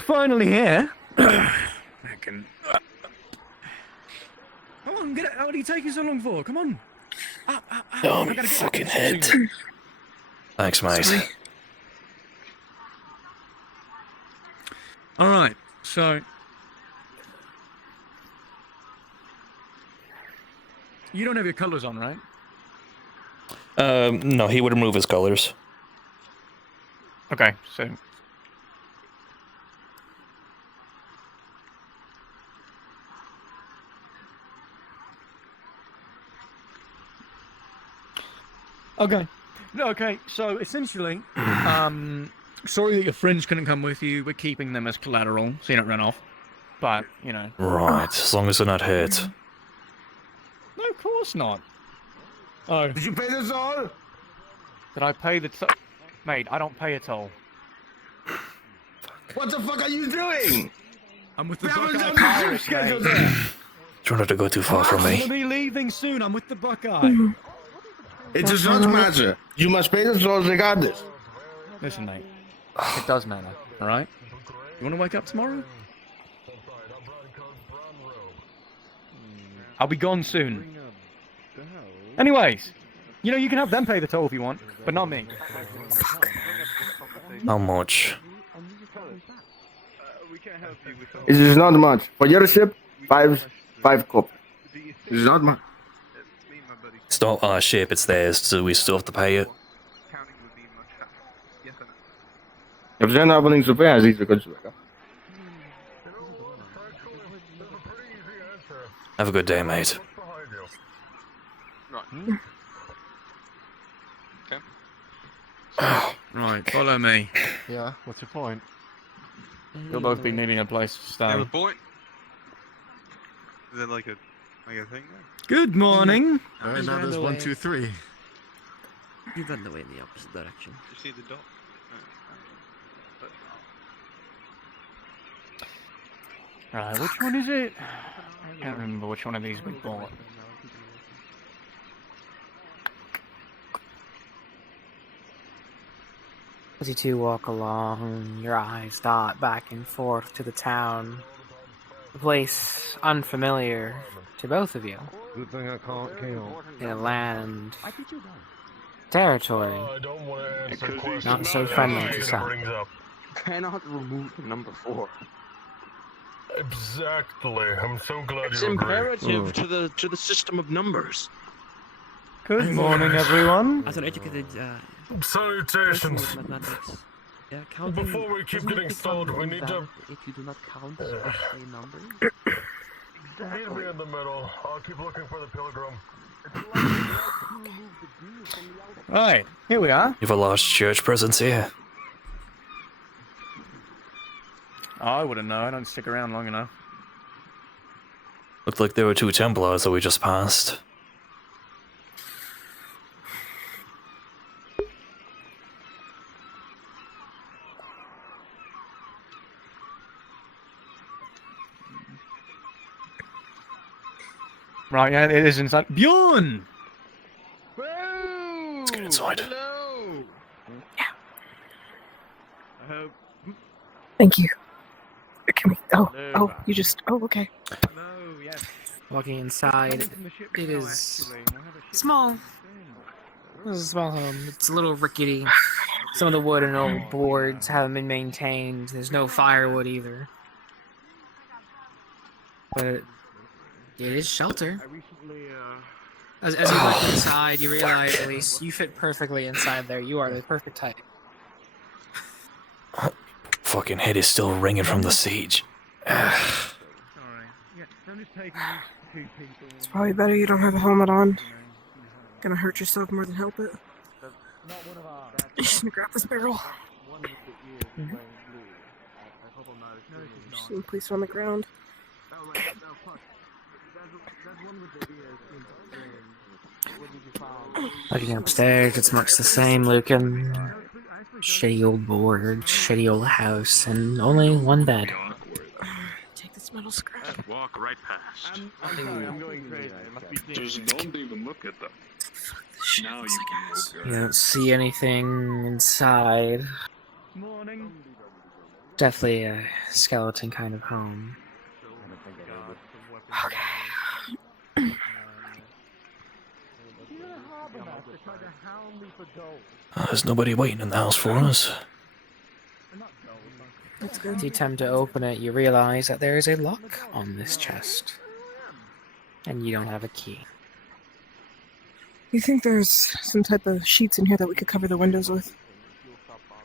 finally here. Come on, get it. What are you taking so long for? Come on. Up. Oh, my fucking head. Thanks, mate. Sorry. All right, so you don't have your colours on, right? No, he would remove his colors. Okay, so okay, so essentially, sorry that your friends couldn't come with you. We're keeping them as collateral, so you don't run off. But you know, Right, as long as they're not hurt. no, of course not. Oh, Did you pay this all? did I pay the toll? Mate, I don't pay a toll. What the fuck are you doing? I'm with the We haven't Buckeye done the Pirates, schedule mate. there. Try not to go too far from I'm me. gonna be leaving soon. I'm with the Buckeye. It does not matter. You must pay the tolls regardless. Listen, mate. It does matter, all right? You want to wake up tomorrow? I'll be gone soon. Anyways, you know, you can have them pay the toll if you want, but not me. How much? It is not much. For your ship, five copper. It is not much. It's not our ship, it's theirs, so we still have to pay it. We zijn nou wel niet zover, hij ziet we kunnen werken. Have a good day, mate. Right. Okay. Right, follow me. Yeah, what's your point? You'll both be needing a place to You stay. have a point? Is that like a thing there? Good morning. Alright, now there's 1, 2, 3. You went away in the opposite direction. You see the dot? Right, which one is it? I can't remember which one of these we bought. As you two walk along, your eyes dot back and forth to the town. A place unfamiliar to both of you. Good thing I can't kill. In a land, territory, not so friendly to some. Cannot remove the number 4. Exactly. I'm so glad It's you agree. imperative to the system of numbers. Good morning, everyone. As an educated, person Salutations. with mathematics, yeah, counting Before we keep doesn't getting become stalled, we need to invalid if you do not count a number. meet me in the middle. I'll keep looking for the pilgrim. Right, here we are. You've a large church presence here. I wouldn't know. I don't stick around long enough. Looked like there were 2 Templars that we just passed. Right, yeah, it is inside. Bjorn! Let's get inside. Hello. Thank you. Can we? Oh, you just. Oh, okay. Hello. Yes. Walking inside, it is small. This is a small home. It's a little rickety. Some of the wood and old boards haven't been maintained. There's no firewood either. But it is shelter. I recently As you look inside, you realize at least you fit perfectly inside there. You are the perfect type. Fucking head is still ringing from the siege. Sorry. Yeah, so I'm just taking these 2 people. It's probably better you don't have a helmet on. Gonna hurt yourself more than help it. Just gonna grab this barrel. Just gonna place it on the ground. Looking upstairs, it's much the same, Lucan. Shitty old board, shitty old house, and only one bed. Take this metal scrap. Walk right past. I'm sorry, I'm going crazy. It must be Just don't even look at them. Shit, Now looks you like ass. You don't see anything inside. Morning. Definitely a skeleton kind of home. There's nobody waiting in the house for us. That's good. As you attempt to open it, you realize that there is a lock on this chest. And you don't have a key. You think there's some type of sheets in here that we could cover the windows with?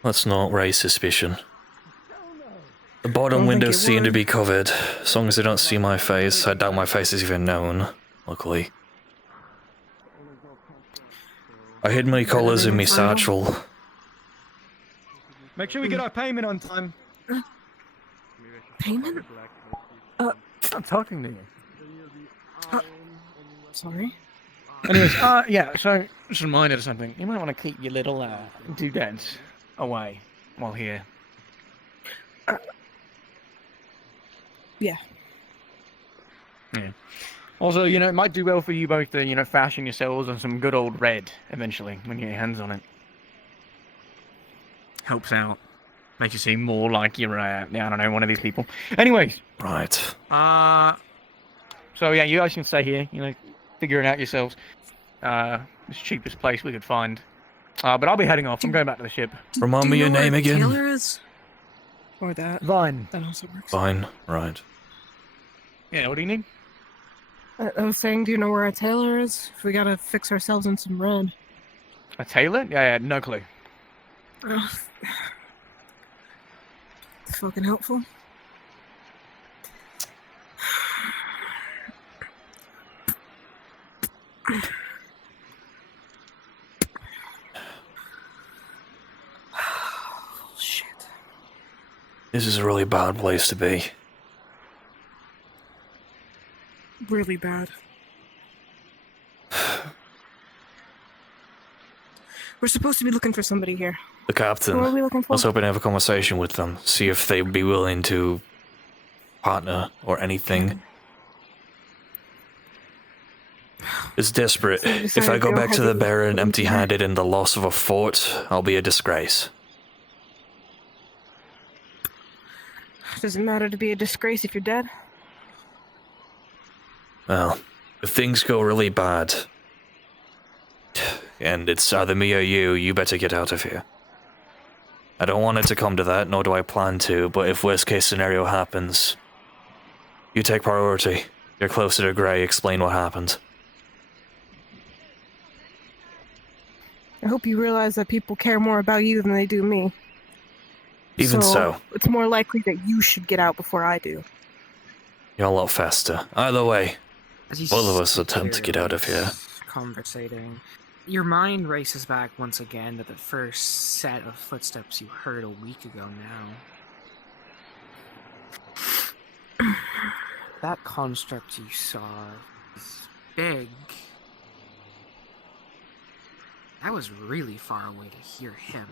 Let's not raise suspicion. The bottom Don't think windows it seem to would. be covered. As long as they don't see my face, I doubt my face is even known, luckily. I hid my collars in my satchel. Make sure we get our payment on time. Payment? I'm talking to you. Sorry. Anyways, yeah, so just a reminder of something. You might want to keep your little doodads away while here. Yeah. Yeah. Also, you know, it might do well for you both to, you know, fashion yourselves on some good old red eventually when you get your hands on it. Helps out. Makes you seem more like you're, yeah, I don't know, one of these people. Anyways. Right. So yeah, you guys can stay here, you know, figure it out yourselves. It's the cheapest place we could find. But I'll be heading off. I'm going back to the ship. Remind me your name again. Taylor is? Or that? Vine. That also works. Fine, right. Yeah, what do you need? I was saying, do you know where a tailor is? If we gotta fix ourselves in some red. A tailor? Yeah, no clue. It's fucking helpful. Shit. This is a really bad place to be. Really bad. We're supposed to be looking for somebody here. The captain. What are we looking I for? was hoping to have a conversation with them, see if they'd be willing to partner or anything. It's desperate. So you If I decided go they don't back to have the the- Baron empty-handed in the loss of a fort, I'll be a disgrace. Does it matter to be a disgrace if you're dead? Well, if things go really bad, and it's either me or you better get out of here. I don't want it to come to that, nor do I plan to, but if worst case scenario happens, you take priority. You're closer to Grey, explain what happened. I hope you realize that people care more about you than they do me. Even so, it's more likely that you should get out before I do. you're a lot faster. Either way, As you both of us sit attempt to get out of here. Conversating. Your mind races back once again to the first set of footsteps you heard a week ago now. That construct you saw is big. I was really far away to hear him.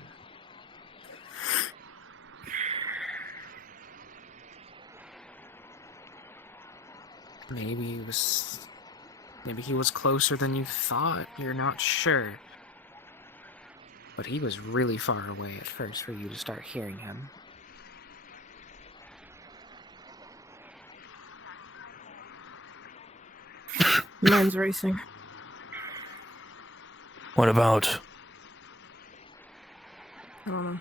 Maybe he was closer than you thought, you're not sure. But he was really far away at first for you to start hearing him. Mine's racing. What about? I don't know.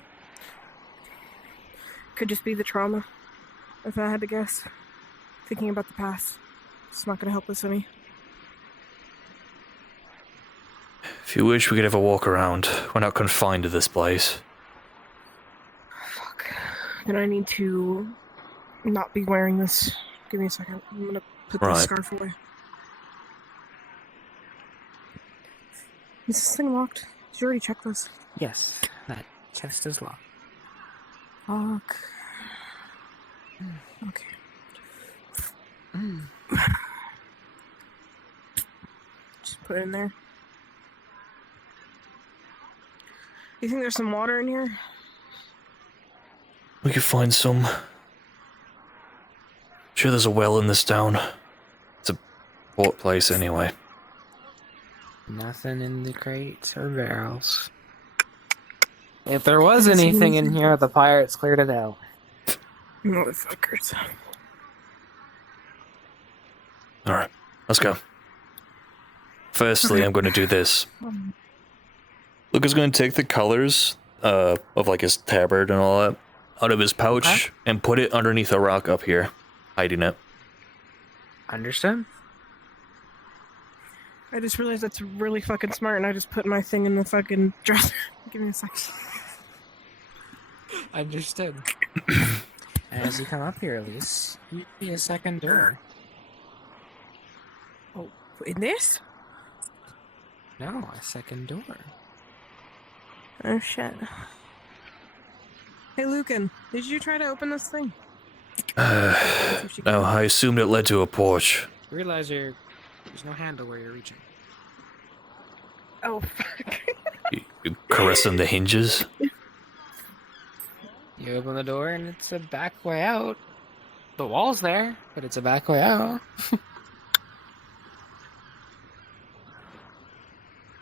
Could just be the trauma, if I had to guess. Thinking about the past. It's not gonna help us any. If you wish, we could have a walk around. We're not confined to this place. Fuck. Then I need to not be wearing this. Give me a second. I'm gonna put this Right. scarf away. Is this thing locked? Did you already check this? Yes, that chest is locked. Fuck. Okay. Just put it in there. You think there's some water in here? We could find some. Sure, there's a well in this town. It's a port place anyway. Nothing in the crates or barrels. If there was anything in here, the pirates cleared it out. Motherfuckers. Alright, let's go. Firstly, Okay. I'm going to do this. Luca's going to take the colors of like his tabard and all that out of his pouch Okay. and put it underneath a rock up here, hiding it. Understood? I just realized that's really fucking smart, and I just put my thing in the fucking dresser. Give me a second. Understood. As you come up here, Elise, you see a second door. Oh, in this? No, a second door. Oh shit. Hey, Lucan, did you try to open this thing? No, I assumed it led to a porch. You realize there's no handle where you're reaching. Oh, fuck. You caressing the hinges? You open the door and it's a back way out. The wall's there, but it's a back way out.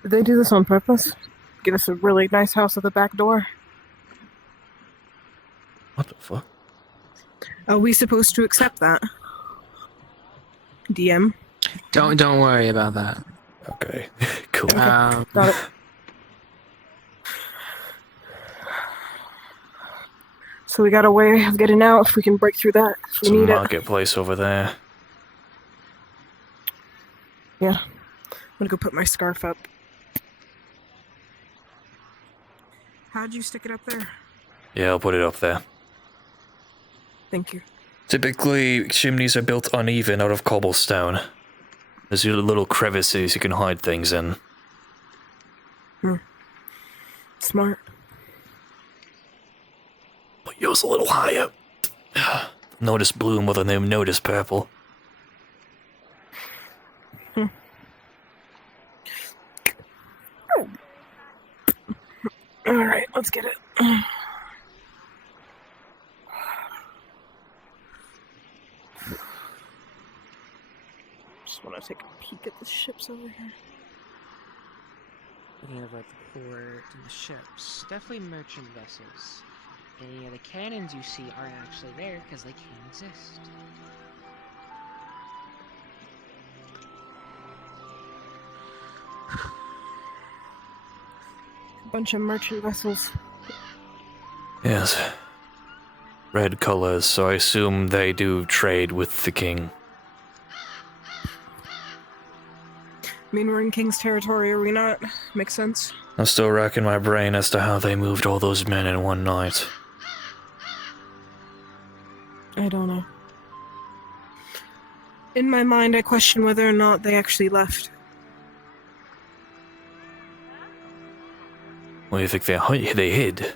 Did they do this on purpose? Give us a really nice house at the back door. What the fuck? Are we supposed to accept that? DM? Don't worry about that. Okay, cool. Got it. So we got a way of getting out if we can break through that. If we Some need it. marketplace over there. Yeah. I'm gonna go put my scarf up. How'd you stick it up there? Yeah, I'll put it up there. Thank you. Typically, chimneys are built uneven out of cobblestone. There's little crevices you can hide things in. Smart. But yours a little higher. Notice blue more than they notice purple. Alright, let's get it. Just want to take a peek at the ships over here. Looking over at the port and the ships, definitely merchant vessels. Any of the cannons you see aren't actually there because they can't exist. A bunch of merchant vessels. Yes. Red colors, so I assume they do trade with the king. I mean, we're in King's territory, are we not? Makes sense. I'm still racking my brain as to how they moved all those men in one night. I don't know. In my mind, I question whether or not they actually left. What do you think they hid?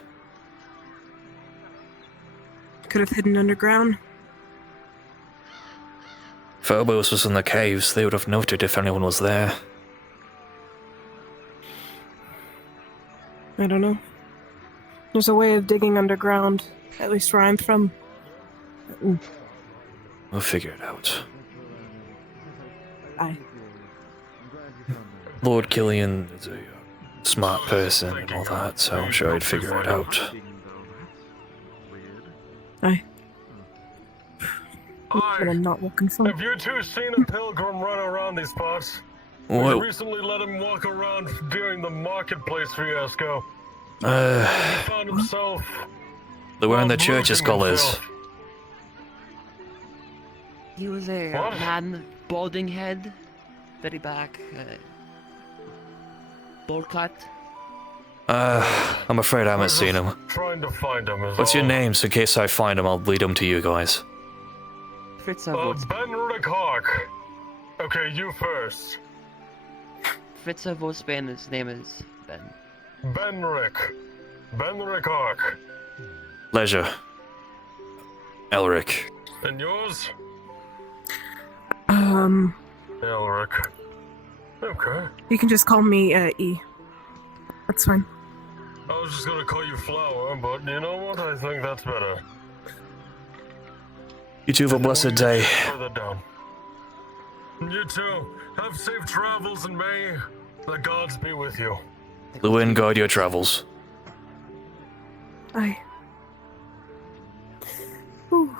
Could have hidden underground. Phobos was in the caves, they would have noted if anyone was there. I don't know. There's a way of digging underground, at least where I'm from. We'll figure it out. Aye. Lord Killian is a smart person and all that, so I'm sure he'd figure it out. Aye. But I'm not looking for. Have you two seen a pilgrim run around these parts? We What? recently let him walk around during the marketplace fiasco. He Uh, found himself. they're wearing the church's losing colours. himself. He was a What? man, balding head, very back, bowl cut. I'm afraid I haven't seen him. Trying to find him is What's your all. name, so in case I find him, I'll lead him to you guys. Fritz Benrick Hawk. Okay, you first. Fritz Vospan, his name is Ben. Benrick. Benrick Hawk. Leisure. Elric. And yours? Elric. Okay. You can just call me E. That's fine. I was just gonna call you Flower, but you know what? I think that's better. You two have a blessed day. Further down. You too. Have safe travels, and may the gods be with you. Luin, guide your travels. Aye. Whew.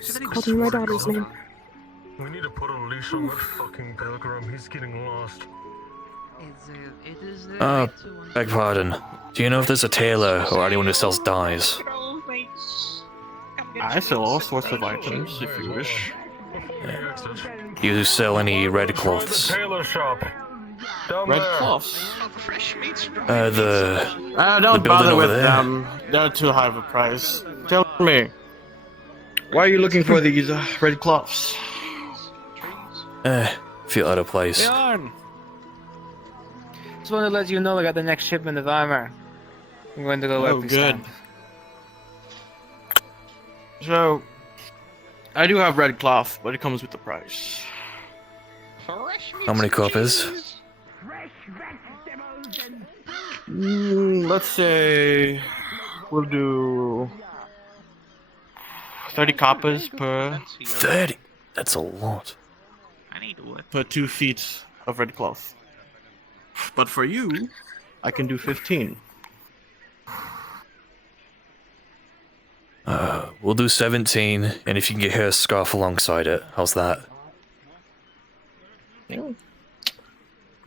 Just called me my daughter's name. We need to put a leash on that fucking pilgrim. He's getting lost. Beg pardon. Do you know if there's a tailor or anyone who sells dyes? I sell all sorts of items, if you wish. Do you sell any red cloths? Tailor shop. Down Red there. cloths? The Don't building bother over with there. them. They're too high of a price. Tell me, why are you looking for these red cloths? Feel out of place. Bjorn! Just wanted to let you know I got the next shipment of armor. I'm going to go Oh, up this good. time. So, I do have red cloth, but it comes with the price. How many copies? Let's say we'll do 30 coppers per 30? That's a lot. per 2 feet of red cloth. But for you, I can do 15. We'll do 17, and if you can get her a scarf alongside it, how's that? Yeah.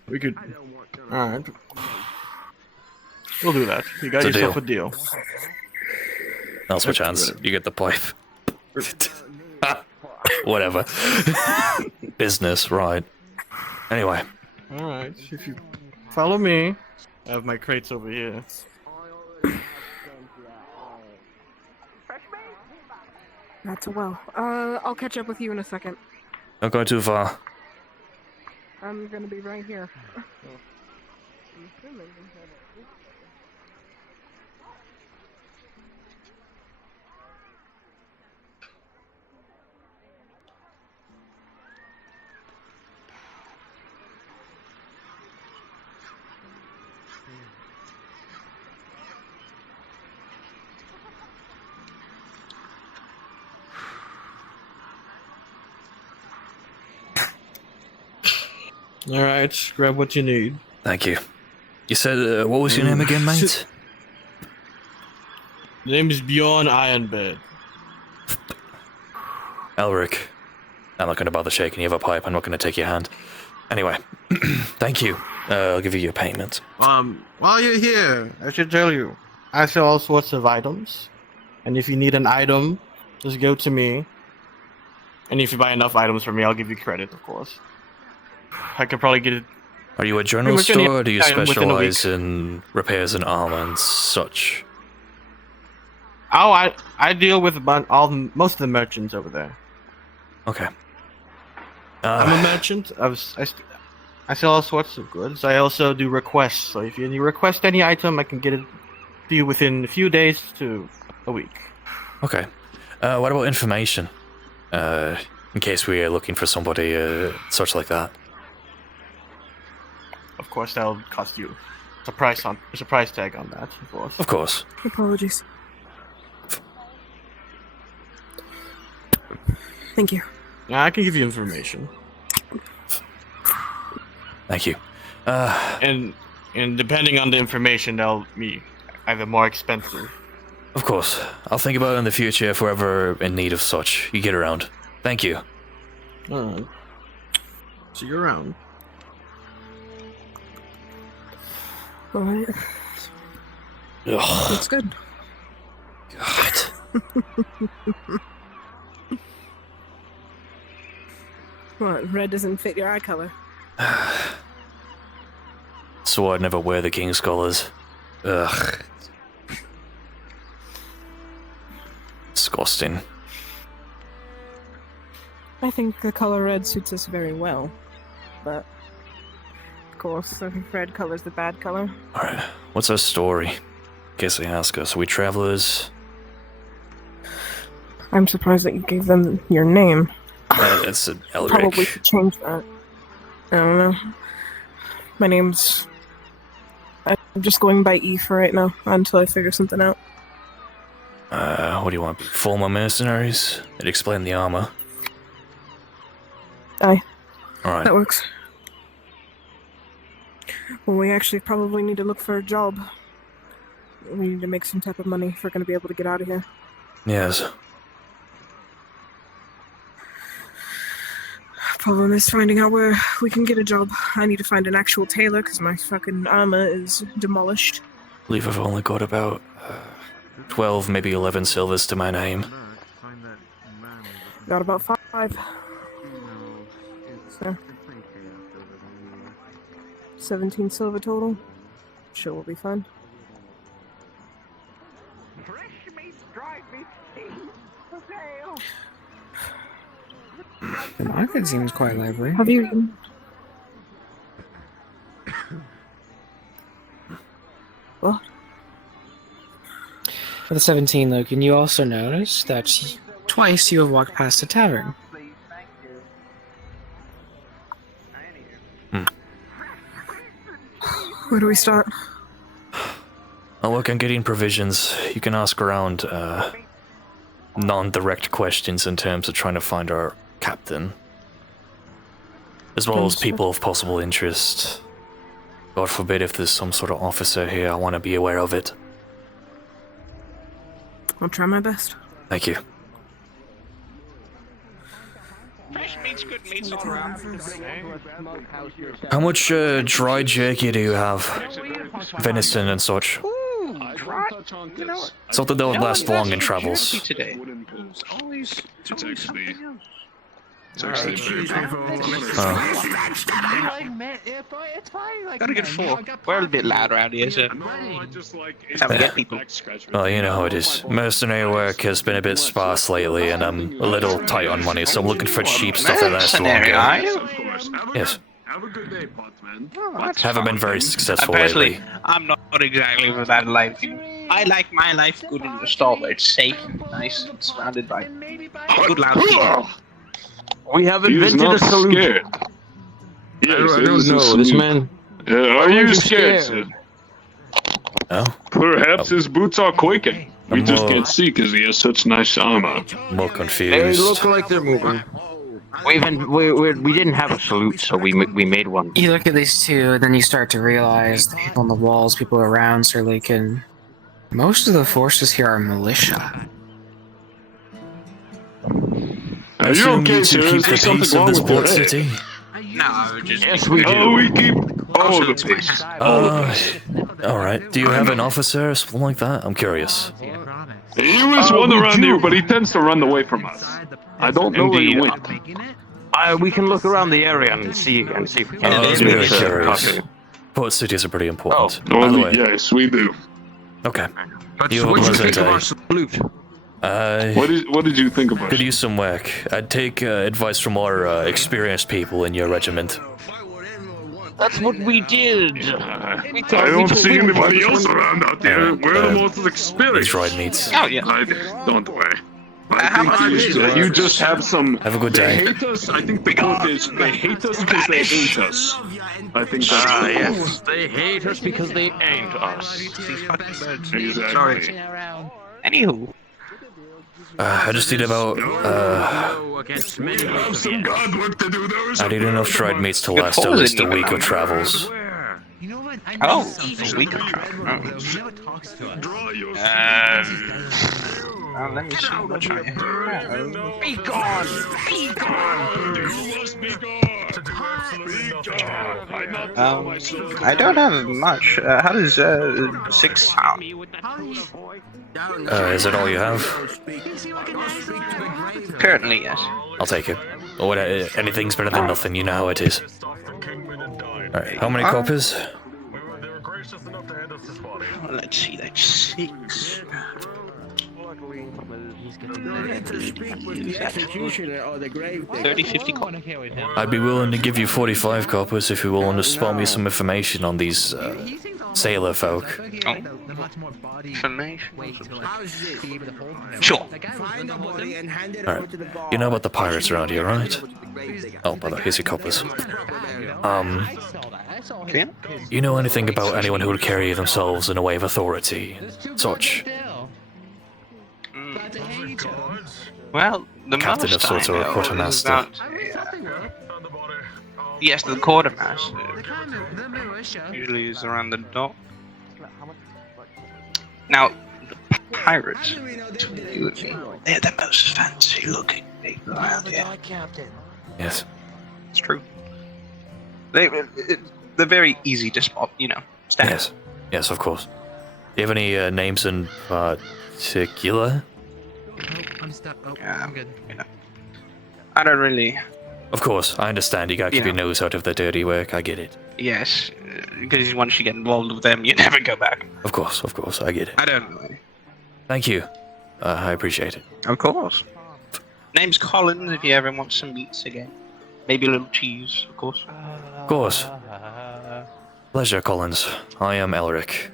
We could. Alright. We'll do that. You got It's a yourself deal. a deal. I'll switch hands. You get the pipe. Whatever. Business, right. Anyway. Alright, if you follow me, I have my crates over here. That's a well. I'll catch up with you in a second. Not going too far. I'm gonna be right here. Alright, grab what you need. Thank you. You said, what was your name again, mate? The name is Bjorn Ironbed. Elric. I'm not going to bother shaking you have a pipe. I'm not going to take your hand. Anyway, thank you. I'll give you your payment. While you're here, I should tell you, I sell all sorts of items. And if you need an item, just go to me. And if you buy enough items from me, I'll give you credit, of course. I could probably get it. Are you a general Pretty much any store, or do you item within a specialize week. in repairs and armor and such? Oh, I deal with most of the merchants over there. Okay. I'm a merchant. I sell all sorts of goods. I also do requests. So if you request any item, I can get it to you within a few days to a week. Okay. What about information? In case we are looking for somebody, such like that. Of course, that'll cost you. There's a price tag on that, of course. Of course. Apologies. Thank you. Yeah, I can give you information. Thank you. And depending on the information, that'll be either more expensive. Of course. I'll think about it in the future if we're ever in need of such. You get around. Thank you. Alright. See you around. Alright. Ugh. That's good. God. What, red doesn't fit your eye color? So I'd never wear the king's collars. Ugh. Disgusting. I think the color red suits us very well. But, of course, I think red color's the bad color. Alright. What's our story? In case they ask us. Are we travelers? I'm surprised that you gave them your name. It's an Elric. Probably should change that. I don't know. My name's... I'm just going by E for right now, until I figure something out. What do you want? Former mercenaries? It'd explain the armor. Aye. Alright. That works. Well, we actually probably need to look for a job. We need to make some type of money if we're going to be able to get out of here. Yes. Problem is finding out where we can get a job. I need to find an actual tailor because my fucking armor is demolished. I believe I've only got about 12, maybe 11 silvers to my name. Got about 5. So 17 silver total. Sure, we'll be fine. The market seems quite lively. Have you? What? For the 17, Lucan, you also notice that twice you have walked past the tavern. Where do we start? I'll work on getting provisions. You can ask around non-direct questions in terms of trying to find our captain. As well as people of possible interest. God forbid if there's some sort of officer here, I want to be aware of it. I'll try my best. Thank you. Fresh meat's good meat's all around. How much dry jerky do you have? Venison and such. Something that would last long in travels. Got a good 4. We're a bit loud around here, so that's how we get people. Well, you know how it is. Mercenary work has been a bit sparse lately, and I'm a little tight on money, so I'm looking for cheap stuff that lasts longer. Yes. Have a good day, Potman. Haven't been very successful Personally, lately. I'm not exactly for that life. I like my life good in the store where it's safe and nice and surrounded by good loud people. We have invented a solution. Yes, I don't know, this man. Are you scared, Sid? No? Perhaps his boots are quaking. We just can't see because he has such nice armor. More They confused. look like they're moving. We didn't have a salute, so we made one. You look at these two, and then you start to realize the people on the walls, people around Sir Lucan. Most of the forces here are militia. I assume you two keep the peace of this port city? No, just yes, we do. Oh, we keep all the peace. Alright. Do you have an officer or something like that? I'm curious. He was one around here, but he tends to run away from us. I don't know where he went. We can look around the area and see if we can. I was really curious. Port cities are pretty important. By the way. Yes, we do. Okay. But You have a what do you pleasant think of our day. salute? What did you think of us? Could use some work. I'd take advice from more experienced people in your regiment. That's what we did. I don't see anybody else around out there. We're the most experienced. Dried meats. Oh yeah. Don't worry. How much You just have some. Have a good They day. hate us. I think the quote is they hate us because they ain't us. I think that's yes. They hate us because they ain't us. exactly. Sorry. Anywho, I just need about Against many. Have some guard work to do. There is I need enough dried meats to last Good at least a poison, week even. of travels. oh, a week of travel. draw your Let me see what I have. Be gone! Be gone! You must be gone. I don't have much. How does 6 sound? Is that all you have? Currently, yes. I'll take it. Or whatever. Anything's better than nothing, you know how it is. Alright, how many copies? Let's see, that's 6. He's getting to speak with the executioner or the grave digger. 30, 50 I'd be willing to give you 45 copies if you're willing to spot me some information on these sailor folk. Oh. Information. Sure. Alright. You know about the pirates around here, right? Oh, by the way, here's your copies. Okay. You know anything about anyone who would carry themselves in a way of authority? Such. Well, the Captain of most sorts I or a know quartermaster. is yes, the quartermaster. Usually is around the dock. Now, the pirates, they're the most fancy looking people around here. Yes. It's true. They're very easy to spot, you know. Standard. Yes, of course. Do you have any names in particular? I'm good. You know, I don't really. Of course, I understand. You gotta keep your nose out of the dirty work. I get it. Yes, because once you get involved with them, you never go back. Of course, I get it. I don't know. Thank you. I appreciate it. Of course. Name's Collins if you ever want some meats again. Maybe a little cheese, of course. Of course. Pleasure, Collins. I am Elric.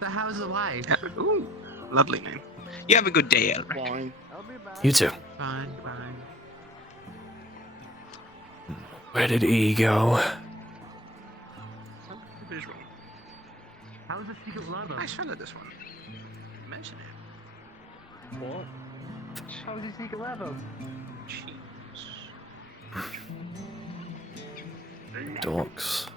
But how's the wife? Ooh, lovely name. You have a good day, Elric. You too. Fine. Where did E go? How's the secret lever? Nice fella, this one. Mention it. What? How's the secret lever? Dogs.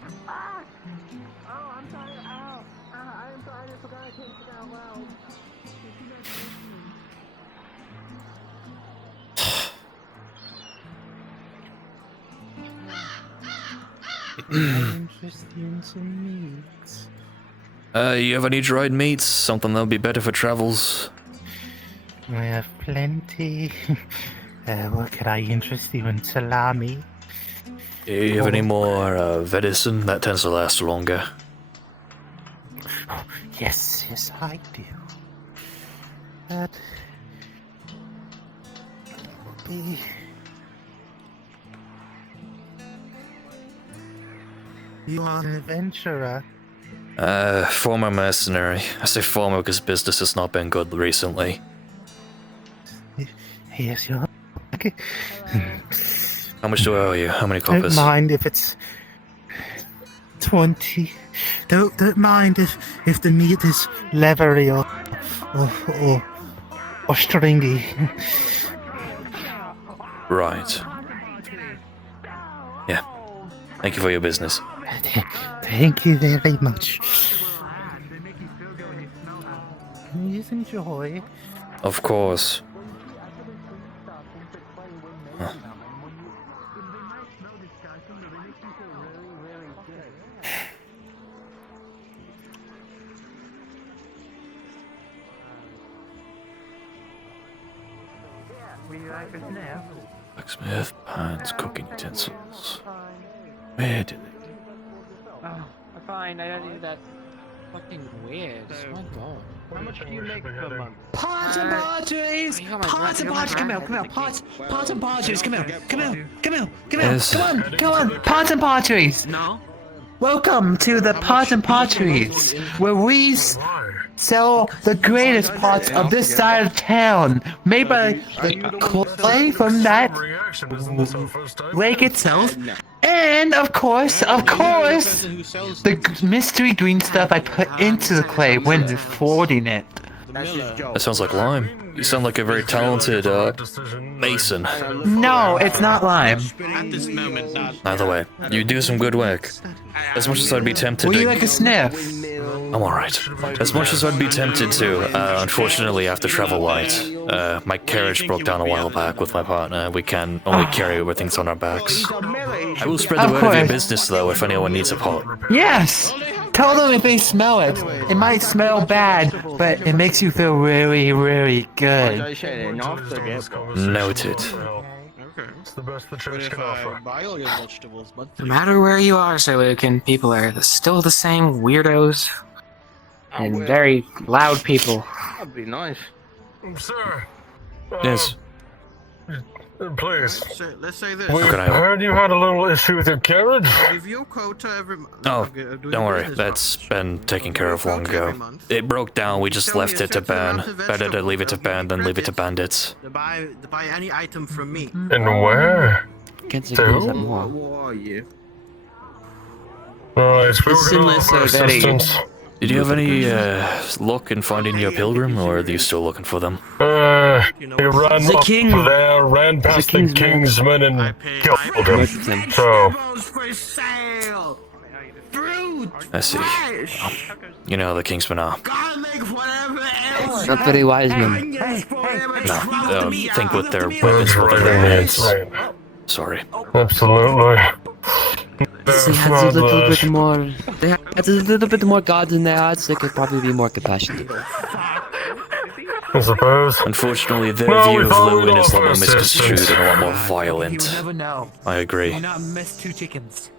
Interesting to meet. You have any dried meats? Something that'll be better for travels? I have plenty. What could I interest you in? Salami? Do you have any more venison? That tends to last longer. Oh, yes, I do. That will be. You are an adventurer. Former mercenary. I say former because business has not been good recently. Yes, you are. Okay. How much do I owe you? How many coppers? Don't mind if it's 20. Don't mind if the meat is leathery or stringy. Right. Yeah. Thank you for your business. Thank you very much. Please enjoy. Of course. Huh. Blacksmith, pans, cooking utensils. Where did they? Oh, fine. I don't need that. Fucking weird. My God. How much do you make per month? Pots and potteries! Pots and potteries! Come here! Pots and potteries! Come here! Yes. Come on! Pots and potteries! No. Welcome to the Pots and Potteries, where we sell the greatest pots of this side of town, made by the clay from that lake itself, and of course, the mystery green stuff I put into the clay when forging it. That sounds like lime. You sound like a very talented mason. No, it's not lime. Either way, you do some good work. As much as I'd be tempted Would to... you like a sniff? I'm alright. As much as I'd be tempted to, unfortunately I have to travel light. My carriage broke down a while back with my partner. We can only carry everything on our backs. I will spread the word of your business though if anyone needs a pot. Yes! Tell them if they smell it. It might smell bad, but it makes you feel really, really good. Noted. It's the best the church can offer. No matter where you are, Sir Lucan, people are still the same weirdos and very loud people. That'd be nice. Sir. Yes. Please. Let's say this. We How can I help? heard you had a little issue with your carriage. Give your quota every month. Oh, don't worry. That's been taken care of long ago. It broke down. We just left it to burn. Better to leave it to burn than leave it to bandits. To buy any item from me. And where? Can't To? say that more. Who are you? Alright, we were gonna Sinless, offer very- assistance. Did you have any luck in finding your pilgrim, or are you still looking for them? He ran The up king- there, ran past the Kingsman and killed him. So, I see. Well, you know how the Kingsmen are. Not very wise man. No, think with their weapons for their hands. Sorry. Absolutely. They had a little bit more. They had a little bit more God in their hearts. They could probably be more compassionate. I suppose. Unfortunately, their No, view we of thought we'd Lewin is a lot offer more misconstrued assistance. and a lot more violent. I agree. miss two chickens.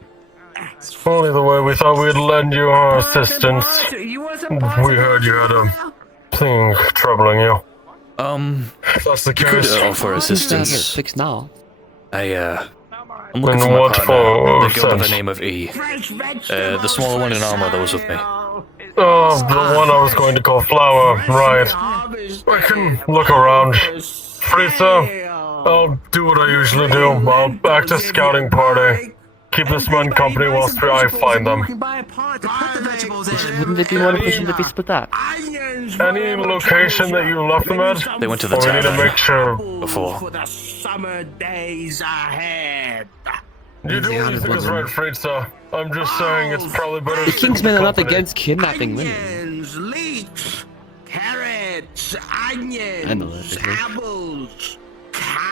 Only the way we thought we'd lend you our assistance. We heard you had a thing troubling you. If that's the You could case. offer Get assistance. fixed now. I'm looking In for my what partner. They go by the sense? name of E. The smaller one in armor that was with me. Oh, the one I was going to call Flower, right. We can look around. Fritza, I'll do what I usually do. I'll act as scouting party. Keep this man company whilst I find them. Wouldn't it be more efficient if we split up? Any location that you left them at? They went to the Or we need to tavern make sure. before. Summer days ahead. You do what you think is right, Fritza. I'm just saying it's probably better The to stick with Kingsmen are not company. against kidnapping women. Onions, leeks, carrots, I know onions, that, isn't it? apples.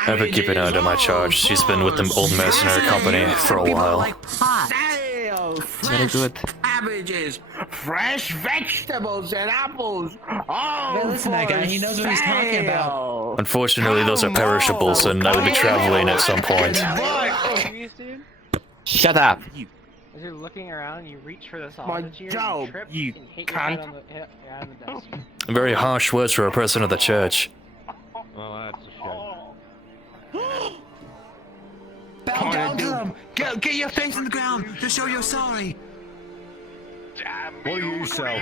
I've been keeping her under my charge. She's been with the old mercenary company for a while. Sale, Very good. cabbages, fresh vegetables and apples. Hey, listen, that guy, he knows what he's talking about. Unfortunately, those are perishables, and I will be traveling at some point. Shut up. As you're looking around, you reach for the My sausage here, job, you trip, you and hit your head cunt. on the, hit your head on the desk. Very harsh words for a person of the church. Well, that's a shame. Bow down to them! Get your face in the ground to show you're sorry! What do you sell?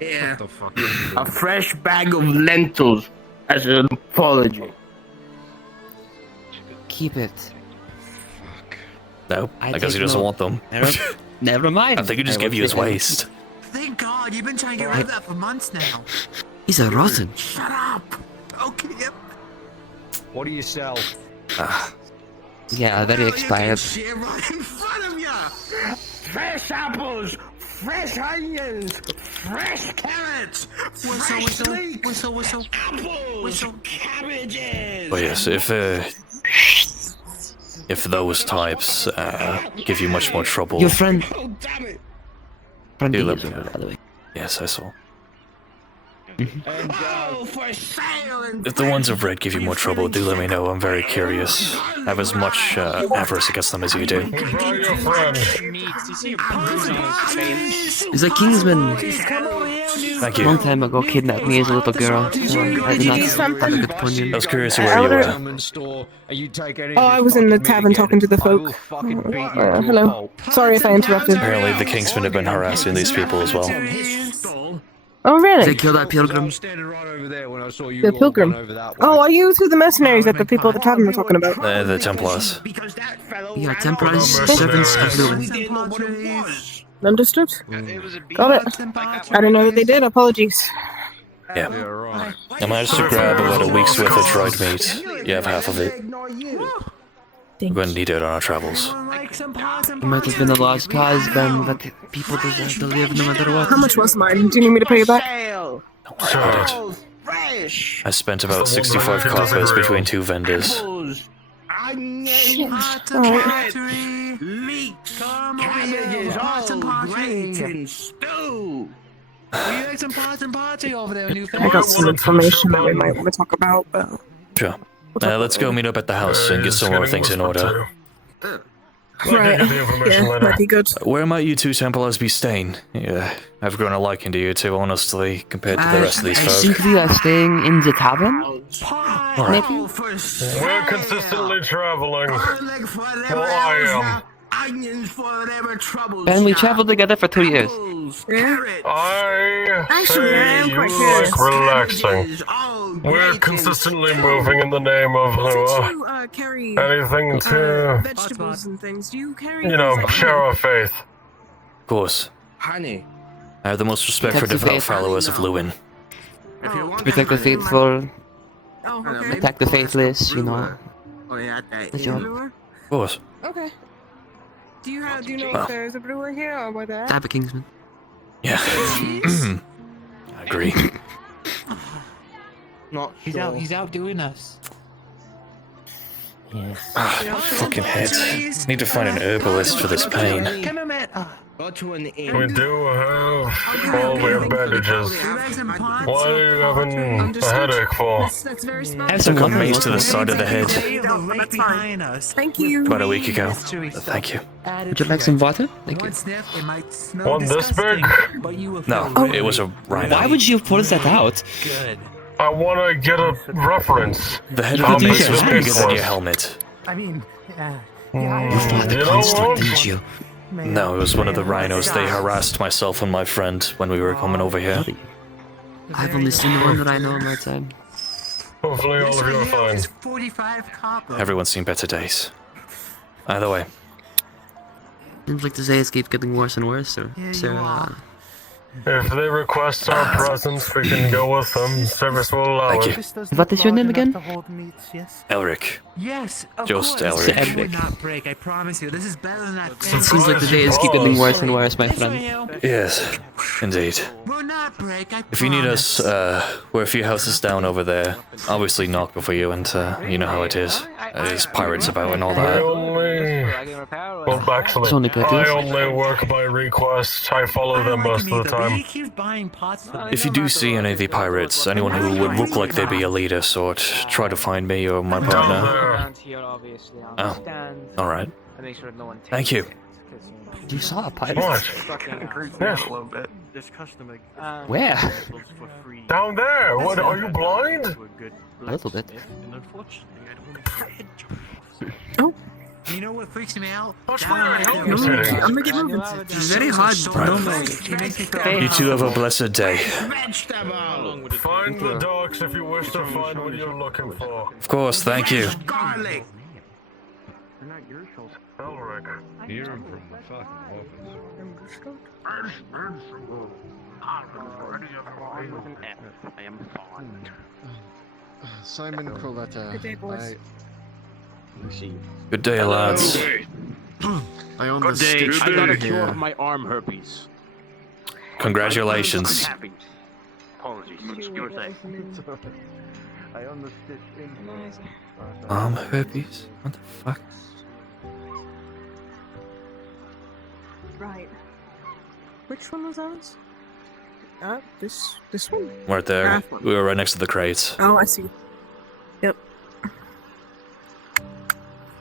Yeah, What the fuck? a fresh bag of lentils as an apology. Keep it. No, I I guess he take doesn't no- want them. Never mind. I think he just I give will you his take it. waist. Thank God, you've been trying to get rid of that for months now. He's a rotten. Shut up! Okay, yep. What do you sell? Yeah, very expired. Shit right in front of ya! Fresh apples, fresh onions, fresh carrots, fresh leeks, apples, cabbages. But yes, if those types give you much more trouble, Your friend. Oh, damn it. Friend You B let is me over, know. by the way. Yes, I saw. Oh, for sale and If the ones of red give you more trouble, do let me know. I'm very curious. I have as much avarice against them as you do. We brought your friend. He's a Kingsman. Thank you. Long time ago, kidnapped me as a little girl. So I did not have a good I opinion. was curious where you were. Oh, I was in the tavern talking to the folk. Hello. Sorry if I interrupted. Apparently, the Kingsmen have been harassing these people as well. Oh, really? They killed that pilgrim. The pilgrim. Oh, are you two the mercenaries that the people at the tavern were talking about? The Templars. Yeah, Templars, servants of Lewin. Understood. Got it. I didn't know that they did. Apologies. Yeah. I managed to grab about a week's worth of dried meat. You have half of it. We're going to need it on our travels. It might have been a lost cause, Ben, but people deserve to live no matter what. How much was mine? Do you need me to pay you back? Sure. I spent about 65 coppers between two vendors. Shit. Alright. leeks, cabbages, all great and stew. We had some party over there, new I got some information that we might want to talk about, but... Sure. Let's go meet up at the house and get some more things in order. Right. Yeah, might be good. Where might you two Templars be staying? Yeah, I've grown a liking to you two, honestly, compared to the rest of these I folk. think we are staying in the tavern. Alright. We're consistently traveling. Well, I am. Ben, we traveled together for 2 years. I Actually, I am say quite you curious. like relaxing. We're consistently moving in the name of You carry anything to, vegetables and things. Do you carry? you know, share our faith. Of course. Honey. I have the most respect for Protect the devout faith. followers of Lewin. Protect the faithful, Oh, okay. attack the faithless, you know. Oh, yeah, that The job. Brewer? Of course. Okay. Do you know Well. if there's a brewer here or what that? Type of Kingsman. Yeah. I agree. Not He's out doing us. Yes. Fucking head. Need to find an herbalist for this pain. Come on, man. We do have all the bandages. Why are you having a headache for? I took a mace to the side of the head Thank you. about a week ago. Thank you. Would you like some water? Thank you. One this big? No, it was a rhino. Why would you pull that out? I want to get a reference. The head of How the big mace the was bigger mace than your was. helmet. I mean, You fought the You know construct, what? didn't you? No, it was one of the rhinos. They harassed myself and my friend when we were coming over here. I've only seen the one rhino in my time. Hopefully all of you are fine. Everyone's seen better days. Either way, Seems like the days keep getting worse and worse, so If they request our presence, we can go with them. Service will allow Thank it. you. What is your name again? Elric. Yes, of Just course. Elric. This will not break, I promise you. This is better than that. It seems like the days keep getting worse and worse, my friend. Yes, indeed. Will not break, I If you need us, we're a few houses down over there. Obviously knock before you enter. You know how it is. There's pirates about and all that. Well, actually, It's only good, I yes. only work by request. I follow them most of the time. He keeps buying pots. If you do see any of the pirates, anyone who would look like they'd be a leader sort, try to find me or my partner. Around here, obviously. On the Oh, stand. alright. To make sure no one takes Thank you. it. You saw a pirate? What? Yes. A little bit. This customer Where? Down there. What? Are you blind? A little bit. Oh. You know what freaks me out? That's where I help you. I'm gonna get moving. It's very hard. You two have a blessed day. Find the dogs if you wish to find what you're looking for. Of course, thank you. Garlic. Elric. Hear him from the fucking I am fond. Simon Coletta. Good day, boys. Good day, lads. I own Good the day. stitch I got a here. cure of my arm herpes. Congratulations. I'm happy. Apologies. You were saying. I own the stitch in. Herpes? What the fuck? Right. Which one was ours? This one? Right there. We were right next to the crates. Oh, I see. Yep.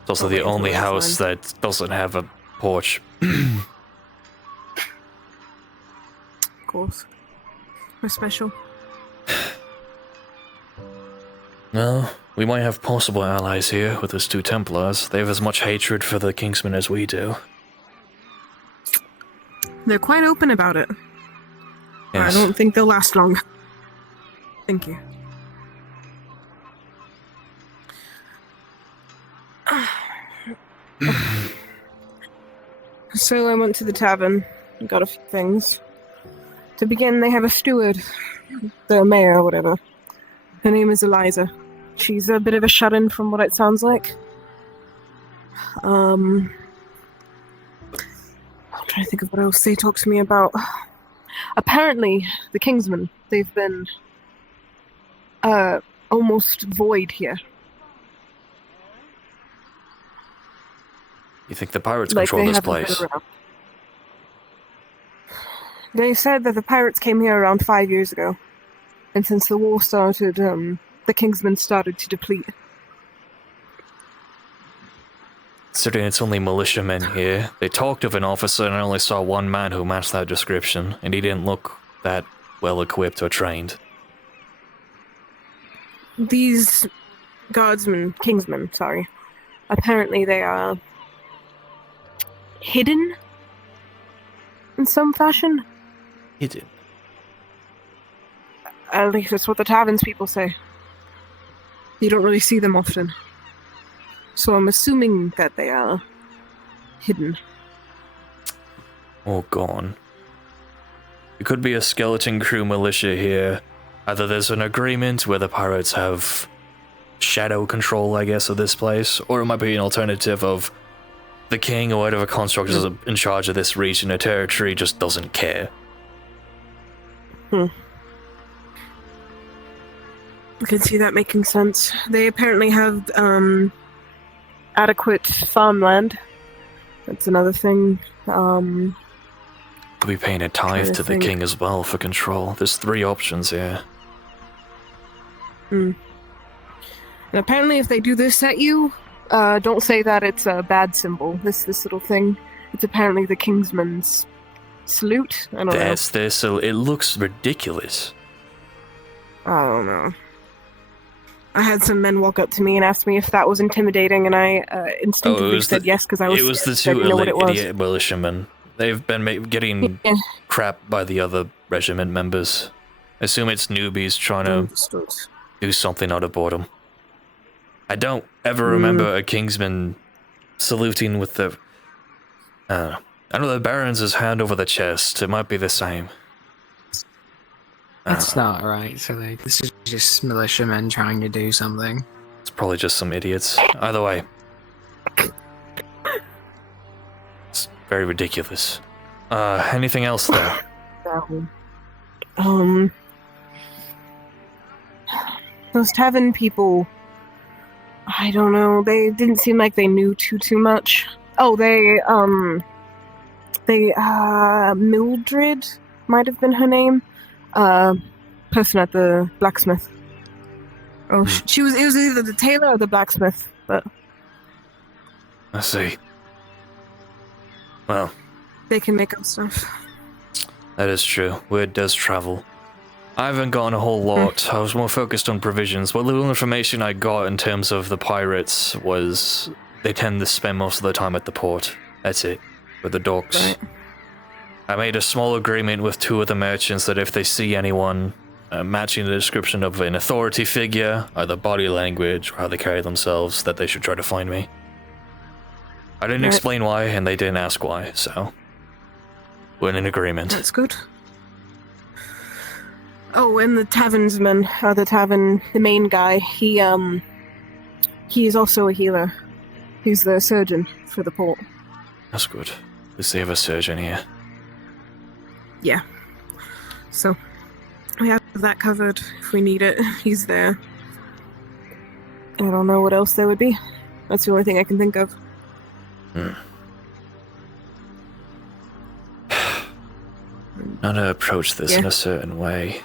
It's also the only house that doesn't have a porch. Of course. We're special. No, we might have possible allies here with those two Templars. They have as much hatred for the Kingsmen as we do. They're quite open about it. Yes. I don't think they'll last long. Thank you. So I went to the tavern and got a few things. To begin, they have a steward, the mayor or whatever. Her name is Eliza. She's a bit of a shut-in from what it sounds like. I'm trying to think of what else they talked to me about. Apparently, the Kingsmen, they've been almost void here. You think the pirates Like, control they this haven't been place? around. They said that the pirates came here around 5 years ago. And since the war started, the Kingsmen started to deplete. Considering it's only militiamen here, they talked of an officer and I only saw one man who matched that description, and he didn't look that well equipped or trained. These Kingsmen, sorry. Apparently they are hidden in some fashion. Hidden? At least that's what the taverns people say. You don't really see them often. So I'm assuming that they are hidden. Or gone. It could be a skeleton crew militia here. Either there's an agreement where the pirates have shadow control, I guess, of this place, or it might be an alternative of the king or whatever construct is in charge of this region or territory just doesn't care. I can see that making sense. They apparently have adequate farmland. That's another thing. Could be paying a tithe to the think. king as well for control. There's 3 options here. And apparently if they do this at you, don't say that it's a bad symbol. This little thing. It's apparently the Kingsman's salute. I don't know. That's this, so it looks ridiculous. I don't know. I had some men walk up to me and ask me if that was intimidating, and I instinctively said yes because I was. It was the scared. 2 I didn't know what it was. idiot militiamen. They've been getting crap by the other regiment members. I assume it's newbies trying to do something out of boredom. I don't ever remember a Kingsman saluting with the... I know the Baron's hand over the chest. It might be the same. That's not right. So this is just militiamen trying to do something. It's probably just some idiots. Either way. It's very ridiculous. Anything else there? Those tavern people, I don't know, they didn't seem like they knew too much. Oh, Mildred might have been her name. Person at the blacksmith. Oh, it was either the tailor or the blacksmith, but... I see. Well... They can make up stuff. That is true. Word does travel. I haven't gotten a whole lot. I was more focused on provisions. What little information I got in terms of the pirates was they tend to spend most of their time at the port. That's it. With the docks. Right. I made a small agreement with 2 of the merchants that if they see anyone matching the description of an authority figure, either body language or how they carry themselves, that they should try to find me. I didn't explain why, and they didn't ask why, so... we're in an agreement. That's good. Oh, and the tavernsman, the main guy, he is also a healer. He's the surgeon for the port. That's good. At least they have a surgeon here. Yeah. So, we have that covered if we need it. He's there. I don't know what else there would be. That's the only thing I can think of. How to approach this in a certain way.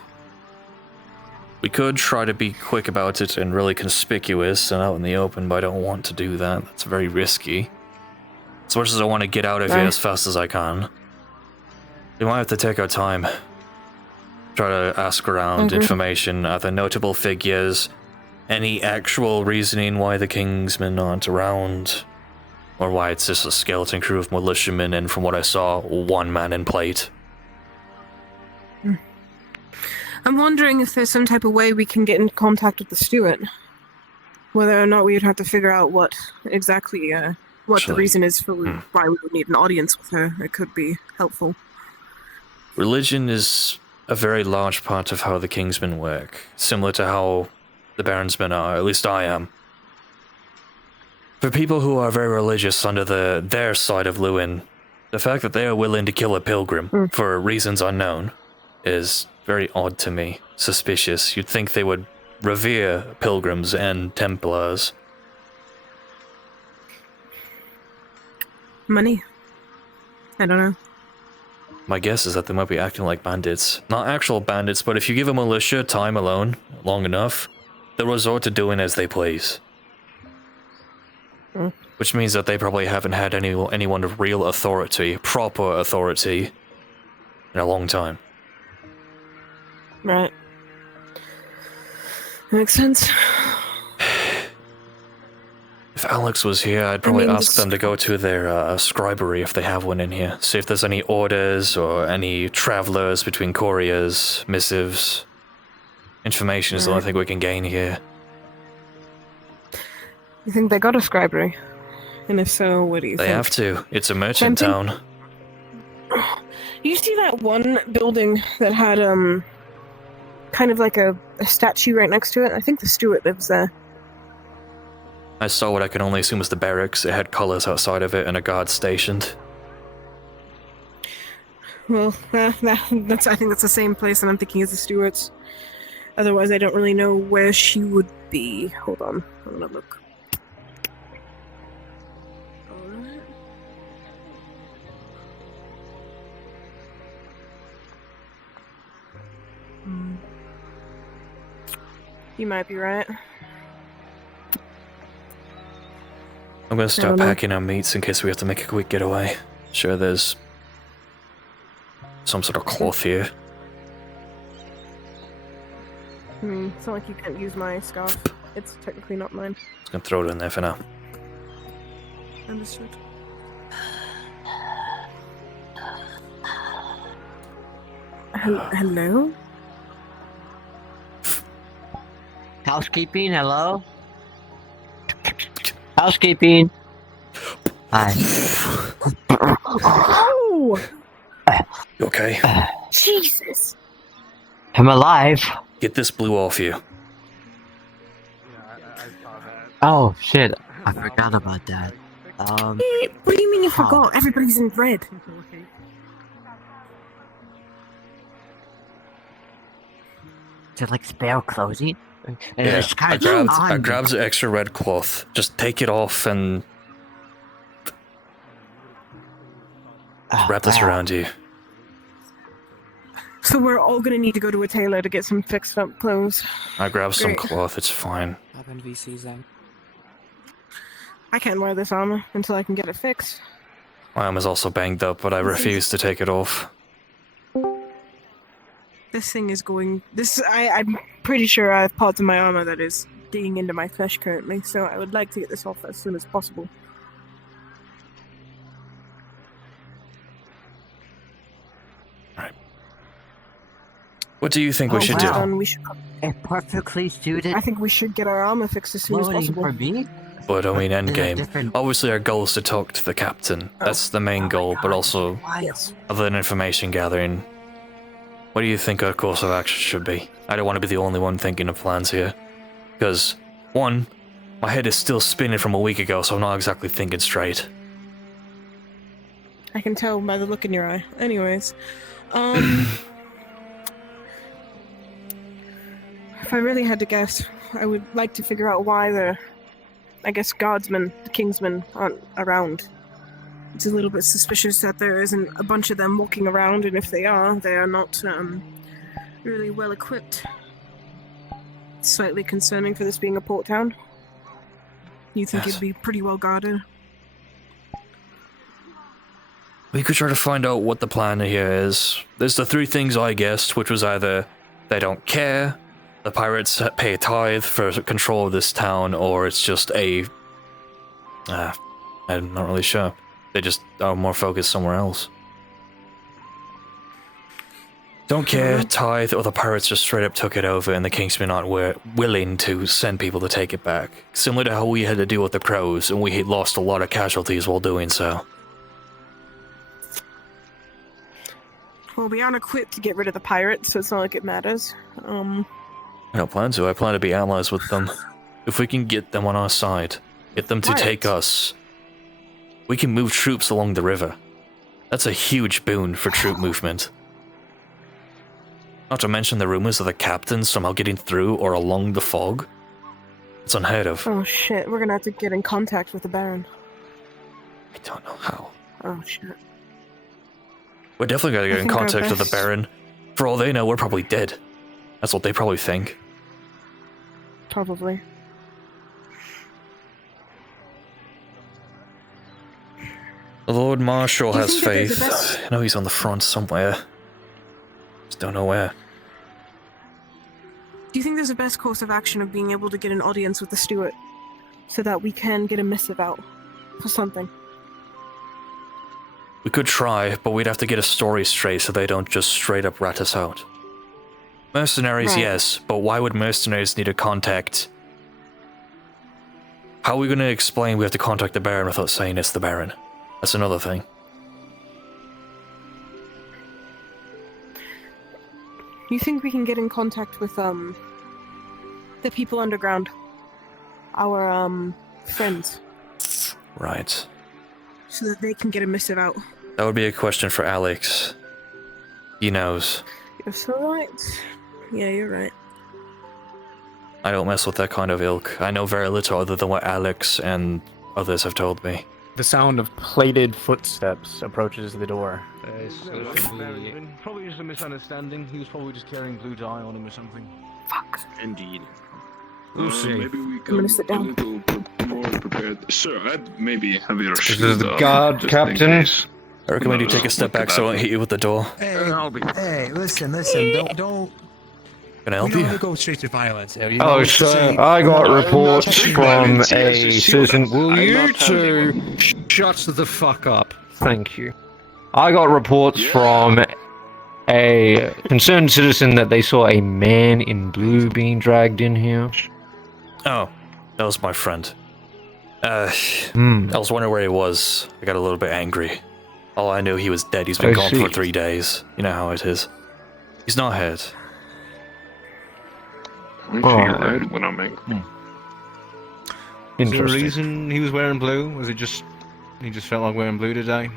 We could try to be quick about it and really conspicuous and out in the open, but I don't want to do that. That's very risky. As much as I want to get out of here as fast as I can. We might have to take our time. Try to ask around information, other notable figures, any actual reasoning why the Kingsmen aren't around, or why it's just a skeleton crew of militiamen and from what I saw, 1 man in plate. I'm wondering if there's some type of way we can get in contact with the steward. Whether or not we would have to figure out what exactly, what the reason is for why we would need an audience with her. It could be helpful. Religion is a very large part of how the Kingsmen work, similar to how the Baronsmen are, at least I am. For people who are very religious under their side of Lucan, the fact that they are willing to kill a pilgrim for reasons unknown is very odd to me, suspicious. You'd think they would revere pilgrims and Templars. Money? I don't know. My guess is that they might be acting like bandits. Not actual bandits, but if you give a militia time alone, long enough, they'll resort to doing as they please. Which means that they probably haven't had anyone of real authority, proper authority, in a long time. Right. Makes sense. If Alex was here, I'd probably ask them to go to their scribery if they have one in here. See if there's any orders or any travelers between couriers, missives. Information is the only thing we can gain here. You think they got a scribery? And if so, what do you think? They have to. It's a merchant town. You see that one building that had, kind of like a statue right next to it? I think the steward lives there. I saw what I can only assume was the barracks. It had colors outside of it and a guard stationed. Well, I think that's the same place, and I'm thinking is the steward's. Otherwise, I don't really know where she would be. Hold on, I'm gonna look. You might be right. I'm gonna start know. packing our meats in case we have to make a quick getaway. Sure, there's some sort of cloth here. It's not like you can't use my scarf. It's technically not mine. Just gonna throw it in there for now. Understood. Hello? Housekeeping, hello? Housekeeping. Hi. Oh! You okay? Jesus! I'm alive. Get this blue off you. Oh shit! I forgot about that. What do you mean you forgot? Everybody's in red. Is it like spare clothing? Yeah, I grabbed the extra red cloth. Just take it off and wrap this around you. So we're all gonna need to go to a tailor to get some fixed up clothes. I grabbed some Great. cloth, it's fine. Happened VCs then. I can't wear this armor until I can get it fixed. My arm is also banged up, but I refuse to take it off. This thing is going. I'm pretty sure I have parts of my armor that is digging into my flesh currently, so I would like to get this off as soon as possible. What do you think we should do? We should. Perfectly suited. I think we should get our armor fixed as soon as possible. For me? But I mean, endgame. Obviously, our goal is to talk to the captain. That's the main goal, but also other than information gathering. What do you think our course of action should be? I don't want to be the only one thinking of plans here. Because, one, my head is still spinning from a week ago, so I'm not exactly thinking straight. I can tell by the look in your eye. Anyways, if I really had to guess, I would like to figure out why the guardsmen, the kingsmen, aren't around. It's a little bit suspicious that there isn't a bunch of them walking around, and if they are not really well equipped. It's slightly concerning for this being a port town. You think it'd be pretty well guarded? We could try to find out what the plan here is. There's the three things I guessed, which was either they don't care, the pirates pay a tithe for control of this town, or it's just a... I'm not really sure. They just are more focused somewhere else. Don't care, tithe, or the pirates just straight up took it over and the Kingsmen aren't willing to send people to take it back. Similar to how we had to deal with the crows, and we lost a lot of casualties while doing so. Well, we aren't equipped to get rid of the pirates, so it's not like it matters. I don't plan to. I plan to be allies with them. If we can get them on our side, get them to take us, we can move troops along the river. That's a huge boon for troop movement. Not to mention the rumors of the captains somehow getting through or along the fog. It's unheard of. Oh shit, we're gonna have to get in contact with the Baron. I don't know how. Oh shit. We're definitely gonna get in think our contact with the best- Baron. For all they know, we're probably dead. That's what they probably think. Probably. The Lord Marshal Do you has think that there's a faith. best- I know he's on the front somewhere. Just don't know where. Do you think there's a best course of action of being able to get an audience with the steward, so that we can get a missive out for something? We could try, but we'd have to get a story straight so they don't just straight up rat us out. Mercenaries, Right. yes, but why would mercenaries need a contact? How are we going to explain we have to contact the Baron without saying it's the Baron? That's another thing. You think we can get in contact with the people underground? Our friends, Right. so that they can get a missive out. That would be a question for Alex. He knows. You're so right. Yeah, you're right. I don't mess with that kind of ilk. I know very little other than what Alex and others have told me. The sound of plated footsteps approaches the door. Probably just a misunderstanding. He was probably just carrying blue dye on him or something. Indeed. I'm gonna sit down. Sir, I'd maybe have your This is the guard, Captain. I recommend you take a step back so I won't hit you with the door. Hey, listen, don't. Can I help We you? don't go straight to violence here. You Oh, know, sir, I got reports from a citizen. Will you two shut the fuck up? Thank you. I got reports from a concerned citizen that they saw a man in blue being dragged in here. Oh, that was my friend. I was wondering where he was. I got a little bit angry. All I knew, he was dead. He's been I gone see. for 3 days. You know how it is. He's not hurt. Alright, when I'm angry. Is there a Interesting. reason he was wearing blue? Was it just he just felt like wearing blue today?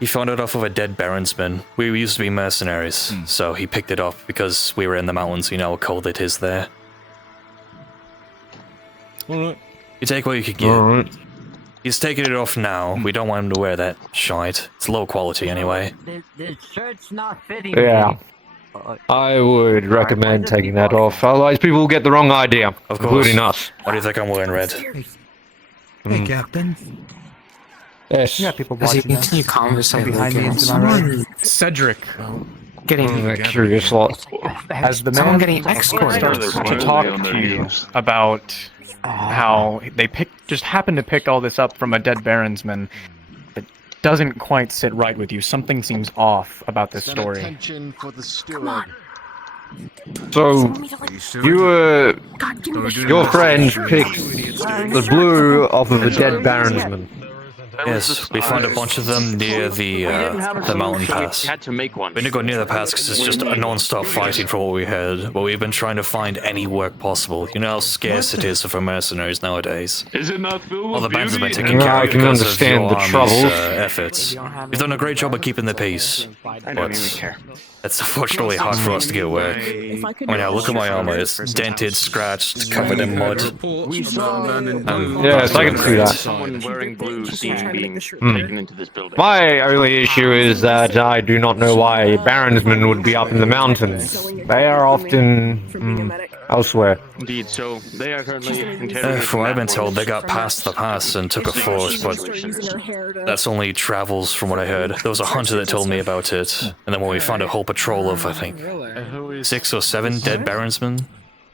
He found it off of a dead Baronsman. We used to be mercenaries, so he picked it up because we were in the mountains. You know how cold it is there. Alright. You take what you can get. Alright. He's taking it off now. We don't want him to wear that shite. It's low quality anyway. The shirt's not fitting. Yeah. I would recommend taking that off, otherwise people will get the wrong idea, Of course. including us. Why do you think I'm wearing red? Hey, Captain. Yes. Yeah, people As you watching us. continue conversating, Behind me, Lucan, to my right. someone Cedric. getting A curious lot. As the someone man getting escorted. starts to talk to you about how they just happened to pick all this up from a dead Baronsman, it doesn't quite sit right with you. Something seems off about this story. Attention for the steward. So, your friend picked the blue off of a dead Baronsman. Yes, we found a bunch of them near the mountain pass. Had to make one. We didn't go near the pass because it's just a non-stop fighting from what we heard, but we've been trying to find any work possible. You know how scarce it is for mercenaries nowadays. Is it not filled All the with bands have been beauty? taken care I of can because understand of the your army's troubles. efforts. We've done a great job of keeping the peace, I don't even care. it's unfortunately hard for us to get work. I mean, now look at my armor. It's dented, scratched, covered in mud. Yes, I can see that. Someone wearing blue seen being taken into this building. My only issue is that I do not know why Baronsmen would be up in the mountains. They are often elsewhere. Indeed, so they are currently From what I've been told, they got past the pass and took a fort, but that's only travels from what I heard. There was a hunter that told me about it, and then when we found a whole patrol of, I think, 6 or 7 dead Baronsmen,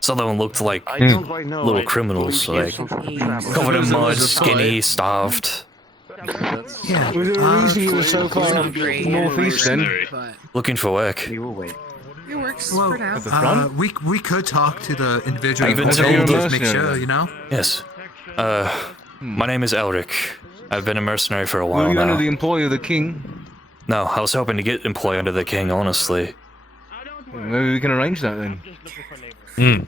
some of them looked like little criminals, like covered in mud, skinny, starved. Was there a reason you were so far northeast then? Looking for work. It works Well, for now. we could talk to the individual. I've been just told to make sure, you know. Yes. My name is Elric. I've been a mercenary for a Were while you under now. the employ of the king? No, I was hoping to get employed under the king, honestly. Maybe we can arrange that then.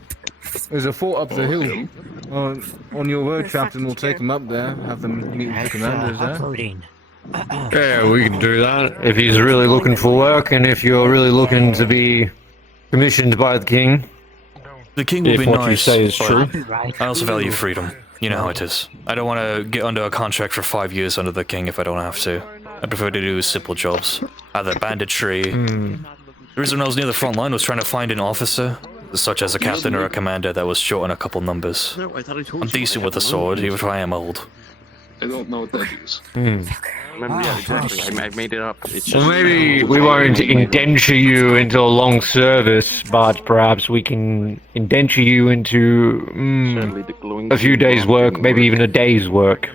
There's a fort up the hill. On your word, Captain, we'll take them up there, have them meet with the commanders there. Yeah, we can do that. If he's really looking for work, and if you're really looking to be commissioned by the king. The king will If be what nice, you say is but true. I also value freedom. You know how it is. I don't want to get under a contract for 5 years under the king if I don't have to. I prefer to do simple jobs. Either banditry. The reason I was near the front line was trying to find an officer, such as a captain or a commander that was short on a couple numbers. I'm decent with a sword, even if I am old. I don't know what that is. Remember, yeah, exactly. I made it up. It's just Well, maybe we won't indenture you into a long service, but perhaps we can indenture you into a few days' work, maybe even a day's work.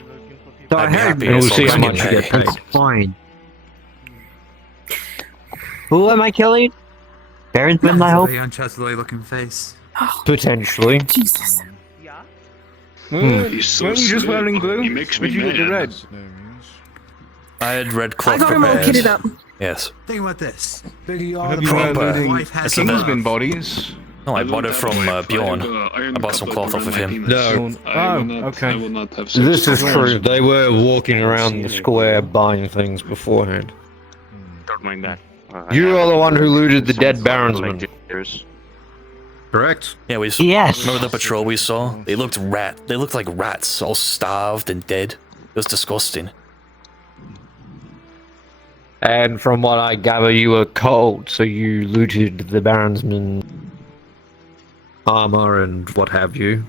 So I heard, And we'll see how much you get paid. That's fine. Who am I killing? Baronsman, I hope. Very untrustworthy looking face. Potentially. Jesus. Weren't you just wearing blue? He makes But me you get the mad. red. I had red I cloth got him all prepared. kitted up. Yes. Think about this. Have you Proper. heard of Wife has Kingsman bodies? No, I bought it from Bjorn. I bought some cloth off of him. No. Okay. I will not have sex This with is true. They were walking around the square buying things beforehand. Don't mind that. You are the one who looted the dead Baronsman. Correct. Yeah, Yes. remember the patrol we saw? They looked like rats, all starved and dead. It was disgusting. And from what I gather, you were cold, so you looted the Baronsman armor and what have you.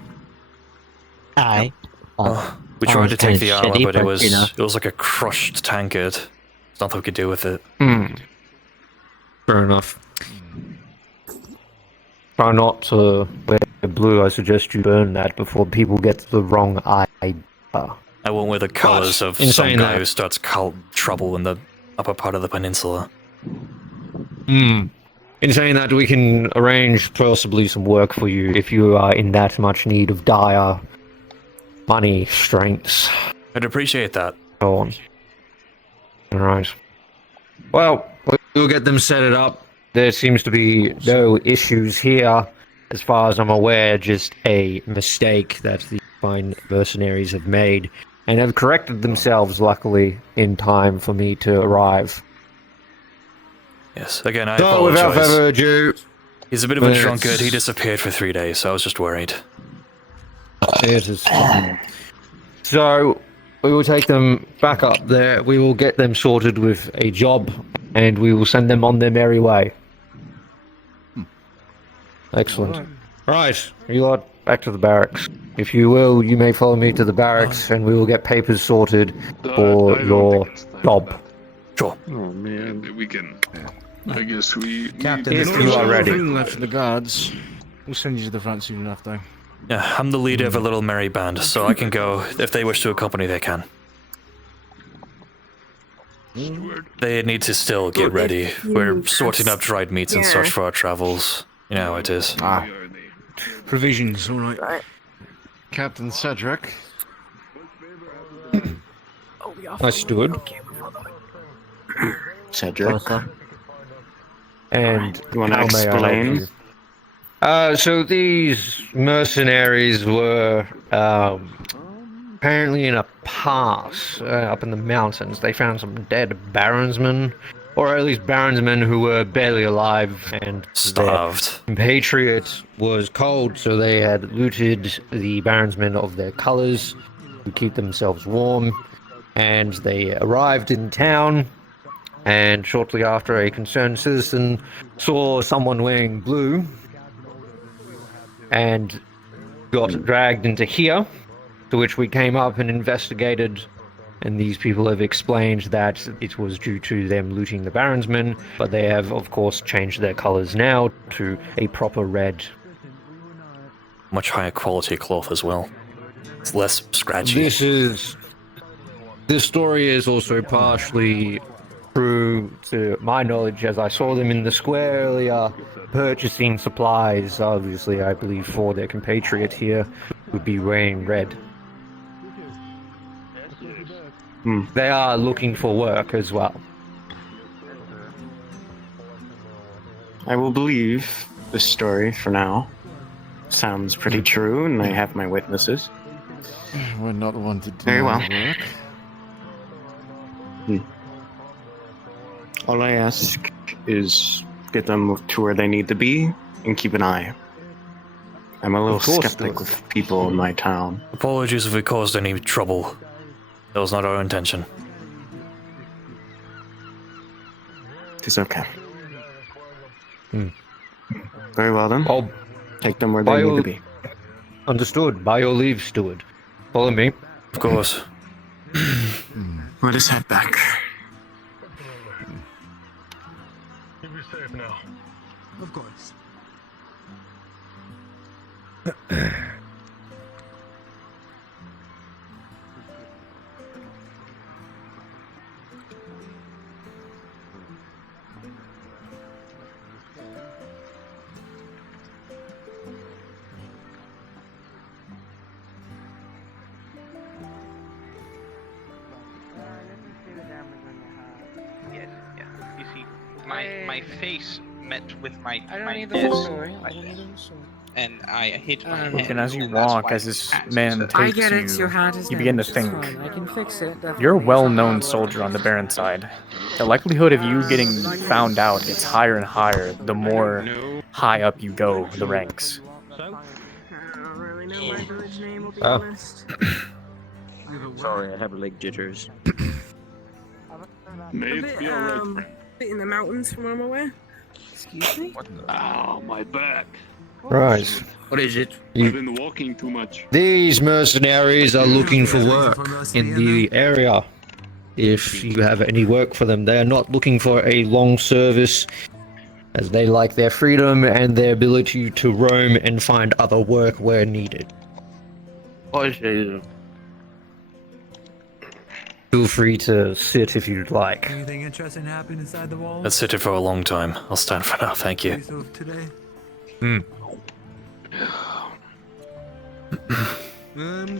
Aye. We tried to take the armor, but it was like a crushed tankard. There's nothing we could do with it. Fair enough. Try not to wear blue. I suggest you burn that before people get the wrong idea. I won't wear the colours of some guy who starts trouble in the upper part of the peninsula. In saying that, we can arrange possibly some work for you if you are in that much need of dire money straits. I'd appreciate that. Go on. Alright. Well, we'll get them set it up. There seems to be no issues here, as far as I'm aware, just a mistake that the fine mercenaries have made, and have corrected themselves, luckily, in time for me to arrive. Yes, again, I So, apologize. without further ado... He's a bit of a drunkard. He disappeared for 3 days, so I was just worried. It is. So, we will take them back up there, we will get them sorted with a job, and we will send them on their merry way. Excellent. Right, you lot, back to the barracks. If you will, you may follow me to the barracks, and we will get papers sorted for your job. Sure. Oh man, we can. I guess we. Captain, if you are ready. Left for the guards. We'll send you to the front soon enough, though. Yeah, I'm the leader of a little merry band, so I can go. If they wish to accompany, they can. They need to still get ready. We're sorting up dried meats and such for our travels. You know how it is. Provisions, alright. Captain Cedric. I stood. Cedric. And you want to how may I help explain? you? So these mercenaries were apparently in a pass up in the mountains. They found some dead baronsmen, or at least baronsmen who were barely alive, and starved. Their compatriot was cold, so they had looted the baronsmen of their colours to keep themselves warm, and they arrived in town. And shortly after, a concerned citizen saw someone wearing blue and got dragged into here, to which we came up and investigated, and these people have explained that it was due to them looting the baronsmen, but they have, of course, changed their colours now to a proper red. Much higher quality cloth as well. It's less scratchy. This story is also partially true to my knowledge, as I saw them in the square earlier, purchasing supplies. Obviously, I believe for their compatriot here would be wearing red. They are looking for work as well. I will believe this story for now. Sounds pretty true, and I have my witnesses. We're not the one to do Very well. work. All I ask is get them to where they need to be and keep an eye. I'm a little skeptic with people in my town. Apologies if we caused any trouble. That was not our intention. It's okay. Very well then. I'll take them where they need to be. Understood. By your leave, steward. Follow me. Of course. Let us head back. You'll be safe now. Of course. Yes, yeah. You see, my face met with my I don't my need the desk whole story. like I don't need this. the whole story. And I hit my head. And as you and that's walk, why as this it man passed. I takes get it. Your you, hat is you begin to damaged, it's think. fine, I can fix it. Definitely. You're a well-known soldier on the Baron side. The likelihood of you getting found out gets higher and higher the more high up you go the ranks. Sorry, I have leg jitters. A bit, bit in the mountains from where I'm aware. Excuse me? Ow, my back. Right. What is it? I've been walking too much. These mercenaries are looking for work in the area. If you have any work for them, they are not looking for a long service, as they like their freedom and their ability to roam and find other work where needed. Feel free to sit if you'd like. Anything interesting happened inside the walls? Let's sit here for a long time. I'll stand for now, thank you. Today? Hmm. No.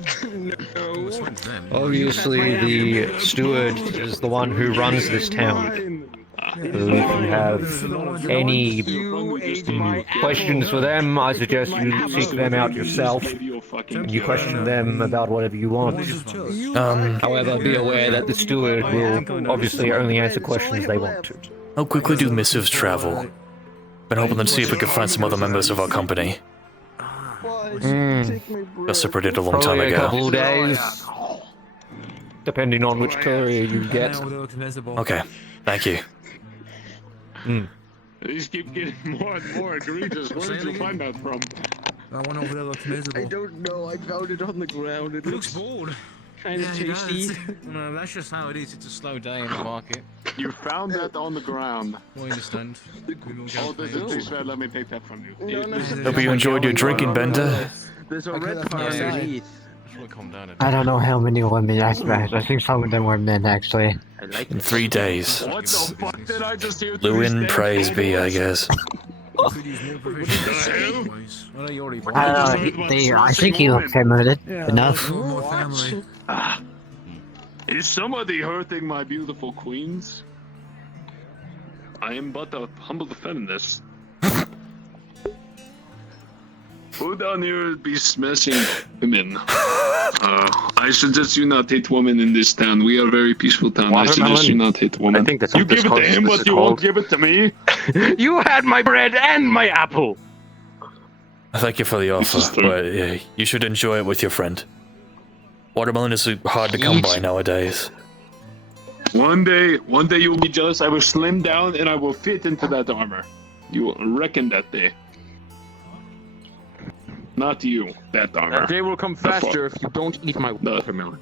Obviously, the steward is the one who runs this town. So if you have any questions for them, I suggest you seek them out yourself, and you question them about whatever you want. However, be aware that the steward will obviously only answer questions they want to. How quickly do missives travel? Been hoping to see if we can find some other members of our company. Just separated a long time Probably ago. a couple of days, depending on which courier you get. Okay, thank you. These keep getting more and more egregious. Where did you find that from? That one over there looks miserable. I don't know. I found it on the ground. It looks bored. kind of tasty. No, that's just how it is. It's a slow day in the market. You found that on the ground. I understand. Oh, this is too sad. Let me take that from you. Hope you enjoyed your drinking, Bender. There's a red fire underneath. I don't know how many women I smashed. I think some of them were men, actually. In 3 days. What the fuck did I just hear? Lucan, praise be, I guess. I don't know. I think he looked limited enough. Is somebody hurting my beautiful queens? I am but a humble feminist. Who down here be smashing women? I suggest you not hate women in this town. We are a very peaceful town. I suggest you not hate women. I think that's you what this give it to called- him, this but is you called. won't give it to me. You had my bread and my apple. Thank you for the offer, but you should enjoy it with your friend. Watermelon is hard to come by nowadays. One day you'll be jealous. I will slim down and I will fit into that armor. You will reckon that day. Not you, that armor. That day will come faster if you don't eat my watermelon.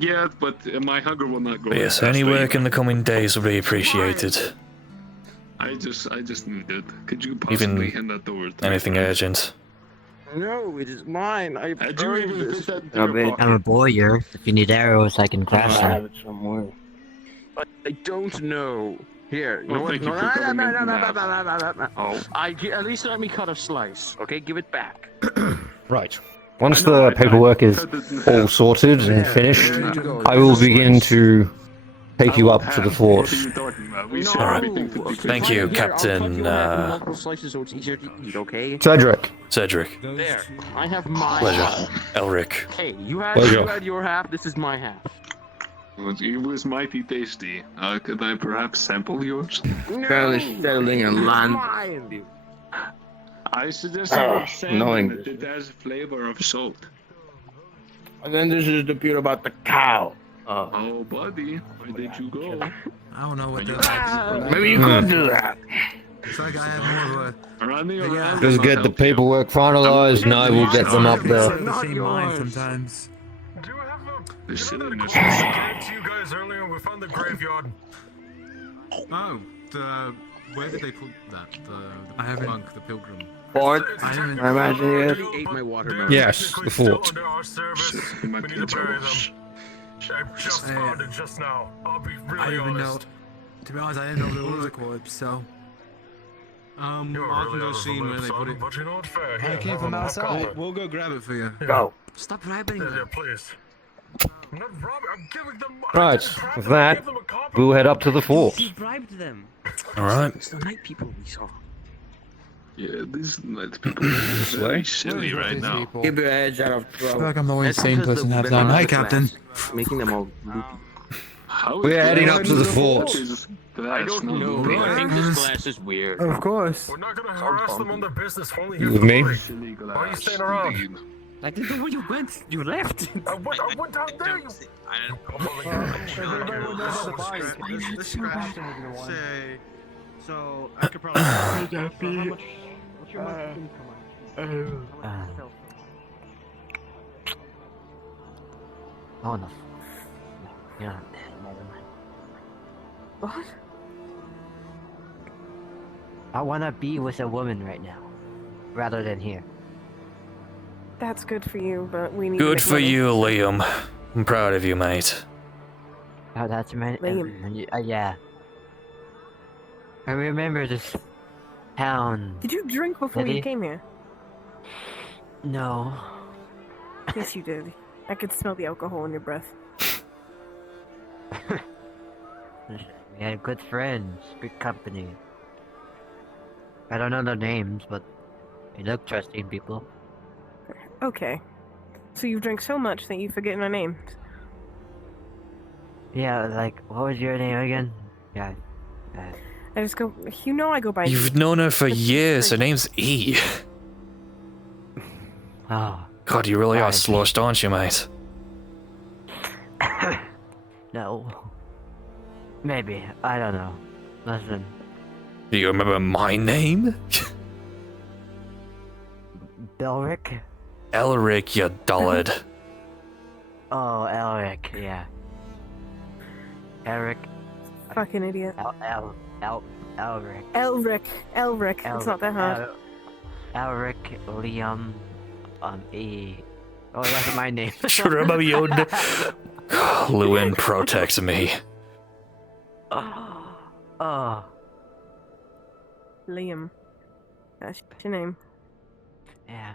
Yeah, but my hunger will not go. But yes, as any fast. work in the coming days will be appreciated. I just need it. Could you possibly hand that over to Anything urgent. No, it is mine. I Had you even fit that into I'm your a warrior. If you need arrows, I can craft I have them. it somewhere. I don't know. Here, Well, thank you for covering me in half. Oh, at least let me cut a slice. Okay, give it back. Right. Once the paperwork is all sorted and finished, I will begin to take you up to the fort. Alright. Thank you, Captain, Multiple slices so it's easier to eat, okay? Cedric. Cedric. There. I have my Pleasure. half. Elric. Hey, you Pleasure. had your half, this is my half. It was mighty tasty. Could I perhaps sample yours? Currently settling in land. I suggest you salmon knowing that it has a flavor of salt. And then this is the part about the cow. Oh, buddy, where did you go? I don't know what the Maybe you could do that. It's like I have more of a Running around. Just get the paperwork finalized and I will get them up there. the same mind sometimes. The silliness. I came to you guys earlier. We found the graveyard. Oh, where did they put that? The monk, the pilgrim. Fort, I haven't. I imagine it. Ate my watermelon. Yes, the fort. Under our service. We need to bury them. I just found it just now. I'll be I really didn't know. honest. To be honest, I didn't know there was a corpse. So. You're I can really go out of see the where loop, they son, put it. but you know what's fair? I Here, came have from a look outside. over. We'll go grab it for you. Go. Stop bribing Yeah, them. please. I'm not robbing. I'm giving them. Right, with that, we'll head up to the fort. You bribed them. Alright. It's the night people we saw. Yeah, these night people are very silly right now. Keep your heads out of I feel trouble. like I'm the only That's sane because person the half the weapon time. on Hi, the Captain. glass, making them all loopy. We're heading up to the fort. I don't know. I think this glass is weird. Of course. We're not gonna harass them on their business. We're only You here with for me? money. Why are you staying around? I didn't know where you went. You left. I went down there. You Say, so I could probably. What's your monthly income? Oh no. Yeah, never mind. What? I wanna be with a woman right now, rather than here. That's good for you, but we need to Good make for money. you, Liam. I'm proud of you, mate. Oh, that's my Liam. yeah. I remember this town. Did you drink before Did you he? came here? No. Yes, you did. I could smell the alcohol in your breath. We had good friends, good company. I don't know their names, but they look trusting people. Okay. So you drink so much that you forget my name. Yeah, like, what was your name again? Yeah. I just go, you know I go by You've known her for years. Her name's E. Oh. God, you really are Right. sloshed, aren't you, mate? No. Maybe. I don't know. Listen. Do you remember my name? Belric? Elric, you dullard. Oh, Elric, yeah. Eric. Fucking idiot. Elric. Elric. It's not that hard. Elric, Liam, E. Oh, that's my name. Remember your Lucan protects me. Oh. Liam. That's your name. Yeah.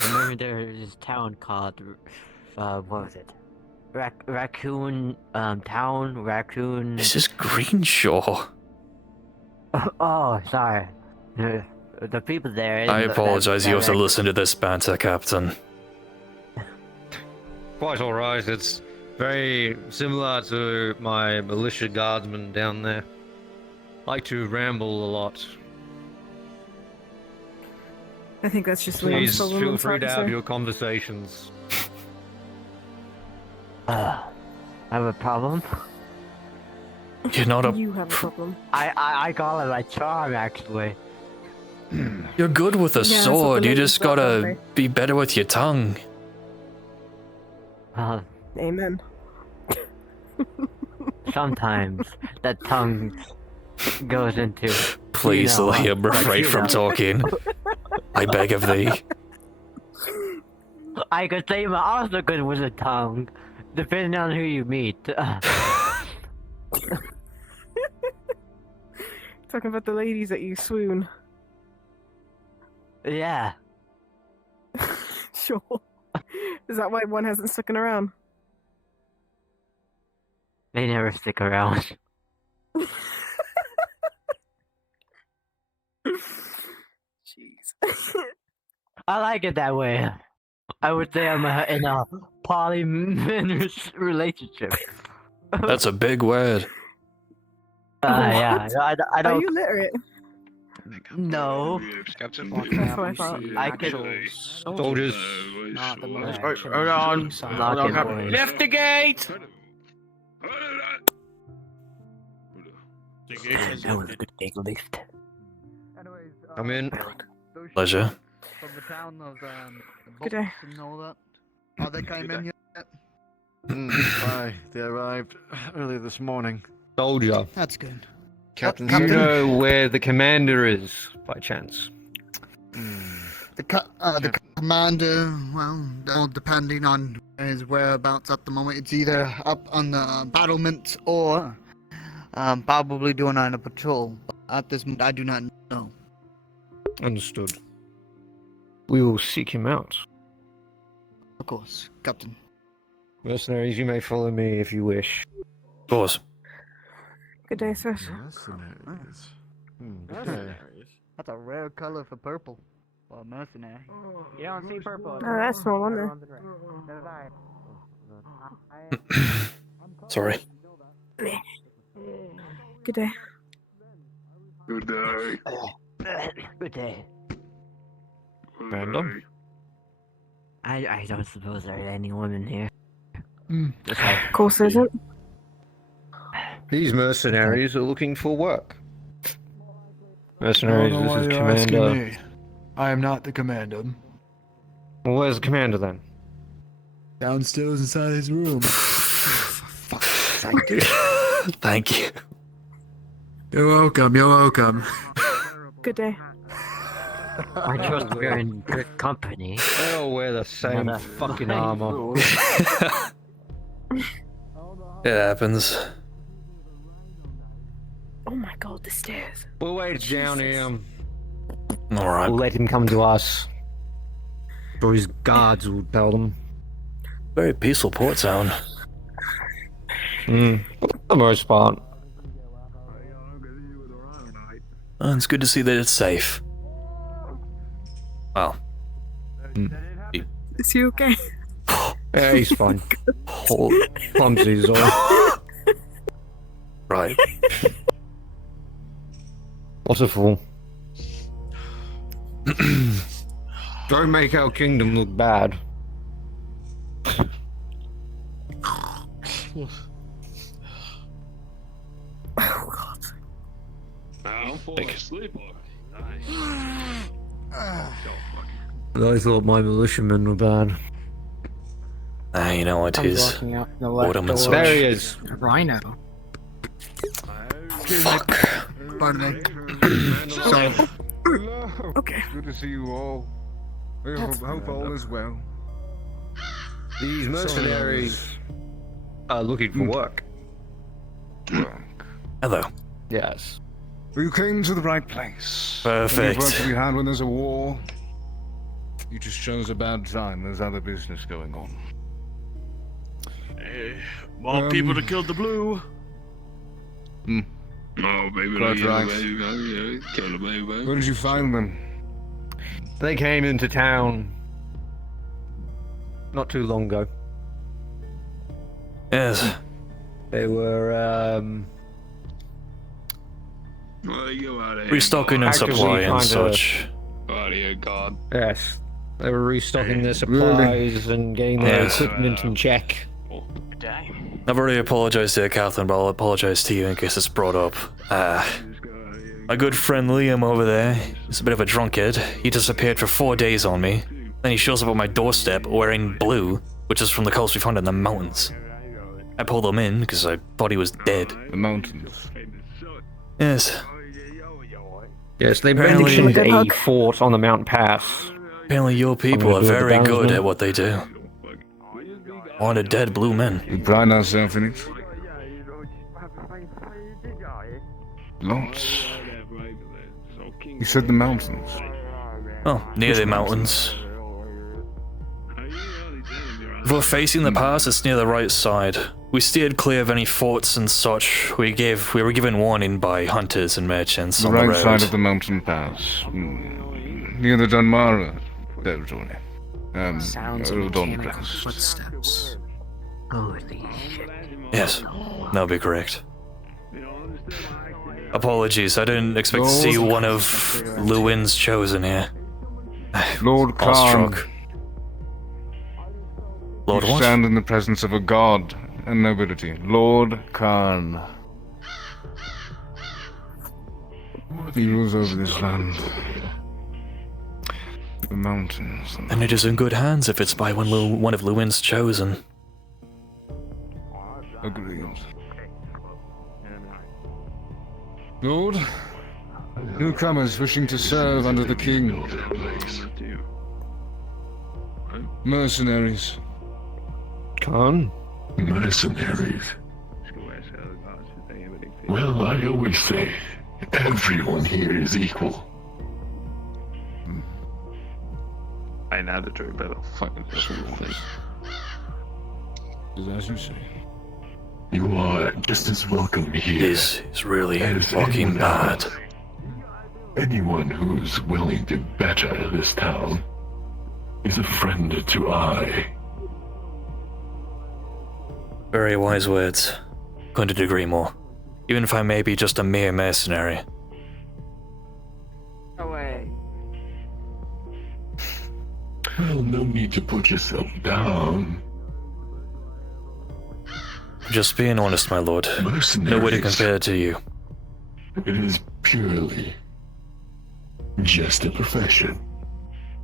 Remember there's this town called, what was it? Raccoon, town, Raccoon... This is Greenshore. Oh, sorry. The people there... I apologize, you have to listen to this banter, Captain. Quite alright, it's very similar to my militia guardsmen down there. Like to ramble a lot. I think that's just Please Liam's problem. feel I'm free sorry to to have say. your conversations. I have a problem? You're not a... You have a problem. I call it my charm, actually. You're good with a Yeah, that's what sword, the you ladies just love, don't gotta be better with your tongue. Amen. Sometimes that tongue goes into... Please, you know, Liam, refrain from talking. I beg of thee. I could say I'm also good with a tongue, depending on who you meet. Talking about the ladies that you swoon. Yeah. Sure. Is that why one hasn't stuck around? They never stick around. Jeez. I like it that way. I would say I'm in a polyamorous relationship. That's a big word. Yeah. I Are don't. you literate? No. That's what I thought. I could. Soldiers. Hold on. Hold on, Captain. Lift the gate! That was a good big lift. Come in. Pleasure. From the town of Good day. and all that. Oh, they came in yet? Aye, they arrived early this morning. Soldier. That's good. Captain Do you Sutton? know where the commander is, by chance? The commander, well, all depending on his whereabouts at the moment, it's either up on the battlement or probably doing on a patrol. At this moment, I do not know. Understood. We will seek him out. Of course, Captain. Mercenaries, you may follow me if you wish. Of course. Good day, sir. Mercenaries. Good day. That's a rare color for purple. For a mercenary. You don't see purple. Oh, that's no wonder. Sorry. Good day. Good day. Good day. Random. I don't suppose there are any women here. Of course there isn't. These mercenaries are looking for work. Mercenaries, I don't know this why is you're asking Commander. me. I am not the commander. Well, where's the commander then? Downstairs inside his room. Thank you. Thank you. You're welcome, you're welcome. Good day. I trust we're in good company. They all wear the same Another fucking fine armor. fool. It happens. Oh my god, the stairs. We'll wait down here. Alright. We'll let him come to us. Or his guards will tell them. Very peaceful port town. For the most part. Oh, it's good to see that it's safe. Well. Is he okay? Yeah, he's fine. Clumsy is all. Right. What a fool. Don't make our kingdom look bad. I'm falling asleep already. I thought my militiamen were bad. You know what Comes is walking out the left autumn and door. such. There he is. Rhino. Fuck. Pardon me. Sorry. Okay. Good to see you all. I hope all is well. These mercenaries are looking for work. Hello. Yes. You came to the right place. Perfect. Work to be had when there's a war. You just chose a bad time. There's other business going on. More people to kill the blue. Oh, baby, Quite right. Kill the baby. Where did you find them? They came into town not too long ago. Yes. They were Restocking and actively supply and trying to- such. Oh, dear God. Yes. They were restocking their supplies and getting their Yes. equipment in check. I've already apologized to Catherine, but I'll apologize to you in case it's brought up. My good friend Liam over there is a bit of a drunkard. He disappeared for 4 days on me. Then he shows up at my doorstep wearing blue, which is from the coast we found in the mountains. I pulled him in because I thought he was dead. The mountains. Yes. Yes, they Apparently- mentioned a fort on the Mount Pass. Apparently your people are very good at what they do. Wanted dead blue men. We pride ourselves in it. Lots. You said the mountains. Oh, near the mountains. If we're facing the pass, it's near the right side. We steered clear of any forts and such. We were given warning by hunters and merchants The on the right road. side of the mountain pass. Near the Dunmara territory. Sounds Don of mechanical Place. footsteps. Holy shit. Yes, that'll be correct. Apologies, I didn't expect to see one of Lewin's chosen here. Lord Khan. Awestruck. Lord You what? stand in the presence of a god and nobility. Lord Khan. He rules over this land. The mountains. And it is in good hands if it's by one of Lewin's chosen. Agreed. Lord, newcomers wishing to serve under the king. Mercenaries. Khan? Mercenaries. Well, I always say, everyone here is equal. I know the truth, but I'll fucking thing. As you say. You are just as welcome here. This is really as fucking anyone bad. else. Anyone who's willing to better this town is a friend to I. Very wise words. Couldn't agree more. Even if I may be just a mere mercenary. Away. Well, no need to put yourself down. Just being honest, my lord. No way to Mercenaries. compare to you. It is purely just a profession.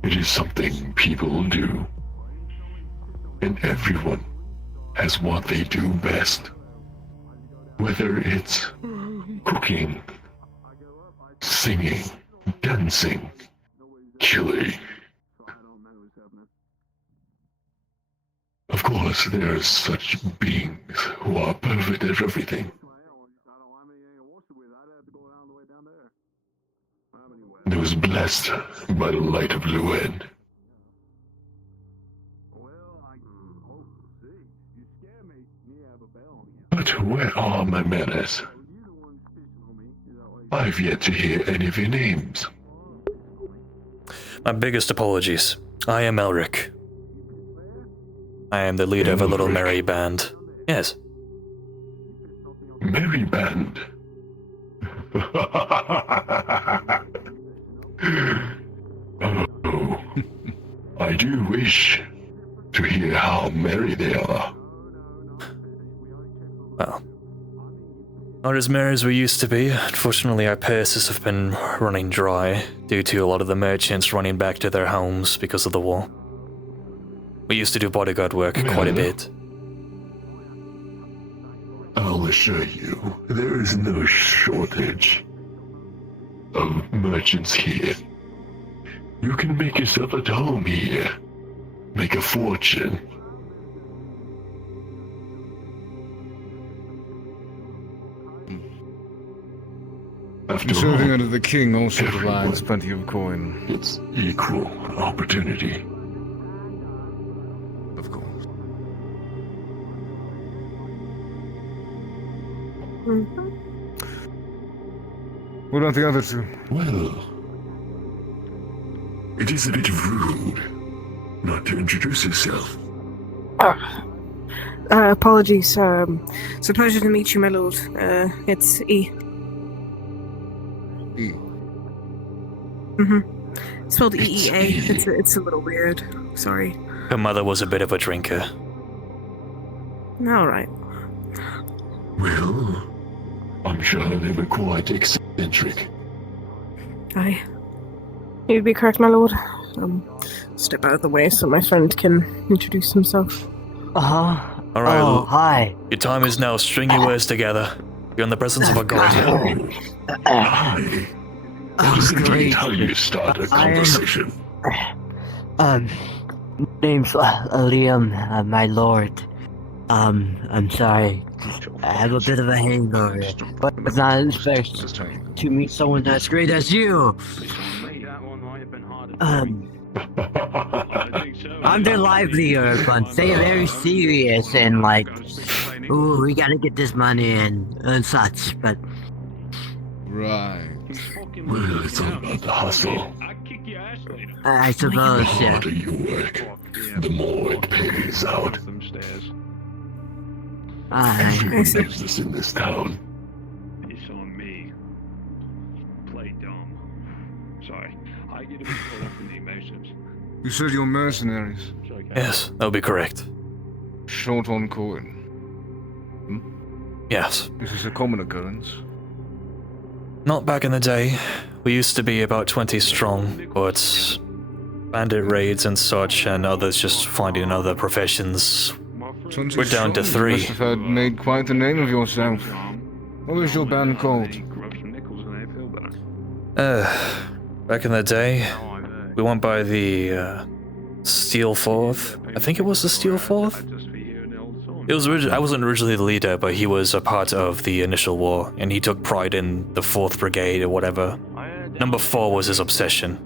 It is something people do. And everyone has what they do best. Whether it's cooking, singing, dancing, killing. Of course, there are such beings who are perfect at everything. Those blessed by the light of Lucan. But where are my manners? I've yet to hear any of your names. My biggest apologies. I am Elric. I am the leader of a little merry band. Yes. Merry band? Oh, I do wish to hear how merry they are. Well, not as merry as we used to be. Unfortunately, our purses have been running dry due to a lot of the merchants running back to their homes because of the war. We used to do bodyguard work quite a bit. I'll assure you, there is no shortage of merchants here. You can make yourself at home here. Make a fortune. After Serving all, under the king also provides plenty of coin. it's equal opportunity. Of course. What about the other two? Well, it is a bit rude not to introduce yourself. Apologies. It's a pleasure to meet you, my lord. It's E. E. Spelled E-E-A. It's a little weird. Sorry. Her mother was a bit of a drinker. All right. Well, I'm sure they were quite eccentric. Aye. You'd be correct, my lord. Step out of the way so my friend can introduce himself. Uh-huh. Alright, Oh, hi. your time is now. String your words together. You're in the presence of a god. Hi. That is indeed how you start a conversation. Name's Liam, my lord. I'm sorry. I have a bit of a hangover, but it's not expected to meet someone as great as you. I'm their livelier, but they're very serious and like, ooh, we gotta get this money and such, but... Right. Well, it's all about the hustle. I suppose, The yeah. harder you work, the more it pays out. Everyone knows this in this town. It's on me. Play dumb. Sorry. I get a bit caught up in the emotions. You said you're mercenaries. Yes, that would be correct. Short on coin. Yes. This is a common occurrence. Not back in the day. We used to be about 20 strong, but bandit raids and such, and others just finding other professions, we're down to 3. You must have had made quite the name of yourself. What was your band called? Back in the day, we went by the Steel Fourth. I think it was the Steel Fourth. It was I wasn't originally the leader, but he was a part of the initial war, and he took pride in the 4th Brigade or whatever. Number 4 was his obsession.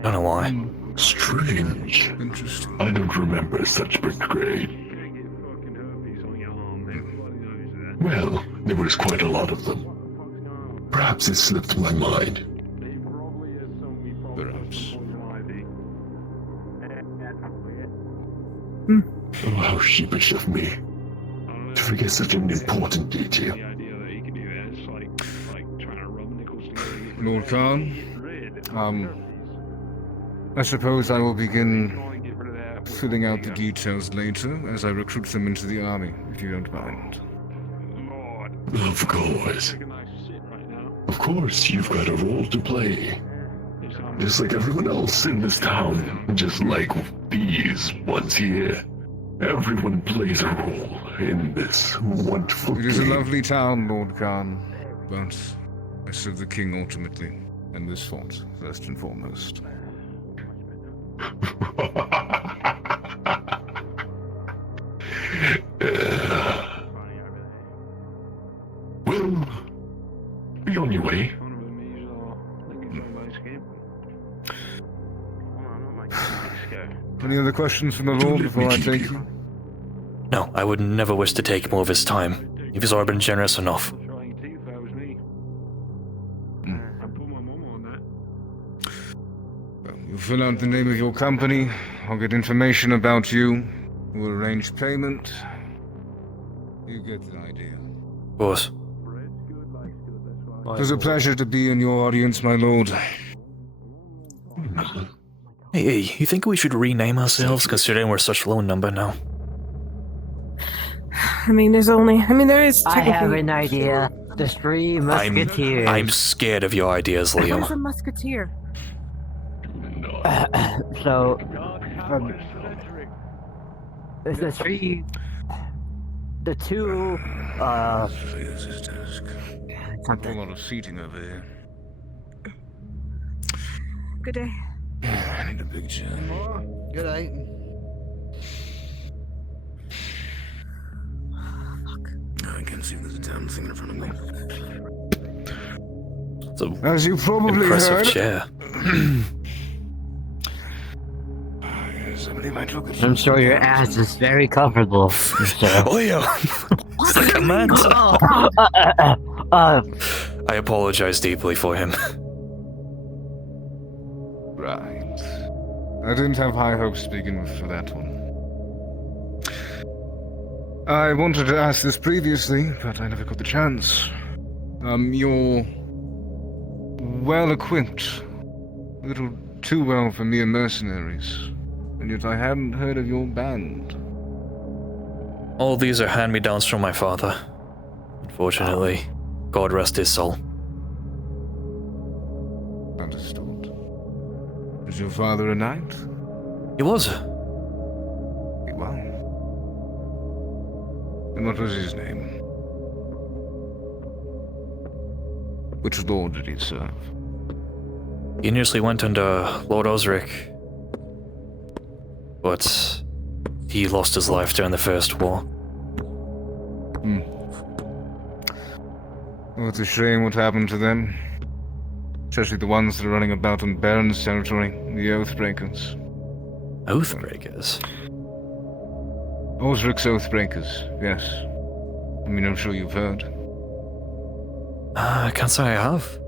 I don't know why. Strange. Interesting. I don't remember such brigade. Well, there was quite a lot of them. Perhaps it slipped my mind. Perhaps. Oh, how sheepish of me to forget such an important detail. Lord Khan, I suppose I will begin filling out the details later as I recruit them into the army, if you don't mind. Of course. Of course, you've got a role to play. just like everyone else in this town, just like these ones here. Everyone plays a role in this wonderful It is a game. lovely town, Lord Khan, but I serve the king ultimately, and this fort, first and foremost. Well, be on your way. Any other questions from the Lord before I take you? No, I would never wish to take more of his time. He's already been generous enough. You fill out the name of your company, I'll get information about you, we'll arrange payment. You get the idea. Of course. It was a pleasure to be in your audience, my lord. Hey, you think we should rename ourselves, considering we're such low number now? I mean, there is I technically... have an idea. The Three Musketeers. I'm scared of your ideas, What is Liam. a musketeer? So, the three... The two, A whole lot of seating over here. Good day. I need a big chair. Good night. I can't see there's a damn thing in front of me. It's a As you probably impressive heard, chair. somebody might look at I'm sure your ass is very comfortable, sir. Oh yeah, it's like a man. I apologize deeply for him. Right. I didn't have high hopes to begin with for that one. I wanted to ask this previously, but I never got the chance. You're well equipped. A little too well for mere mercenaries. And yet I hadn't heard of your band. All these are hand-me-downs from my father. Unfortunately, God rest his soul. Understood. Was your father a knight? He was. Wow. And what was his name? Which lord did he serve? He initially went under Lord Osric, but he lost his life during the First War. Well, it's a shame what happened to them. Especially the ones that are running about on Baron's territory, the Oathbreakers. Oathbreakers? Osric's Oathbreakers, yes. I mean, I'm sure you've heard. I can't say I have.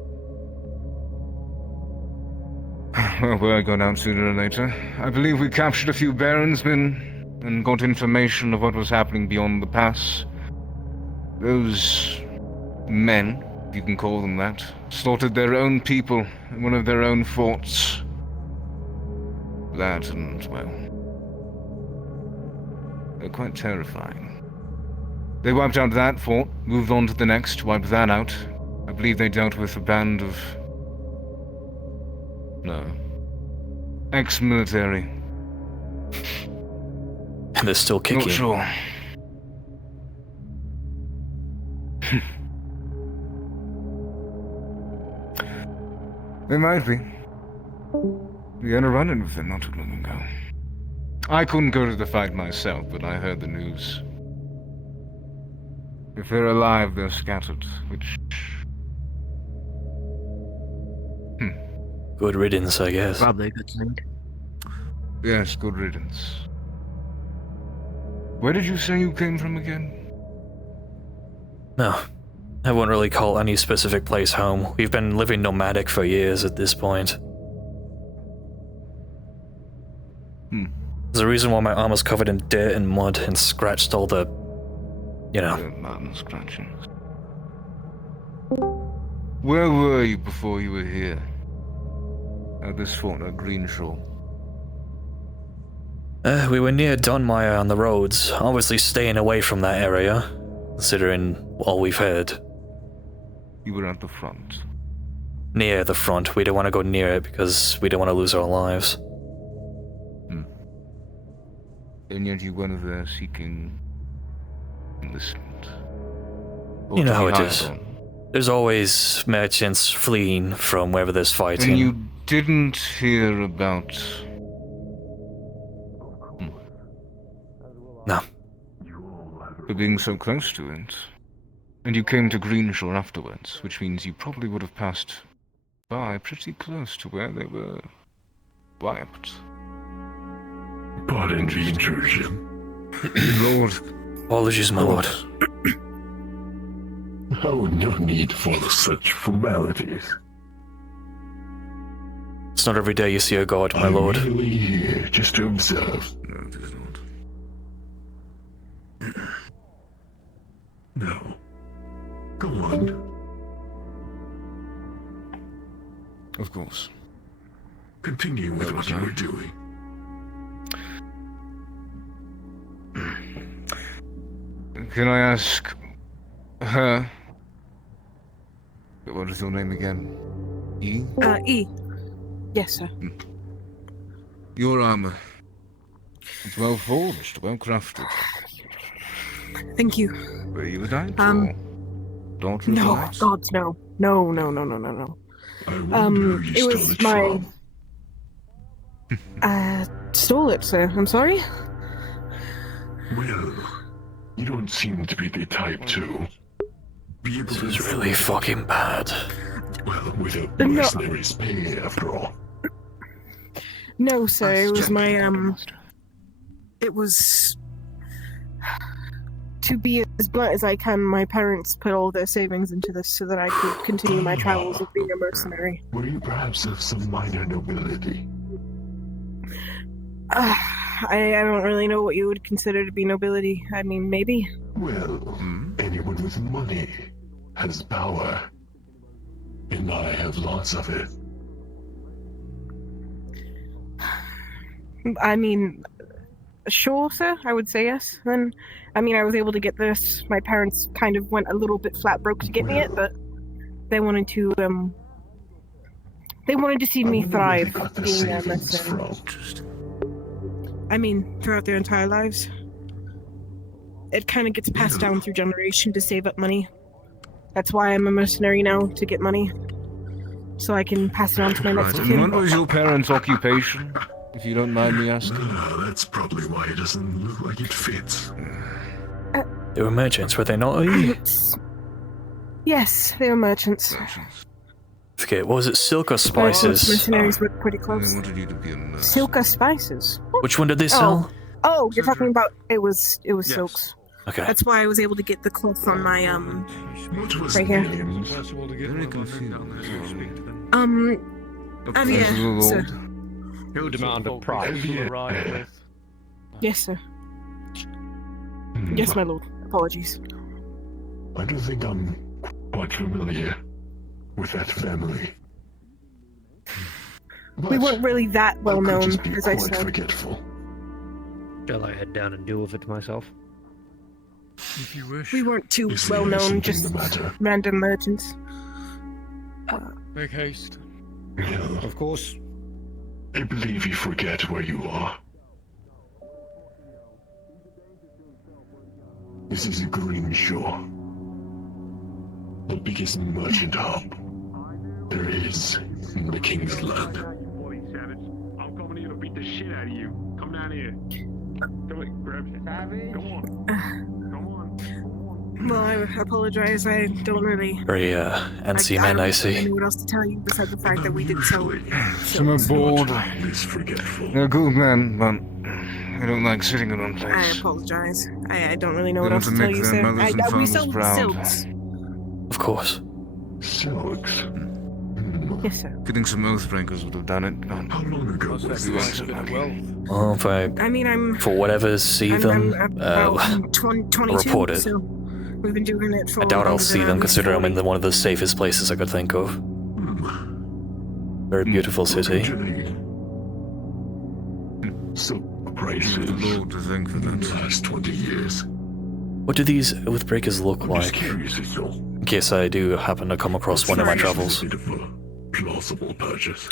Well, we're going out sooner or later. I believe we captured a few Baron's men and got information of what was happening beyond the pass. Those men, if you can call them that, slaughtered their own people in one of their own forts. That and, well, they're quite terrifying. They wiped out that fort, moved on to the next, wiped that out. I believe they dealt with a band of... no. Ex-military. And they're still kicking. Not sure. They might be. We had a run-in with them not too long ago. I couldn't go to the fight myself, but I heard the news. If they're alive, they're scattered, which... Good riddance, I guess. Probably a good thing. Yes, good riddance. Where did you say you came from again? No, I wouldn't really call any specific place home. We've been living nomadic for years at this point. There's a reason why my arm is covered in dirt and mud and scratched all the... you know. Mud and scratchings. Where were you before you were here? At this fort at Greenshore. We were near Dunmire on the roads, obviously staying away from that area, considering all we've heard. You were at the front. near the front. We don't want to go near it because we don't want to lose our lives. And yet you went there seeking enlistment. You know how it is. There's always merchants fleeing from wherever there's fighting. And you didn't hear about... No. For being so close to it. And you came to Greenshore afterwards, which means you probably would have passed by pretty close to where they were wiped. Pardon the intrusion. Lord. Apologies, my lord. Oh, no need for such formalities. It's not every day you see a god, my lord. I'm really here just to observe. No, it is not. No. Go on. Of course. Continue with what you were doing. Can I ask her? What is your name again? E? E. Yes, sir. Your armor. It's well forged, well crafted. Thank you. Were you a knight or daughter of No, knights? God, no. No. It was my... stole it, sir. I'm sorry? Well, you don't seem to be the type to be able This to... is really fucking bad. Well, without mercenaries pay, after all. No, sir. It was my, It was... To be as blunt as I can, my parents put all their savings into this so that I could continue my travels of being a mercenary. Were you perhaps of some minor nobility? I don't really know what you would consider to be nobility. I mean, maybe. Well, anyone with money has power. And I have lots of it. I mean, sure, sir. I would say yes. Then, I mean, I was able to get this. My parents kind of went a little bit flat broke to get me it, but they wanted to see me thrive being a mercenary. I mean, throughout their entire lives. It kind of gets passed down through generation to save up money. That's why I'm a mercenary now, to get money. So I can pass it on to my next of kin. What was your parents' occupation, if you don't mind me asking? That's probably why it doesn't look like it fits. They were merchants, were they not? Yes, they were merchants. Forget, what was it, silk or Most spices? mercenaries work pretty close. They wanted you to be a mercenary. Silk or spices? Which one did they sell? Oh, you're talking about it was silks. Okay. That's why I was able to get the cloth on my right here. Very confused. Yeah, sir. Who demand a price? Yes, sir. Yes, my lord. Apologies. I don't think I'm quite familiar with that family. We weren't really that well known, as I said. Forgetful. Shall I head down and deal with it myself? If you wish. We weren't too well known, just random merchants. Make haste. Of course. I believe you forget where you are. This is Greenshore, the biggest merchant hub there is in the King's Land. I'm coming here to beat the shit out of you. Come down here. Come on, grab it. Come on. Well, I apologize. I don't really. Very, NC men, I see. I don't know what else to tell you besides the fact that we did so. Some are bored. They're good men, but they don't like sitting in one I place. apologize. I don't really know They what else want to to tell make you, their sir. mothers and We fathers sell proud. silks. Of course. Silks? Yes, sir. Getting some oathbreakers would have done it. But how long ago was this? Well, if I mean, I'm. for whatever see them, I'm about 22, report it. so we've been doing it for. I doubt I'll longer see than them, I'm considering I'm in one of the safest places I could think of. Very beautiful city. So prices the Lord to thank for in that. the last 20 years. What do these oathbreakers look like? Curious is all. In case I do happen to come across one in my travels. plausible purchase.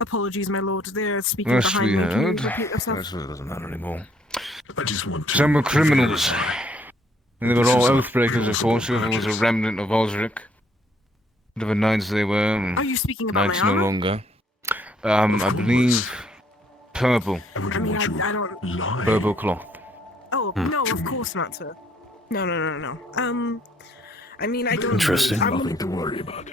Apologies, my lord. They're speaking Last behind we me. Can you heard, repeat yourself? that's it doesn't matter anymore. I just want to. Some were criminals. And they were This all is a oathbreakers, of course. plausible Whoever was a purchase. remnant of Osric. Whatever knights they were. Are you speaking about Knights my no armor? longer. I believe purple. I mean, I don't. Purple cloth. Oh no, of course not, sir. No. I mean, I don't. Interesting. Nothing to worry about.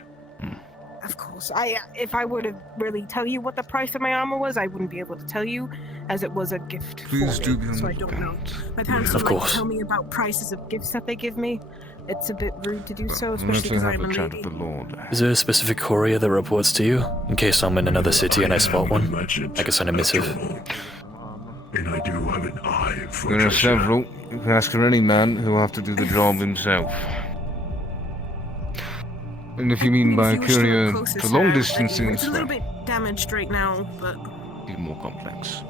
Of course, if I were to really tell you what the price of my armor was, I wouldn't be able to tell you, as it was a gift Please for do me, be on so the I don't know. lookout. My parents Of don't like course. to tell me about prices of gifts that they give me. It's a bit rude to do so, Let's especially because have I'm a a chat lady. with the Lord. Is there a specific courier that reports to you? In case I'm in another city and I spot one, I can send a missive. And I do have an eye for There are treasure. several. You can ask for any man who will have to do the job himself. And if you mean by If you wish to look courier closer, to sir, long distances, it's a little well, bit damaged right now, but even more complex.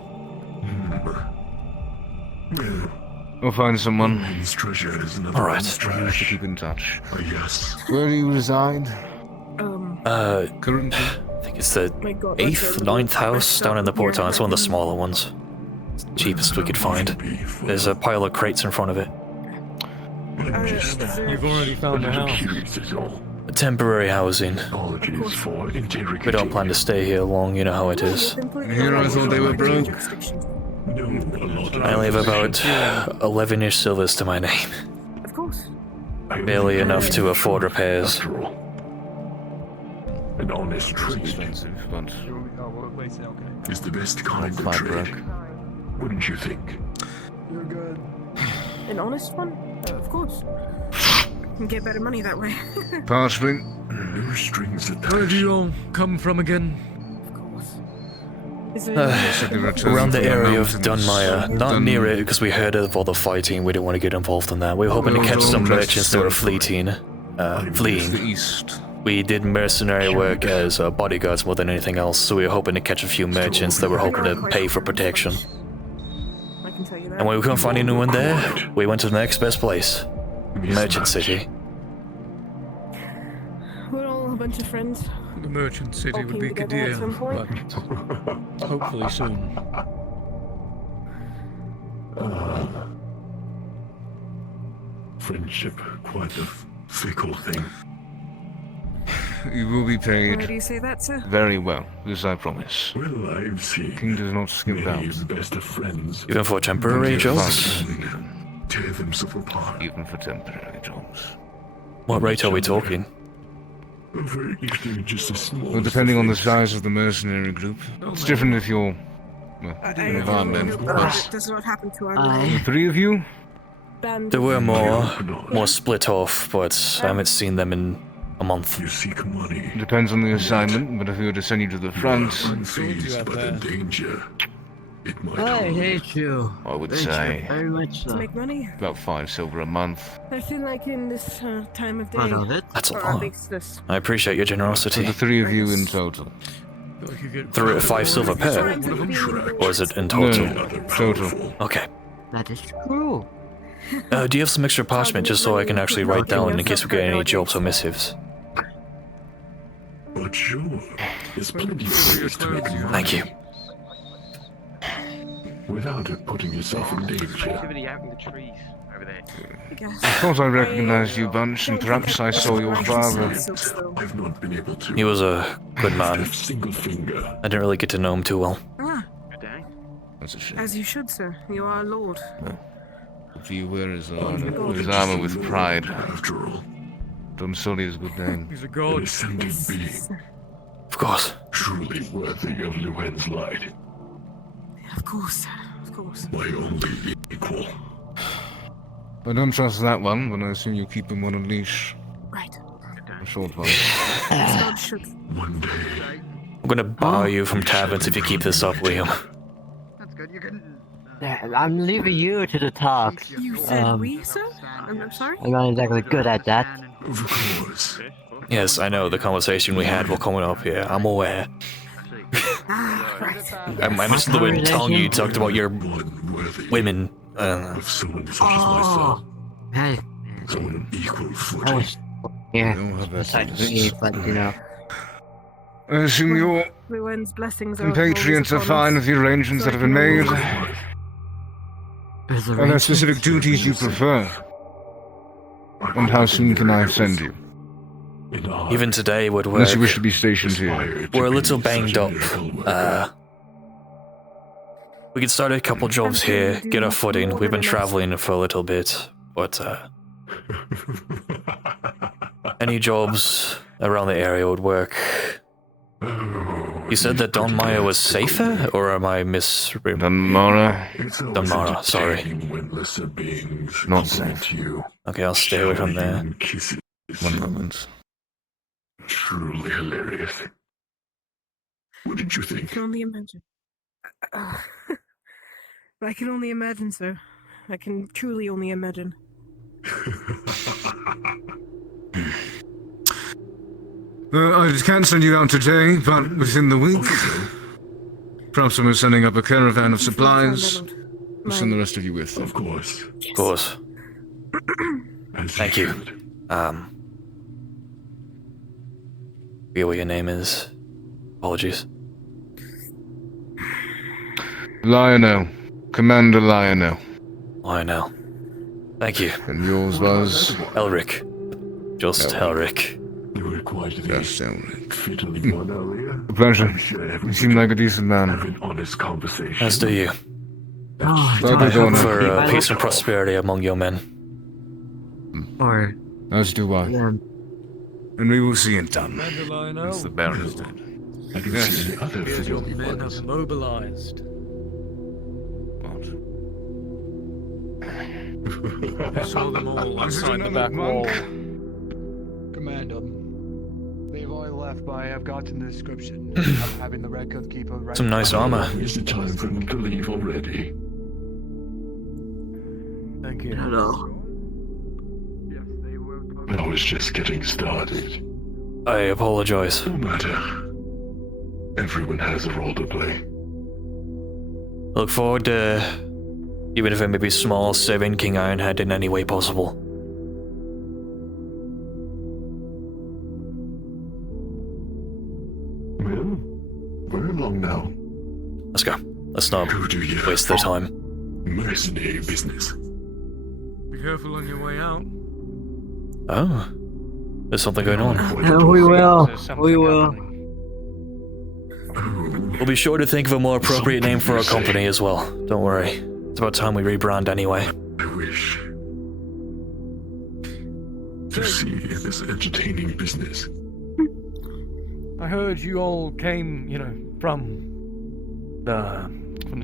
We'll find someone. This treasure is another All right. man's We trash. to keep in touch. Yes. Where do you reside? Currently? I think it's the my God, 8th, 9th house down in the port town. It's one of the smaller ones. It's the cheapest we could find. There's a pile of crates in front of it. You've already found the house. Temporary housing. Apologies for interrogating. We don't plan to stay here long, you know how it is. Here I thought they were broke. No, a lot of I only have about 11-ish silvers to my name. of course. Barely enough to afford repairs. After all, an honest trade Expensive, but is the best kind of quite trade. broke. Wouldn't you think? An honest one? Of course. Can get better money that way. Parchment. No strings attached. Where do you all come from again? Is there Around the area of Dunmire. Not near it, because we heard of all the fighting. We didn't want to get involved in that. We were hoping to catch some merchants that were fleeing. The Fleeing. east. We did mercenary work as bodyguards more than anything else, so we were hoping to catch a few merchants that were hoping to pay for protection. I can tell you that. And when we couldn't find anyone there, we went to the next best place. Merchant City. We're all a bunch of friends. The merchant city All would came be together at some point. but hopefully soon. Friendship, quite a fickle thing. You will be Why paid do you say that, sir? very well, this I promise. Well, I've seen King does not skimp many out. of the best of friends Even for temporary jobs? tear themselves apart. Even for temporary jobs. What rate are we talking? Over even just a small. Well, depending on the size of the mercenary group. It's different if you're, well, an environment. But It does not happen to our the three of you? band. There were more split off, but I haven't seen them in a month. You seek money. Depends on the assignment, but if we were to send you to the front, Unfazed by the danger. It might I hold. hate you. I would Hate say you very much To so. make money? about 5 silver a month. I feel like in this time of day. I know that. That's a or at lot. least this. I appreciate your For generosity. the three of you in total. 5 silver per? Or is it in total? No, total. Okay. That is true. Do you have some extra parchment just so I can actually write down in case we get any jobs or missives? But sure, there's plenty of ways to make money. Thank you. Without it putting yourself in danger. Activity out in the trees over there. I thought I recognized you bunch, and perhaps I saw your father. I've not been able to. He was a good man. Single finger. I didn't really get to know him too well. Ah, That's a shame. as you should, sir. You are a lord. If you wear his armor with pride. After all, Don Sully is a good name. he's a god. An ascended being. Of course. Truly worthy of Luan's light. Of course, of course. My only equal. I don't trust that one, but I assume you keep him on a leash. Right. A short one. As God should. One day. I'm gonna bar you from taverns if you keep this up, Liam. I'm leaving you to the talk. You said we, sir? I'm sorry? I'm not exactly good at that. Of course. Yes, I know the conversation we had while coming up here. I'm aware. I mentioned the word tongue you talked about your women. Of someone such as myself. Hey, On an equal I footing. was here You don't have that besides sort of me, but you know. I assume your Luan's blessings are compatriots are always upon fine us, with the arrangements so that I have been can made? There's Are there specific duties you prefer? And how soon can I send you? Even today would work. Unless you wish to be stationed here. We're a little banged up. We could start a couple jobs here, get our footing. We've been traveling for a little bit, but any jobs around the area would work. You said that Don Maya was safer, or am I Dunmara? Dunmara, sorry. Not safe. Okay, I'll stay away from there. One moment. Truly hilarious. What did you I think? can only imagine. I can only imagine, sir. I can truly only imagine. I just can't send you out today, but within the week. Perhaps when we're sending up a caravan of supplies, we'll send the rest of you with. Of course. Of course. Thank you. Forget what your name is. Apologies. Lionel. Commander Lionel. Lionel. Thank you. And yours was? Elric. Just Elric. You were quite the fiddly one earlier. A pleasure. You seem like a decent man. Have an honest conversation. As do you. For peace and prosperity among your men. Or... As do I. And we will see it done. It's the Baron is dead. I can see the other Here's your fiddly men ones. have mobilized. I saw them all outside the back wall. Commander, Levi left, but I have gotten the description. I'm having the record keeper ready. Some nice armor. Is it time for them to leave already? Thank you. Hello. I was just getting started. I apologize. No matter. Everyone has a role to play. Look forward to, even if it may be small, serving King Ironhead in any way possible. Well, we're along now. Let's go. Let's not waste their time. Mercenary business. Be careful on your way out. Oh. There's something going on. We will. We will. We'll be sure to think of a more appropriate name for our company as well. Don't worry. It's about time we rebrand anyway. I wish to see this entertaining business. I heard you all came, from the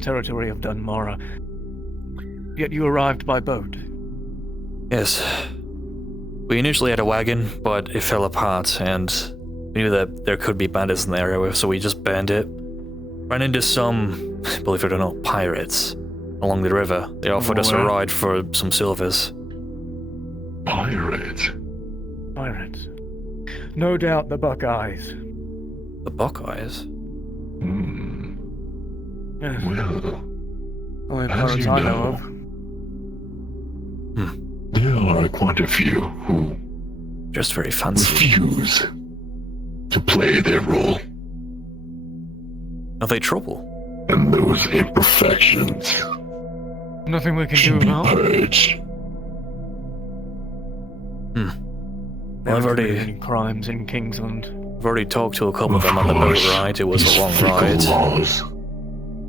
territory of Dunmara. Yet you arrived by boat. Yes. We initially had a wagon, but it fell apart, and we knew that there could be bandits in the area, so we just burned it. Ran into some, believe it or not, pirates along the river. They offered us a ride for some silvers. Pirates? Pirates. No doubt the Buckeyes. The Buckeyes? Yes. Well, Only as pirates you I know, know of. there are quite a few who just very fancy refuse to play their role. Are they trouble? And those imperfections Nothing we can do should be about. purged. Well, I've already Any crimes in Kingsland. I've already talked to a couple of them on the boat ride. It was a long ride.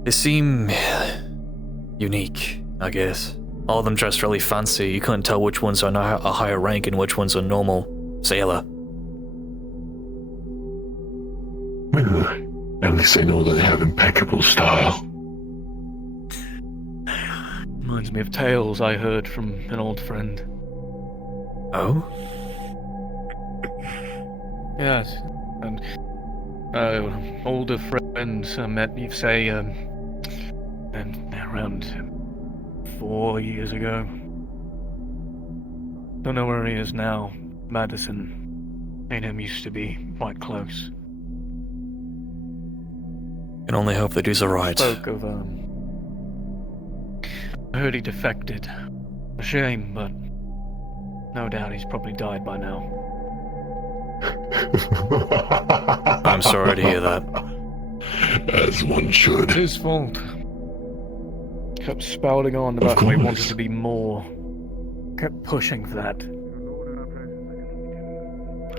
They seem unique, I guess. All of them dressed really fancy. You couldn't tell which ones are a higher rank and which ones are normal sailor. Well, at least I know that they have impeccable style. Reminds me of tales I heard from an old friend. Oh? Yes, and older friends met, you say, and around 4 years ago. Don't know where he is now. Madison. Me and him used to be quite close. Can only hope that he's alright. Spoke of, I heard he defected. A shame, but no doubt he's probably died by now. I'm sorry to hear that. As one should. His fault. Kept spouting on about how he wanted to be more. Kept pushing for that.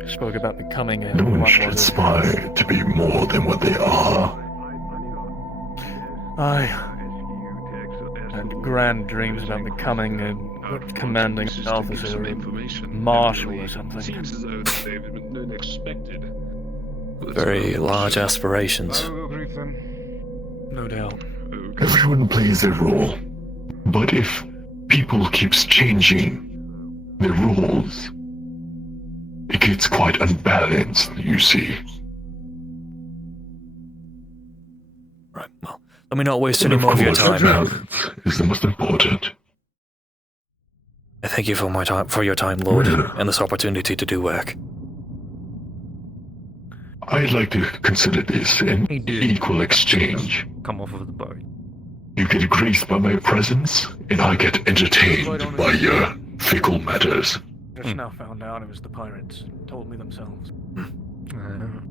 Spoke about becoming a... No one what should was it? aspire to be more than what they are. I had grand dreams about becoming a commanding officer, or marshal or something. Seems as though they've been unexpected. Very large aspirations. No doubt. Everyone plays their role. But if people keeps changing their roles, it gets quite unbalanced, you see. Right, well, let me not waste any more of your time. Balance is the most important. I thank you for your time, Lord, and this opportunity to do work. I'd like to consider this an equal exchange. Come off of the boat. You get graced by my presence, and I get entertained by your fickle matters. Just now found out it was the pirates. Told me themselves.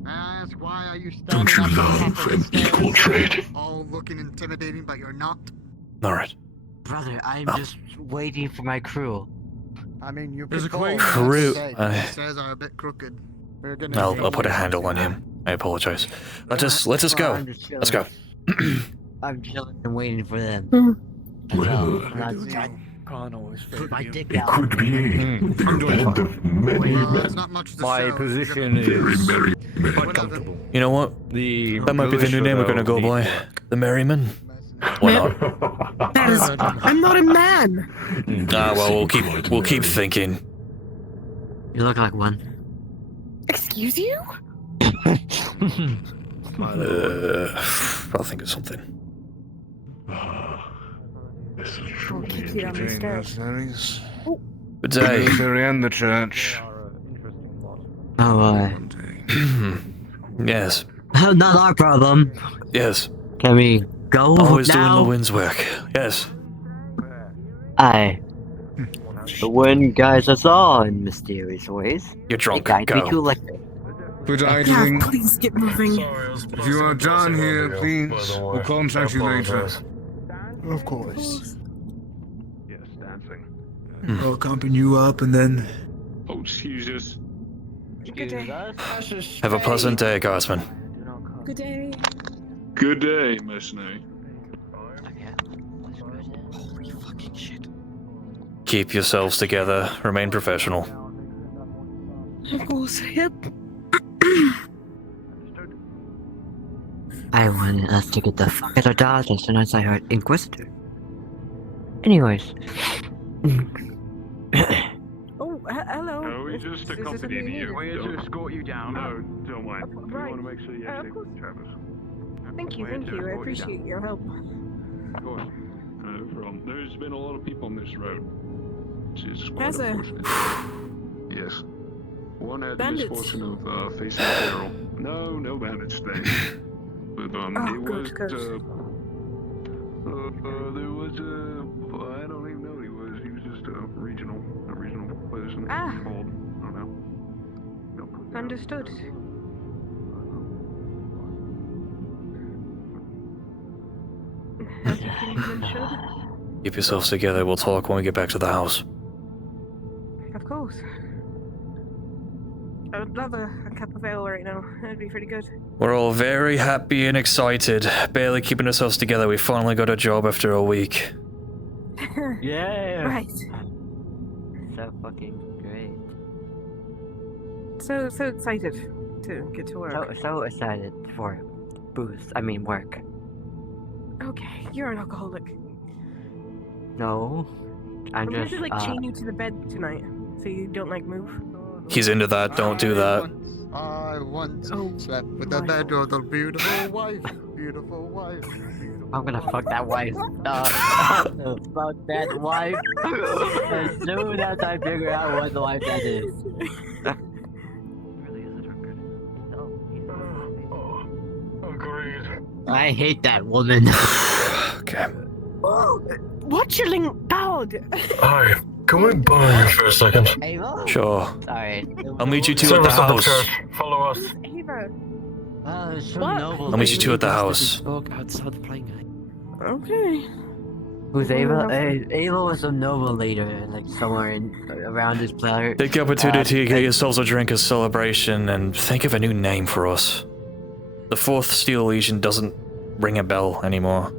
Ask why are you standing Don't you up on love top of an the stairs? equal trade? All looking intimidating, but you're not. Alright. Brother, I'm just waiting for my crew. I mean, you There's pick a all, queen. Crew. The stairs are a bit crooked. We're gonna I'll put a handle on him. I apologize. Let us go. I'm just Let's go. I'm chilling and waiting for them. Well, Can't always Put my dick it out. could be the event of many men. not much to My show. position Very is merry men. quite comfortable. You know what? The That might be the new name we're gonna go by. The Merryman. Why not? That is, I'm not a man. Well, we'll keep thinking. You look like one. Excuse you? I'll think of something. I'll keep you on the stairs. Good day. Military and the church. Oh, Yes. not our problem. Yes. Can we go Always now? doing the wind's work. Yes. Aye. The wind guides us all in mysterious ways. You're drunk. It guides me Go. to electric. Good Yeah, idling. please get moving. If you are done here, please, we'll contact you later. Of course. Yes, dancing. I'll accompany you up and then. Oh, excuse us. Good day. Have a pleasant day, guardsman. Good day. Good day, mercenary. Keep yourselves together. Remain professional. Of course. Yep. I wanted us to get the fuck out of Dodge as soon as I heard Inquisitor. Anyways. Oh, hello. No, we just accompanied you. We're here to escort you down. No, don't mind. We Right. want to make sure you Of actually course. Travis. Thank you. We're here to I escort you appreciate your help. down. Of course. No problem. There's been a lot of people on this road. Which is quite Has there? unfortunate. Yes. One had the Bandits? misfortune of facing peril. No bandits today. But Oh, it good, was good. there was a I don't even know who he was. He was just a regional person. Ah. Called, I don't know. Understood. As a kinsman should. Keep yourselves together. We'll talk when we get back to the house. Of course. I would love a cup of ale right now. That'd be pretty good. We're all very happy and excited. Barely keeping ourselves together. We finally got a job after a week. Yeah. Right. So fucking great. So excited to get to work. So excited for booze. I mean work. Okay, you're an alcoholic. No. I'm gonna just have to chain you to the bed tonight, so you don't move. He's into that. Don't do that. I once slept with the bed of the beautiful wife. Beautiful wife. I'm gonna fuck that wife. Fuck that wife. As soon as I figure out what the wife that is. Agreed. I hate that woman. Okay. Watchling God! Hi, can we bother you for a second? Sure. Sorry. I'll meet you two at the Service of the house. church. Follow us. Ava. Some noble I'll meet you two at the house. Spoke outside the plane guy. Okay. Who's Ava? Ava was a noble leader, like somewhere around this planet. Take the opportunity to get yourselves a drink as celebration and think of a new name for us. The 4th Steel Legion doesn't ring a bell anymore.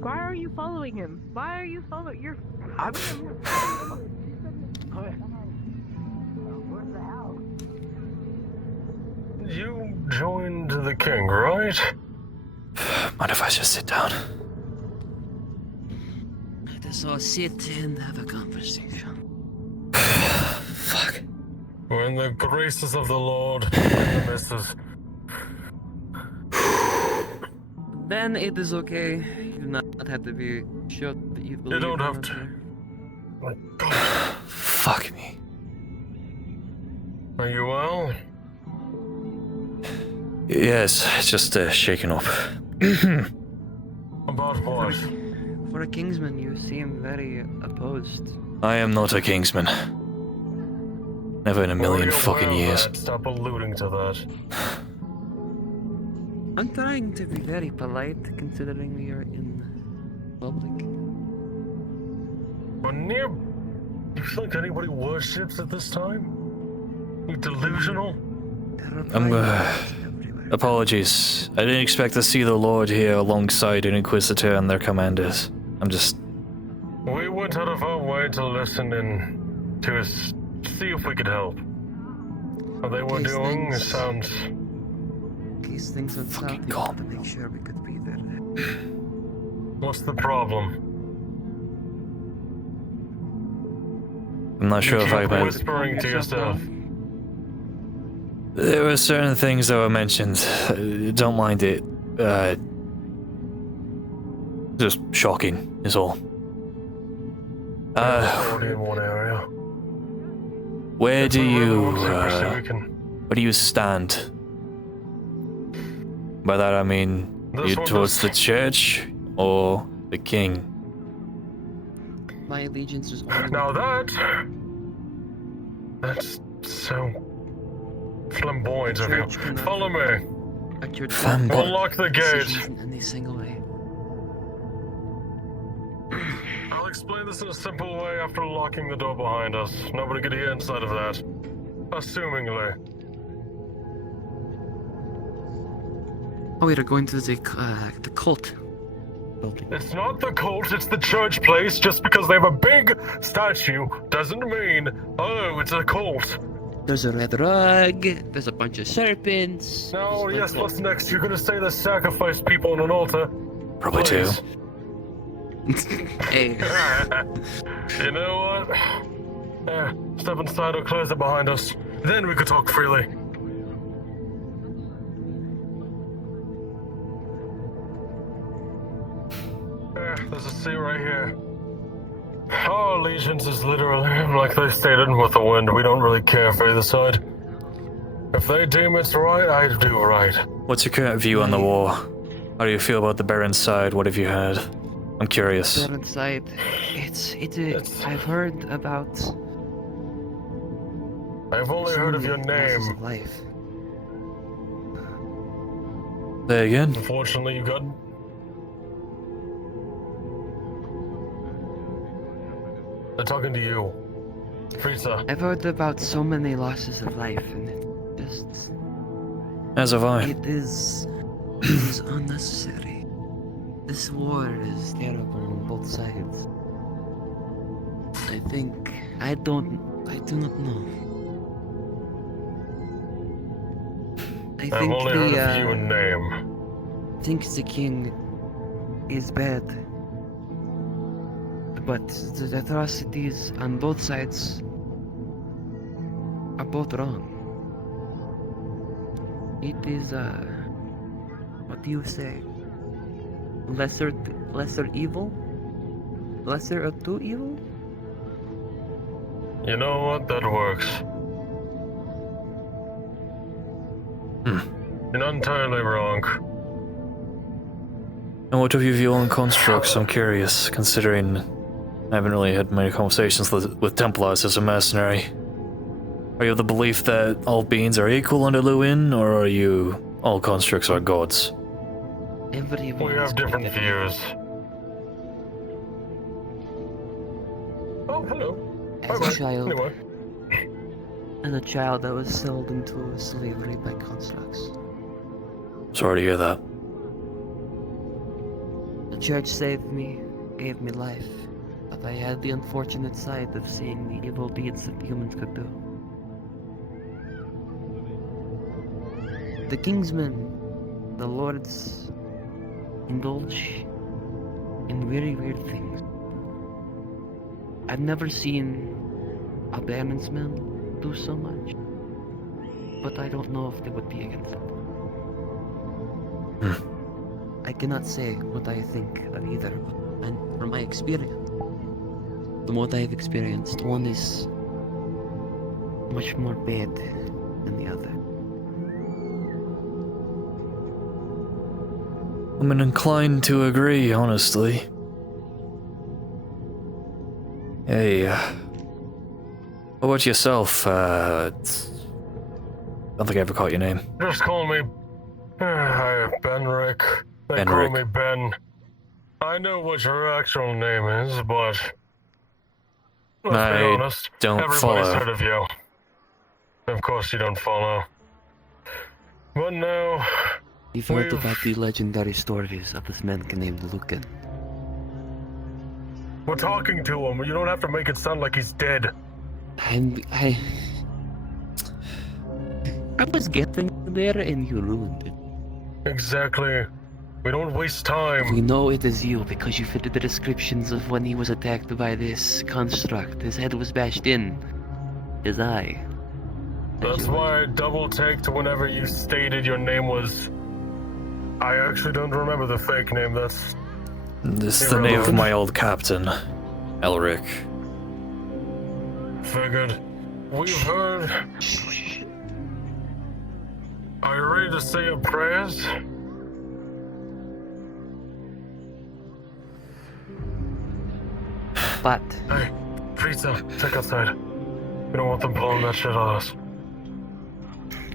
Why are you following him? Why are you following? You're. You joined the king, right? Mind if I just sit down? Let us all sit and have a conversation. Fuck. We're in the graces of the Lord and the missus. Then it is okay. You do not have to be shot. You don't have to. Fuck me. Are you well? Yes, just shaken up. About what? For a Kingsman, you seem very opposed. I am not a Kingsman. Never in a million fucking years. Stop alluding to that. I'm trying to be very polite, considering we are in public. You think anybody worships at this time? You delusional? Apologies. I didn't expect to see the Lord here alongside an Inquisitor and their commanders. I'm just... We went out of our way to listen in to us, see if we could help. What they were doing sounds... These things would stop you to make sure we could be there. What's the problem? I'm not sure if I meant... Whispering to yourself. There were certain things that were mentioned. Don't mind it. Just shocking, is all. Where do you stand? By that I mean, are you towards the church or the king? My allegiance is only... Now that's so flamboyant of you. Follow me. Unlock the gate. In any single way. I'll explain this in a simple way after locking the door behind us. Nobody could hear inside of that. Assumingly. Oh, we're going to the cult. It's not the cult, it's the church place. Just because they have a big statue doesn't mean, oh, it's a cult. There's a red rug, there's a bunch of serpents. No, yes, what's next? You're gonna say they sacrifice people on an altar? Probably two. Hey. You know what? Yeah, step inside or close it behind us. Then we could talk freely. There's a seat right here. Our allegiance is literally, like they stated, with the wind. We don't really care for either side. If they deem it's right, I do right. What's your current view on the war? How do you feel about the Baron's side? What have you heard? I'm curious. Baron's side, I've heard about... I've only heard of your name. Of life. Say again? Unfortunately, you got... They're talking to you. Frieza. I've heard about so many losses of life, and it just... As have I. It is unnecessary. This war is terrible on both sides. I do not know. I've only heard of you and name. I think the king is bad. But the atrocities on both sides are both wrong. It is, what do you say? Lesser evil? Lesser of two evil? You know what? That works. You're not entirely wrong. And what of you view on constructs? I'm curious, considering I haven't really had many conversations with Templars as a mercenary. Are you of the belief that all beings are equal under Luin, or are you all constructs are gods? Everyone We have different views. Oh, hello. As Bye-bye. a child, Anyway. as a child, I was sold into slavery by constructs. Sorry to hear that. The church saved me, gave me life, but I had the unfortunate side of seeing the evil deeds that humans could do. The Kingsmen, the Lords, indulge in very weird things. I've never seen a baronetsman do so much, but I don't know if they would be against it. I cannot say what I think of either, and from my experience, from what I have experienced, one is much more bad than the other. I'm inclined to agree, honestly. Hey, what about yourself? I don't think I ever caught your name. Just call me Benrick. They call Benrick. me Ben. I know what your actual name is, but let's be I honest. don't Everybody's follow. heard of you. Of course you don't follow. But now, You've heard about the legendary stories of this man named Lucan. we're talking to him. You don't have to make it sound like he's dead. I was getting there and you ruined it. Exactly. We don't waste time. We know it is you because you fitted the descriptions of when he was attacked by this construct. His head was bashed in. His eye. That's why I double-taked whenever you stated your name was... I actually don't remember the fake name, that's... This is the name of my old captain, Elric. Figured. We've heard... Are you ready to say your prayers? But... Hey, pizza, check outside. We don't want them pulling that shit on us.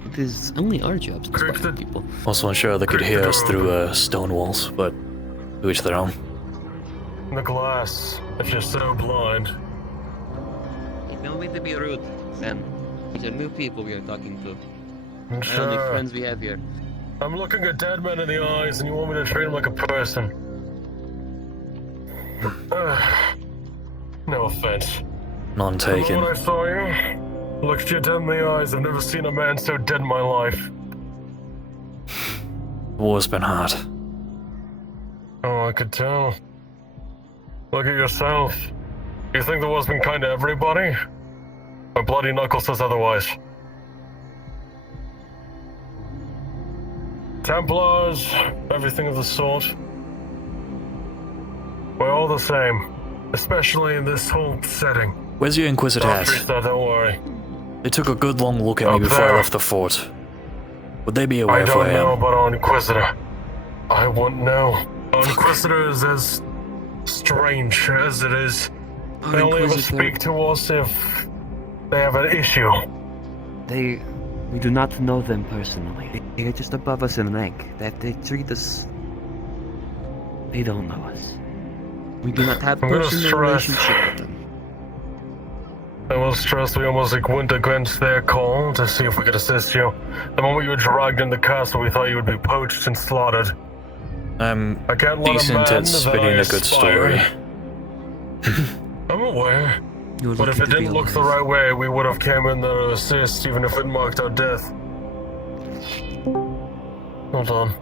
It is only our jobs to spot people. Also unsure they could hear us through stone walls, but to each their own. The glass, if you're so blind. You don't mean to be rude, Ben. These are new people we are talking to. Sure. Only friends we have here. I'm looking at dead men in the eyes and you want me to treat them like a person. No offense. None The taken. moment I saw you, looked you dead in the eyes, I've never seen a man so dead in my life. War's been hard. Oh, I could tell. Look at yourself. You think the war's been kind to everybody? My bloody knuckle says otherwise. Templars, everything of the sort. We're all the same, especially in this whole setting. Where's your Inquisitor at? Don't worry. They took a good long look at me Up before I there. left the fort. Would they be aware I of who don't I know am? about our Inquisitor. I wouldn't know. Our Inquisitor is as strange as it is. Our They only ever Inquisitor- speak to us if they have an issue. We do not know them personally. They are just above us in rank. That they treat us... They don't know us. We do not have I'm gonna personal stress- relationship with them. I will stress we almost went against their call to see if we could assist you. The moment you were dragged in the castle, we thought you would be poached and slaughtered. I'm I can't let a decent man at spinning that I a good aspire- story. I'm aware. You're But if lucky it to be didn't look the alive. right way, we would have came in there to assist, even if it marked our death. Hold on.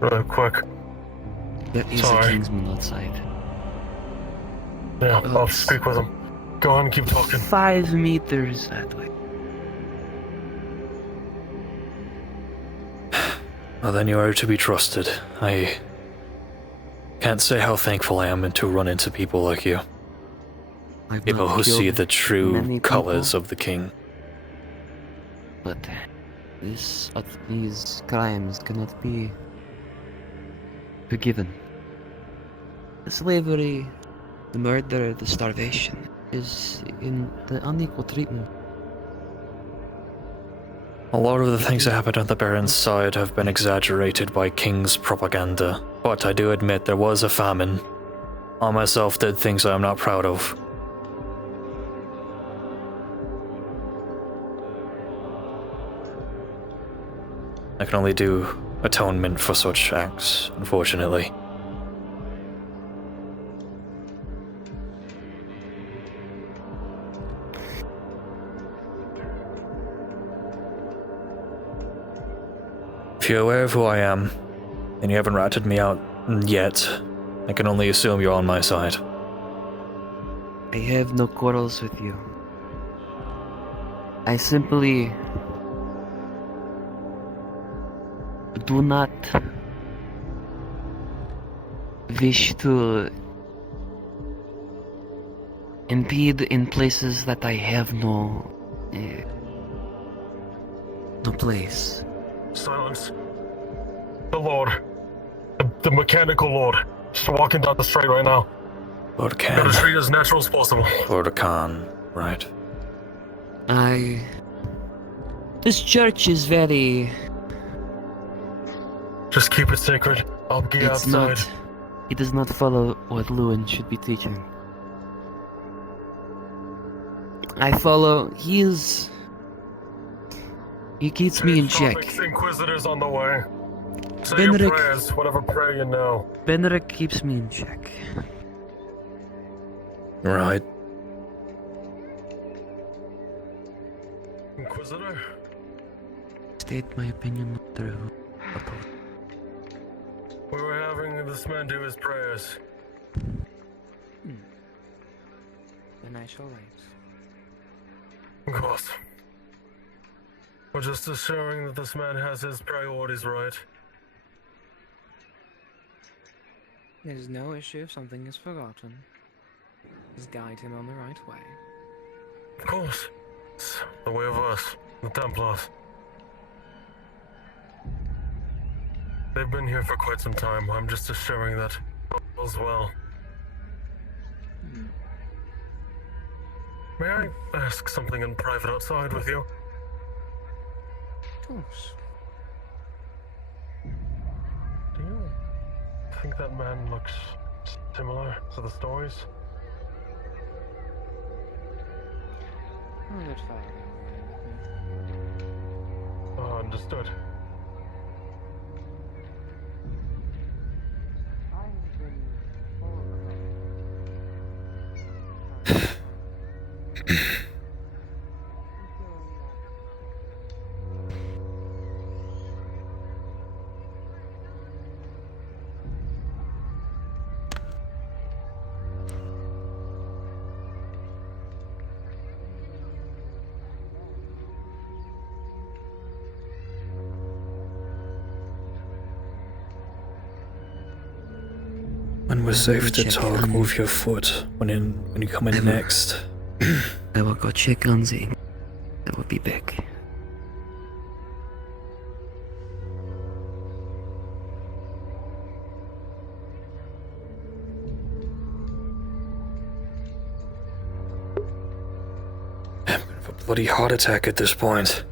Really quick. There is Sorry. a Kingsman outside. Yeah, I'll speak with him. Go on, keep talking. 5 meters that way. Well, then you are to be trusted. I can't say how thankful I am to run into people like you. I've People not who see killed the true many colors people, of the king. But these crimes cannot be forgiven. The slavery, the murder, the starvation is in the unequal treatment. A lot of the things that happened on the Baron's side have been exaggerated by King's propaganda, but I do admit there was a famine. I myself did things I am not proud of. I can only do atonement for such acts, unfortunately. If you're aware of who I am, and you haven't ratted me out yet, I can only assume you're on my side. I have no quarrels with you. I simply do not wish to impede in places that I have no place. Silence. The Lord. The mechanical Lord. Just walking down the street right now. Lord Khan. Gotta treat as natural as possible. Lord Khan, right. This church is very... Just keep it sacred. I'll get It's outside. not... It does not follow what Lucan should be teaching. I follow... He keeps me in check. Inquisitors on the way. Say Benedict- your prayers, whatever prayer you know. Benedict keeps me in check. Right. Inquisitor? State my opinion through. We were having this man do his prayers. Then I shall wait. Of course. We're just assuring that this man has his priorities right. There's no issue if something is forgotten. Just guide him on the right way. Of course. It's the way of us, the Templars. They've been here for quite some time. I'm just assuring that all's well. May I ask something in private outside with you? Of course. Do you think that man looks similar to the stories? I'm a bit far away, Understood. When we're safe to talk, move your foot when you come in next. I will go check on Zing. I will be back. I'm gonna have a bloody heart attack at this point.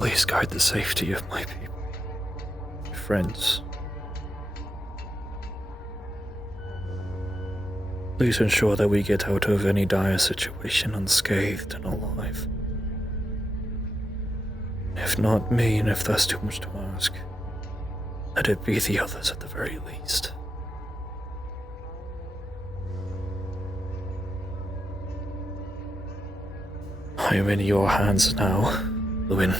Please guard the safety of my people, my friends. Please ensure that we get out of any dire situation unscathed and alive. If not me, and if that's too much to ask, let it be the others at the very least. I am in your hands now, Lucan.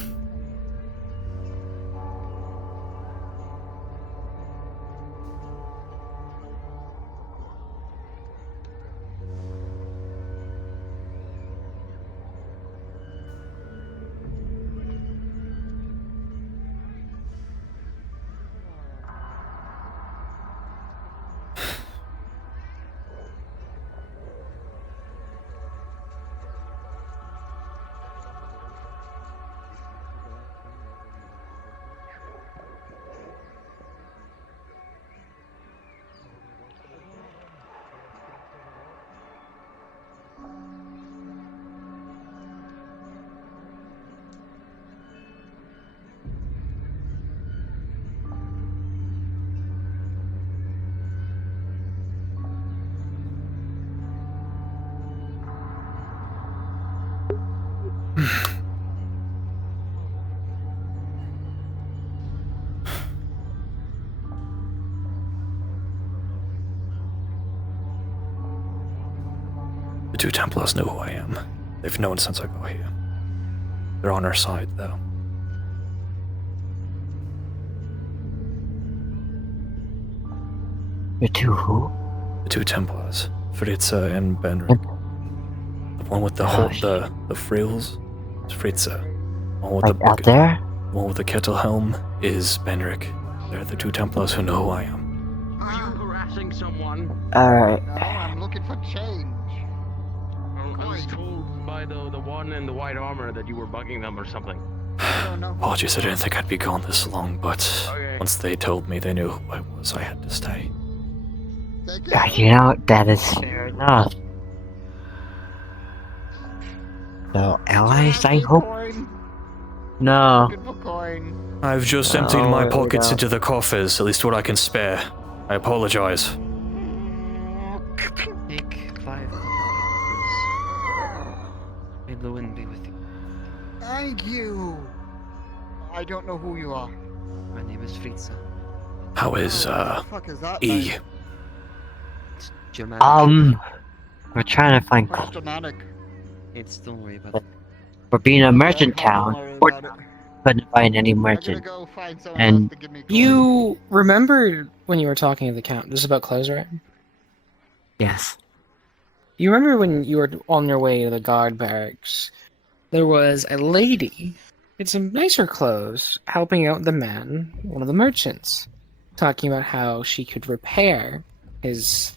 The 2 Templars know who I am. They've known since I got here. They're on our side, though. The 2 who? The 2 Templars. Fritza and Benric. The one with the frills is Fritza. The one with the Out bucket. there? The one with the kettle helm is Benric. They're the 2 Templars who know who I am. Are you harassing someone? Alright. No, I'm looking for change. I was told by the one in the white armor that you were bugging them or something. Apologies, I didn't think I'd be gone this long, but once they told me they knew who I was, I had to stay. You know, that is fair enough. So, allies, I hope? No. I've just emptied my pockets into the coffers, at least what I can spare. I apologize. Take 5 copies. May Lucan be with you. Thank you. I don't know who you are. My name is Fritza. How is, E? Germanic. We're trying to find It's don't worry about it. For being a merchant town, we couldn't find any merchant. And You remember when you were talking to the Count just about clothes, right? yes. You remember when you were on your way to the guard barracks, there was a lady in some nicer clothes helping out the man, one of the merchants, talking about how she could repair his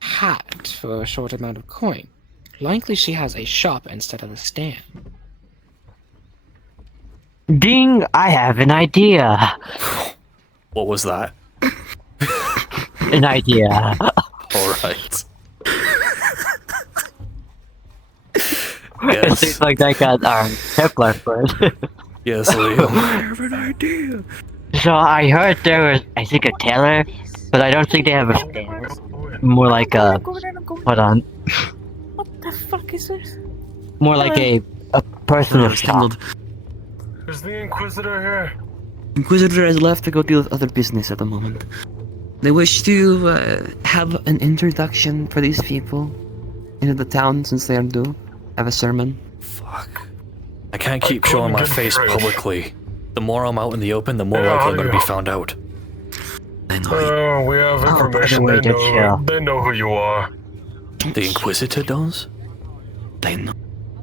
hat for a short amount of coin. Likely she has a shop instead of a stand. Ding! I have an idea. What was that? An idea. Alright. It seems like that got Templar first. Yes, Leo. I have an idea. So I heard there was, I think, a tailor, but I don't think they have a stand. More like a, hold on, What the fuck is this? more like a personal shop. Is the Inquisitor here? Inquisitor has left to go deal with other business at the moment. They wish to have an introduction for these people into the town since they are due. Have a sermon. Fuck. I can't keep showing my face publicly. The more I'm out in the open, the more likely I'm going to be found out. Oh, we have information. They know who you are. The Inquisitor does? They know.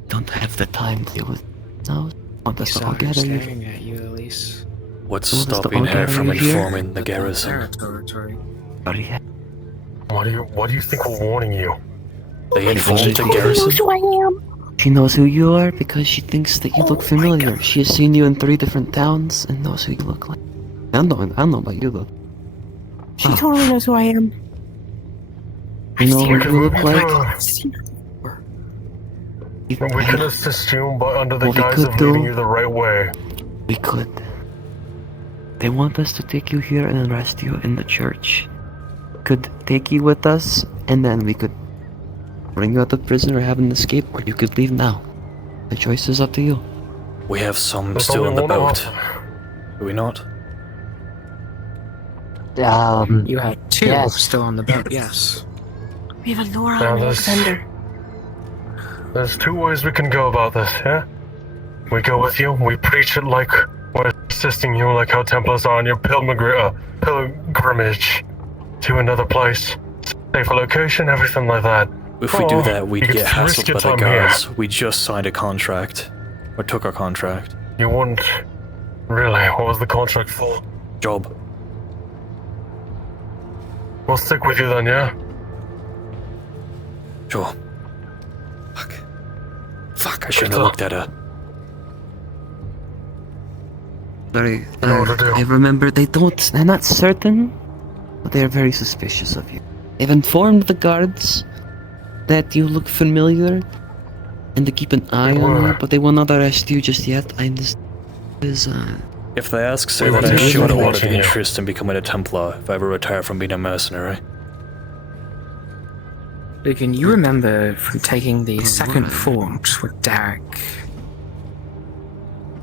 Don't have the time to deal with now. Want us to all gather staring here? at you, Elise. What's Want us to stopping all her gather from here? informing the garrison? Territory. What do you think we're warning you? They informed the Who knows garrison? who I am? She knows who you are because she thinks that you look familiar. She has seen you in 3 different towns and knows who you look like. I don't know about you though. She totally knows who I am. You know what you look like? We can assist you, but under the What we guise could of do- leading you the right way. We could. They want us to take you here and arrest you in the church. Could take you with us, and then we could bring you out of prison or have an escape, or you could leave now. The choice is up to you. We have some There's still only in the one boat. offer. Do we not? You had 2 yes. still on the boat, yes. We have a Laura Now and there's- Alexander. There's 2 ways we can go about this, yeah? We go with you, we preach it like we're assisting you, like how Templars are on your pilgrimage to another place. Safer location, everything like that. If we do Or that, we'd you could get risk hassled your by the time here. guards. We just signed a contract. Or took our contract. You wouldn't. Really, what was the contract for? Job. We'll stick with you then, yeah? Sure. Fuck, I shouldn't have looked at her. Sorry, I remember they're not certain, but they are very suspicious of you. They've informed the guards that you look familiar and to keep an eye on you, but they will not arrest you just yet. If they ask, say We that will I take showed a you lot of watching you. interest in becoming a Templar if I ever retire from being a mercenary. Lucan, you remember from taking the second fort with Derek.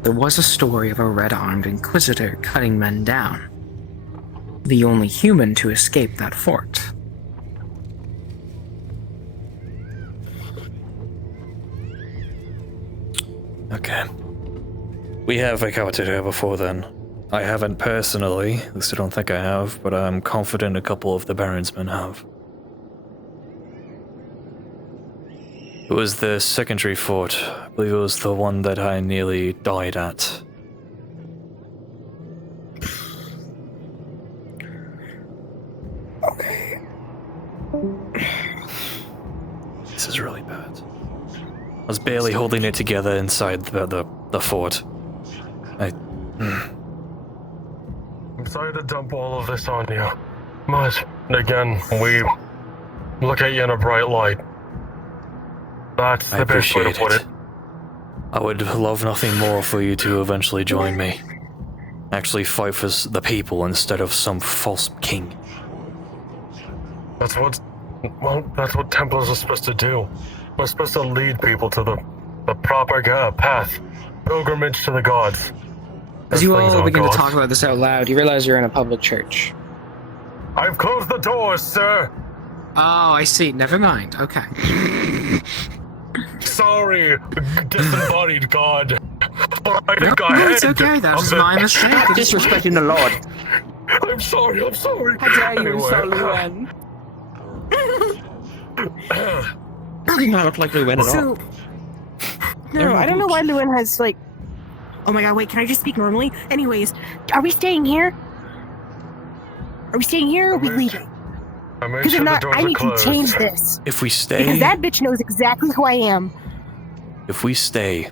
There was a story of a red-armed Inquisitor cutting men down. The only human to escape that fort. Okay. We have encountered her before then. I haven't personally, at least I don't think I have, but I'm confident a couple of the Baron's men have. It was the secondary fort. I believe it was the one that I nearly died at. Okay. This is really bad. I was barely holding it together inside the fort. I'm sorry to dump all of this on you, but again, we look at you in a bright light. That's the best way to put it. I would love nothing more for you to eventually join me. Actually fight for the people instead of some false king. That's what Templars are supposed to do. We're supposed to lead people to the proper path, pilgrimage to the gods. As you all begin to talk about this out loud, you realize you're in a public church. I've closed the doors, sir. Oh, I see. Never mind. Okay. Sorry, disembodied god. Alright, No, it's okay. That was my mistake. Disrespecting the Lord. I'm sorry. How dare you insult Luan? Does not look like Luan at all. No, I don't know why Luan has, like... Oh my god, wait, can I just speak normally? Anyways, are we staying here? Are we staying here or are we leaving? Because if not, I need to change this. If we stay... Because that bitch knows exactly who I am. If we stay,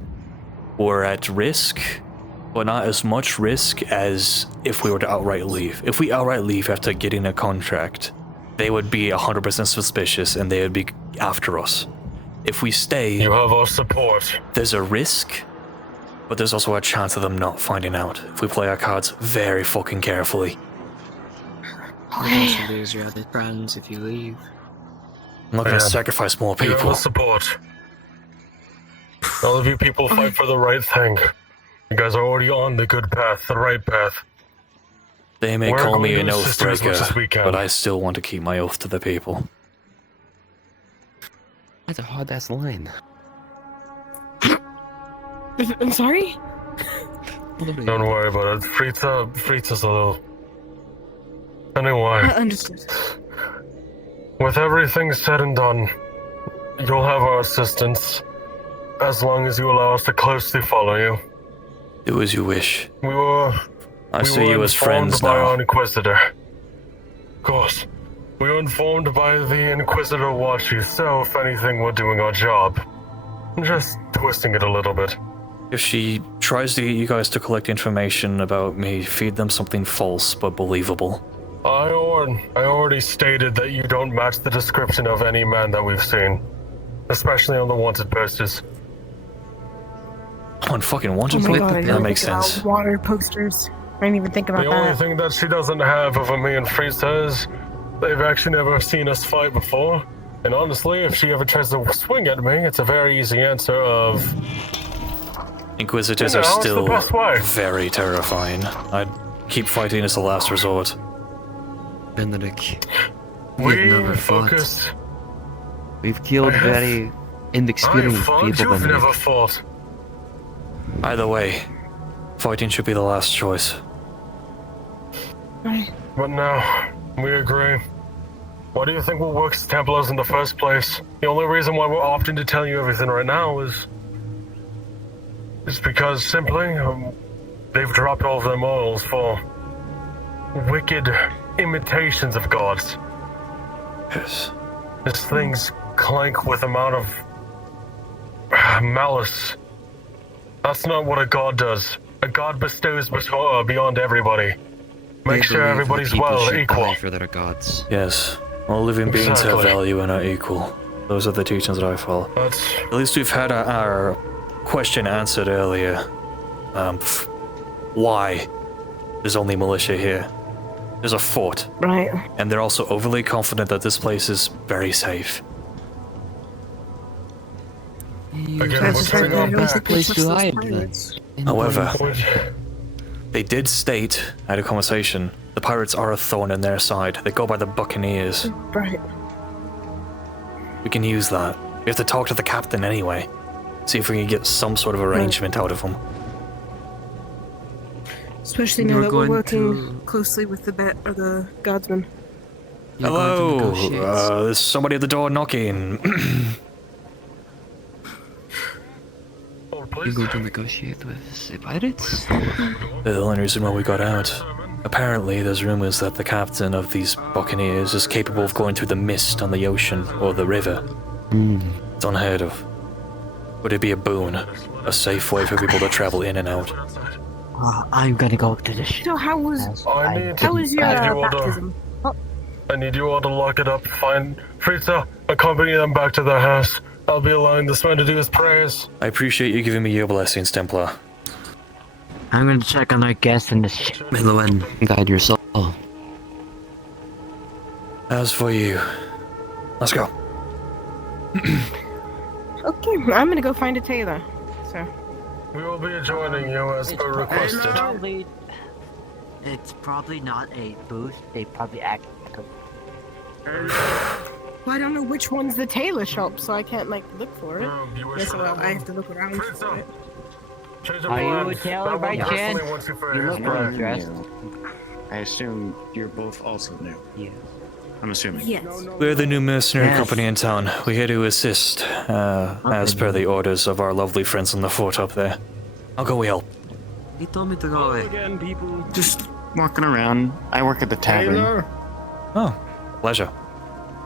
we're at risk, but not as much risk as if we were to outright leave. If we outright leave after getting a contract, they would be 100% suspicious and they would be after us. If we stay... You have our support. There's a risk, but there's also a chance of them not finding out if we play our cards very fucking carefully. You also lose your other friends if you leave. I'm not gonna sacrifice more You have people. our support. All of you people fight for the right thing. You guys are already on the good path, the right path. They may We're call going me to an oath assist you as much as we breaker, can. but I still want to keep my oath to the people. That's a hard-ass line. I'm sorry? Don't worry about it. Frita's a little... Anyway, Understood. with everything said and done, you'll have our assistance, as long as you allow us to closely follow you. Do as you wish. I see you as friends by now. our Inquisitor. Of course. We were informed by the Inquisitor Watchy, so if anything, we're doing our job. Just twisting it a little bit. If she tries to get you guys to collect information about me, feed them something false but believable. I already stated that you don't match the description of any man that we've seen. Especially on the wanted posters. On fucking wanted Oh my poster? god, I That didn't makes think about sense. water posters. I didn't even think about The only that. thing that she doesn't have over me and Frieza is they've actually never seen us fight before. And honestly, if she ever tries to swing at me, it's a very easy answer of... Inquisitors You know, are it's the still best way. very terrifying. I'd keep fighting as a last resort. Benedict, We never fought. focus... We've killed very inexperienced fought, people, you've Benedict. never fought. Either way, fighting should be the last choice. But no, we agree. Why do you think we'll work as Templars in the first place? The only reason why we're opting to tell you everything right now is because simply they've dropped all of their morals for wicked imitations of gods. Yes. These things clank with amount of malice. That's not what a god does. A god bestows beyond everybody. Make They sure believe that everybody's people well, should equal. die for their gods. Yes. All living beings have Exactly. value and are equal. Those are the teachings that I follow. At least we've had our question answered earlier. Why there's only militia here? There's a fort. Right. And they're also overly confident that this place is very safe. Again, we're turning our Where's the back. place to hide then? However, they did state, I had a conversation, the pirates are a thorn in their side. They go by the Buccaneers. Right. We can use that. We have to talk to the captain anyway. See if we can get some sort of arrangement out of him. Especially now that we're working closely with the guardsmen. Hello, there's somebody at the door knocking. You go to negotiate with the pirates? The only reason why we got out. Apparently, there's rumors that the captain of these buccaneers is capable of going through the mist on the ocean or the river. It's unheard of. Would it be a boon? A safe way for people to travel in and out? I'm gonna go to the ship. So how was I your baptism? I need you all to lock it up. Find Fritza, accompany them back to their house. I'll be allowing this man to do his prayers. I appreciate you giving me your blessings, Templar. I'm gonna check on our guests in the ship. Miloen, guide your soul. As for you, let's go. Okay, I'm gonna go find a tailor. So. We will be joining you as per requested. It's probably not a booth. They probably act like a... Well, I don't know which one's the tailor shop, so I can't like look for it. Yes, well, I have to look around for it. Are you a tailor by chance? You look well dressed. I assume you're both also new. Yeah. I'm assuming. Yes. We're the new mercenary company in town. We're here to assist, as per the orders of our lovely friends in the fort up there. How can we help? He told me to go away. Just walking around. I work at the tavern. Oh, pleasure.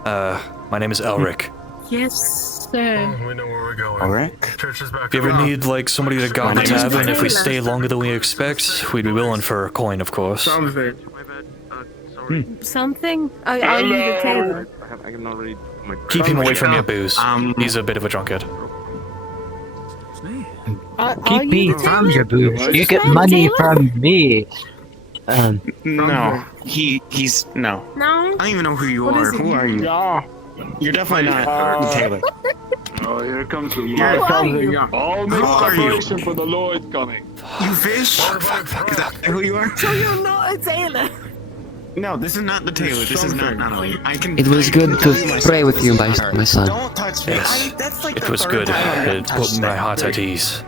My name is Elric. Yes, sir. We know where we're going. Alric? Church is back If you ever around. need, like, somebody to guard the My name is tavern, if we Taylor. stay longer than we expect, we'd be willing for a coin, of course. Something? Are you the tailor? I can already. Keep him away from your booze. He's a bit of a drunkard. Keep me the from tailor? your boobs. Are You you get the money tailor? from me. No. He's no. No. I don't even know who you What are. is it? Who are you? You're definitely not the tailor. Oh, here comes the Who Lord. are you? All make Who are you? preparation for the Lord coming. You fish? Fuck. Is that who you are? So you're not a tailor? No, this is not the tailor. This is not Natalie. I can. It was good to pray with you, my son. Don't touch me. Yes. That's like It the was third good. time I've It put touched my that. heart at ease.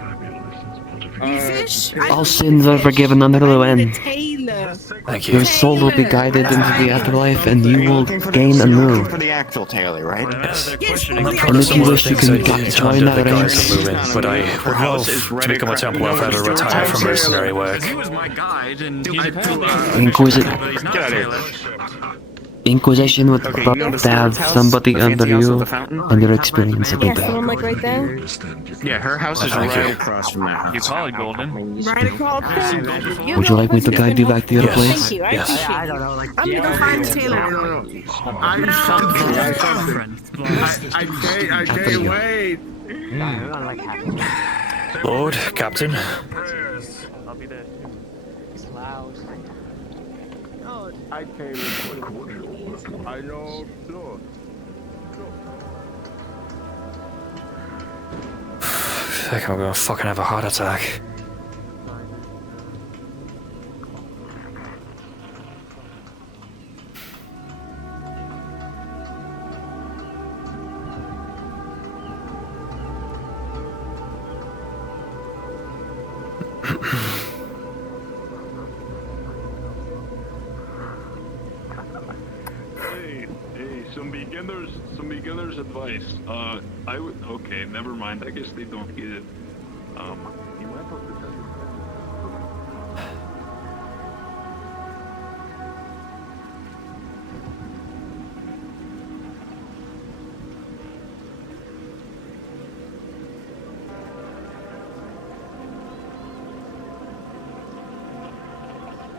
You fish? All sins are forgiven under the wind. Tailor. Thank you. Your soul will be guided into the afterlife, and you will gain You're anew. looking for the actual tailor, right? Yes. Yes, I'm not we proud of if some you of the wish, you things I can did join under that the guise ranks. of movement, but I would love to become a Templar if I had to retire from mercenary work. He was my guide, and he Inquisition would Okay, you love know the to have Stewart's house? somebody The fancy under house you, with the fountain? and your experience will be Yes, the better. one like right there. Yeah, her house is Thank right you. across from that house. You call it golden. Right across there. Would you like me to guide you back to your Yes. place? Thank you. I Yes. appreciate I don't know, like... I'm gonna go find the tailor. I can't wait. I'm not like happy. Lord, Captain, I'll be there. It's loud. No, I came. I know. Look. I think I'm gonna fucking have a heart attack. Hey, some beginners advice. I would, okay, never mind. I guess they don't get it. You might have to tell your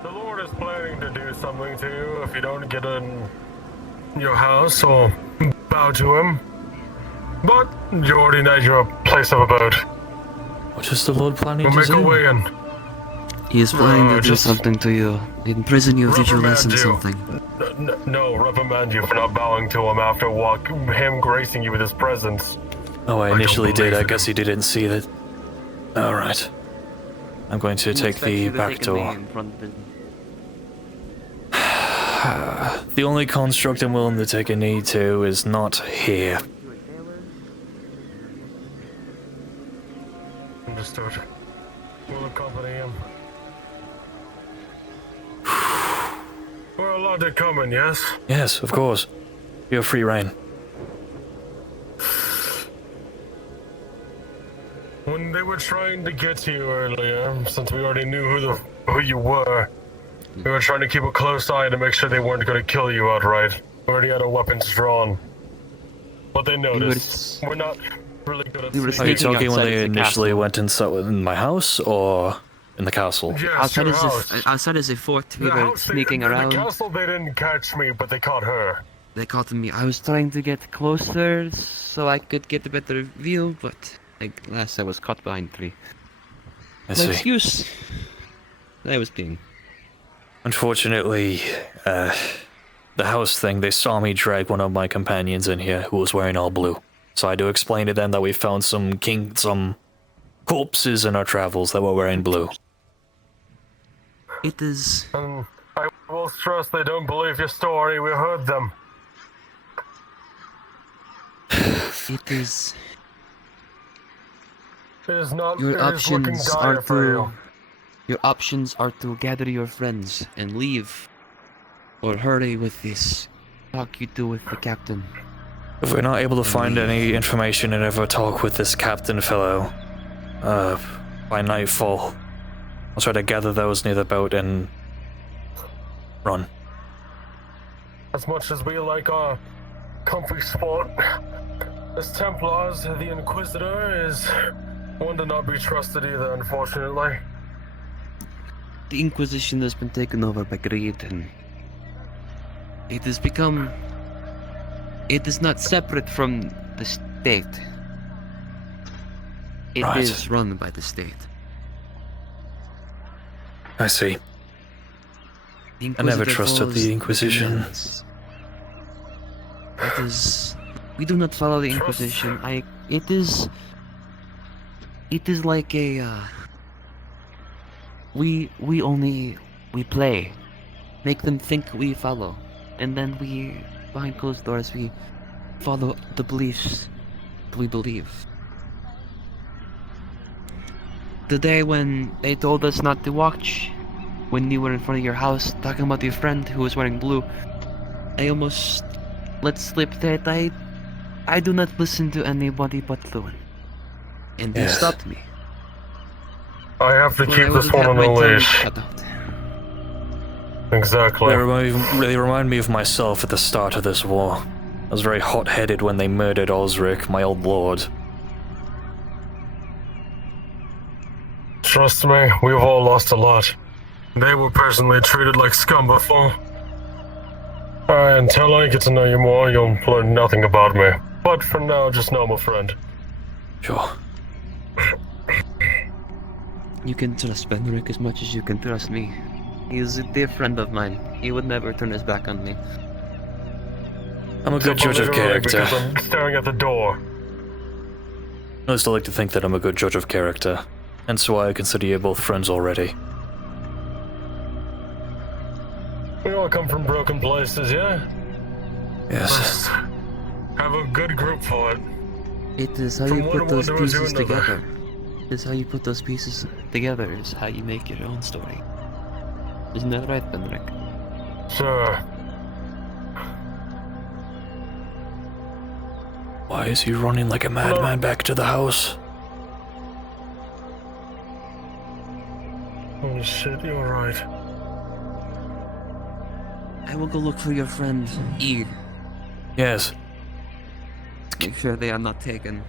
The Lord is planning to do something to you if you don't get in your house or bow to him. But you already know your place of abode. What is the Lord planning We'll to make a do? way in. He is planning to do just something to you. Imprison you, teach you reprimand lesson you. something. No, reprimand you for not bowing to him after him gracing you with his presence. Oh, I initially don't did. I believe guess he didn't see that. Alright. I'm going to take the back door. The only construct I'm willing to take a knee to is not here. Understood. We'll accompany him. We're allowed to come in, yes? Yes, of course. You have free reign. When they were trying to get to you earlier, since we already knew who you were, we were trying to keep a close eye to make sure they weren't going to kill you outright. We already had our weapons drawn. But they noticed. We're not really good at Are you talking when they initially went in my house, or in the castle? Yes, outside is a fort. We The were house, sneaking in around. the castle, they didn't catch me, but they caught her. They caught me. I was trying to get closer so I could get a better view, but last I was caught behind 3. I see. Excuse. I was being. Unfortunately, the house thing, they saw me drag one of my companions in here who was wearing all blue. So I had to explain to them that we found some corpses in our travels that were wearing blue. It is. I will stress they don't believe your story. We heard them. It is. It is not. Your it is looking options dire are for to. you. Your options are to gather your friends and leave, or hurry with this talk you do with the captain. If we're not able to find any information and ever talk with this captain fellow, by nightfall, I'll try to gather those near the boat and run. As much as we like our comfy sport, as Templars, the Inquisitor is one to not be trusted either, unfortunately. The Inquisition has been taken over by greed, and it has become. It is not separate from the state. It is run by the state. I see. I never trusted the Inquisition. It is. We do not follow the Inquisition. It is. It is like a. We play, make them think we follow, and then we, behind closed doors, we follow the beliefs we believe. The day when they told us not to watch, when you were in front of your house talking about your friend who was wearing blue, I almost let slip that I do not listen to anybody but Lucan, and they stopped me. I have to keep this one on a leash. Exactly. They remind me of myself at the start of this war. I was very hot-headed when they murdered Osric, my old lord. Trust me, we've all lost a lot. They were personally treated like scum before. Until I get to know you more, you'll learn nothing about me. But for now, just know I'm a friend. Sure. You can trust Benric as much as you can trust me. He is a dear friend of mine. He would never turn his back on me. I'm a good judge of character. Because I'm staring at the door. I still like to think that I'm a good judge of character, hence why I consider you both friends already. We all come from broken places, yeah? Yes. Have a good group for it. It is how you put those pieces together. It is how you put those pieces together. Is how you make your own story. Isn't that right, Benric? Sure. Why is he running like a madman back to the house? Oh shit, you're right. I will go look for your friend, E. Yes. Make sure they are not taken.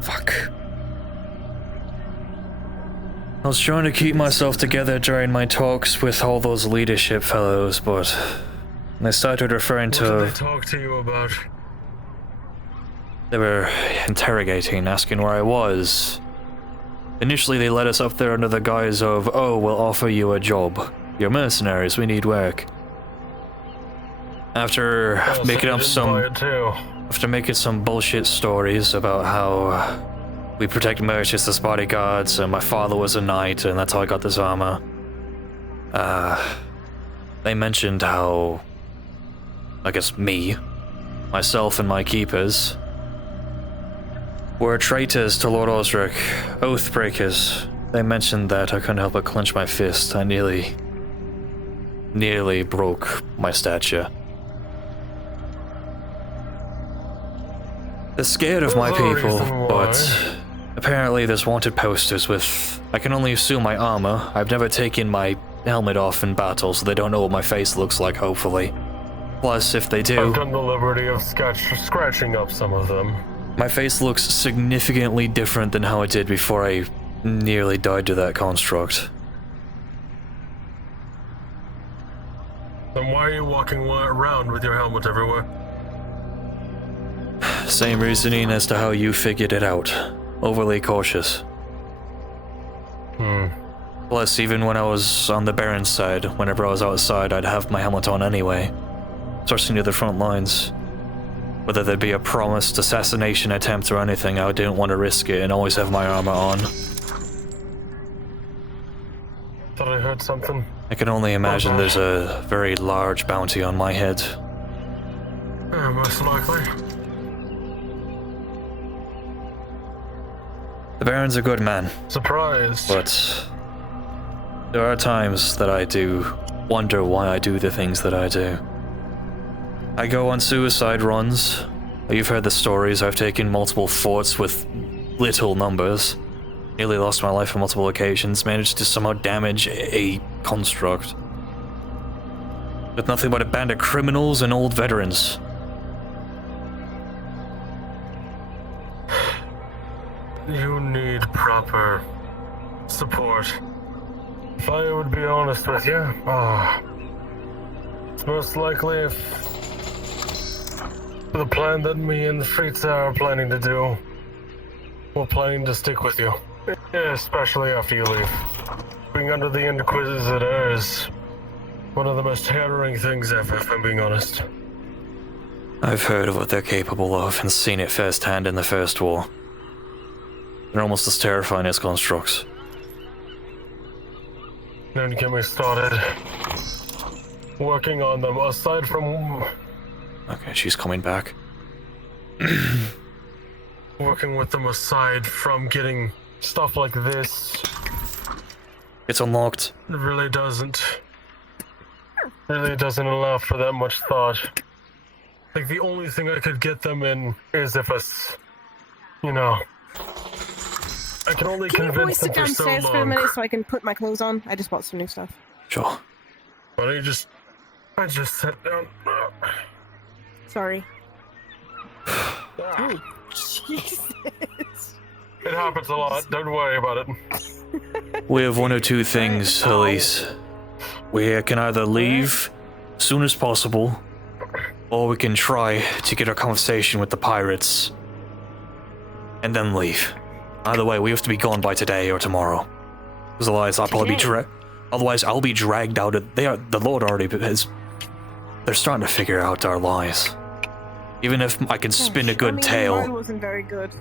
Fuck. I was trying to keep myself together during my talks with all those leadership fellows, but they started referring to... What did they talk to you about? They were interrogating, asking where I was. Initially, they led us up there under the guise of, oh, we'll offer you a job. You're mercenaries, we need work. After making up some bullshit stories about how we protect merchants as bodyguards, and my father was a knight, and that's how I got this armor. They mentioned how, I guess me, myself and my keepers, were traitors to Lord Osric, oath breakers. They mentioned that. I couldn't help but clench my fist. I nearly broke my stature. They're scared of my people, but apparently there's wanted posters with, I can only assume, my armor. I've never taken my helmet off in battle, so they don't know what my face looks like, hopefully. Plus, if they do... I've done the liberty of scratching up some of them. My face looks significantly different than how it did before I nearly died to that construct. Then why are you walking around with your helmet everywhere? Same reasoning as to how you figured it out. Overly cautious. Plus, even when I was on the Baron's side, whenever I was outside, I'd have my helmet on anyway. Sourcing to the front lines. Whether there'd be a promised assassination attempt or anything, I didn't want to risk it and always have my armor on. Thought I heard something. I can only imagine there's a very large bounty on my head. Yeah, most likely. The Baron's a good man. Surprised. But there are times that I do wonder why I do the things that I do. I go on suicide runs. You've heard the stories. I've taken multiple forts with little numbers. Nearly lost my life on multiple occasions. Managed to somehow damage a construct. With nothing but a band of criminals and old veterans. You need proper support. If I would be honest with you, it's most likely if the plan that me and Fritza are planning to do, we're planning to stick with you. Especially after you leave. Being under the Inquisitor is one of the most harrowing things ever, if I'm being honest. I've heard of what they're capable of and seen it firsthand in the First War. They're almost as terrifying as constructs. Don't get me started working on them, aside from... Okay, she's coming back. Working with them aside from getting stuff like this. It's unlocked. It really doesn't allow for that much thought. Like, the only thing I could get them in is if us, you know... I can only convince them for so long. Can you boys sit downstairs for a minute so I can put my clothes on? I just bought some new stuff. Sure. Why don't you I just sat down. Sorry. Oh, Jesus. It happens a lot, don't worry about it. We have one or two things, Elise. We can either leave as soon as possible, or we can try to get a conversation with the pirates, and then leave. Either way, we have to be gone by today or tomorrow. Because otherwise I'll be dragged out of... The Lord already has... They're starting to figure out our lies. Even if I can spin a good tale... Mine wasn't very good,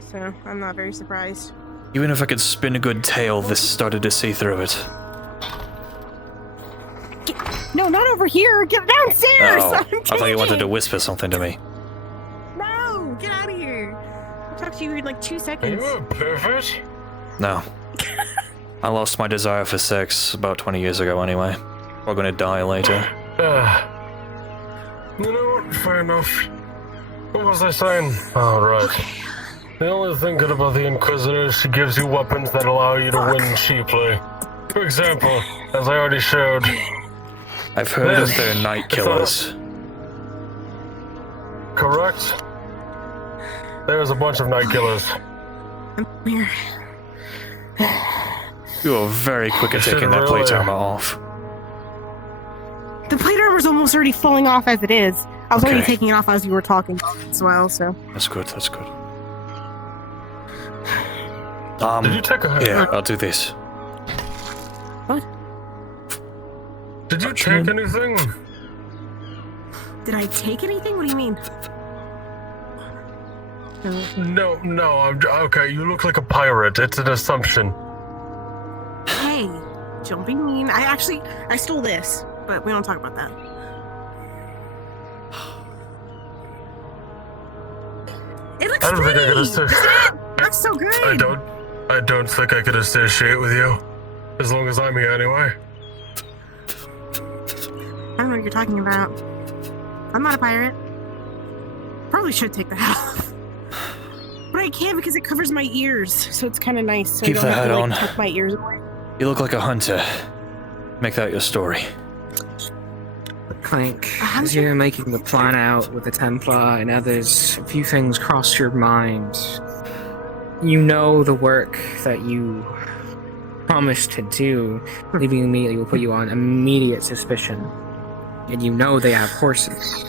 so I'm not very surprised. Even if I could spin a good tale, this started to see through it. No, not over here! Get downstairs! Oh, I thought you wanted to whisper something to me. No! Get out of here! I'll talk to you in like 2 seconds. Are you a pervert? No. I lost my desire for sex about 20 years ago anyway. We're gonna die later. You know what? Fair enough. What was I saying? Oh, right. The only thing good about the Inquisitor is she gives you weapons that allow you to win cheaply. For example, as I already showed... I've heard of their night killers. Correct? There's a bunch of night killers. I'm here. You are very quick at taking that plate armor off. The plate armor's almost already falling off as it is. I was already taking it off as you were talking as well, so... That's good, that's good. Did you take a... Yeah, I'll do this. What? Did you take anything? Did I take anything? What do you mean? No, okay, you look like a pirate. It's an assumption. Hey, don't be mean. I stole this, but we don't talk about that. It looks I don't think I pretty. could Isn't it? It looks so good. I don't think I could associate with you. As long as I'm here anyway. I don't know what you're talking about. I'm not a pirate. Probably should take the hat off. But I can't because it covers my ears, so it's kind of nice. So Keep I don't the have hat to, on. tuck my ears away. You look like a hunter. Make that your story. Clank, as you're making the plan out with the Templar and others, a few things cross your mind. You know the work that you promised to do, leaving immediately will put you on immediate suspicion. And you know they have horses.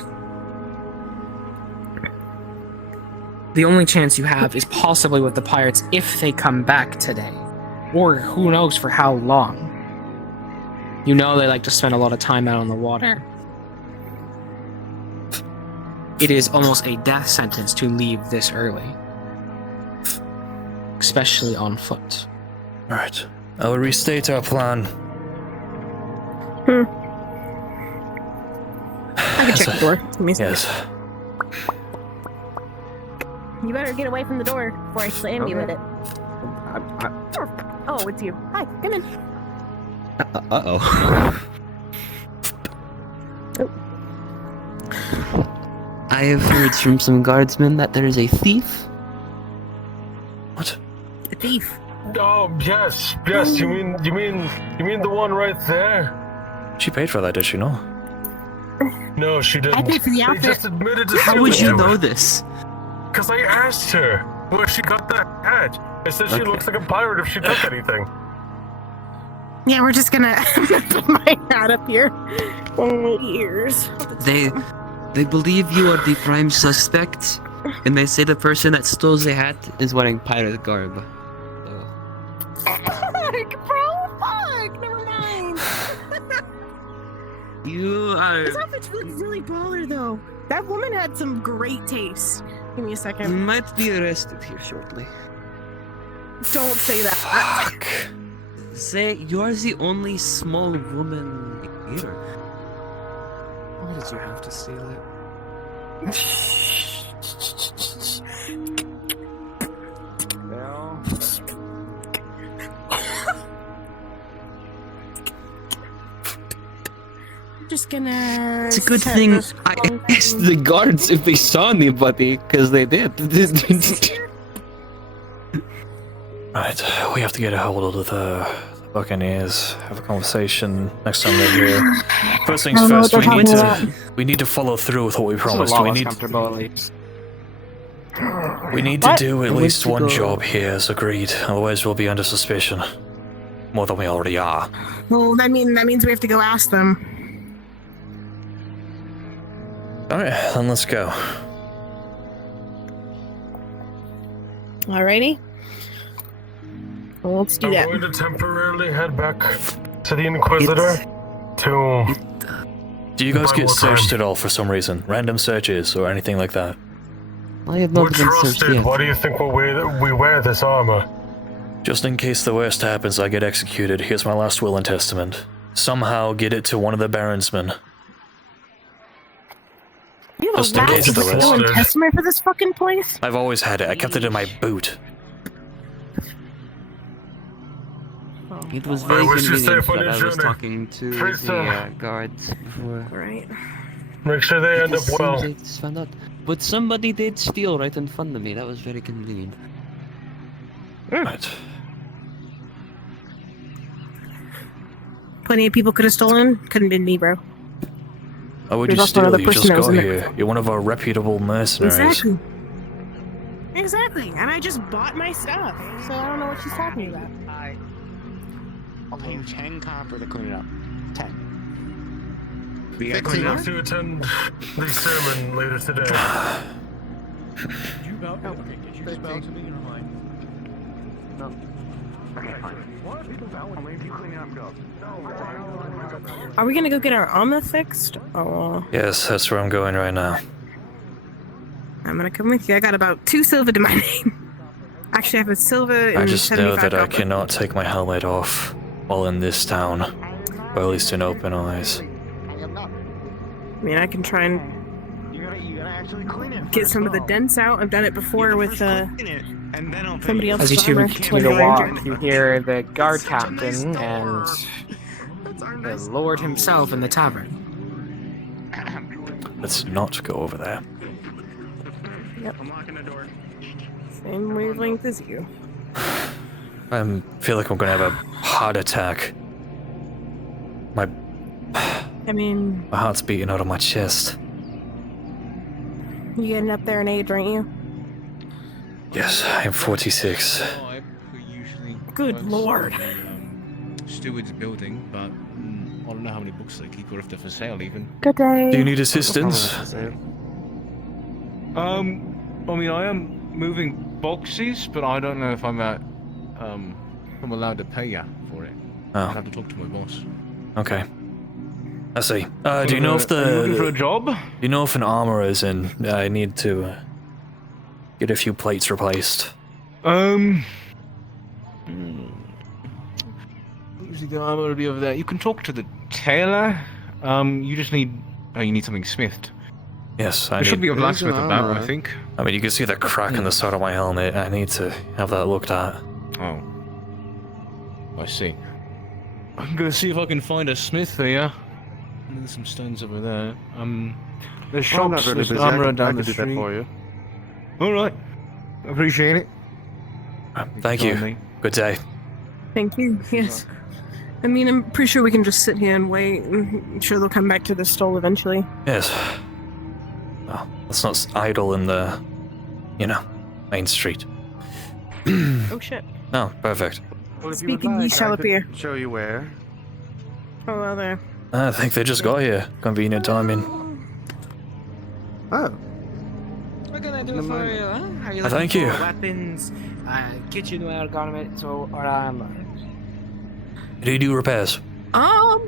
The only chance you have is possibly with the pirates if they come back today. Or who knows for how long. You know they like to spend a lot of time out on the water. It is almost a death sentence to leave this early. Especially on foot. Alright. I will restate our plan. I can check the door. Give me a second. Yes. You better get away from the door before I slam you with it. Oh, it's you. Hi, come in. Uh-oh. I have heard from some guardsmen that there is a thief. What? A thief? Oh, yes. You mean the one right there? She paid for that, did she not? No, she didn't. I paid for the outfit. They just admitted to How would stealing you it. know this? Because I asked her where she got that hat. I said she looks like a pirate if she took anything. Yeah, we're just gonna put my hat up here on my ears. They believe you are the prime suspect, and they say the person that stole the hat is wearing pirate garb. Bro, fuck! Never mind. You are... This outfit's really baller, though. That woman had some great taste. Give me a You second. might be arrested here shortly. Don't say that. Fuck. Say you're the only small woman here. Why did you have to steal it? I'm just gonna. It's a good set thing this I phone asked the guards if they saw anybody, because they did. Right, we have to get a hold of the Buccaneers, have a conversation next time they're here. First things first, we need to follow through with what we promised. We need to do at least one job here as agreed, otherwise we'll be under suspicion. More than we already are. Well, that means we have to go ask them. Alright, then let's go. Alrighty. Well, let's do that. I'm going to temporarily head back to the Inquisitor to... Do you guys buy get more searched time. at all for some reason? Random searches or anything like that? I have We're not been searched trusted. yet. Why do you think we wear this armor? Just in case the worst happens, I get executed. Here's my last will and testament. Somehow get it to one of the Baronsmen. You have Just a in case of the last will and rest. testament for this fucking place? I've always had it. I kept it in my boot. It was I very wish you convenient safe on that your I was journey. talking to Please, the guards before. Right. Make sure they end up Because well. they just found out. But somebody did steal right in front of me. That was very convenient. Right. Plenty of people could have stolen. Couldn't been me, bro. Why would There's you also steal? another You just person that was got in it. here. You're one of our reputable mercenaries. Exactly. Exactly. And I just bought my stuff, so I don't know what she's talking about. I'll pay you 10 copper to clean it up. 10. We have to attend the sermon later today. Did you bow? Okay, did you just bow to me or am I? No. Okay, fine. Why are people bowing? I'll make you clean it up, go. Are we gonna go get our armor fixed? Oh, Yes, that's where I'm going right now. I'm gonna come with you. I got about 2 silver to my name. Actually, I have a silver and I just know 75 that I copper. cannot take my helmet off while in this town, or at least in open eyes. I mean, I can try and. You gotta actually clean it get some of the dents out. I've done it before with somebody As else's you two armor. continue to walk, you hear the guard captain and the lord himself in the tavern. Let's not go over there. Yep. Same wavelength as you. I feel like I'm gonna have a heart attack. My heart's beating out of my chest. You getting up there in age, aren't you? Yes, I'm 46. Good lord. Steward's building, but I don't know how many books they keep or if they're for sale even. Good day. Do you need assistance? I mean, I am moving boxes, but I don't know if I'm allowed to pay you for it. Oh. I'll have to talk to my boss. Okay. I see. Do you know if Are you looking for a job? Do you know if an armor is in? I need to get a few plates replaced. Usually the armor will be over there. You can talk to the tailor. You just need... Oh, you need something smithed. Yes, There should be a blacksmith about, I think. I mean, you can see the crack in the side of my helmet. I need to have that looked at. Oh. I see. I'm gonna see if I can find a smith for you. There's some stones over there. There's shops, I'm not really there's busy. armor I down can the do street. that for you. Alright. Appreciate it. Thank you. Good day. Thank you. Yes. I mean, I'm pretty sure we can just sit here and wait. I'm sure they'll come back to the stall eventually. Yes. Well, let's not idle in the, main street. Oh shit. No, perfect. Well, if you would Speaking, ye like, shall I could appear. show you where. Oh, well, there. I think they just got here. Convenient timing. Oh. What can I do for you, huh? Are you Thank looking you. for weapons, kitchenware, garments, or armor? Do you do repairs? Or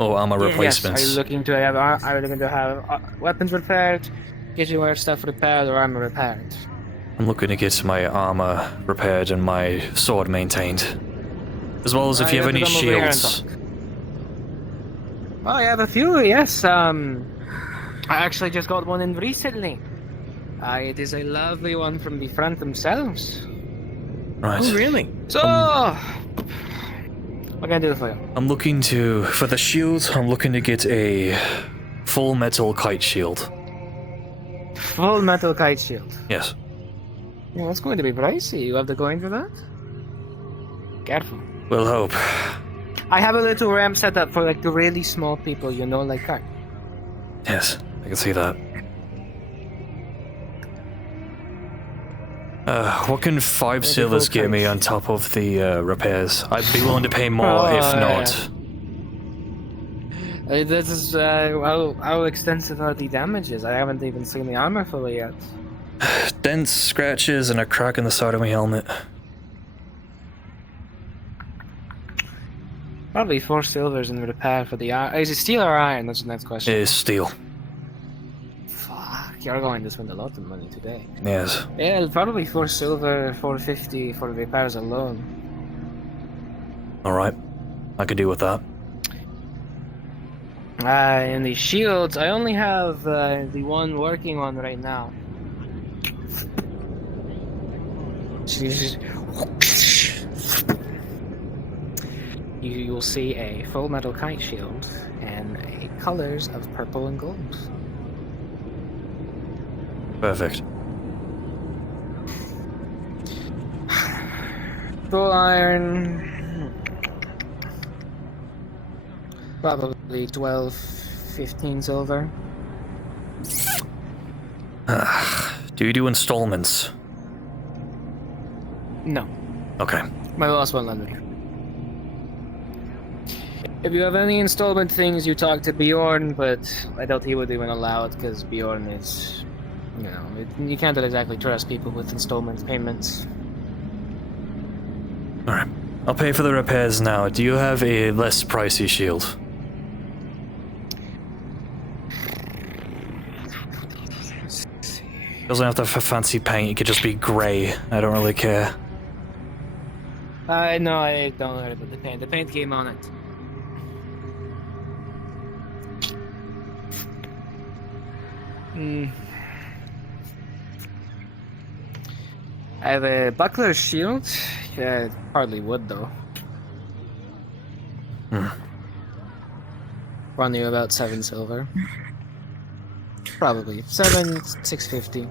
armor replacements? Yes. Are you looking to have weapons repaired, kitchenware stuff repaired, or armor repaired? I'm looking to get my armor repaired and my sword maintained. As well as if you have any shields. Oh, I have a few, yes. I actually just got one in recently. It is a lovely one from the front themselves. Right. Oh, really? So, what can I do for you? I'm looking for the shield, I'm looking to get a full metal kite shield. Full metal kite shield? Yes. Yeah, that's going to be pricey. You have the coin for that? Careful. We'll hope. I have a little ramp set up for like the really small people, like Kurt. Yes, I can see that. What can 5 silvers get me on top of the repairs? I'd be willing to pay more if not. This is how extensive are the damages? I haven't even seen the armor fully yet. Dents, scratches, and a crack in the side of my helmet. Probably 4 silvers in repair for the iron. Is it steel or iron? That's the next question. It is steel. Fuck, you're going to spend a lot of money today. Yes. Yeah, probably 4 silver, 450 for the repairs alone. Alright. I could deal with that. And the shields, I only have the one working on right now. You will see a full metal kite shield and colors of purple and gold. Perfect. Full iron. Probably 12, 15 silver. Do you do installments? No. Okay. My boss won't let me. If you have any installment things, you talk to Bjorn, but I doubt he would even allow it because Bjorn is, you can't exactly trust people with installment payments. Alright. I'll pay for the repairs now. Do you have a less pricey shield? Doesn't have to have fancy paint, it could just be grey. I don't really care. No, I don't worry about the paint. The paint came on it. I have a buckler shield. Yeah, hardly wood though. Run you about 7 silver. Probably 650.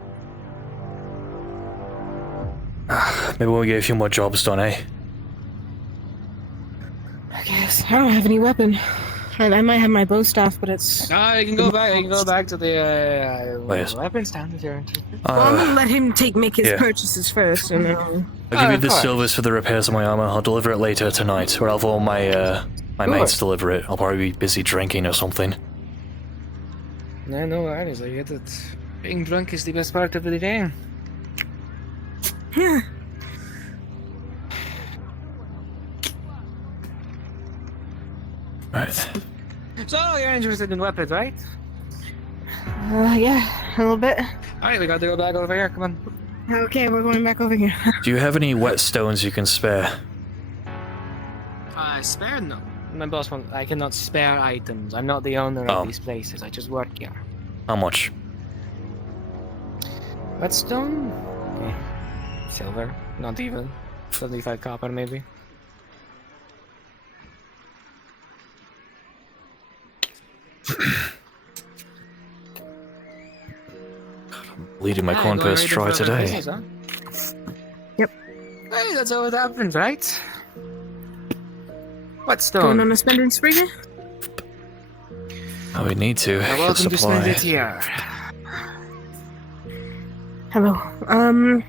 Maybe we'll get a few more jobs done, eh? I guess. I don't have any weapon. I might have my bow staff, but it's... You can go back. You can go back to the weapon stand if you're interested. well, I'm gonna let him make his yeah. purchases first, and then I'll give you the silvers for the repairs of my armor. I'll deliver it later tonight, or I'll have all my my mates deliver it. I'll probably be busy drinking or something. No worries. I get it. Being drunk is the best part of the day. Yeah. Right. So you're interested in weapons, right? Yeah, a little bit. Alright, we got to go back over here. Come on. Okay, we're going back over here. Do you have any whetstones you can spare? Spare? No. My boss wants. I cannot spare items. I'm not the owner of these places. I just work here. How much? Whetstone? Silver. Not even. 75 copper, maybe. Bleeding my corn purse dry today. Business, huh? Yep. Hey, that's how it happens, right? Whetstone. Going on a spending spree? Oh, we need to. You're welcome to spend it here. Hello.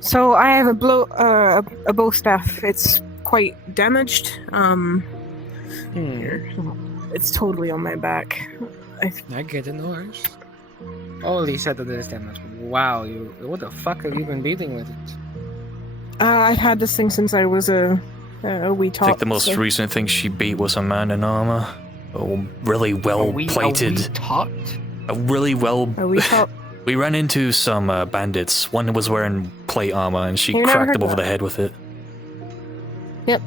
So I have a bow staff. It's quite damaged. It's totally on my back. I get it, no worries. Holy said that it is damaged. Wow, what the fuck have you been beating with it? I've had this thing since I was a wee tot. I think the most recent thing she beat was a man in armor. Really well plated. A wee tot? A really well. A wee tot. We ran into some bandits. One was wearing plate armor, and she You've never cracked heard him over that? the head with it. Yep.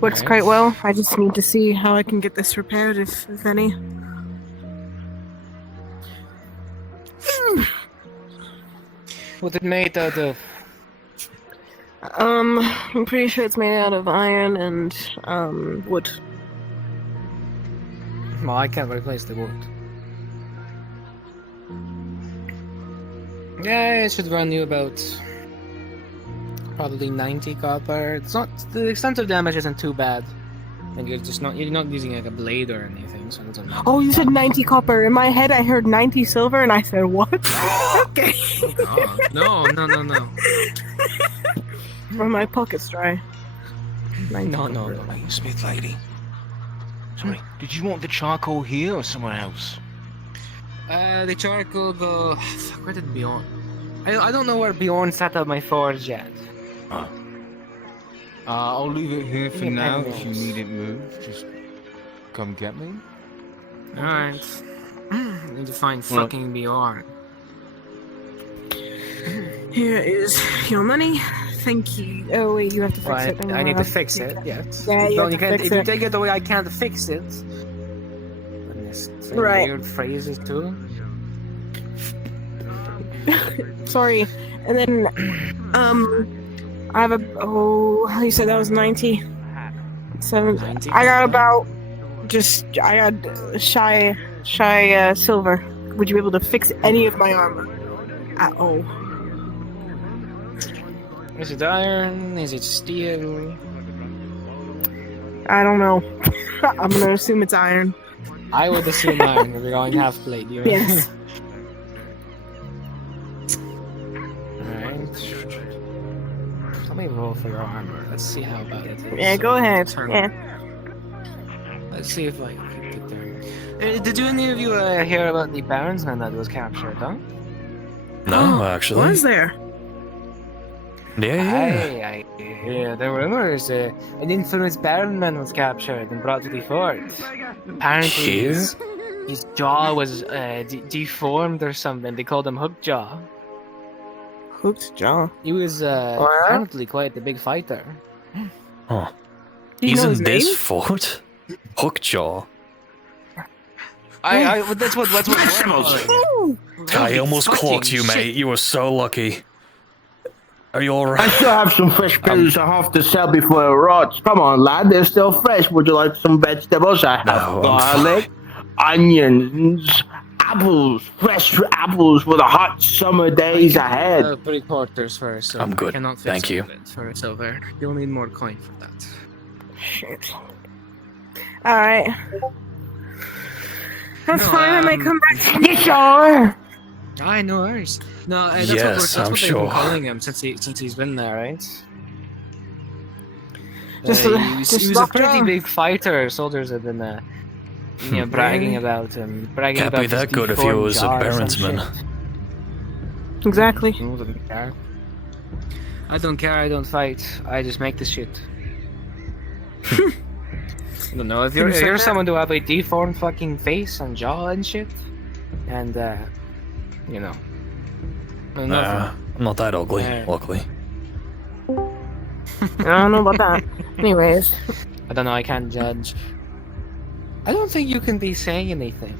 Works quite well. I just need to see how I can get this repaired, if any. What's it made out of? I'm pretty sure it's made out of iron and wood. Well, I can't replace the wood. Yeah, it should run you about probably 90 copper. It's not, the extent of damage isn't too bad, and you're not using like a blade or anything, so it doesn't matter. Oh, you said 90 copper. In my head, I heard 90 silver, and I said, what? Okay. No. Well, my pocket's dry. No. Hey, Smith lady. Sorry, did you want the charcoal here or somewhere else? The charcoal go. Fuck, where did Bjorn? I don't know where Bjorn set up my forge yet. I'll leave it here for Yeah, now. animals. If you need it moved, just come get me. Alright. Need to find fucking Bjorn. Here is your money. Thank you. Oh, wait, you have to fix it. I need to fix it, yes. Yeah, you Well, have to can't, fix if you it. take it away, I can't fix it. Goodness, saying Right. weird phrases too. Sorry. And then, I have you said that was 90. 90? I got about, I got shy silver. Would you be able to fix any of my armor? At all? Is it iron? Is it steel? I don't know. I'm gonna assume it's iron. I would assume iron if we're going half plate. You know? Yes. Alright. Let me roll for your armor. Let's see how bad it is. Yeah, go ahead. Turn. Yeah. Let's see if I can get there. Did you any of you hear about the Baronsman that was captured, huh? No, actually. Was there? Yeah. I hear the rumors. An infamous Baronman was captured and brought to the fort. Apparently, his jaw was deformed or something. They called him Hook Jaw. Hooked jaw? He was apparently quite the big fighter. Huh. Do you He's know in his this name? fort? Hookjaw. That's what I almost clocked you, mate. You were so lucky. Are you all I right? still have some fresh produce I have to sell before it rots. Come on, lad, they're still fresh. Would you like some vegetables? I have No, I'm garlic, onions, apples, fresh apples for the hot summer days ahead. 3 quarters for a silver. I'm good, Cannot fit thank you. some of it for a silver. You'll need more coin for that. Shit. Alright. That's fine, I may come back to you, sure. I know worries. No, that's Yes, what I'm they've sure. been calling him since he's been there, right? He Just was a locked pretty down. big fighter. Soldiers have been, bragging about him. Bragging Can't about be that his good if he deformed was a jaw or some barondsman. shit. Exactly. I don't care. I don't care. I don't fight. I just make the shit. I don't know if you're someone to have a deformed fucking face and jaw and shit, and you know. Nah, I'm not that ugly, luckily. I don't know about that. Anyways. I don't know, I can't judge. I don't think you can be saying anything.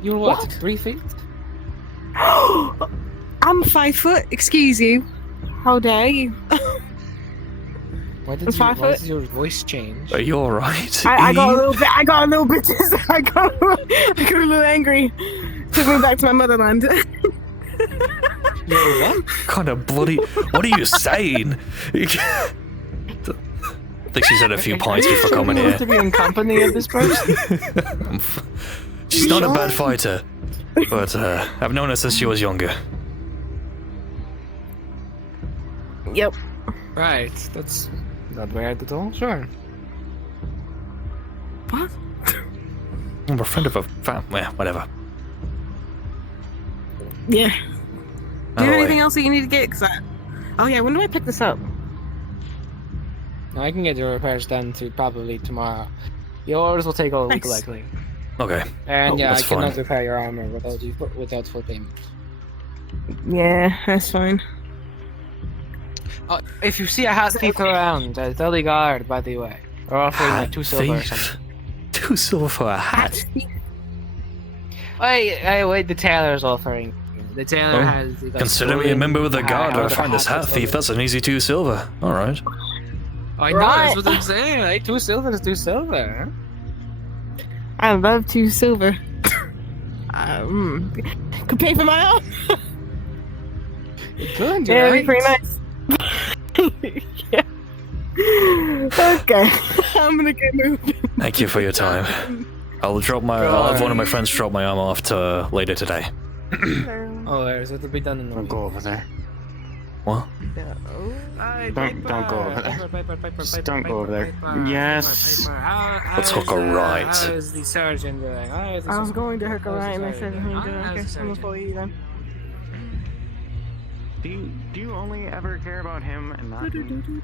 You're what? 3 feet? I'm 5 foot, excuse you. How dare you? Why I'm 5 why foot. did your voice change? Are you alright? I got a little bit. I got a little angry. Took me back to my motherland. Kind of bloody. What are you saying? I think she's had a few pints before coming here. To be in company of this person? She's not a bad fighter, but I've known her since she was younger. Yep. Right, that's not weird at all. Sure. What? I'm a friend of a whatever. Yeah. Do you have Anyway. anything else that you need to get? Oh yeah, when do I pick this up? I can get your repairs done probably tomorrow. Yours will take a week Nice. likely. Okay. And Oh, yeah, I that's cannot fine. repair your armor without full payment. Yeah, that's fine. If you see a hat thief around, tell the guard, by the way. We're offering like 2 silver or thief? something. 2 silver for a hat? Wait, the tailor's offering. The tailor has... he got Consider me a member of the stolen guard. hat I find this hat that's thief. That's an easy 2 silver. Alright. I know, that's what I'm saying. Like, 2 silver is 2 silver. I love 2 silver. Could pay for my own. Good, Yeah, it'd be pretty nice. Yeah. Okay, I'm gonna get moving. Thank you for your time. I'll have one of my friends drop my arm off to later today. Oh, there's it'll be done in the Don't go over there. What? Don't go over there. Just don't go over there. Yes. Let's hook a right. How is the surgeon doing? I was going to hook a right and I said, okay, I'm gonna follow you then. Do you only ever care about him and not me?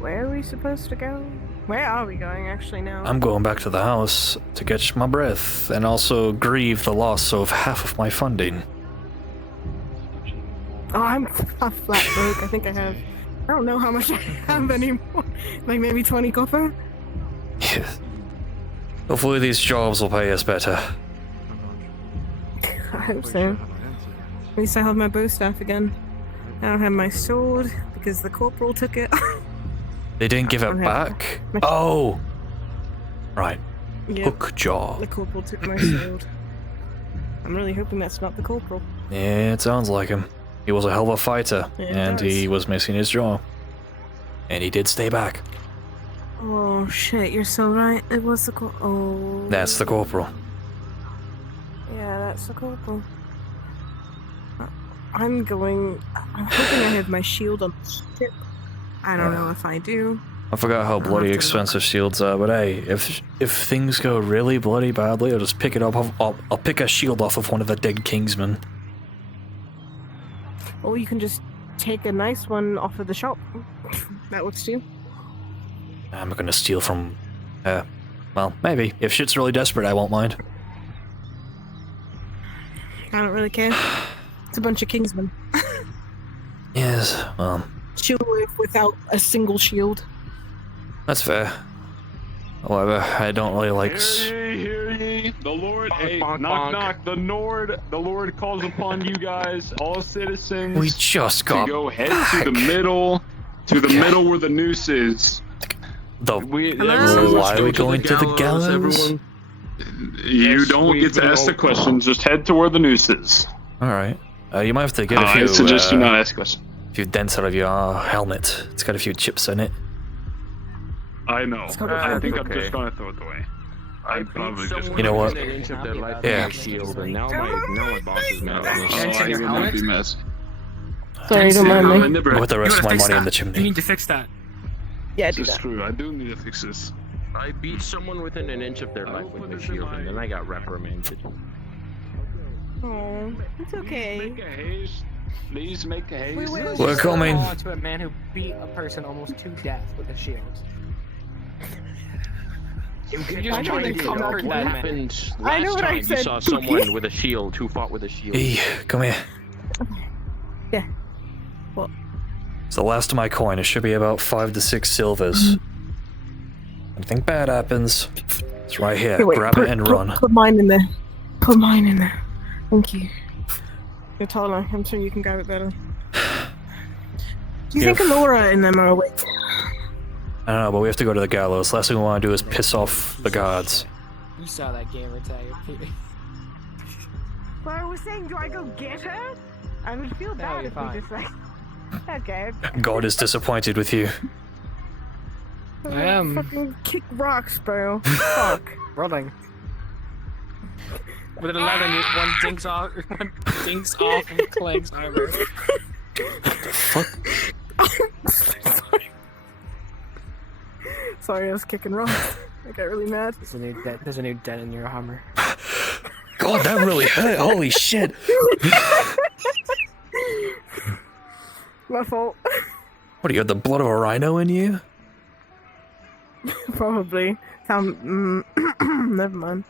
Where are we supposed to go? Where are we going actually now? I'm going back to the house to catch my breath and also grieve the loss of half of my funding. Oh, I'm flat broke. I think I don't know how much I have anymore. Like maybe 20 copper? Yes. Hopefully these jobs will pay us better. I hope so. At least I have my bow staff again. I don't have my sword because the corporal took it. They didn't give it back? Oh! Right. Yep. Hook jaw. The corporal took my sword. I'm really hoping that's not the corporal. Yeah, it sounds like him. He was a hell of a fighter, Yeah, it and does. he was missing his jaw. And he did stay back. Oh shit, you're so right. It was the corporal. Oh. That's the corporal. Yeah, that's the corporal. I'm hoping I have my shield on the ship. I don't know if I do. I forgot how bloody expensive shields are, but hey, if things go really bloody badly, I'll just pick it up. I'll pick a shield off of one of the dead kingsmen. Or you can just take a nice one off of the shop. That works too. I'm not gonna steal from. Well, maybe if shit's really desperate, I won't mind. I don't really care. It's a bunch of kingsmen. Yes, well, She'll live without a single shield. that's fair. However, I don't really like. Hear ye, hear ye. The Lord, hey, bonk, knock, bonk. knock. The Lord calls upon you guys, all citizens. We just got to go head to the middle, where the noose is. Why are we going to the gallows? Everyone. You don't get to ask the questions. Just head to where the noose is. All right. You might have to get a few. I suggest you not ask questions. A few dents out of your helmet. It's got a few chips in it. I know. I think I'm just gonna throw it away. I'm probably just. You know what? Yeah. Shield, and now my boss is mad at me. I will not be messed. Sorry, don't mind me. Put the rest of my money in the You chimney. need to fix that. Yeah, do This is that. true. I do need to fix this. I beat someone within an inch of their life with my shield, and then I got reprimanded. Oh, it's okay. Make a haste. Please make a haste. We're coming. To a man who beat a person almost to death with a shield. You just tried to comfort what that man. happened I know last what I time you said, saw Pookie. someone with a shield who fought with a shield. Hey, come here. Yeah. What? It's the last of my coin. It should be about 5 to 6 silvers. Anything bad happens, it's right here. Here, wait, Grab it and run. Put mine in there. Put mine in there. Thank you. You're taller. I'm sure you can grab it better. Do you think Alora and them are awake? I don't know, but we have to go to the gallows. Last thing we want to do is piss off the gods. You saw that gamer tag. Well, I was saying, do I go get her? I would feel bad you're if fine. we just like. Okay. God is disappointed with you. I am. Fucking kick rocks, bro. Fuck. Running. With an 11, one dinks off of Clegg's armor. Sorry, I was kicking rocks. I got really mad. There's a new dent in your armor. God, that really hurt. Holy shit. My fault. What, you got the blood of a rhino in you? Probably. Never mind.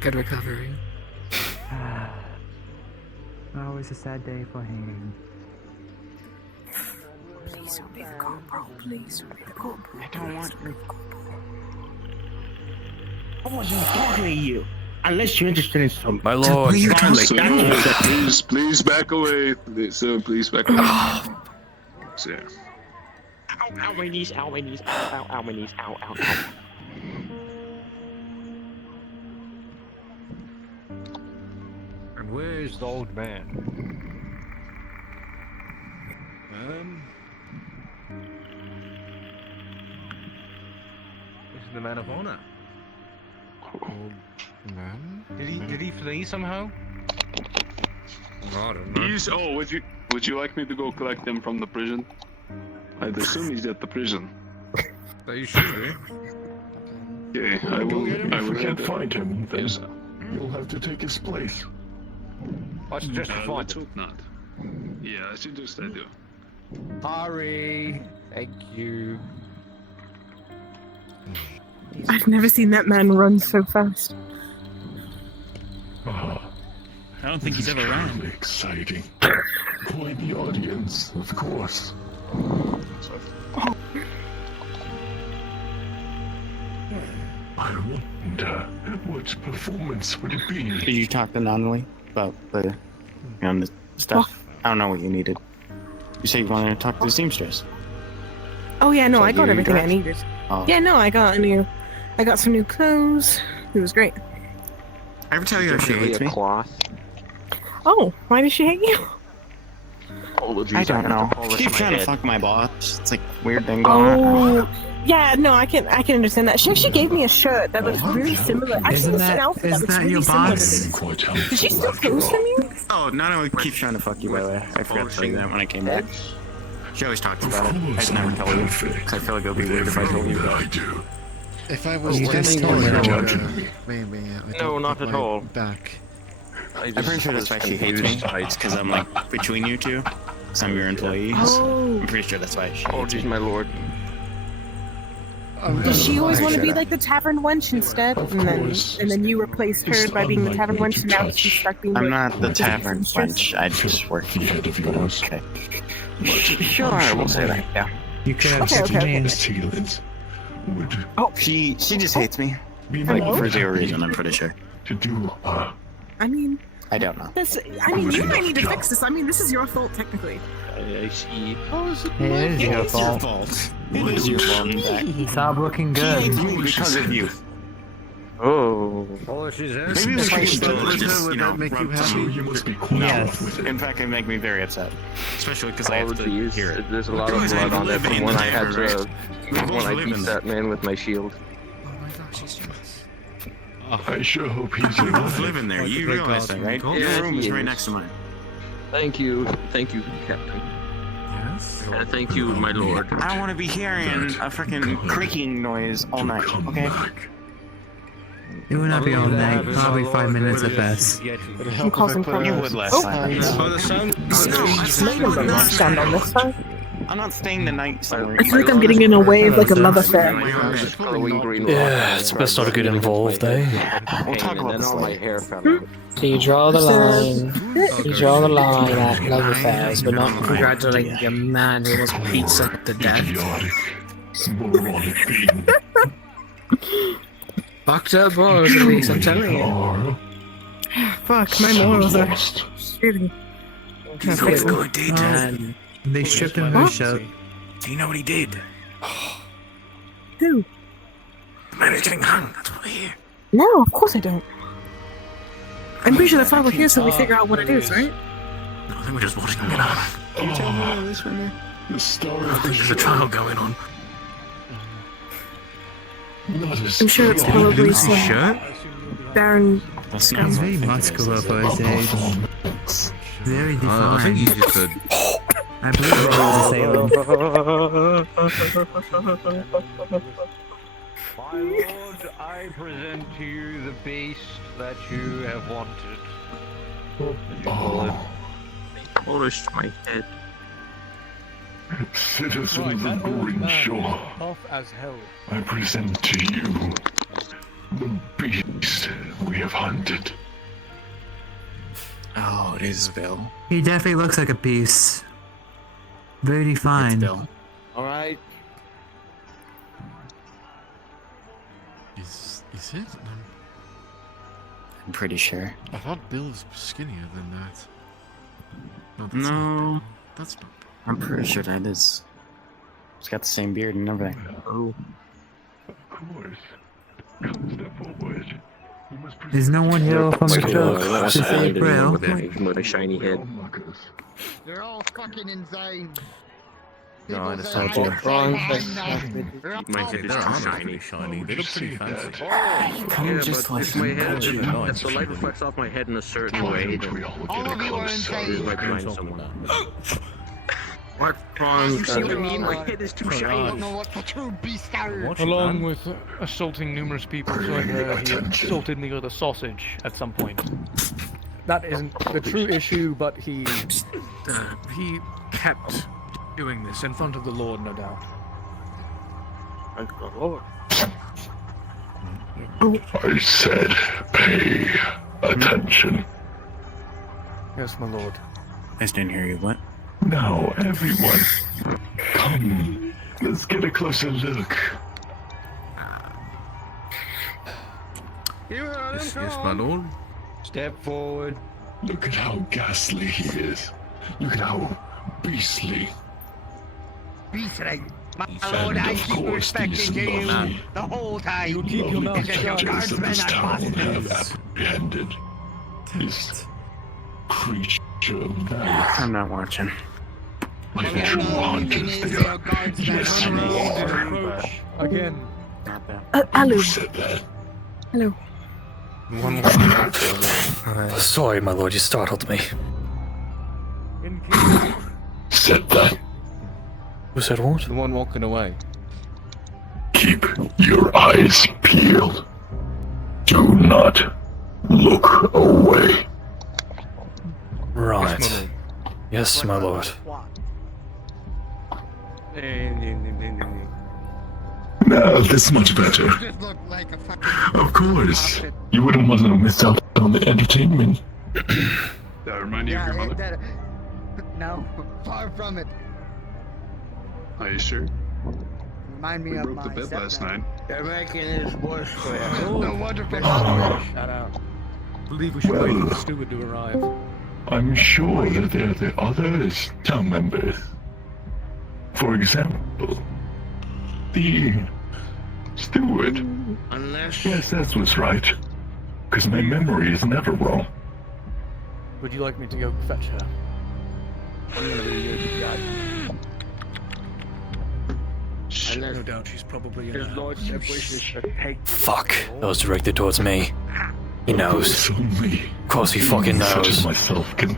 Good recovery. Always a sad day for him. Please don't be the corporal. Please don't be the corporal. I don't want to. I wasn't talking to you. Unless you're interested in some. My lord. Please back away. Sir, please back away. Sir. Ow, my knees, ow, my knees, ow, ow, my knees, ow, ow, ow. And where's the old man? This is the man of honor. Old man? Did he flee somehow? I don't know. Would you like me to go collect him from the prison? I'd assume he's at the prison. That you should be. Okay, I will. If we can't head find him, then Yes. you'll have to take his place. I suggest you find let's him. hope not. Yeah, I suggest I do. Hurry! Thank you. I've never seen that man run so fast. Ah, I don't think he's ever ran. truly exciting. For the audience, of course. I wonder what performance would it be? Did you talk to Nonly about the, the stuff? I don't know what you needed. You said you wanted to talk to the seamstress. Oh yeah, no, So I got you everything I dressed? needed. Oh. Yeah, no, I got some new clothes. It was great. I ever tell you she hates me? Cloth. Oh, why did she hate you? I don't know. She keeps trying to fuck my boss. It's like weird thing going on. Oh, yeah, no, I can understand that. She actually gave me a shirt that looks really similar. Actually, it's an outfit that looks really similar to this. Did she steal clothes from you? Oh, Nano keeps trying to fuck you, by the way. I forgot to say that when I came back. She always talks about it. I just never tell you. 'Cause I feel like it would be weird if I told you about it. If I was You just definitely maybe I No, don't not put at my all. Back. I'm pretty sure that's why she hates me. It's because I'm like between you two. Some of your employees. Oh. I'm pretty sure that's why she Oh, hates jeez, me. my lord. Does she always want to be like the tavern wench instead? And then you replaced her by being the tavern wench, and now she's stuck being I'm not the tavern wench. I just work for you. Okay. Sure, we'll say that. Yeah. You could have Okay, said okay, okay. me. Sealants. would Oh, she just hates me. be Like, more for zero happy reason, I'm pretty sure. to do I mean, I don't know. you might need to fix this. I mean, this is your fault, technically. I see. Oh, is it It is your fault. It is your fault. Stop looking good. She hates me because of you. Oh. Oh, she's Maybe if I could just, you know, make you rub happy? some- you must be Yes. In fact, it make me very upset. Especially because I have to hear it. There's a lot of blood on it from when I had to when I beat that man with my shield. I sure hope he's We both alive. live in there. You realize that, right? Your room is right next to mine. Thank you, Captain. Yes. And thank you, my lord. I don't want to be hearing a freaking creaking noise all night, okay? It will not be all night, probably 5 minutes at best. I'm causing You problems. would last Oh. time. Stand on this side. I'm not staying the night somewhere. I feel like I'm getting in a way of like a love affair. Yeah, it's best not to get involved, eh? We'll talk about this all my later. hair fell out. So you draw the line. You draw the line at love affairs, but not congratulating a man who almost beat someone to death. Moronic being. Fucked up balls, at least, I'm telling you. Fuck, my morals are shitty. Let's go a date. They stripped him of his shirt. Do you know what he did? Who? The man who's getting hung. That's what I hear. No, of course I don't. I'm pretty sure that's why we're here, so we figure out what it is, right? No, I think we're just watching him get hung. Can you tell me all this right now? The story I of the think there's a trial going on. I'm sure it's probably some Baron. He's very muscular for his age. Very defined. I think he's just a... I believe that was a My lord, I present to you the beast that you have wanted. Polished my head. Citizens of Greenshore, Tough as hell. I present to you the beast we have hunted. Oh, it is Bill. He definitely looks like a beast. Very defined. Bill. Alright. Is it? I'm pretty sure. I thought Bill was skinnier than that. No, that's No. not Bill. That's not Bill. I'm pretty sure that is. He's got the same beard and everything. Oh. Of course. Come step forward. You must Is no one here from the church to say a prayer? With a shiny head. They're all fucking insane. No, I People understand say you. I'm crazy. My head is They're too honestly shiny. They look pretty fancy. Come Yeah, just but if listen. my head, Bullshit. if the light reflects off my head in a certain way, then All of you are it's insane. like behind someone. What You see what I mean? My head is too I shiny. don't know what the true beast are. Along with assaulting numerous people, so I heard he assaulted me with a sausage at some point. That isn't the true issue, but he kept doing this in front of the Lord, no doubt. Thank the Lord. I said pay attention. Yes, my lord. I just didn't hear you. What? Now, everyone, come. Let's get a closer look. Yes, my lord. Step forward. Look at how ghastly he is. Look at how beastly. Beastly. My And lord, I of keep course, respecting these you lovely, the whole time. You keep your mouth lovely shut. creatures of this town have Bastards. apprehended this creature of death. I'm not watching. Like the true hunters they are. Yes, you are. Again. Hello. You said that. Hello. One more. Sorry, my lord, you startled me. Said that. Who said what? The one walking away. Keep your eyes peeled. Do not look away. Right. Yes, my lord. Now, this is much better. Just look like a fucking Of course. You wouldn't want to miss out on the entertainment. That remind you of your mother? No, far from it. Are you sure? Remind me We of broke my the bed last stepdad. night. They're making this worse for you. No wonderful language. Shut up. I believe we should wait for the steward to arrive. I'm sure that there are the other town members. For example, the steward. Unless... Yes, that was right. Because my memory is never wrong. Would you like me to go fetch her? I'm gonna be your guide. No doubt she's probably in His lordship wishes to take... Fuck. That was directed towards me. He knows. Of course he fucking Such as knows. myself can...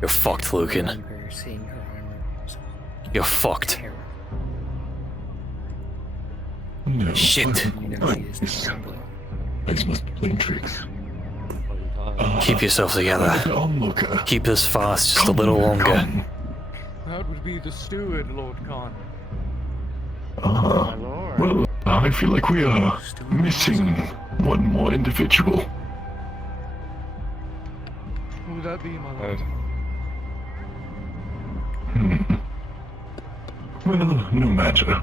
You're fucked, Lucan. You're fucked. No, Shit. I must play tricks. Keep yourself together. Onlooker. Keep this fast just a little longer. That would be the steward, Lord Khan. Well, I feel like we are missing one more individual. Who would that be, my lord? Well, no matter.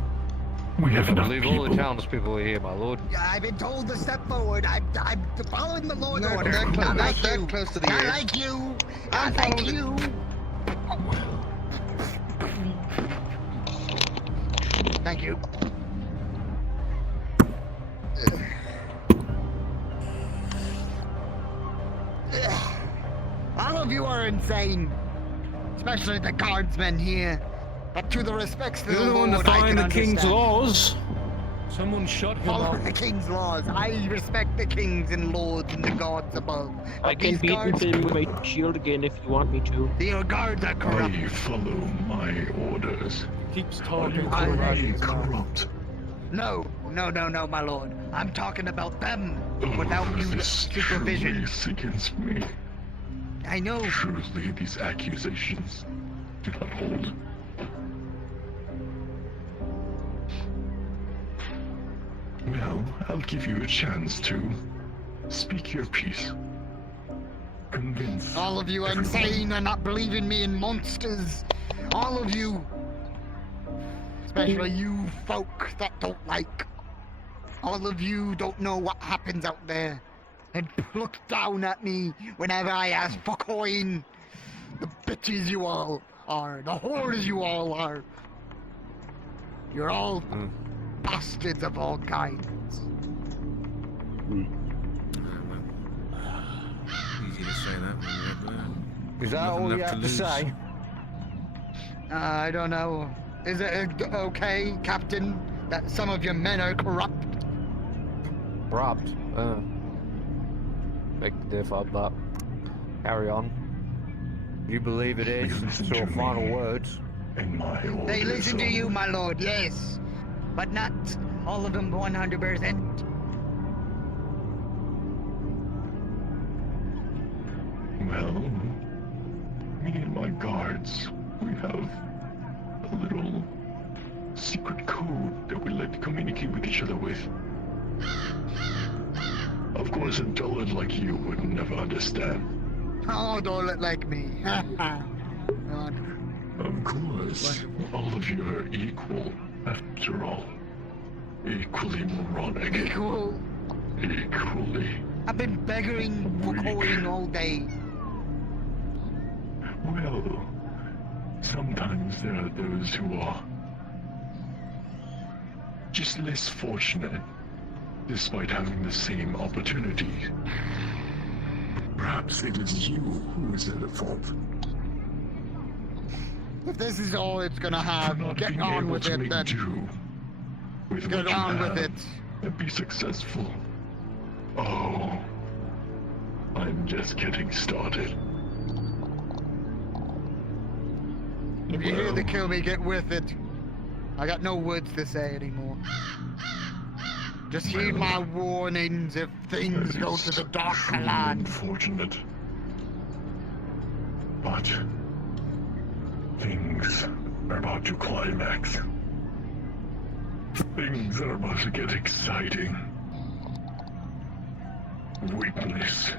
We have I enough believe people. all the townspeople are here, my lord. Yeah, I've been told to step forward. I'm following the Lord's order. Not Not like that you. close to the Not ears. like you. Not like you. Thank you. All of you are insane. Especially the guardsmen here. But to the respects to the You're the one Lord, to I find can the king's understand. laws. Someone shut him Follow up. the king's laws. I respect the kings and lords and the gods above. I But can these beat guards, him with my shield again if you want me to. the guards are corrupt. I follow my orders. Keeps Are talking you to already corrupt? No, my lord. I'm talking about them without you This supervision. truly sickens me. I know. Truly, these accusations do not hold. Well, I'll give you a chance to speak your piece. Convince. All of you are insane and not believing me in monsters. All of you. Especially you folk that don't like. All of you don't know what happens out there. And look down at me whenever I ask for coin. The bitches you all are. The whores you all are. You're all bastards of all kinds. Easy to say that when you're up there. Is that Nothing all you left have to lose. say? I don't know. Is it okay, Captain, that some of your men are corrupt? Corrupt? Big diff up, but carry on. You believe it is? So final words. In my orders. They listen to you, my lord, yes. But not all of them 100%. Well, me and my guards, we have a little secret code that we like to communicate with each other with. Of course, a dullard like you would never understand. Oh, don't look like me. God. Of course, all of you are equal, after all. Equally moronic. Equal. Equally. I've been begging for coin all day. Well, sometimes there are those who are just less fortunate, despite having the same opportunities. Perhaps it is you who is at fault. If this is all it's gonna have, get Being on able with to it make then. do with Get what you on with have it. and be successful. Oh, I'm just getting started. If you're here to kill me, get with it. I got no words to say anymore. Just heed my warnings if things go to the dark land. Unfortunate. But things are about to climax. Things are about to get exciting. Witness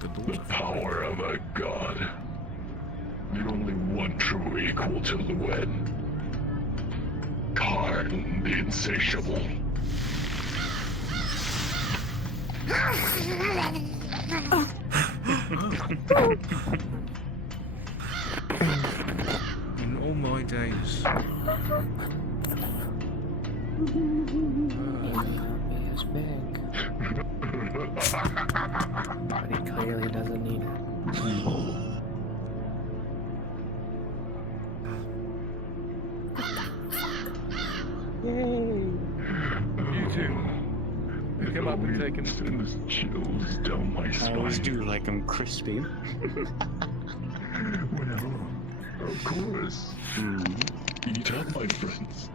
the power of a god. The only one true equal to Lucan. Karn the Insatiable. In all my days. As big. But he clearly doesn't need it. Yay! You two. Come up and take him. Sends chills down my spine. I always do like them crispy. Well, of course. Eat up, my friends.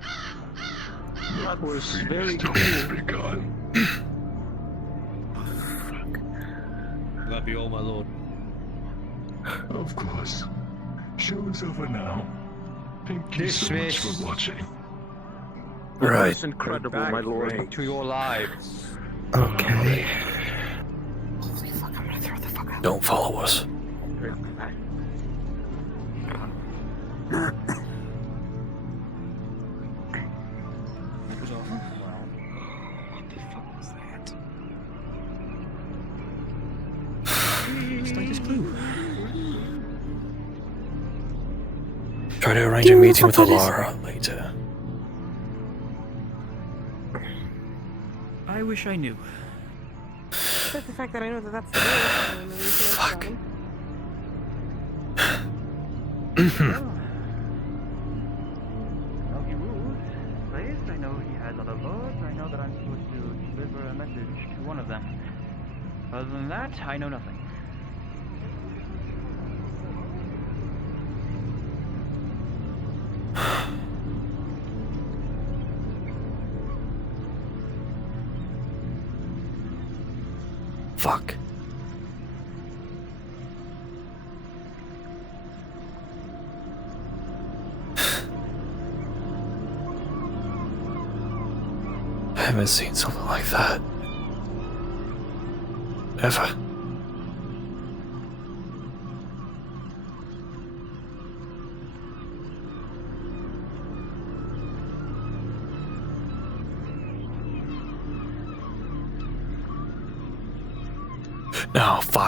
That was very cool. Begun. That be all, my lord. Of course. Show is over now. Thank you so much for watching. Right. That's incredible, my lord. To your lives. Okay. Don't follow us. Try to arrange a meeting with Alara later. I wish I knew. But the fact that I know that that's the case. Fuck. I'll be rude. Please, I know he has other lords. I know that I'm supposed to deliver a message to one of them. Other than that, I know nothing. Fuck. I haven't seen something like that. Ever. No, fuck.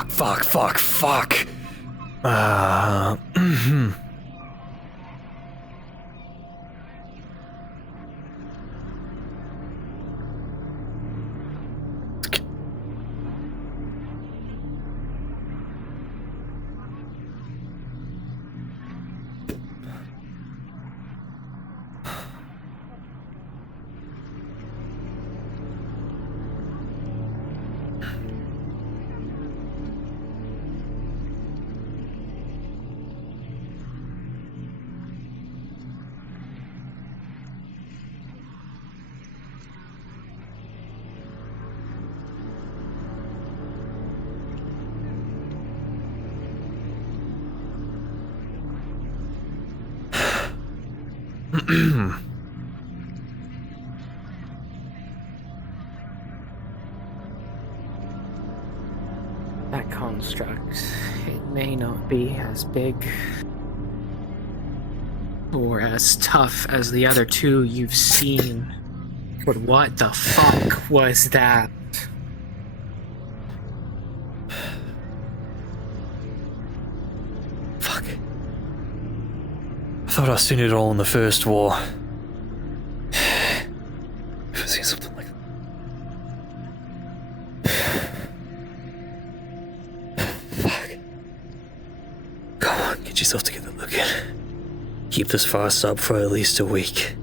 That construct, it may not be as big or as tough as the other two you've seen, but what the fuck was that? Fuck. I thought I'd seen it all in the first war. I've seen something like that. Come on, get yourself together, Lucan. Keep this fast up for at least a week.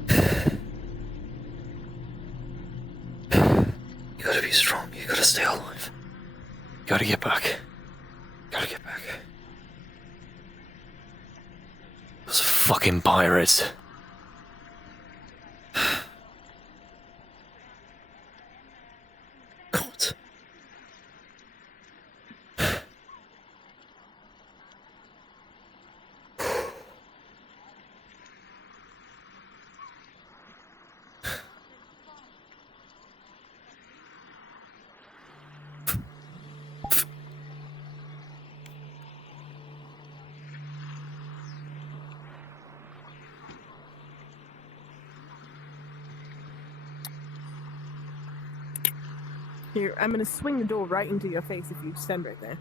You gotta be strong, you gotta stay alive. You gotta get back. Those fucking pirates. God. Here, I'm gonna swing the door right into your face if you stand right there.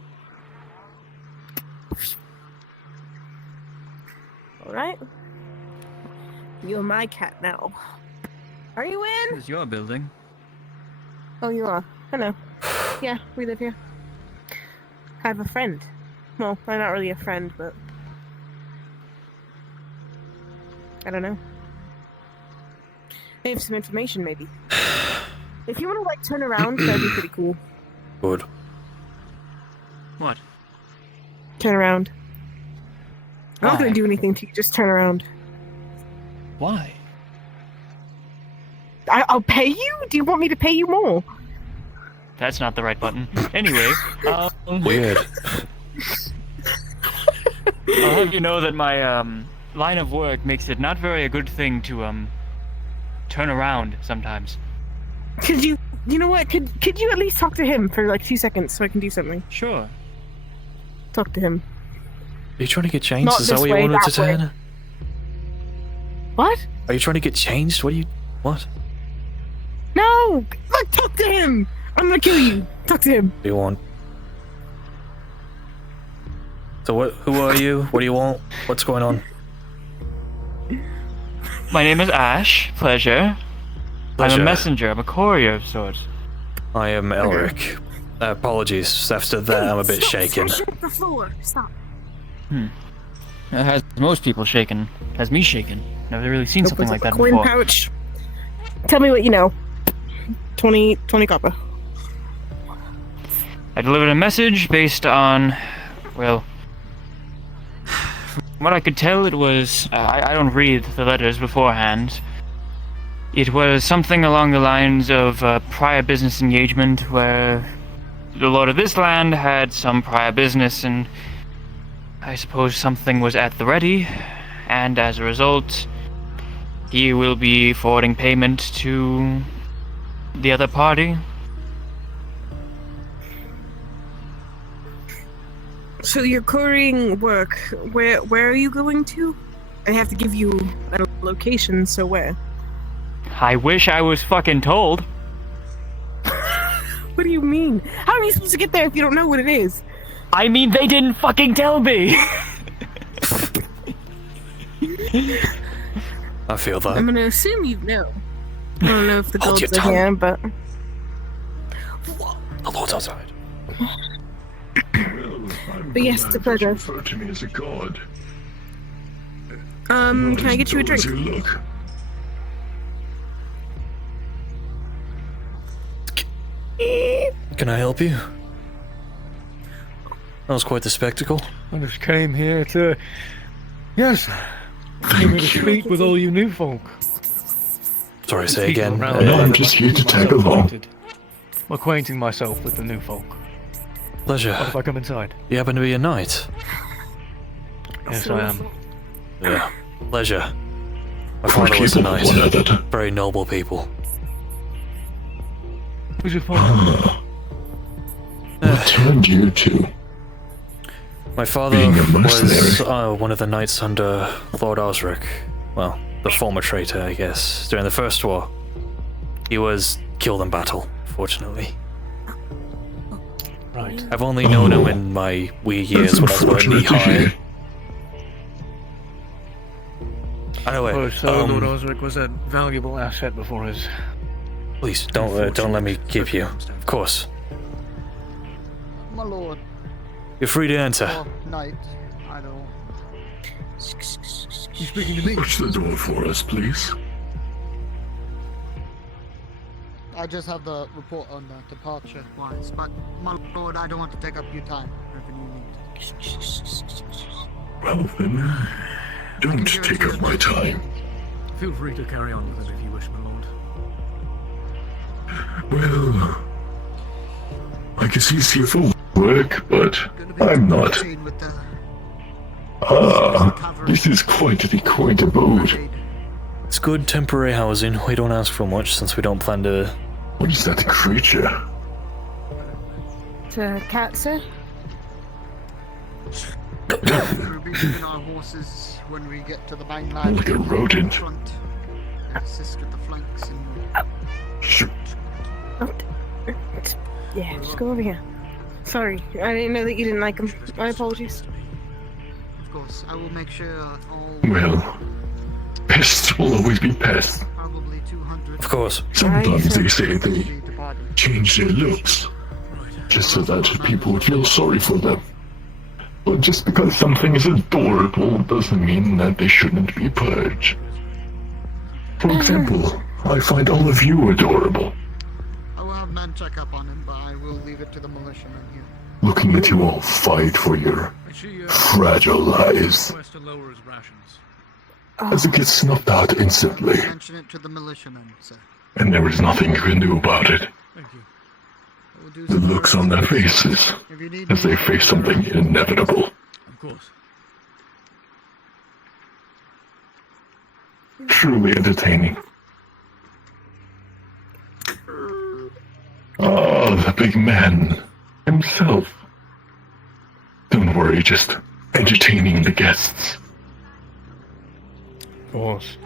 Alright. You're my cat now. Are you in? It's your building. Oh, you are. Hello. Yeah, we live here. I have a friend. Well, I'm not really a friend, but... I don't know. I have some information, maybe. If you want to, like, turn around, that'd be pretty cool. Good. What? Turn around. I'm not Why? gonna do anything to you, just turn around. Why? I'll pay you? Do you want me to pay you more? That's not the right button. Anyway, Weird. I'll have you know that my line of work makes it not very a good thing to turn around sometimes. Could you know what? Could you at least talk to him for like 2 seconds so I can do something? Sure. Talk to him. Are you trying to get changed? Not Is that this what you way, wanted to that way. turn? What? Are you trying to get changed? What are you... What? No! Look, talk to him! I'm gonna kill you. Talk to him. What do you want? So who are you? What do you want? What's going on? My name is Ash. Pleasure. I'm a messenger. I'm a courier of sorts. I am Elric. Apologies. After that, I'm a bit shaken. Stop the floor. Stop. It has most people shaken. Has me shaken. Never really seen something like that Coin before. pouch. Tell me what you know. 20 copper. I delivered a message based on, well, from what I could tell, it was, I don't read the letters beforehand. It was something along the lines of a prior business engagement where the lord of this land had some prior business, and I suppose something was at the ready, and as a result, he will be forwarding payment to the other party. So you're couriering work. Where are you going to? I have to give you a location, so where? I wish I was fucking told. What do you mean? How are you supposed to get there if you don't know what it is? I mean, they didn't fucking tell me! I feel that. I'm gonna assume you know. I don't know if the Hold gold's your in here, tongue. but... The Lord's outside. But yes, it's a pleasure. Refer to me as a god. Can I get you a drink? As you look. Can I help you? That was quite the spectacle. I just came here to... Yes. Came here to speak with all you new folk. Sorry, say again. No, I'm just here to tag along. Acquainting myself with the new folk. Pleasure. What if I come inside? You happen to be a knight? Yes, I am. Yeah. Pleasure. My father was a knight. Very noble people. Who's your father? What turned you to? My father Being a was mercenary. one of the knights under Lord Osric. Well, the former traitor, I guess, during the First War. He was killed in battle, fortunately. Right. I've only known him in my wee years when I was about knee high. Anyway, Oh, so Lord Osric was a valuable asset before his... please don't let me keep you. Of course, My lord. you're free to enter. Or knight. I don't. You speaking to me? Push the door for us, please. I just have the report on the departure wise, but my lord, I don't want to take up your time. Whatever you need. Well then, don't take up my time. Feel free to carry on with it if you wish, my lord. Well, I guess he's here for work, but I'm not. This is quite the quaint abode. It's good temporary housing. We don't ask for much since we don't plan to... What is that creature? It's a cat, sir? We'll be leaving our horses when we get to the main line. Like a rodent. Front. Assist with the flanks and... Shoot. Yeah, just go over here. Sorry, I didn't know that you didn't like them. My apologies. Of course, I will make sure all. Well, pests will always be pests. Probably 200. Of course. Sometimes they say they change their looks just so that people would feel sorry for them. But just because something is adorable doesn't mean that they shouldn't be purged. For example, I find all of you adorable. I will have men check up on him, but I will leave it to the militiamen here. Looking at you all fight for your fragile lives. As it gets snuffed out instantly. Mention it to the militiamen, sir. And there is nothing you can do about it. Thank you. The looks on their faces as they face something inevitable. Of course. Truly entertaining. Oh, the big man himself. Don't worry, just entertaining the guests. Of course.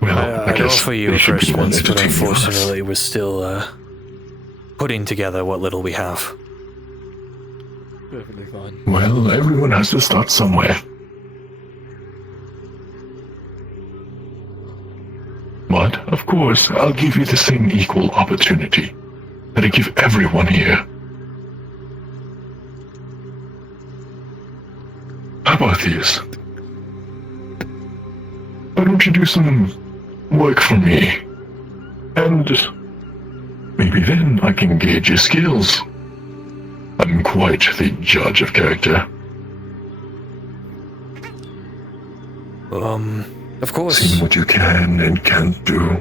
Well, I I'd guess offer you they should be one refreshments, but entertaining us. unfortunately we're still putting together what little we have. Perfectly fine. Well, everyone has to start somewhere. But, of course, I'll give you the same equal opportunity that I give everyone here. How about this? Why don't you do some work for me? And maybe then I can gauge your skills. I'm quite the judge of character. Of course. Seeing what you can and can't do.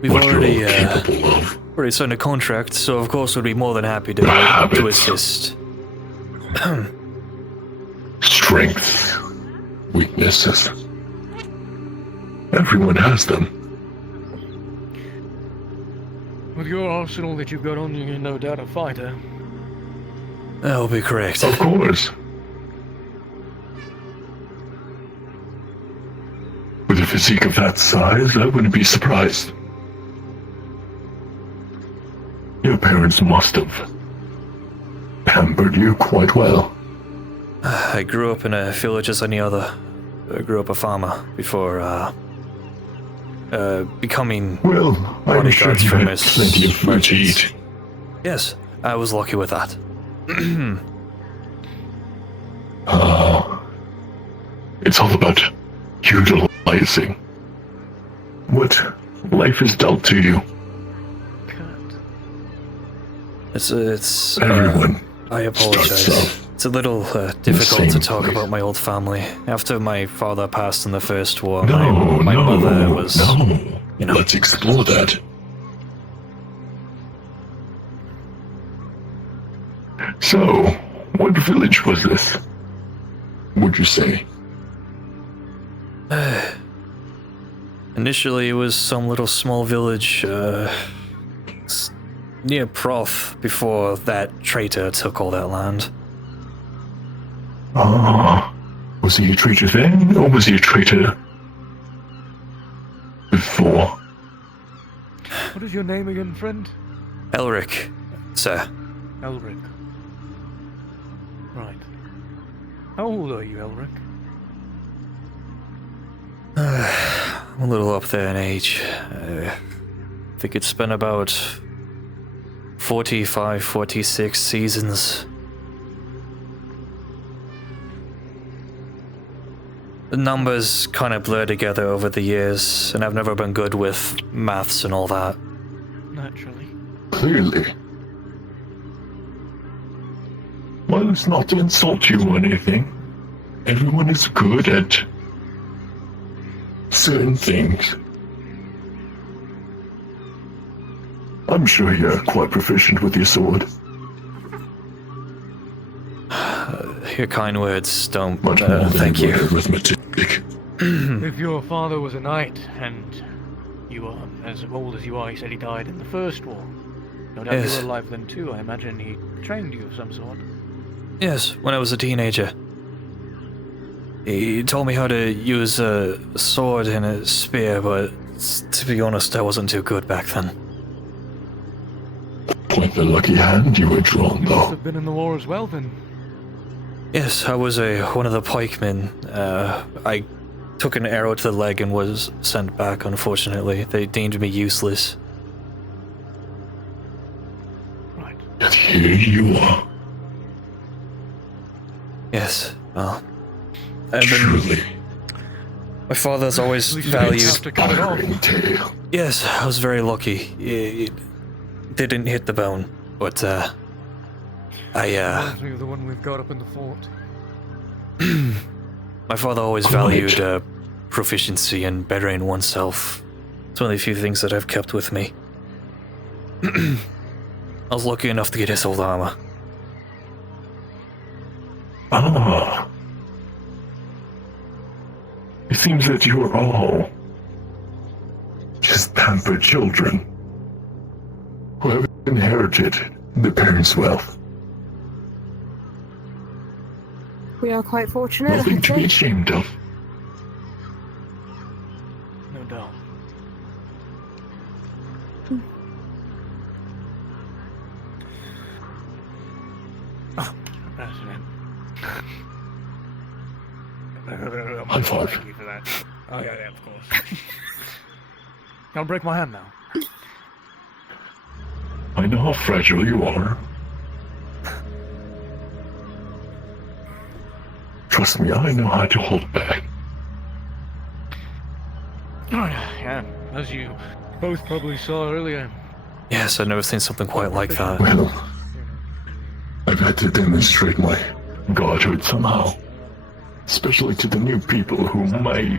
We've what already you're capable of. already signed a contract, so of course we'd be more than happy to assist. Strengths, weaknesses. Everyone has them. With your arsenal that you've got on you, you're no doubt a fighter. That'll be correct. Of course. With a physique of that size, I wouldn't be surprised. Your parents must have pampered you quite well. I grew up in a village as any other. I grew up a farmer before becoming Well, I'm sure bodyguards you for had Miss plenty of food to merchants. eat. Yes, I was lucky with that. It's all about utilizing what life has dealt to you. It's Everyone I apologize. starts off It's a little difficult to same talk place. about my old family. After my father passed in the First War, No, my no, mother was... no. You know. Let's explore that. So, what village was this? Would you say? Initially, it was some little small village near Proth before that traitor took all that land. Ah, was he a traitor then, or was he a traitor before? What is your name again, friend? Elric, sir. Elric. Right. How old are you, Elric? I'm a little up there in age. I think it's been about 45, 46 seasons. The numbers kind of blur together over the years, and I've never been good with maths and all that. Naturally. Clearly. Well, it's not to insult you or anything. Everyone is good at certain things. I'm sure you're quite proficient with your sword. Your kind words don't. Much more than thank you. arithmetic. If your father was a knight, and you are as old as you are, he said he died in the First War. No doubt Yes. you were alive then too. I imagine he trained you of some sort. Yes, when I was a teenager. He told me how to use a sword and a spear, but to be honest, I wasn't too good back then. Quite the lucky hand you were drawn, You must though. have been in the war as well, then. Yes, I was one of the pikemen. I took an arrow to the leg and was sent back, unfortunately. They deemed me useless. Yet here you are. Yes, well, my father's always valued. Inspiring tale. Yes, I was very lucky. It didn't hit the bone, but Reminds me of the one we've got up in the fort. my father always valued proficiency and bettering oneself. It's one of the few things that I've kept with me. I was lucky enough to get his old armor. Ah. It seems that you are all just pampered children who have inherited the parents' wealth. We are quite fortunate, Nothing I'd to be say. ashamed of. No doubt. Oh, President. High five. Thank you for that. Oh, yeah, of course. Don't break my hand now. I know how fragile you are. Trust me, I know how to hold back. Oh, yeah, as you both probably saw earlier. Yes, I've never seen something quite like that. Well, I've had to demonstrate my godhood somehow. Especially to the new people who might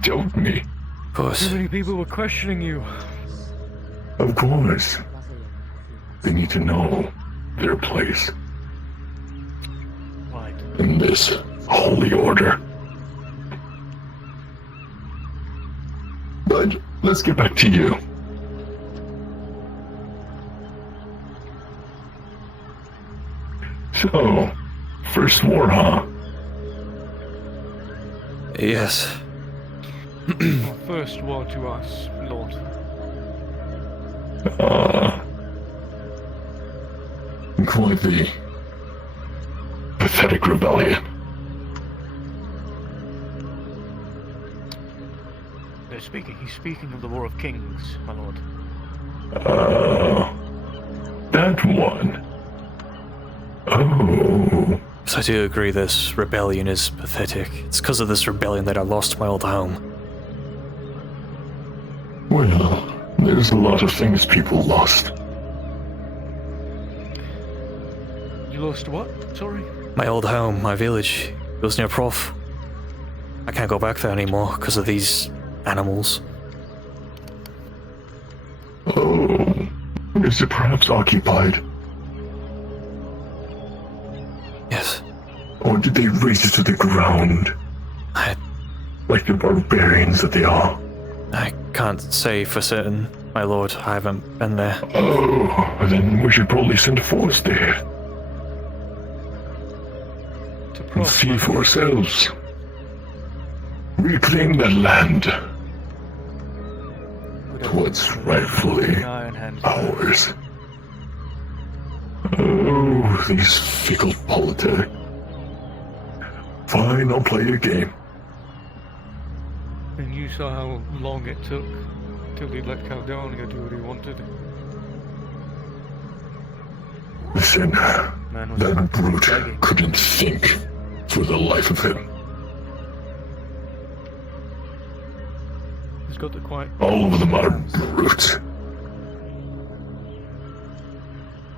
doubt me. Of course. Too many people were questioning you. Of course. They need to know their place. Right. In this holy order. But let's get back to you. So, first war, huh? Yes. First war to us, Lord. Quite the pathetic rebellion. He's speaking of the War of Kings, my lord. That one. Oh. So I do agree this rebellion is pathetic. It's because of this rebellion that I lost my old home. Well, there's a lot of things people lost. You lost what? Sorry? My old home, my village. It was near Prof. I can't go back there anymore because of these animals. Oh. Is it perhaps occupied? Yes. Or did they raze it to the ground? Like the barbarians that they are? I can't say for certain, my lord. I haven't been there. Oh, then we should probably send a force there. And see for ourselves. Reclaim that land. What's rightfully ours. Oh, these fickle politics. Fine, I'll play your game. And you saw how long it took till he let Caledonia do what he wanted. Listen, that brute couldn't think for the life of him. He's got the quite... All of them are brutes.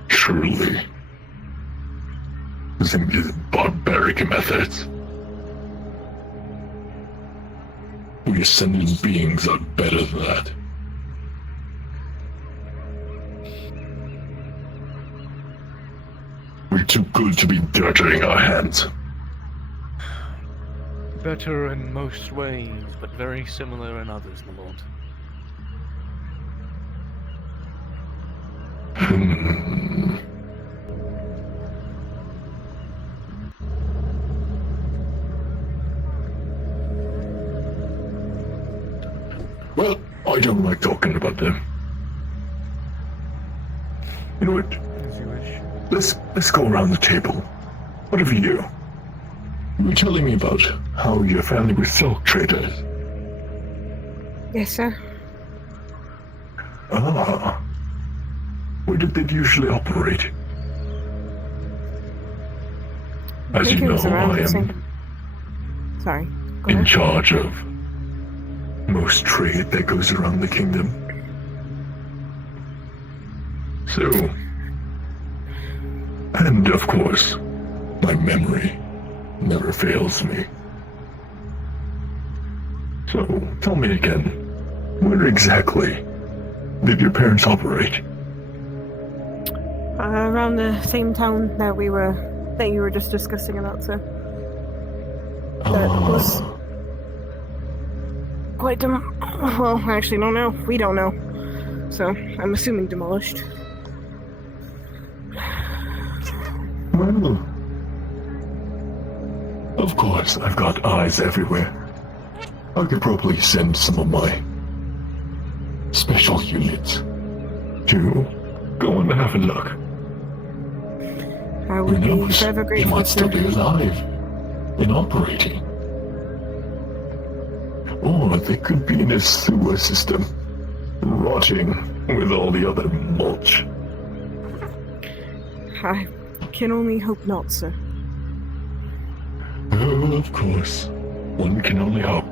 Surely. Using these barbaric methods. We ascended beings are better than that. We're too good to be dirtying our hands. Better in most ways, but very similar in others, my lord. Well, I don't like talking about them. You know what? As you wish. Let's go around the table. What of you? You were telling me about how your family was silk traders. Yes, sir. Ah. Where did they usually operate? I As think you it know, was around I the am same. Sorry. Go in ahead. charge of most trade that goes around the kingdom. So, and of course, my memory never fails me. So, tell me again, where exactly did your parents operate? Around the same town that you were just discussing about, sir. That was quite well, I actually don't know. We don't know. So, I'm assuming demolished. Well, of course, I've got eyes everywhere. I could probably send some of my special units to go and have a look. I would be forever He grateful, might still sir. be alive and operating. Or they could be in a sewer system, rotting with all the other mulch. I can only hope not, sir. Oh, of course. One can only hope.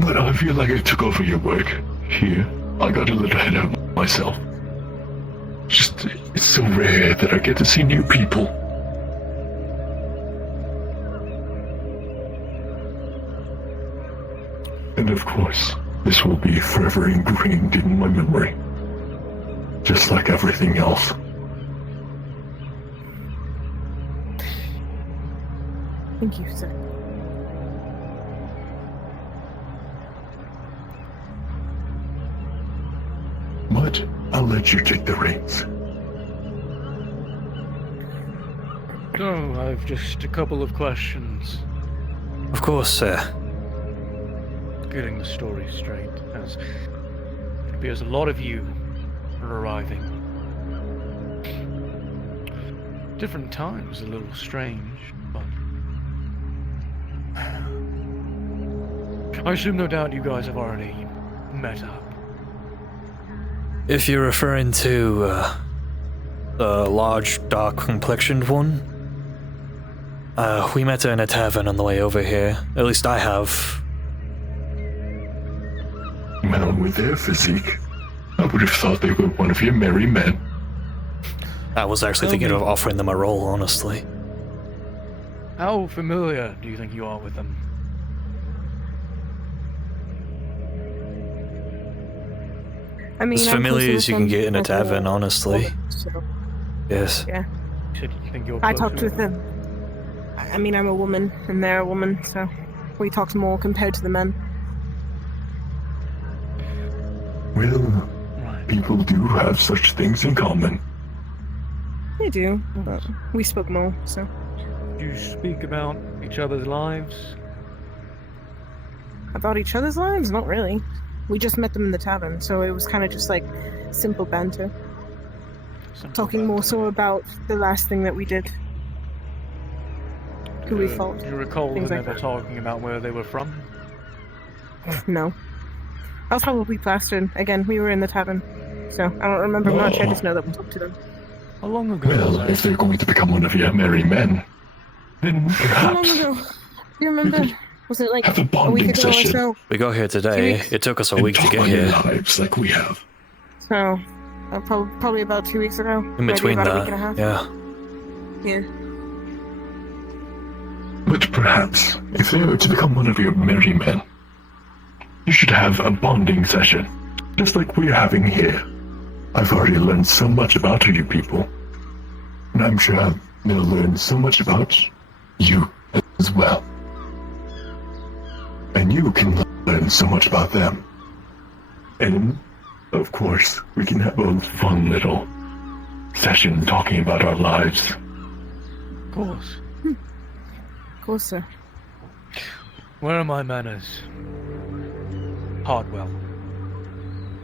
But I feel like I took over your work here. I got a little ahead of myself. Just, it's so rare that I get to see new people. And of course, this will be forever ingrained in my memory. Just like everything else. Thank you, sir. But I'll let you take the reins. Oh, I've just a couple of questions. Of course, sir. Getting the story straight, as it appears a lot of you are arriving. Different times, a little strange, but I assume no doubt you guys have already met up. If you're referring to the large, dark-complexioned one, we met her in a tavern on the way over here. At least I have. Well, with their physique, I would have thought they were one of your merry men. I was actually thinking of offering them a role, honestly. How familiar do you think you are with them? I mean, As I'm familiar closer as with you can them get in a as tavern, honestly. So, Yes. yeah. Should you think you're I closer talked with them. I mean, I'm a woman, and they're a woman, so we talked more compared to the men. Well, people do have such things in common. They do, but we spoke more, so. Do you speak about each other's lives? About each other's lives? Not really. We just met them in the tavern, so it was kind of just like simple banter. Talking more so about the last thing that we did. Who we fought. Do you recall them things like ever that. talking about where they were from? No. I was probably plastered. Again, we were in the tavern, so I don't remember much. I just know that we talked to them. How long ago? Well, if they're going to become one of your merry men, then How long perhaps ago? Do you remember? Was it like have a a week bonding ago or session. so? We got here today. It took us a week to talk get on your here. lives like we have. So, probably about 2 weeks ago. In Maybe between about a that, week and a half. yeah. Yeah. But perhaps, if they were to become one of your merry men, you should have a bonding session, just like we're having here. I've already learned so much about you people, and I'm sure they'll learn so much about you as well. And you can learn so much about them. And, of course, we can have a fun little session talking about our lives. Of course. Of course, sir. Where are my manners? Hardwell.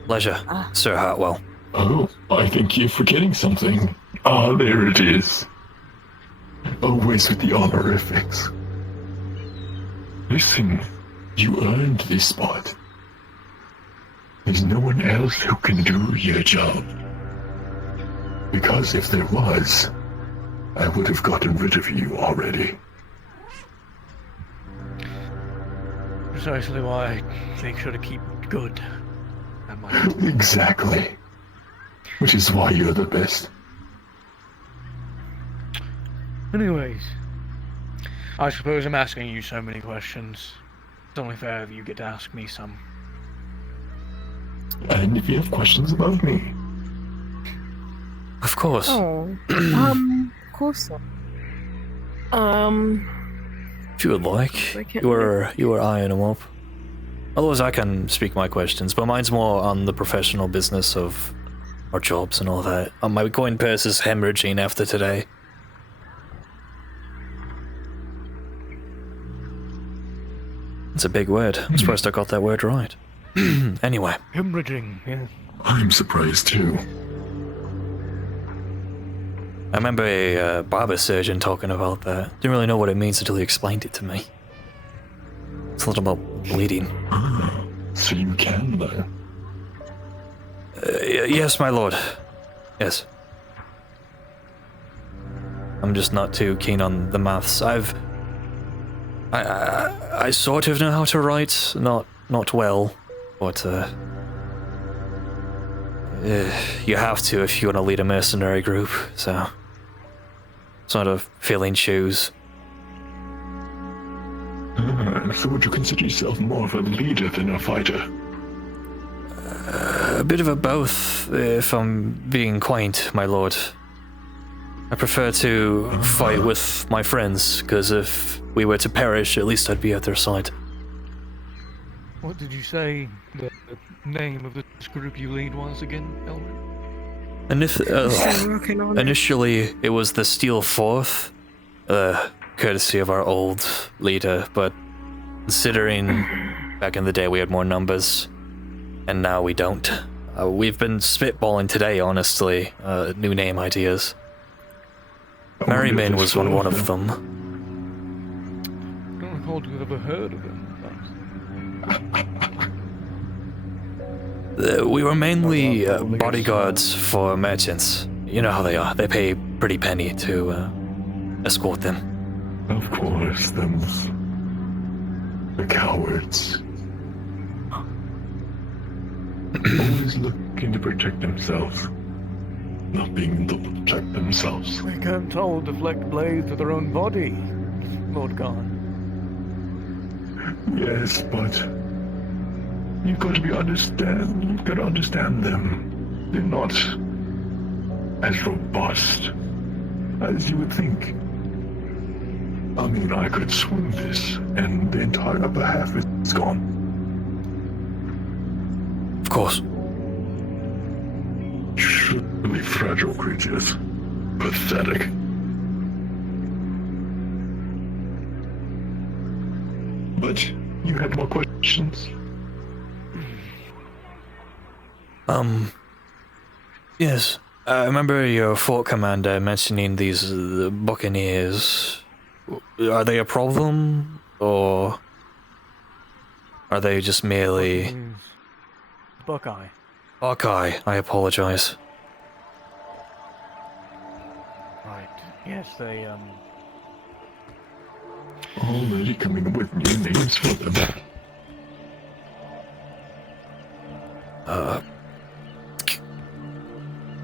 Pleasure, Sir Hartwell. Oh, I think you're forgetting something. Ah, there it is. Always with the honorifics. Listen, you earned this spot. There's no one else who can do your job. Because if there was, I would have gotten rid of you already. Precisely why I make sure to keep good. Exactly. Which is why you're the best. Anyways, I suppose I'm asking you so many questions. It's only fair if you get to ask me some. And if you have questions about me. Of course. Oh, of course not. If you would like, you were eyeing them up. Otherwise, I can speak my questions, but mine's more on the professional business of our jobs and all that. My coin purse is hemorrhaging after today. It's a big word. I'm surprised I got that word right. Anyway. Hemorrhaging, yeah. I'm surprised too. I remember a barber surgeon talking about that. Didn't really know what it means until he explained it to me. It's a lot about bleeding. So you can, though? Yes, my lord. Yes. I'm just not too keen on the maths. I sort of know how to write, not well, but you have to if you want to lead a mercenary group, so sort of filling shoes. So would you consider yourself more of a leader than a fighter? A bit of a both, if I'm being quaint, my lord. I prefer to fight with my friends, because if we were to perish, at least I'd be at their side. What did you say the name of this group you lead was again, Elmer? Initially, it was the Steel Fourth, courtesy of our old leader, but considering back in the day we had more numbers, and now we don't. We've been spitballing today, honestly, new name ideas. Merryman was one of them. I don't recall to have ever heard of them. We were mainly bodyguards for merchants. You know how they are. They pay pretty penny to escort them. Of course, them's the cowards. Always looking to protect themselves, not being able to protect themselves. They can't all deflect blades with their own body, Lord Khan. Yes, but you've got to understand them. They're not as robust as you would think. I mean, I could swing this, and the entire upper half is gone. Of course. Truly fragile creatures. Pathetic. But you had more questions? Yes. I remember your fort commander mentioning these buccaneers. Are they a problem, or are they just merely... Buckeye. Buckeye, I apologize. Right. Yes, they, Already coming up with new names for them.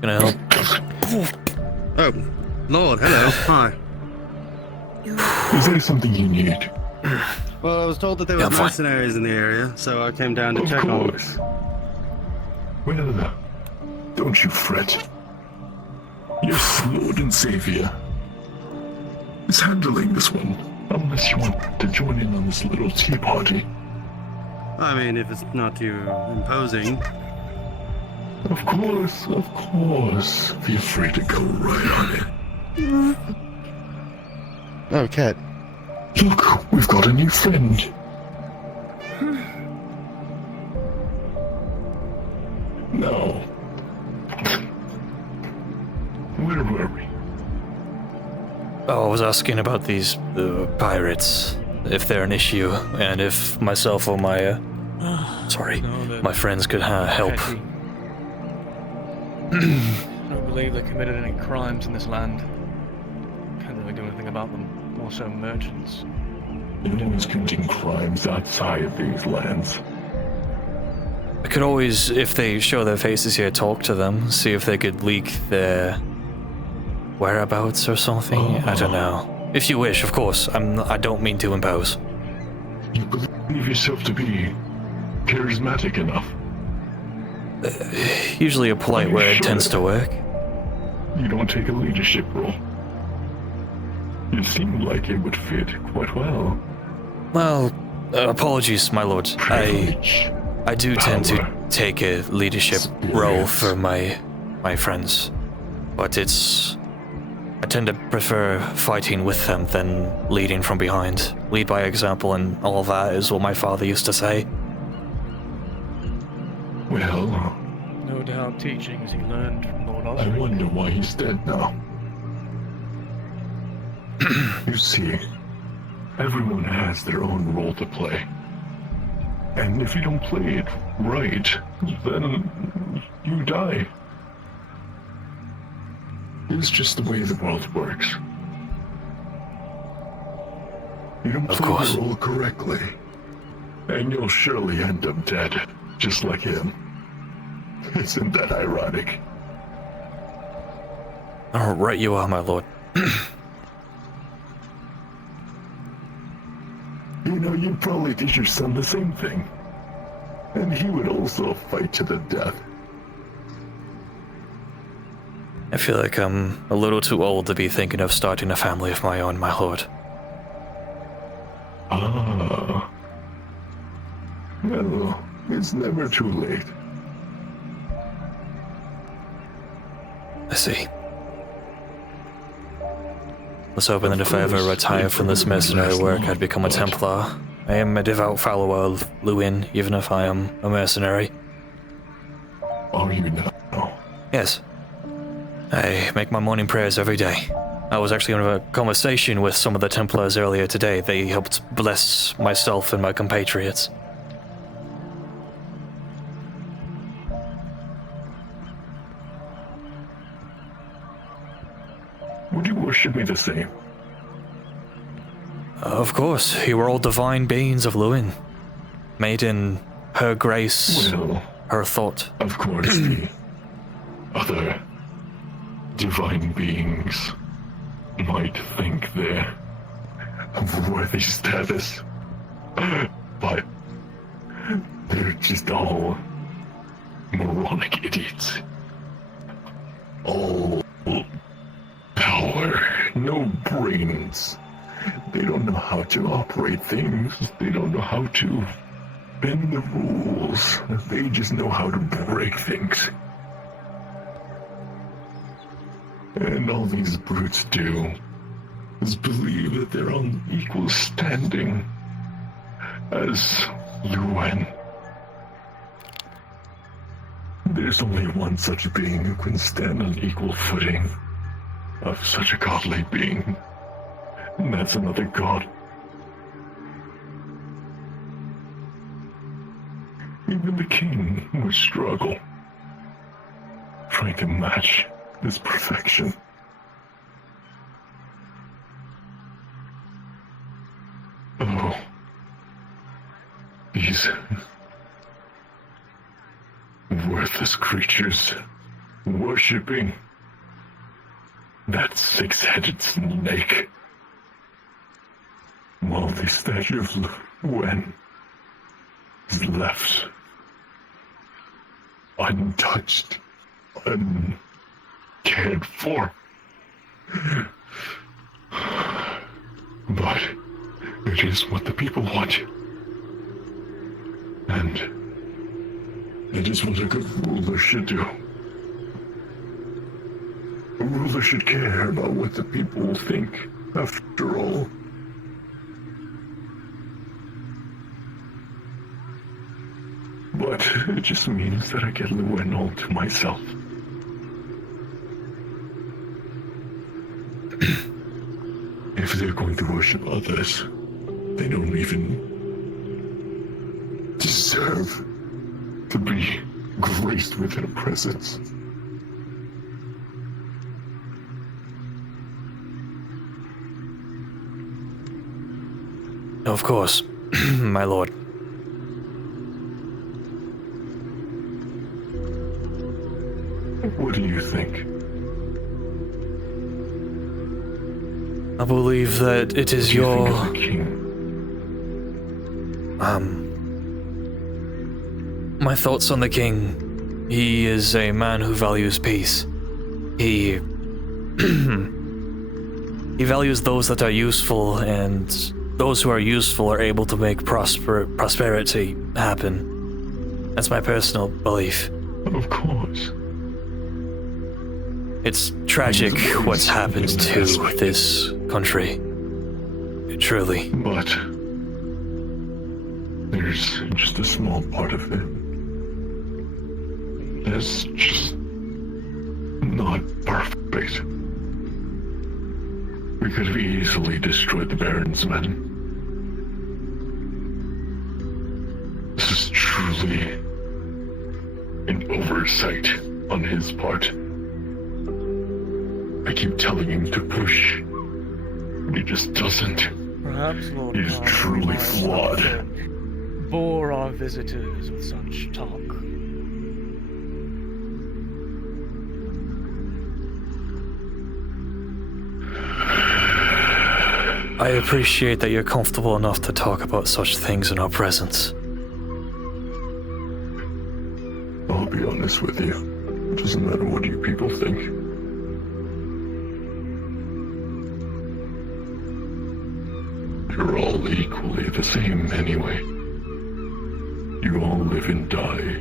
Can I help? Oh, Lord, hello, hi. Is there something you need? Well, I was told that there was mercenaries in the area, so I came down to check on them. Well, don't you fret. Yes, Lord and Savior is handling this one, unless you want to join in on this little tea party. I mean, if it's not too imposing. Of course. Feel free to go right on it. Oh, Cat. Look, we've got a new friend. Now, where were we? Oh, I was asking about these pirates, if they're an issue, and if myself or my, my friends could help. I don't believe they committed any crimes in this land. Can't really do anything about them. More so merchants. No one's committing crimes outside of these lands. I could always, if they show their faces here, talk to them, see if they could leak their whereabouts or something. I don't know. If you wish, of course. I don't mean to impose. You believe yourself to be charismatic enough? Usually a polite word tends to work. You don't take a leadership role. It seemed like it would fit quite well. Well, apologies, my lord. I do tend to take a leadership role for my friends, but I tend to prefer fighting with them than leading from behind. Lead by example and all that is what my father used to say. Well, no doubt teachings he learned from Lord I Osric. wonder why he's dead now. You see, everyone has their own role to play. And if you don't play it right, then you die. It's just the way the world works. You don't play the role correctly, and you'll surely end up dead, just like him. Isn't that ironic? Oh, right you are, my lord. You know, you'd probably teach your son the same thing. And he would also fight to the death. I feel like I'm a little too old to be thinking of starting a family of my own, my lord. Ah. Well, it's never too late. I see. Let's hope that if I ever retire from this mercenary work, I'd become a Templar. I am a devout follower of Lucan, even if I am a mercenary. Are you now? Yes. I make my morning prayers every day. I was actually having a conversation with some of the Templars earlier today. They helped bless myself and my compatriots. Would you worship me the same? Of course, you were all divine beings of Lucan. Made in her grace, her thought. Of course, the other divine beings might think they're of worthy status, but they're just all moronic idiots. All power, no brains. They don't know how to operate things. They don't know how to bend the rules. They just know how to break things. And all these brutes do is believe that they're on equal standing as Lucan. There's only one such being who can stand on equal footing of such a godly being, and that's another god. Even the king would struggle trying to match this perfection. Oh, these worthless creatures worshipping that six-headed snake, while the statue of Lucan is left untouched, uncared for. But it is what the people want. And it is what a good ruler should do. A ruler should care about what the people think, after all. But But it just means that I get Lucan all to myself. If they're going to worship others, they don't even deserve to be graced with their presence. Of course, my lord. What do you think? I believe that it is your... My thoughts on the king. He is a man who values peace. He... he values those that are useful, and those who are useful are able to make prosperity happen. That's my personal belief. Of course. It's tragic what's happened to this country. Truly. But there's just a small part of it that's just not perfect. We could have easily destroyed the Baron's men. This is truly an oversight on his part. I keep telling him to push, but he just doesn't. Perhaps, Lord, He's truly flawed. Bore our visitors with such talk. I appreciate that you're comfortable enough to talk about such things in our presence. I'll be honest with you. It doesn't matter what you people think. You're all equally the same anyway. You all live and die.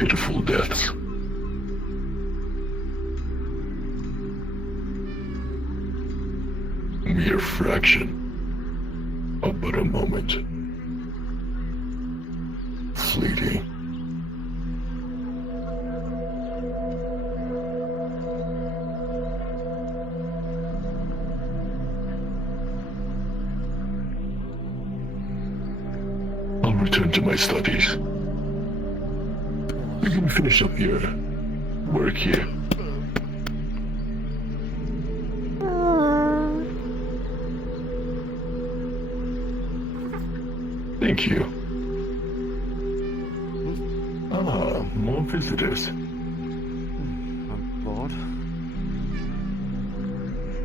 Pitiful deaths. Mere fraction of but a moment. Fleeting. I'll return to my studies. You can finish up your work here. Thank you. Ah, more visitors. I'm bored.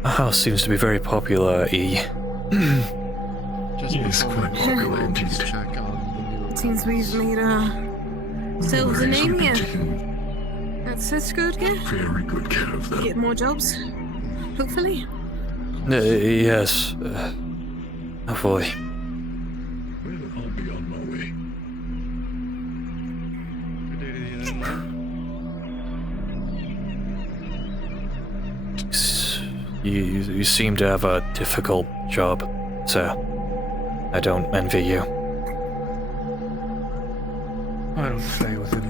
Our house seems to be very popular, E. Yes, quite popular indeed. Seems we've made ourselves a name here. That's good, yeah? Very good care of them. Get more jobs, hopefully. Yes. Hopefully. I'll be on my way. You seem to have a difficult job, sir. I don't envy you. I don't stay with him.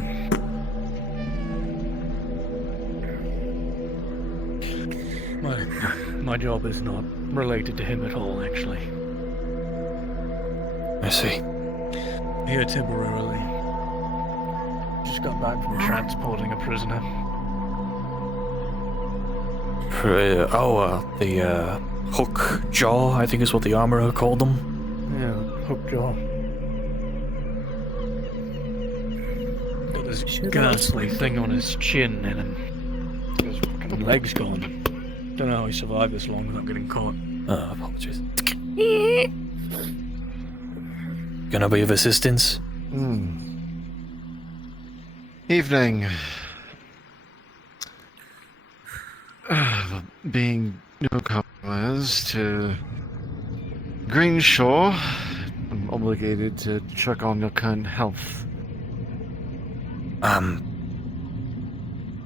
My job is not related to him at all, actually. I see. Here temporarily. Just got back from transporting a prisoner. The hook jaw, I think is what the armorer called them. Yeah, hook jaw. Got this ghastly thing on his chin and his fucking legs gone. Don't know how he survived this long without getting caught. Apologies. Can I be of assistance? Evening. Being newcomers to Greenshore, I'm obligated to check on your current health.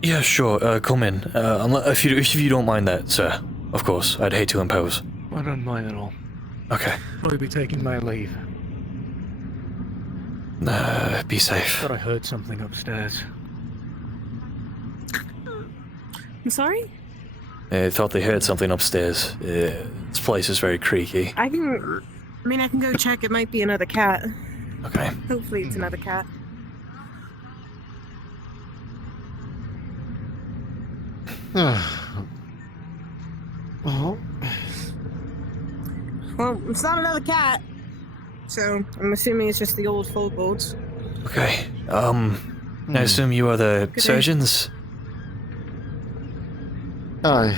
Yeah, sure. Come in. If you don't mind that, sir. Of course, I'd hate to impose. I don't mind at all. Okay. I'll be taking my leave. Be safe. Thought I heard something upstairs. I'm sorry? I thought they heard something upstairs. This place is very creaky. I can go check. It might be another cat. Okay. Hopefully it's another cat. Oh. Well, it's not another cat. So, I'm assuming it's just the old floorboards. Okay. I assume you are the Good day. surgeons? Aye.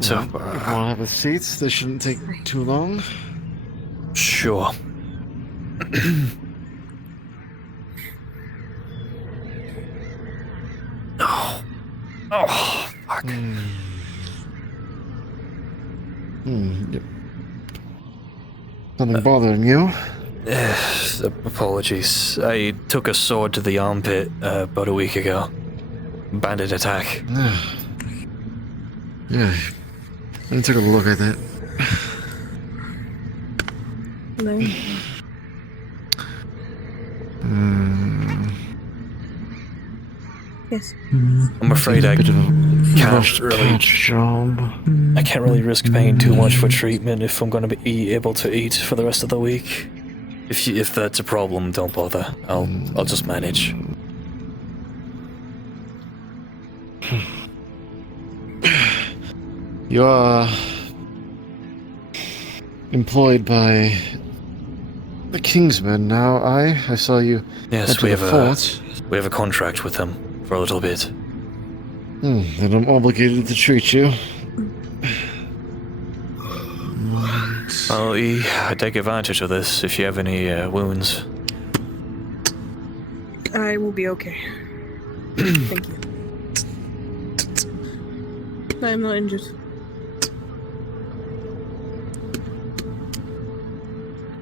So, if you want to have a seat, this shouldn't take too long. Sure. Oh, fuck. Yep. Nothing bothering you? Apologies. I took a sword to the armpit about a week ago. Bandit attack. Yeah. I took a look at that. No. Yes. I'm afraid I can't really. I can't really risk paying too much for treatment if I'm going to be able to eat for the rest of the week. If that's a problem, don't bother. I'll just manage. You are employed by the Kingsmen now, I saw you. Yes, enter we the have fort. we have a contract with them for a little bit. Then I'm obligated to treat you. I take advantage of this if you have any wounds. I will be okay. Thank you. I am not injured.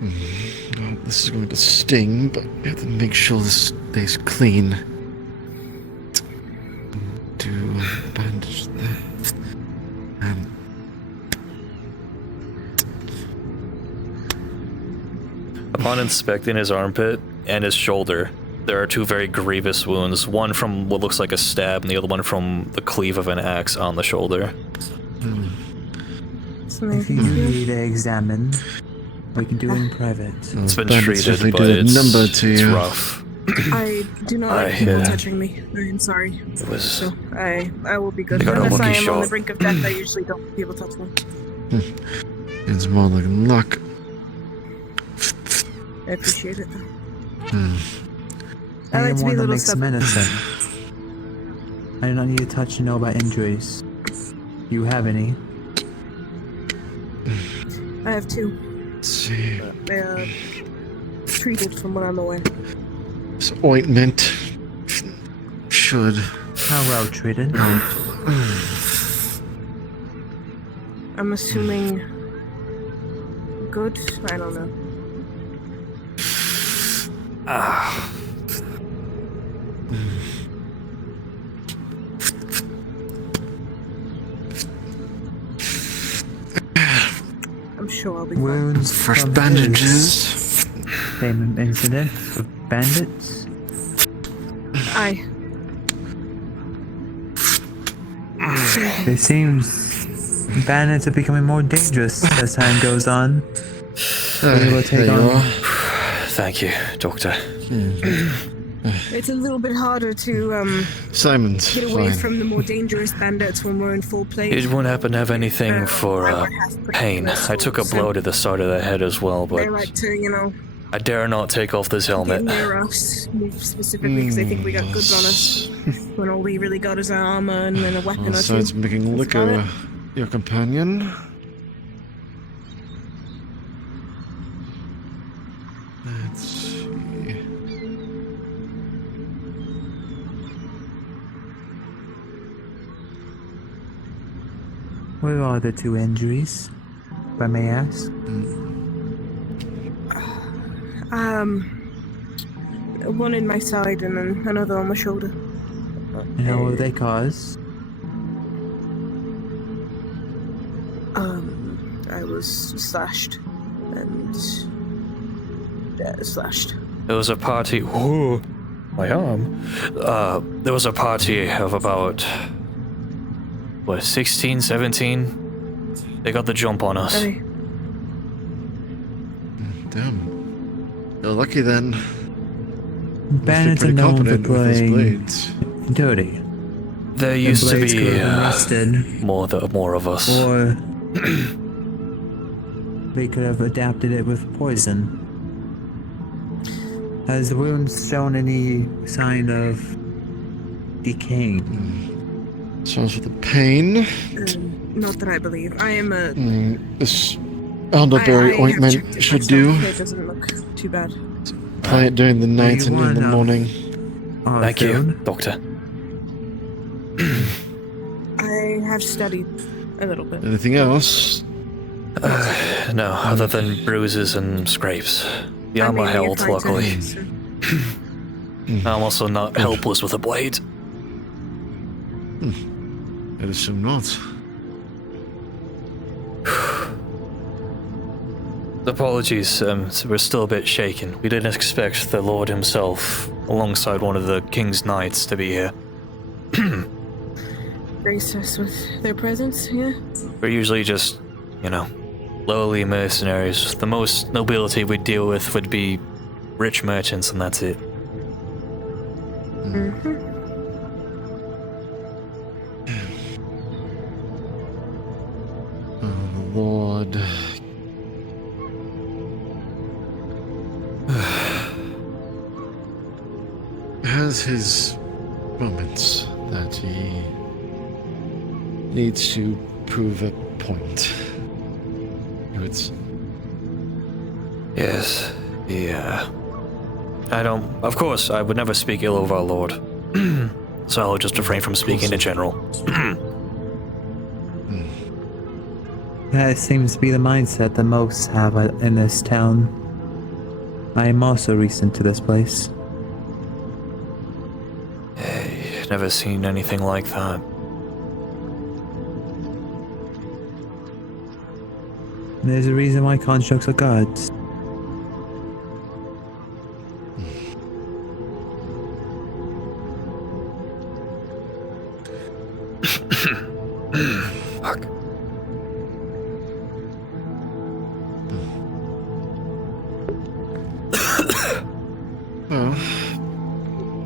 Well, this is going to sting, but we have to make sure this stays clean. Do bandage that. Upon inspecting his armpit and his shoulder, there are two very grievous wounds. One from what looks like a stab, and the other one from the cleave of an axe on the shoulder. If you need to examine, we can do it in private. It's been bandits treated, definitely but do a it's number to it's you. rough. I do not like people touching me. I am sorry. So I will be good. I got a Unless I lucky am on the shot. brink of death, I usually don't let people touch me. It's more like luck. I appreciate it. I I like am to be one a that little makes stubborn. medicine. I do not need to touch to know about injuries. Do you have any? I have two. Let's see. They are treated from what I'm aware. This ointment should. How well treated? I'm assuming good? I don't know. I'm sure I'll be fine. Wounds Fresh from bandages. Same incident with bandits? Aye. It seems bandits are becoming more dangerous as time goes on. We're able to take there you on. are. Thank you, Doctor. It's a little bit harder to Simon's get away fine. from the more dangerous bandits when we're in full play. It won't happen to have anything for pain. I took a blow to the side of the head as well, but They like to, you know, I dare not take off this get helmet. near us specifically because they think we got goods on us. When all we really got is our armor and then a weapon or two. Besides making That's about liquor it. your companion. Let's see. Where are the two injuries, if I may ask? One in my side and then another on my shoulder. And how were they caused? I was slashed. and slashed. There was a party. Whoa, my arm. There was a party of about, what, 16, 17? They got the jump on us. Hey. Damn. You're lucky then. Bandits are pretty known for competent with those playing blades. dirty. There used to blades be could have rusted, more of us. or they could have adapted it with poison. Has the wounds shown any sign of decaying? Sounds with the pain. Not that I believe. I am a. This elderberry ointment should do. It doesn't look too bad. Apply it during the night and in the morning. Thank you, Doctor. I have studied a little bit. Anything else? No, other than bruises and scrapes. The armor held, luckily. I'm also not helpless with a blade. I'd assume not. Apologies, we're still a bit shaken. We didn't expect the Lord himself, alongside one of the King's Knights, to be here. Grace us with their presence, yeah? We're usually just, lowly mercenaries. The most nobility we'd deal with would be rich merchants, and that's it. Mm-hmm. Oh, Lord. Has his moments that he needs to prove a point. Yes, of course, I would never speak ill of our Lord. So I'll just refrain from speaking in general. That seems to be the mindset that most have in this town. I am also recent to this place. Hey, never seen anything like that. There's a reason why constructs are gods. Fuck. Well,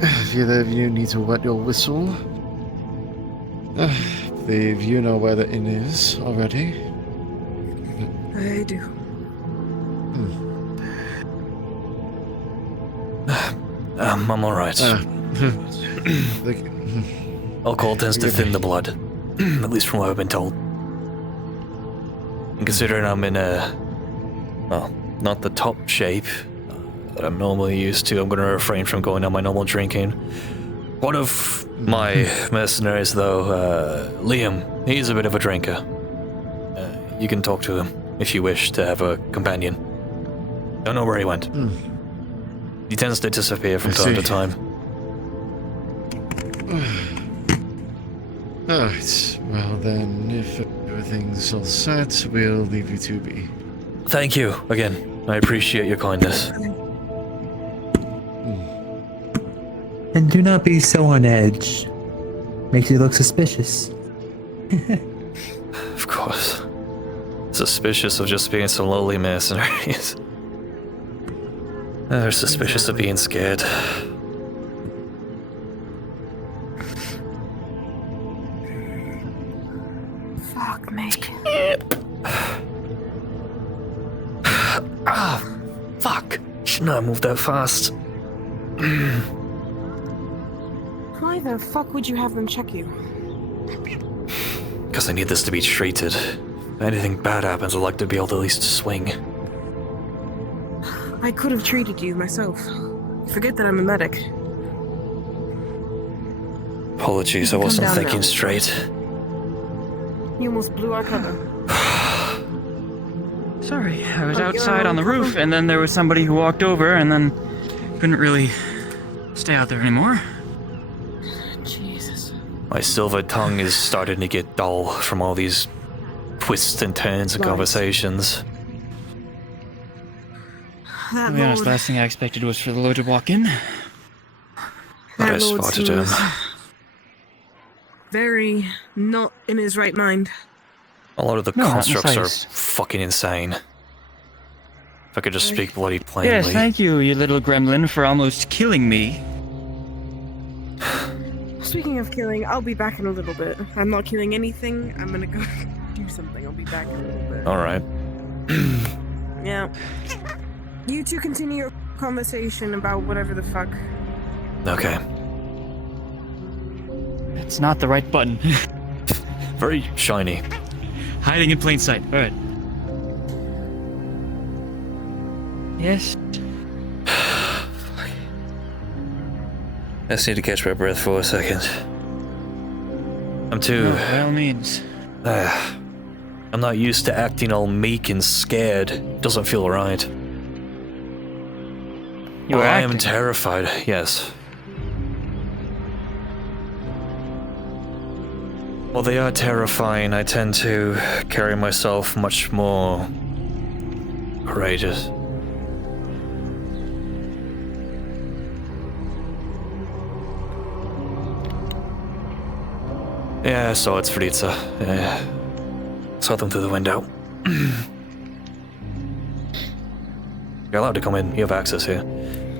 if either of you need to wet your whistle, believe you know where the inn is already. I do. I'm alright. Alcohol tends to thin the blood, at least from what I've been told. And considering I'm in not the top shape that I'm normally used to, I'm going to refrain from going on my normal drinking. One of my mercenaries, though, Liam, he's a bit of a drinker. You can talk to him if you wish to have a companion. Don't know where he went. He tends to disappear from time to time. Alright, well then, if everything's all set, we'll leave you to be. Thank you, again. I appreciate your kindness. And do not be so on edge. Makes you look suspicious. Of course. Suspicious of just being some lowly mercenaries. They're suspicious of being scared. Fuck me. Fuck. Shouldn't have moved that fast. Why the fuck would you have them check you? Because I need this to be treated. If anything bad happens, I'd like to be able to at least swing. I could have treated you myself. Forget that I'm a medic. Apologies, I wasn't thinking straight. You almost blew our cover. Sorry, I was outside on the roof, and then there was somebody who walked over, and then couldn't really stay out there anymore. Jesus. My silver tongue is starting to get dull from all these twists and turns and conversations. That To be honest, lord, the last thing I expected was for the Lord to walk in. But I that lord spotted him. seems very not in his right mind. A lot of the No, not constructs are precise. fucking insane. If I could just speak bloody plainly. Yes, thank you, you little gremlin, for almost killing me. Speaking of killing, I'll be back in a little bit. I'm not killing anything. I'm gonna go do something. I'll be back in a little bit. Alright. Yeah. You two continue your conversation about whatever the fuck. Okay. It's not the right button. Very shiny. Hiding in plain sight. Alright. Yes. I just need to catch my breath for a second. I'm too... No, by all means. I'm not used to acting all meek and scared. Doesn't feel right. You were I am acting. terrified, yes. Well, they are terrifying. I tend to carry myself much more courageous. Yeah, I saw it's Fritza. Yeah. Saw them through the window. You're allowed to come in. You have access here.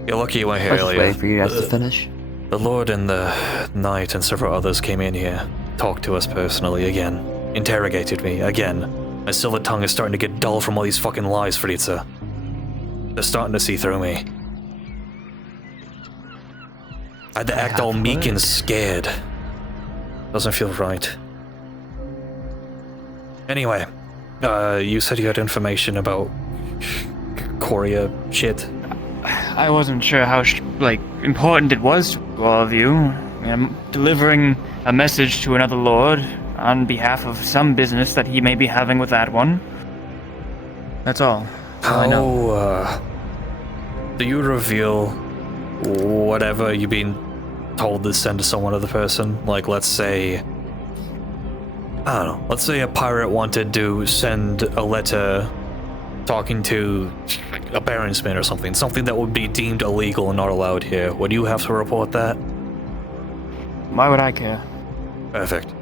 You're lucky you weren't here I was just earlier. waiting for you guys to finish. The Lord and the Knight and several others came in here, talked to us personally again, interrogated me again. My silver tongue is starting to get dull from all these fucking lies, Fritza. They're starting to see through me. I had to act all meek and scared. Doesn't feel right. Anyway, you said you had information about Korea shit. I wasn't sure how, important it was to all of you. I'm delivering a message to another lord on behalf of some business that he may be having with that one. That's all. I know. Do you reveal whatever you've been told to send to some other person? Like, let's say... I don't know. Let's say a pirate wanted to send a letter talking to a baronsman or something. Something that would be deemed illegal and not allowed here. Would you have to report that? Why would I care? Perfect.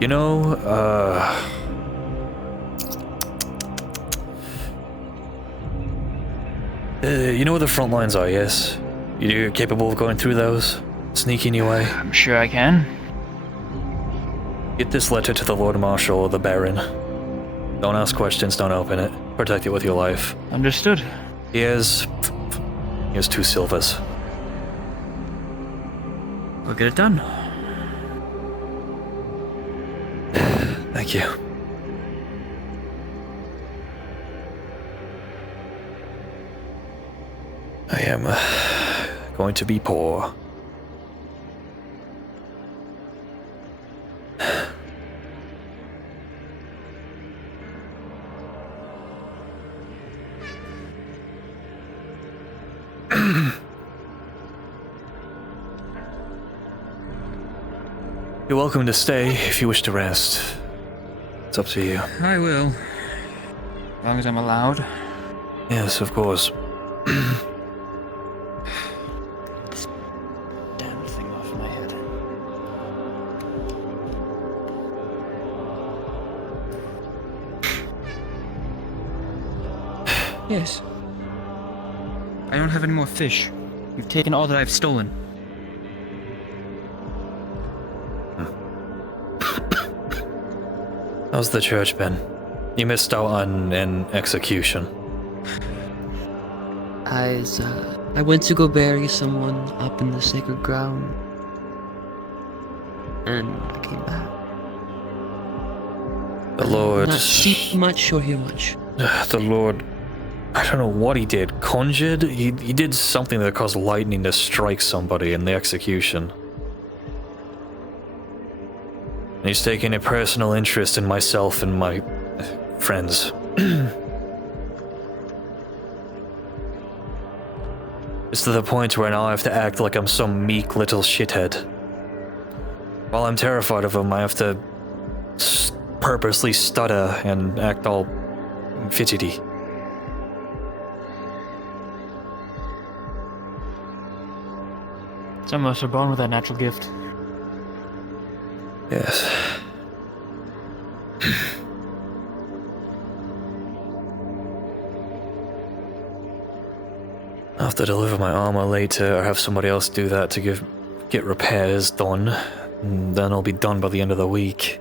You know, you know where the front lines are, yes? You're capable of going through those? Sneaking your way? I'm sure I can. Get this letter to the Lord Marshal or the Baron. Don't ask questions, don't open it. Protect it with your life. Understood. Here's 2 silvers. We'll get it done. Thank you. I am going to be poor. You're welcome to stay if you wish to rest. It's up to you. I will. As long as I'm allowed. Yes, of course. This damn thing off my head. Yes. I don't have any more fish. You've taken all that I've stolen. How's the church been? You missed out on an execution. I went to go bury someone up in the sacred ground. And I came back. The Lord... Not see much or hear much. The Lord... I don't know what he did. Conjured? He did something that caused lightning to strike somebody in the execution. And he's taking a personal interest in myself and my friends. It's to the point where now I have to act like I'm some meek little shithead. While I'm terrified of him, I have to purposely stutter and act all fidgety. Some of us are born with that natural gift. Yes. I'll have to deliver my armor later, or have somebody else do that to get repairs done. And then I'll be done by the end of the week.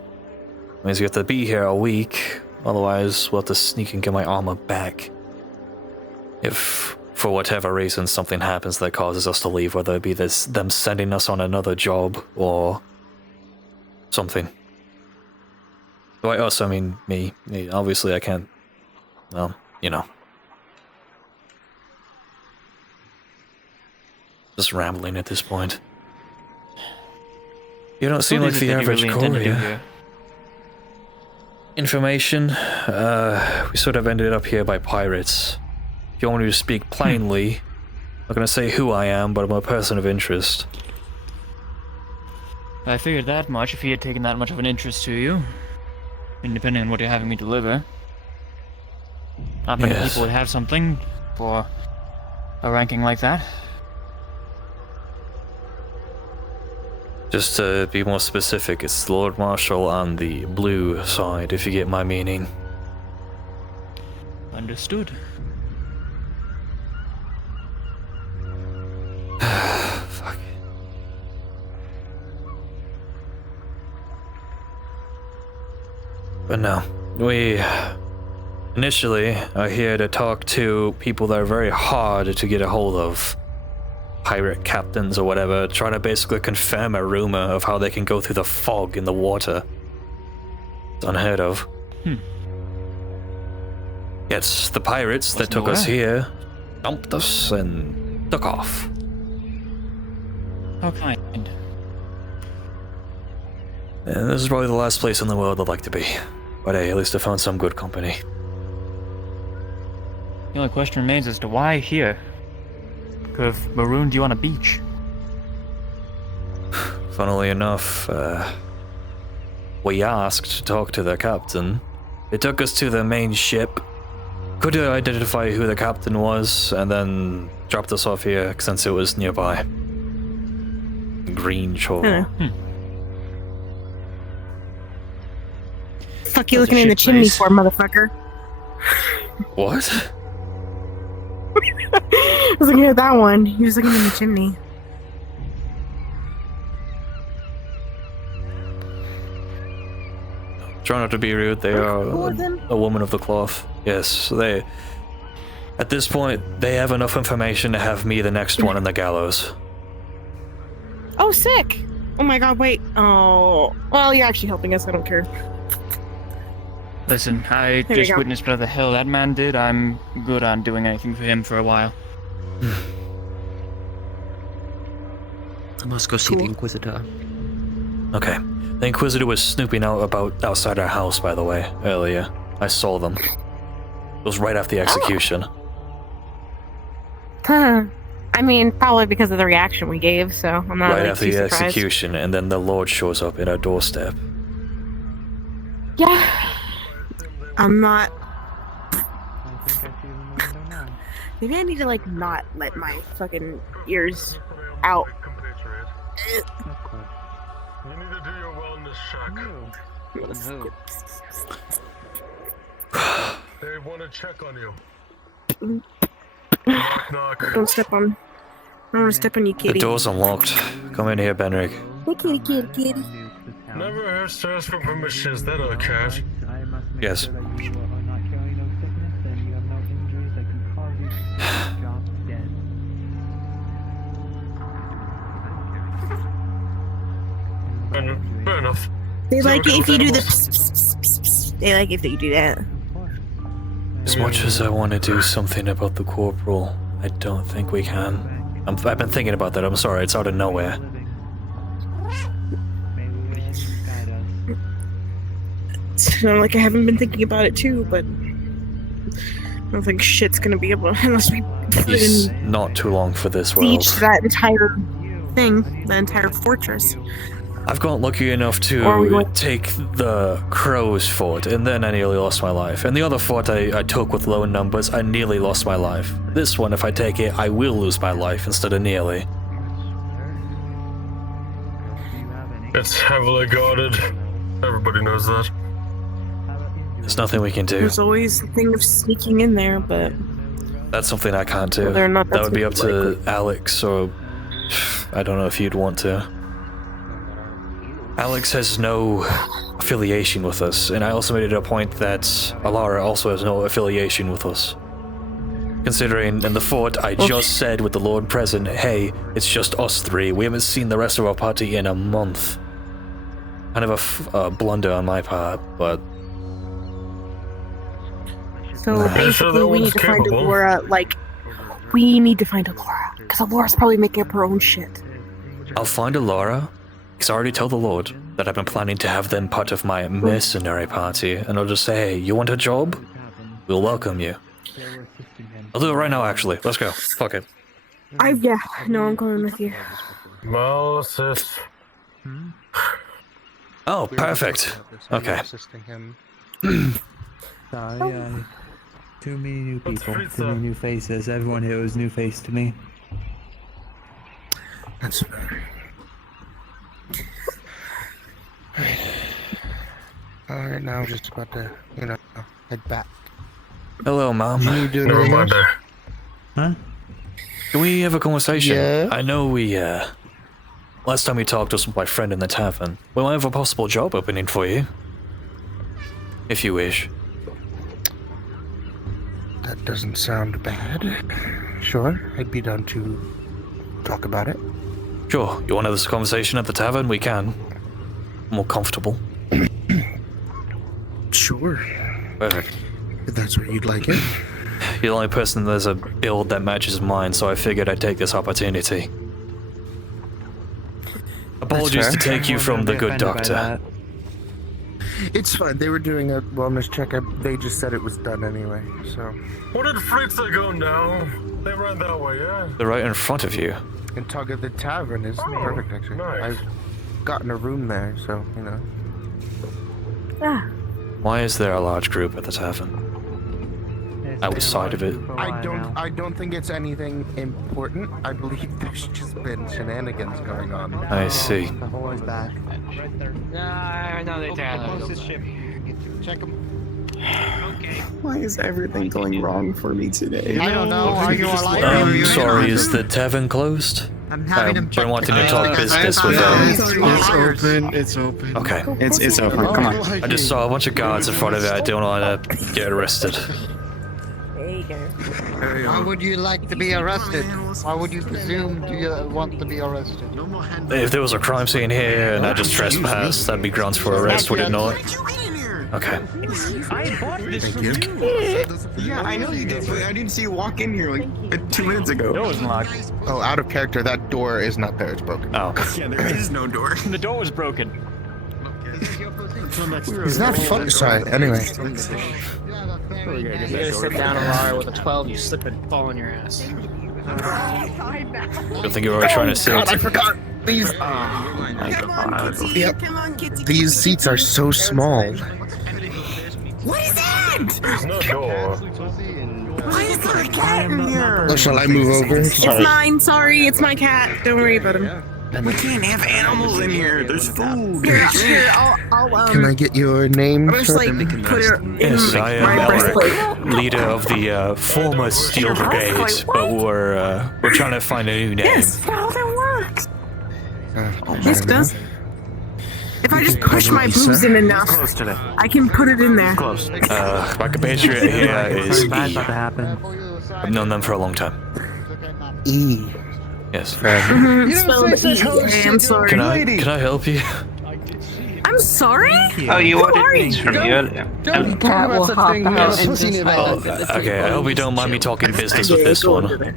Means we have to be here a week, otherwise we'll have to sneak and get my armor back. If, for whatever reason, something happens that causes us to leave, whether it be them sending us on another job, or something. By us, I mean me. Obviously I can't, well, you know. Just rambling at this point. You don't seem like the average courier. Information? We sort of ended up here by pirates. If you want me to speak plainly, I'm not gonna say who I am, but I'm a person of interest. I figured that much if he had taken that much of an interest to you. And depending on what you're having me deliver. Not many people would have something for a ranking like that. Just to be more specific, it's Lord Marshal on the blue side, if you get my meaning. Understood. Fuck. But no, we initially are here to talk to people that are very hard to get a hold of. Pirate captains or whatever, trying to basically confirm a rumor of how they can go through the fog in the water. It's unheard of. It's the pirates that took us here, dumped us, and took off. How kind. And this is probably the last place in the world I'd like to be. But hey, at least I found some good company. The only question remains as to why here? Could have marooned you on a beach. Funnily enough, we asked to talk to the captain. They took us to the main ship, couldn't identify who the captain was, and then dropped us off here since it was nearby. Greenshore. Fuck you looking in the chimney for, motherfucker? What? I was looking at that one. He was looking in the chimney. Try not to be rude, they are a woman of the cloth. Yes, they... At this point, they have enough information to have me the next one in the gallows. Oh, sick! Oh my god, wait. Oh. Well, you're actually helping us, I don't care. Listen, I just witnessed what the hell that man did. I'm good on doing anything for him for a while. I must go see the Inquisitor. Okay. The Inquisitor was snooping out outside our house, by the way, earlier. I saw them. It was right after the execution. Huh. I mean, probably because of the reaction we gave, so I'm not right really after too the surprised. execution, and then the Lord shows up at our doorstep. Yeah. I'm not... Maybe I need to, like, not let my fucking ears out. You need to do your wellness check. They want to check on you. Knock, knock. Don't step on... I don't want to step on you, kitty. The door's unlocked. Come in here, Benric. Hey, kitty, kitty, kitty. Never has to ask for permission. Is that a cash? Yes. Fair enough. They like it if you do the pss, pss, pss, pss, pss. They like it if you do that. As much as I want to do something about the corporal, I don't think we can. I've been thinking about that. I'm sorry, it's out of nowhere. It's not like I haven't been thinking about it too, but I don't think shit's gonna be able unless we He's not too long for this world. siege that entire thing, that entire fortress. I've gotten lucky enough to take the Crow's fort, and then I nearly lost my life. And the other fort I took with low numbers, I nearly lost my life. This one, if I take it, I will lose my life instead of nearly. It's heavily guarded. Everybody knows that. There's nothing we can do. There's always the thing of sneaking in there, but That's something I can't do. Whether or not That that's would be up what you to Alex, or I don't know if you'd want to. Alex has no affiliation with us, and I also made it a point that Alara also has no affiliation with us. Considering in the fort, I just said with the Lord present, hey, it's just us three. We haven't seen the rest of our party in a month. Kind of a blunder on my part, but... So basically, we need to find Alora. We need to find Alora because Alora's probably making up her own shit. I'll find Alara, because I already told the Lord that I've been planning to have them part of my mercenary party, and I'll just say, hey, you want a job? We'll welcome you. I'll do it right now, actually. Let's go. Fuck it. I'm going with you. Analysis. Oh, perfect. Okay. Sorry, too many new people, too many new faces. Everyone here is new face to me. That's fair. Alright, now I'm just about to, head back. Hello, Mom. You do anything else? Huh? Can we have a conversation? Yeah? I know we, last time we talked was with my friend in the tavern. We might have a possible job opening for you. If you wish. That doesn't sound bad. Sure, I'd be down to talk about it. Sure, you want to have this conversation at the tavern? We can. More comfortable. Sure. Perfect. If that's where you'd like it. You're the only person there's a build that matches mine, so I figured I'd take this opportunity. Apologies to take you from the good doctor. It's fine. They were doing a wellness check. They just said it was done anyway, so... Where did Fritza go now? They ran that way, yeah? They're right in front of you. And talk at the tavern is perfect, actually. Nice. I've gotten a room there, so, Ah. Why is there a large group at the tavern? Outside of it. I don't think it's anything important. I believe there's just been shenanigans going on. I see. The hole is back. No, they Check them. Why is everything going wrong for me today? I don't know. Are you alive? Sorry, is the tavern closed? I'm having him I wanted to talk business with them. It's open. It's open. Okay. It's open. Come on. I just saw a bunch of guards in front of it. I don't want to get arrested. Why would you like to be arrested? Why would you presume to want to be arrested? If there was a crime scene here and I just trespassed, that'd be grounds for arrest, would it not? Okay. I bought this from you. Yeah, I know you did, but I didn't see you walk in here like 2 minutes ago. Door wasn't locked. Oh, out of character, that door is not there. It's broken. Oh. Yeah, there is no door. The door was broken. It's not fun. Sorry, anyway. You gotta sit down, Alara, with a 12, you slip and fall on your ass. I think you were already trying to sit. God, I forgot. These. Yep. These seats are so small. What is that? There's no door. Why is there a cat in here? Oh, shall I move over? It's mine. Sorry, it's my cat. Don't worry about him. We can't have animals in here. There's food. Here, I'll Can I get your name? I'll just put it in Yes, I am my breastplate. Elric, leader of the former Steel Brigade, but we're trying to find a new name. Yes, how that works. Yes, it does. If I just push my boobs in enough, I can put it in there. My compatriot here is E. I've known them for a long time. E. Yes. Spelled E. I'm sorry. Can I help you? I'm sorry? Oh, you Who ordered are things you? from me earlier. Cat will hop out. Okay, I hope you don't mind me talking business with this one.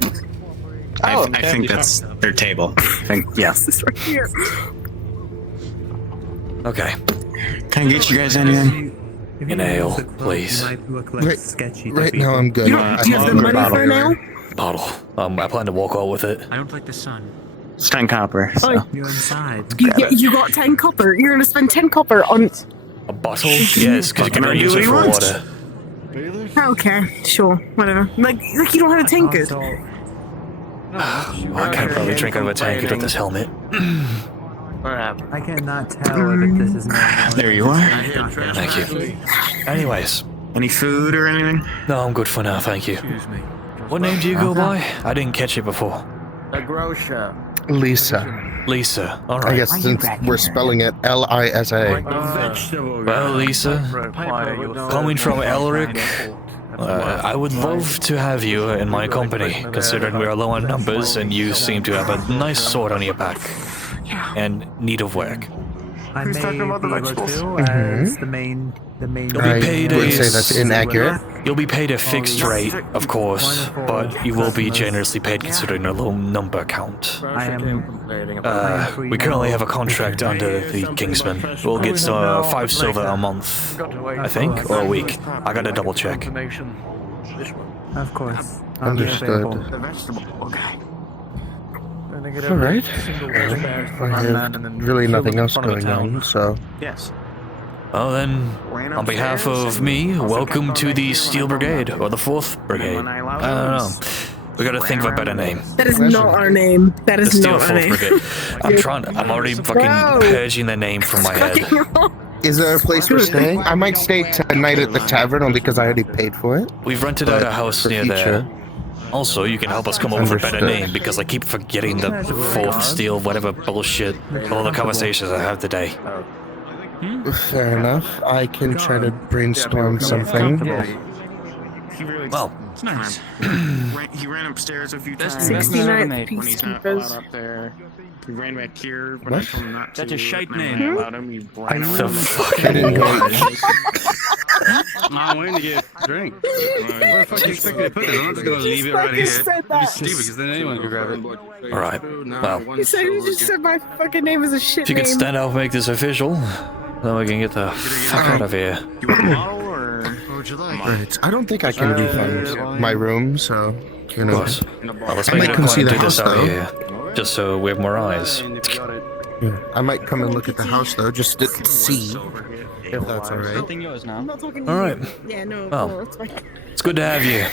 I think that's their table. Yes. It's right here. Okay. Can I get you guys anything? An ale, please. Right now, I'm good. Do you have the money for now? Bottle. I plan to walk out with it. I don't like the sun. It's 10 copper. So. You're inside. You got 10 copper. You're gonna spend 10 copper on A bottle? Yes, because you can only use it for water. Okay, sure, whatever. Like you don't have a tankard. I can't probably drink out of a tankard with this helmet. Whatever. I cannot tell if this is normal. There you are. Thank you. Anyways. Any food or anything? No, I'm good for now, thank you. What name do you go by? I didn't catch it before. The grocer. Lisa. Lisa, alright. I guess since we're spelling it Lisa. Well, Lisa, coming from Elric, I would love to have you in my company, considering we are low on numbers and you seem to have a nice sword on your back and need of work. I may be able to, as the main. You'll be paid I would say that's inaccurate. You'll be paid a fixed rate, of course, but you will be generously paid considering a low number count. I am. We currently have a contract under the Kingsman. We'll get 5 silver a month, I think, or a week. I gotta double check. Of course. Understood. Alright. I have really nothing else going on, so. Yes. Well then, on behalf of me, welcome to the Steel Brigade, or the 4th Brigade. I don't know. We gotta think of a better name. That is not our name. That is The Steel not our 4th name. Brigade. I'm already fucking purging the name from my head. Is there a place we're staying? I might stay tonight at the tavern only because I already paid for it. We've rented out a house near there. Also, you can help us come up with a better Understood. name because I keep forgetting the 4th Steel, whatever bullshit, all the conversations I have today. Fair enough. I can try to brainstorm something. Well, It's nice. He ran upstairs a few times. 69th When he's not peacekeepers. up there. He ran back here when What? I told him not to. That's a shite and I name. allowed him. He ran the around fuck? I didn't know. I'm waiting to get a drink. Where the fuck do you expect me to put this? I'm not just gonna leave it right here. said That'd be that. stupid, because then anyone could grab it. Alright, well, You said you just said my fucking name is a shit if you name. could stand up and make this official, then we can get the fuck out of here. You want a bottle or? What would you like? Right. I don't think I can refund my room, so you Of know. course. Well, let's I make might it a come point see to the do this house, out though. here, just so we have more eyes. Yeah. I might come and look at the house though, just to see if that's alright. Something yours now. I'm not talking to Alright. you. Yeah, no, Well. no, it's fine. It's good to have you.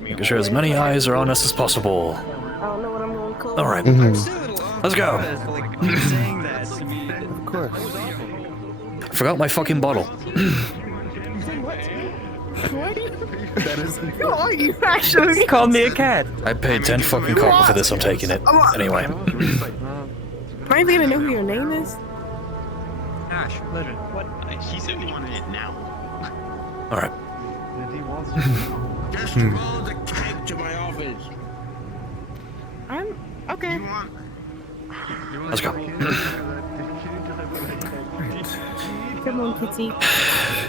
Making sure as many eyes are on us as possible. I don't know what I'm going to call Alright, let's go. Of course. I forgot my fucking bottle. What? Who are you actually? Call me a cat. I paid 10 fucking copper for this, I'm taking it. Anyway. Am I even gonna know who your name is? Gosh, pleasure. What? He said he wanted it now. Alright. Just roll the cake to my office. I'm okay. Let's go. Come on, Kitty.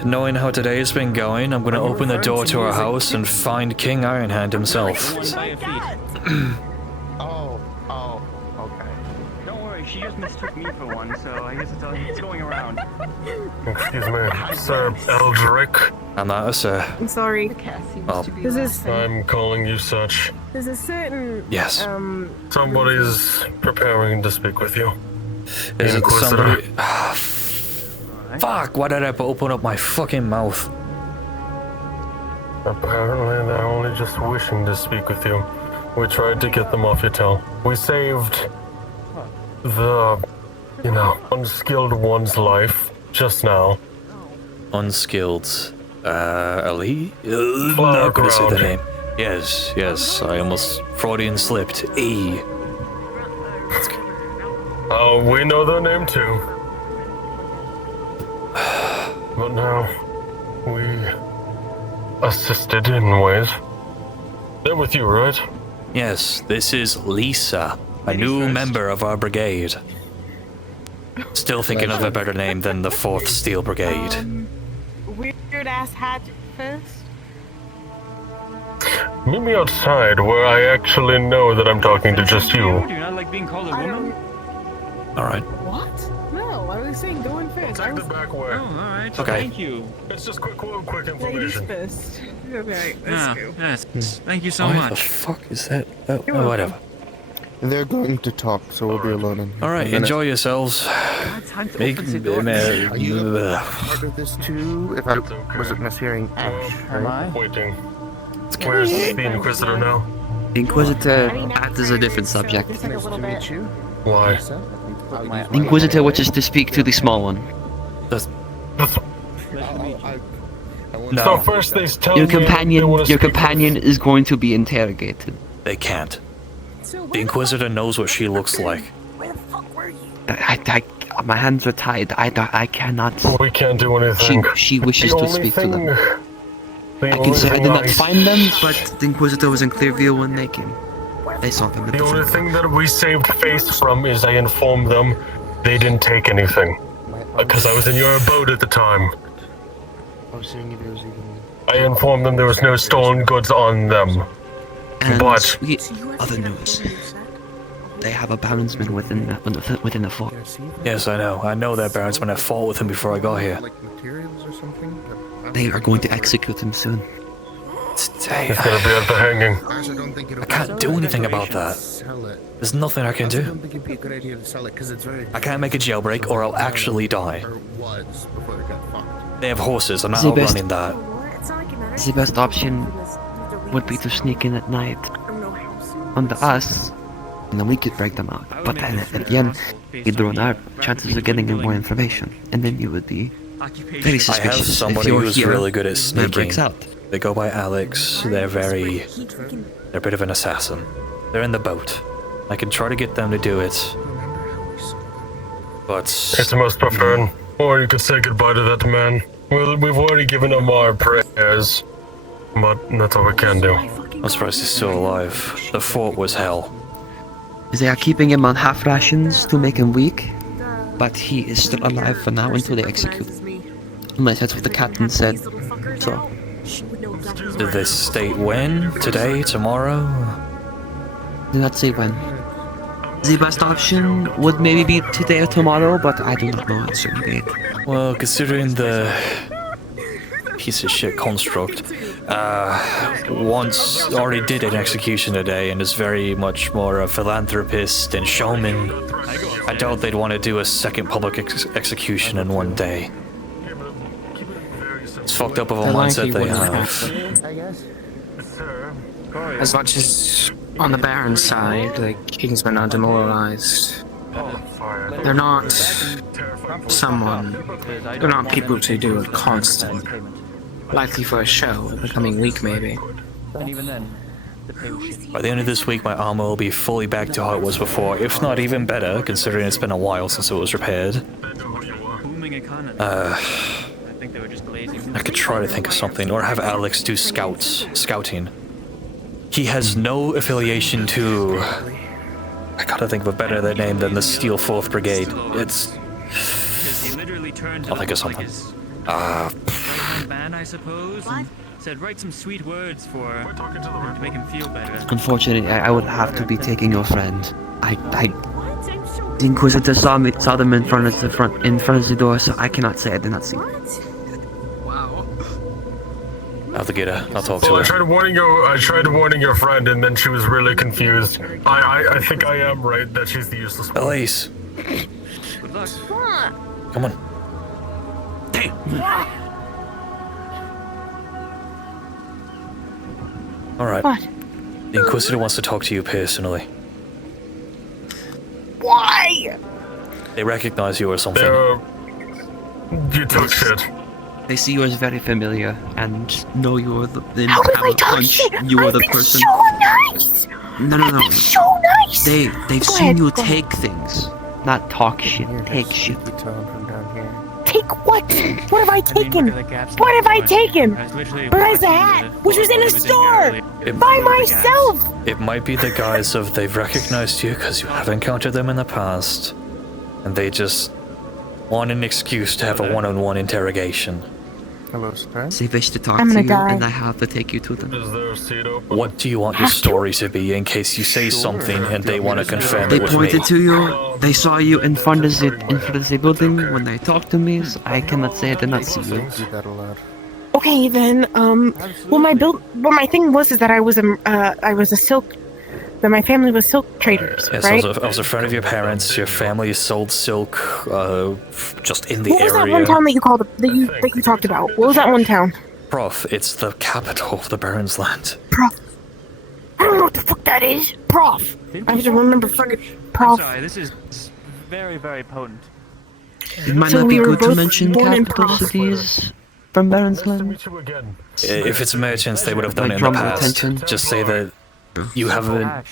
Knowing how today has been going, I'm gonna open the door to our house and find King Ironhand himself. Oh, okay. Don't worry, she just mistook me for one, so I guess it's going around. Excuse me, Sir Eldrick. I'm not a sir. I'm sorry. Well, I'm calling you such. There's a certain yes. Somebody's preparing to speak with you. Is it Inquisitor. somebody? Fuck, why did I open up my fucking mouth? Apparently, they're only just wishing to speak with you. We tried to get them off your tail. We saved the, unskilled one's life just now. Unskilled. Ali? Not gonna say the name. Yes, I almost Freudian slipped. E. Oh, we know their name too. But now, we assisted in ways. They're with you, right? Yes, this is Lisa, a new member of our brigade. Still thinking of a better name than the 4th Steel Brigade. weird ass hat first. Meet me outside where I actually know that I'm talking to just you. Do you not like being called a woman? Alright. What? No, I was saying go in first. Take the back way. Oh, alright. Okay. Thank you. It's just quick Ladies information. first. Okay, let's go. Yes. Thank you so Why the much. fuck is that? Oh, You're welcome. whatever. They're going to talk, so we'll be alone in here. Alright, enjoy yourselves. Make, Are you part of this too? If I wasn't mishearing Ash, right? Waiting. Where's the Inquisitor now? Inquisitor, that is a different subject. Nice to meet you. Why? Lisa, I think The Inquisitor wishes to speak to the small one. No. So first they tell Your me they wanna speak companion is going to be interrogated. They can't. The Inquisitor knows what she looks like. My hands are tied. I cannot. We can't do anything. She wishes to speak to them. I can say I did not find them, but the Inquisitor was in clear view when they came. They saw them. The only thing that we saved face from is I informed them they didn't take anything. Because I was in your abode at the time. I informed them there was no stolen goods on them. And But other news. They have a barondsman within the fort. Yes, I know. I know that Baron's I fought with him before I got here. They are going to execute him soon. He's gonna be at the hanging. I can't do anything about that. There's nothing I can do. I can't make a jailbreak or I'll actually die. They have horses. I'm not outrunning that. The best option would be to sneak in at night under us, and then we could break them out. But then at the end, you'd ruin our chances of getting more information, and then you would be very suspicious. I have somebody who's really good at sneaking. Breaks out. They go by Alex. They're a bit of an assassin. They're in the boat. I can try to get them to do it. But it's the most preferred. Or you could say goodbye to that man. Well, we've already given him our prayers. But that's all we can do. I'm surprised he's still alive. The fort was hell. They are keeping him on half rations to make him weak, but he is still alive for now until they execute him. Unless that's what the captain said. So. Did they state when? Today? Tomorrow? Do not say when. The best option would maybe be today or tomorrow, but I do not know a certain date. Well, considering the piece of shit construct, once already did an execution today and is very much more a philanthropist and showman, I doubt they'd want to do a second public execution in one day. It's fucked up of a mindset they have. As much as on the Baron's side, the Kingsmen are demoralized. They're not they're not people to do it constant. Likely for a show, becoming weak maybe. By the end of this week, my armor will be fully back to how it was before, if not even better, considering it's been a while since it was repaired. I could try to think of something, or have Alex do scouting. He has no affiliation to... I gotta think of a better name than the Steel 4th Brigade. It's... I'll think of something. I suppose. Said write some sweet words for to make him feel better. Unfortunately, I would have to be taking your friend. The Inquisitor saw them in front of the door, so I cannot say I did not see. I'll have to get her. I'll talk to Well, her. I tried warning your friend, and then she was really confused. I think I am right that she's the useless one. Elise. Good luck. Come on. Alright. What? The Inquisitor wants to talk to you personally. Why? They recognize you or something. You talk shit. They see you as very familiar and know you are the. How have I talked shit? You are I've the been person. so nice. No. I've been so nice. They've Go seen ahead, you go take things, not talk shit. Take shit. Take what? What have I taken? What have I taken? Where's the hat? Which was in a store! By myself! It might be the guise of they've recognized you because you have encountered them in the past, and they just want an excuse to have a one-on-one interrogation. Hello, sir. They wish to talk I'm to gonna you, die. and I have to take you to them. Is there a seat open? What do you want your story to be in case you say something and they want to confirm They it with me? pointed to you. They saw you in front of the building when they talked to me. So I cannot say I did not see you. Okay then, well my thing was is that I was a silk, that my family was silk traders, Yes, right? I was a friend of your parents. Your family sold silk, just in the What was area. that one town that you called that you talked about? What was that one town? Prof, it's the capital of the Baron's land. Prof. I don't know what the fuck that is. Prof. I have to remember fucking Prof. I'm sorry, this is very, very potent. It might So not we be were good to both mention born in capital Prague. cities from Baron's Land. If it's merchants, they would have done Like it in the drum past. retention. Just say that you haven't.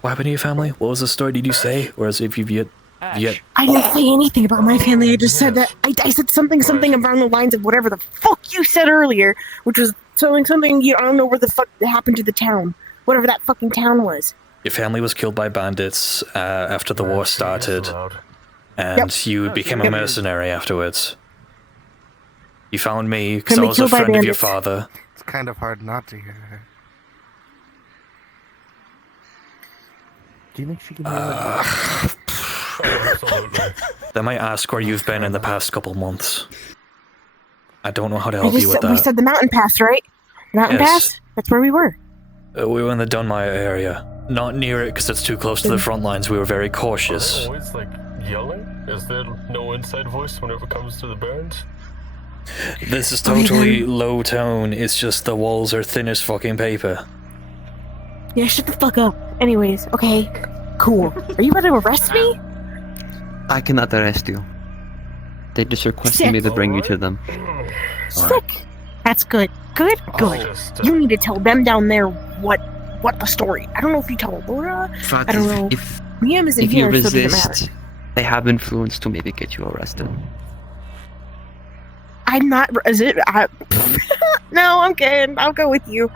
What happened to your family? What was the story? Did you say? Whereas if you've yet. I didn't say anything about my family. I just said that I said something around the lines of whatever the fuck you said earlier, which was something I don't know where the fuck happened to the town, whatever that fucking town was. Your family was killed by bandits after the war started, and you became a mercenary afterwards. You found me because I was a friend of your father. It's kind of hard not to hear. Do you think she can hear They might ask where you've been in the past couple months. I don't know how to help you with that. We said the mountain pass, right? Mountain pass? That's where we were. We were in the Dunmire area. Not near it because it's too close to the front lines. We were very cautious. Always like yelling? Is there no inside voice whenever it comes to the Barons? This is totally low tone. It's just the walls are thin as fucking paper. Yeah, shut the fuck up. Anyways, okay, cool. Are you about to arrest me? I cannot arrest you. They just requested me to bring you to them. Sick. That's good. Good. You need to tell them down there what the story. I don't know if you told Laura. I don't know. If Liam isn't you here, so it doesn't resist, matter. they have influence to maybe get you arrested. I'm not. No, I'm kidding. I'll go with you.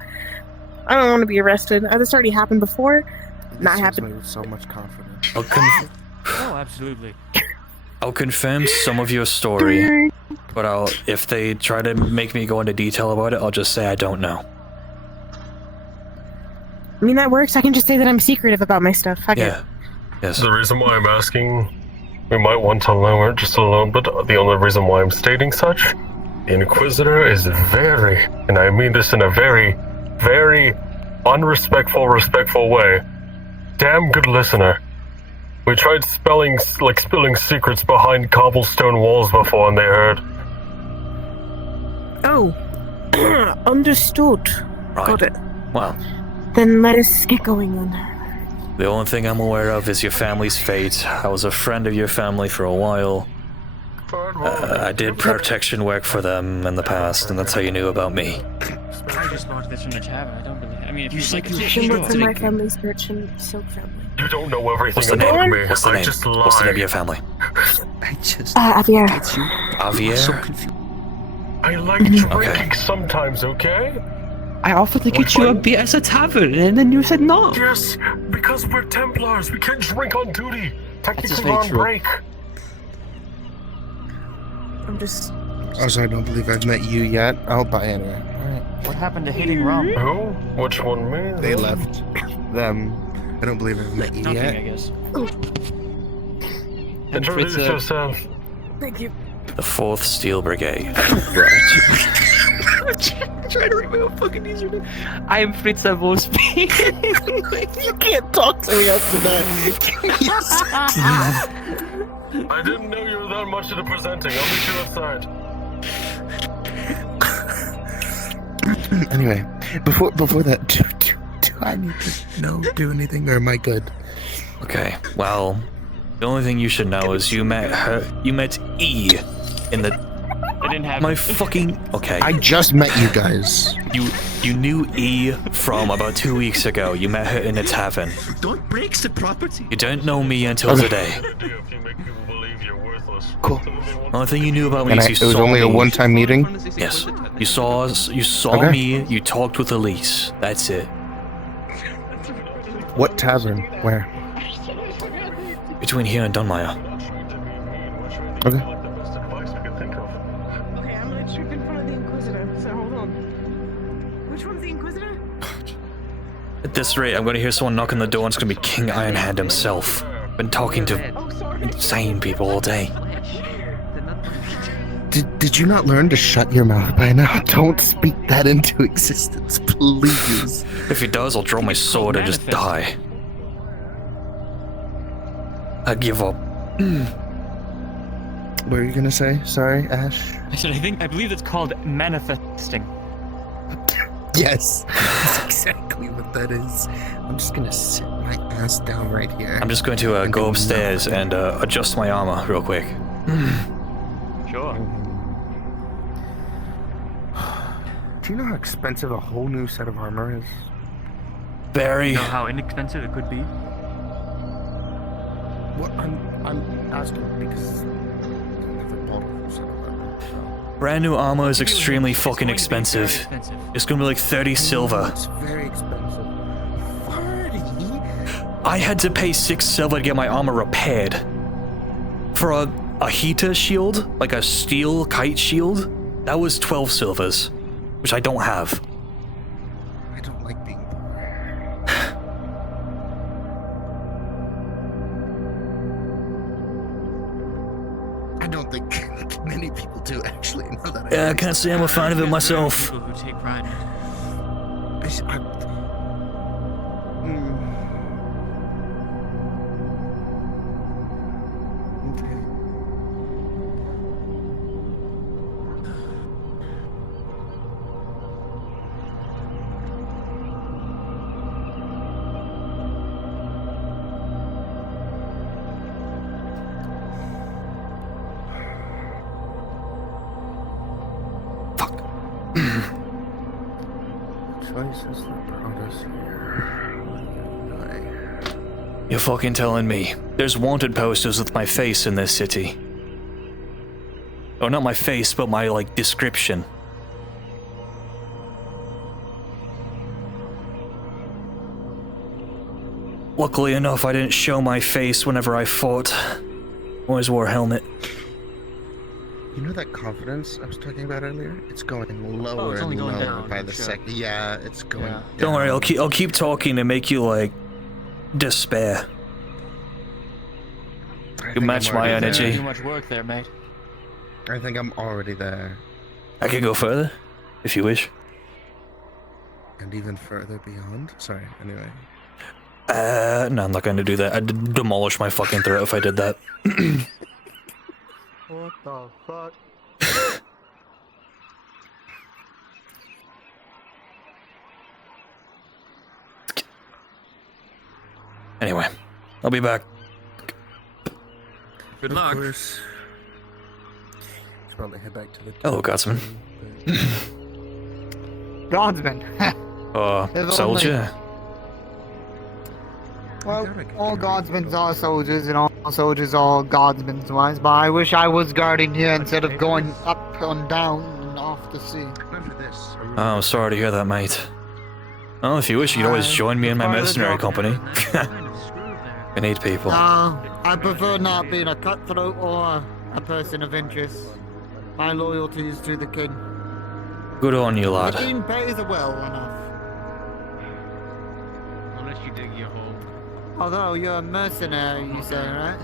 I don't want to be arrested. This already happened before. Not happened. with so much confidence. Oh, absolutely. I'll confirm some of your story, but if they try to make me go into detail about it, I'll just say I don't know. I mean, that works. I can just say that I'm secretive about my stuff. Yeah. Yes. The reason why I'm asking, we might want to lower it just a little bit. The only reason why I'm stating such, the Inquisitor is very, and I mean this in a very, very respectful way, damn good listener. We tried spilling secrets behind cobblestone walls before and they heard. Oh. Understood. Right. Got it. Well, Then let us get going then. the only thing I'm aware of is your family's fate. I was a friend of your family for a while. I did protection work for them in the past, and that's how you knew about me. I just bought this from the tavern. I don't believe. I mean, if you like, I work for my family's merchant silk family. You don't know everything What's the about name? me. What's the I name? just lie. What's the name of your family? Javier. Javier? I like drinking sometimes, okay? I offered to get you a beer at a tavern, and then you said no. Yes, because we're Templars. We can't drink on duty. Technically very on true. break. I'm just. Also, I don't believe I've met you yet. I'll buy anyway. Alright. What happened to hitting rum? Who? Which one, me? They left. Them. I don't believe I've met you Nothing, yet. I guess. Introduce yourself. Thank you. The 4th Steel Brigade. I'm trying to remember fucking username. I am Fritz Vosby. You can't talk to me after that. I didn't know you were that much into presenting. I'll meet you outside. Anyway, before that, do I need to do anything, or am I good? Okay, well, the only thing you should know is you met E in the... I didn't have My fucking... Okay. I just met you guys. You knew E from about 2 weeks ago. You met her in a tavern. Don't break the property. You don't know me until today. Cool. Only thing you knew about me And is it you was saw only me. a one-time meeting? Yes. You saw Okay. me, you talked with Elise. That's it. What tavern? Where? Between here and Dunmire. Okay. Okay, I'm gonna trip in front of the Inquisitor, so hold on. Which one's the Inquisitor? At this rate, I'm gonna hear someone knock on the door and it's gonna be King Ironhand himself. Been talking to insane people all day. Did you not learn to shut your mouth by now? Don't speak that into existence, please. If he does, I'll draw my sword and just die. I give up. What were you gonna say? Sorry, Ash? I believe it's called manifesting. Yes. That's exactly exactly what that is. I'm just gonna sit my ass down right here. I'm just going to go upstairs and adjust my armor real quick. Sure. Do you know how expensive a whole new set of armor is? Very. You know how inexpensive it could be? What I'm asking because I've never bought a whole set of armor. Brand new armor is extremely fucking expensive. It's gonna be like 30 silver. It's very expensive. 30? I had to pay 6 silver to get my armor repaired. For a heater shield, like a steel kite shield, that was 12 silvers, which I don't have. I don't like being poor. I don't think many people do actually know that. Yeah, I can't say I'm a fan of it myself. People who take pride in it. Choices that brought us here. You're fucking telling me. There's wanted posters with my face in this city. Oh, not my face, but my, like, description. Luckily enough, I didn't show my face whenever I fought. Always wore a helmet. You know that confidence I was talking about earlier? It's going lower it's only and going lower down, by the sure. second. Yeah, it's going down. Don't worry, I'll keep talking to make you, like, despair. You match my energy. Too much work there, mate. I think I'm already there. I can go further, if you wish. And even further beyond? Sorry, anyway. No, I'm not going to do that. I'd demolish my fucking throat if I did that. What the fuck? Anyway, I'll be back. Good luck. Should probably head back to the. Hello, Guardsman. Guardsman. Soldier. Well, all guardsmen are soldiers, and all soldiers are guardsmen wise, but I wish I was guarding here instead of going up and down and off the sea. Oh, I'm sorry to hear that, mate. Well, if you wish, you could always join me in my mercenary company. I need people. I prefer not being a cutthroat or a person of interest. My loyalty is to the king. Good on you, The lad. king pays well enough. Unless you dig your hole. Although you're a mercenary, you say, right?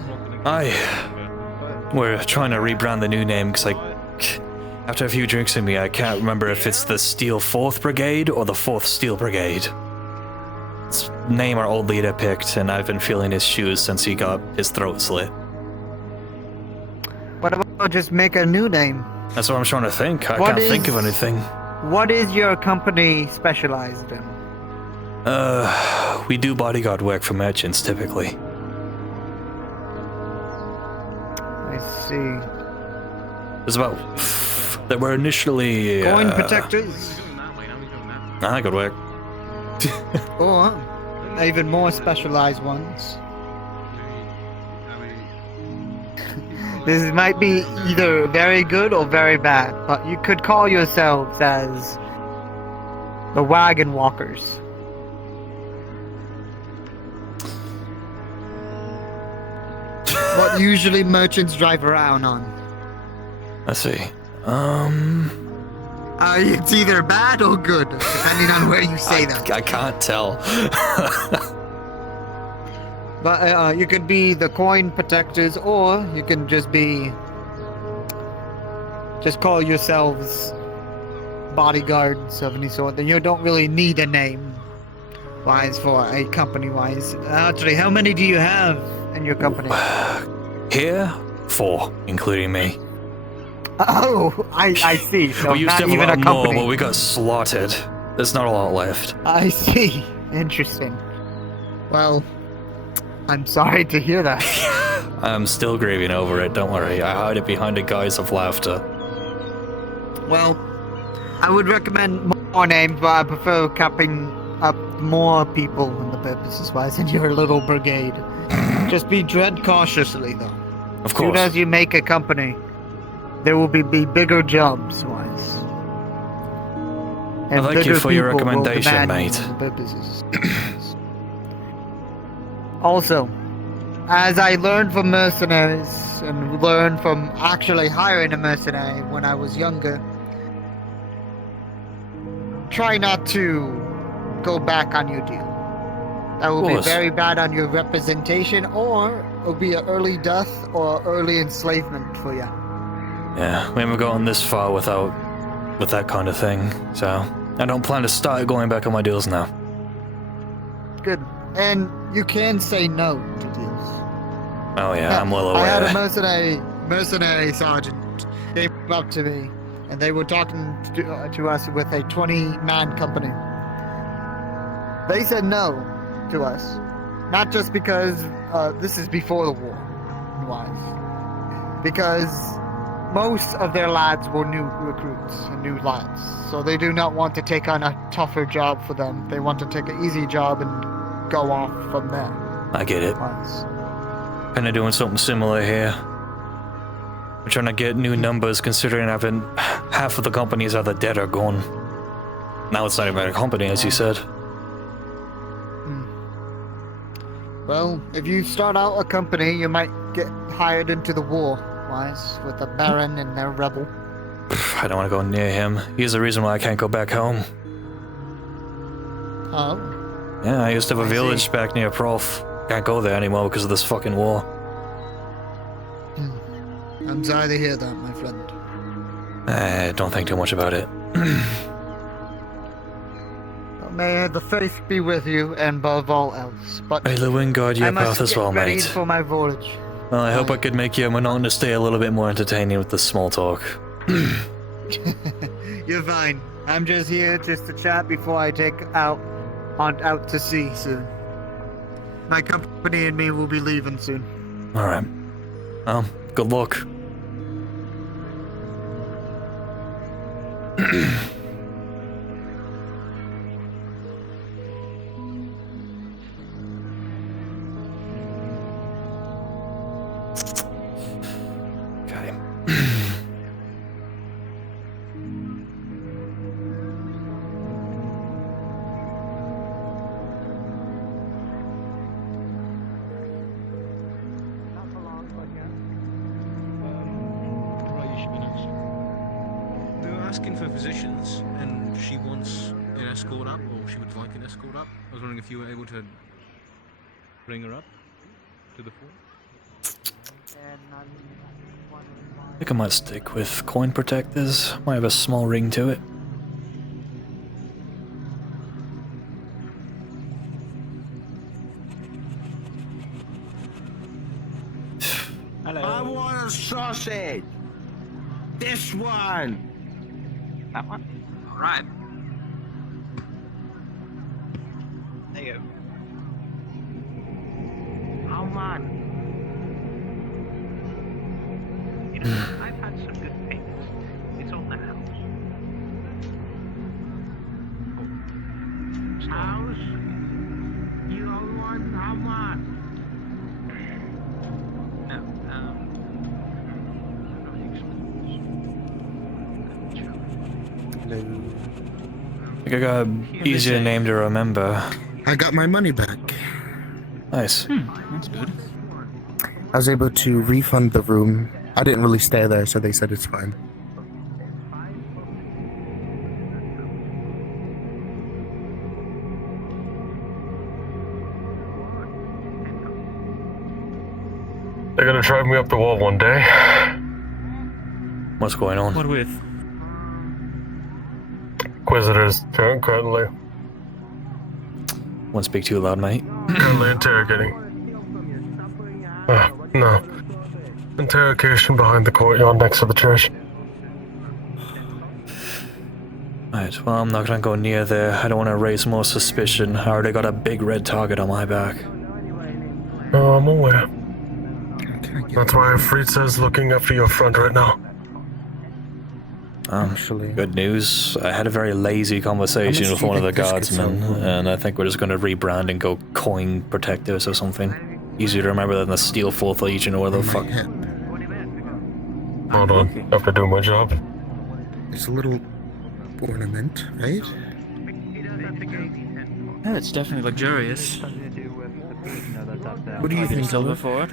Aye. We're trying to rebrand the new name because, after a few drinks in me, I can't remember if it's the Steel 4th Brigade or the 4th Steel Brigade. It's the name our old leader picked, and I've been feeling his shoes since he got his throat slit. What about just make a new name? That's what I'm trying to think. I can't think of anything. What is your company specialized in? We do bodyguard work for merchants, typically. I see. There's about... There were initially... Coin protectors? Good work. Or even more specialized ones. This might be either very good or very bad, but you could call yourselves as the Wagon Walkers. What usually merchants drive around on. Let's see. It's either bad or good, depending on where you say that. I can't tell. But you could be the coin protectors, or you can just call yourselves bodyguards of any sort. Then you don't really need a name wise for a company wise. Actually, how many do you have in your company? Here, 4, including me. Oh, I see. So we used not to have even a lot a more, company. but we got slaughtered. There's not a lot left. I see. Interesting. Well, I'm sorry to hear that. I'm still grieving over it, don't worry. I hide it behind a guise of laughter. Well, I would recommend more names, but I prefer capping up more people in the purposes wise in your little brigade. Just be tread cautiously, though. Of As soon course. as you make a company, there will be bigger jobs wise. Well, thank you bigger for your people will recommendation, demand mate. the purposes. Also, as I learned from mercenaries and learned from actually hiring a mercenary when I was younger, try not to go back on your deal. That will be course. very bad on your representation, or it'll be an early death or early enslavement for you. Yeah, we haven't gone this far with that kind of thing, so I don't plan to start going back on my deals now. Good. And you can say no to deals. Oh yeah, I'm well aware. I had a mercenary sergeant came up to me, and they were talking to us with a 20-man company. They said no to us, not just because this is before the war, because most of their lads were new recruits and new lads, so they do not want to take on a tougher job for them. They want to take an easy job and go off from there. I get it. Kinda doing something similar here. We're trying to get new numbers considering having half of the companies either dead or gone. Now it's not even a company, as you said. Well, if you start out a company, you might get hired into the war, with the Baron and their rebel. I don't want to go near him. He's the reason why I can't go back home. Oh? Yeah, I used to have a village back near Prof. Can't go there anymore because of this fucking war. I'm sorry to hear that, my friend. Don't think too much about it. May the faith be with you, and above all else. But May the wind guard your I must path as get well, ready mate. for my voyage. Well, I hope I could make your monotonous day a little bit more entertaining with the small talk. You're fine. I'm just here just to chat before I take out to sea soon. My company and me will be leaving soon. Alright. Well, good luck. Okay. They were asking for physicians, and she wants an escort up, or she would like an escort up. I was wondering if you were able to bring her up to the fort. I think I might stick with coin protectors. Might have a small ring to it. Hello. I want a sausage. This one. That one? Alright. There you go. How much? You know, I've had some good things. It's on the house. House? You want how much? No, I think I got an easier name to remember. I got my money back. Nice. That's good. I was able to refund the room. I didn't really stay there, so they said it's fine. They're gonna drive me up the wall one day. What's going on? What with? Inquisitors currently Won't speak too loud, mate. currently interrogating. No. Interrogation behind the courtyard next to the church. Right, well, I'm not gonna go near there. I don't want to raise more suspicion. I already got a big red target on my back. Oh, I'm aware. That's why Fritza's looking after your front right now. Good news. I had a very lazy conversation with one of the guardsmen, and I think we're just gonna rebrand and go coin protectors or something. Easier to remember than the Steel 4th Legion or whatever the fuck. Hold on, I have to do my job. It's a little ornament, right? Yeah, it's definitely luxurious. What do you think, Silver Silver? for it.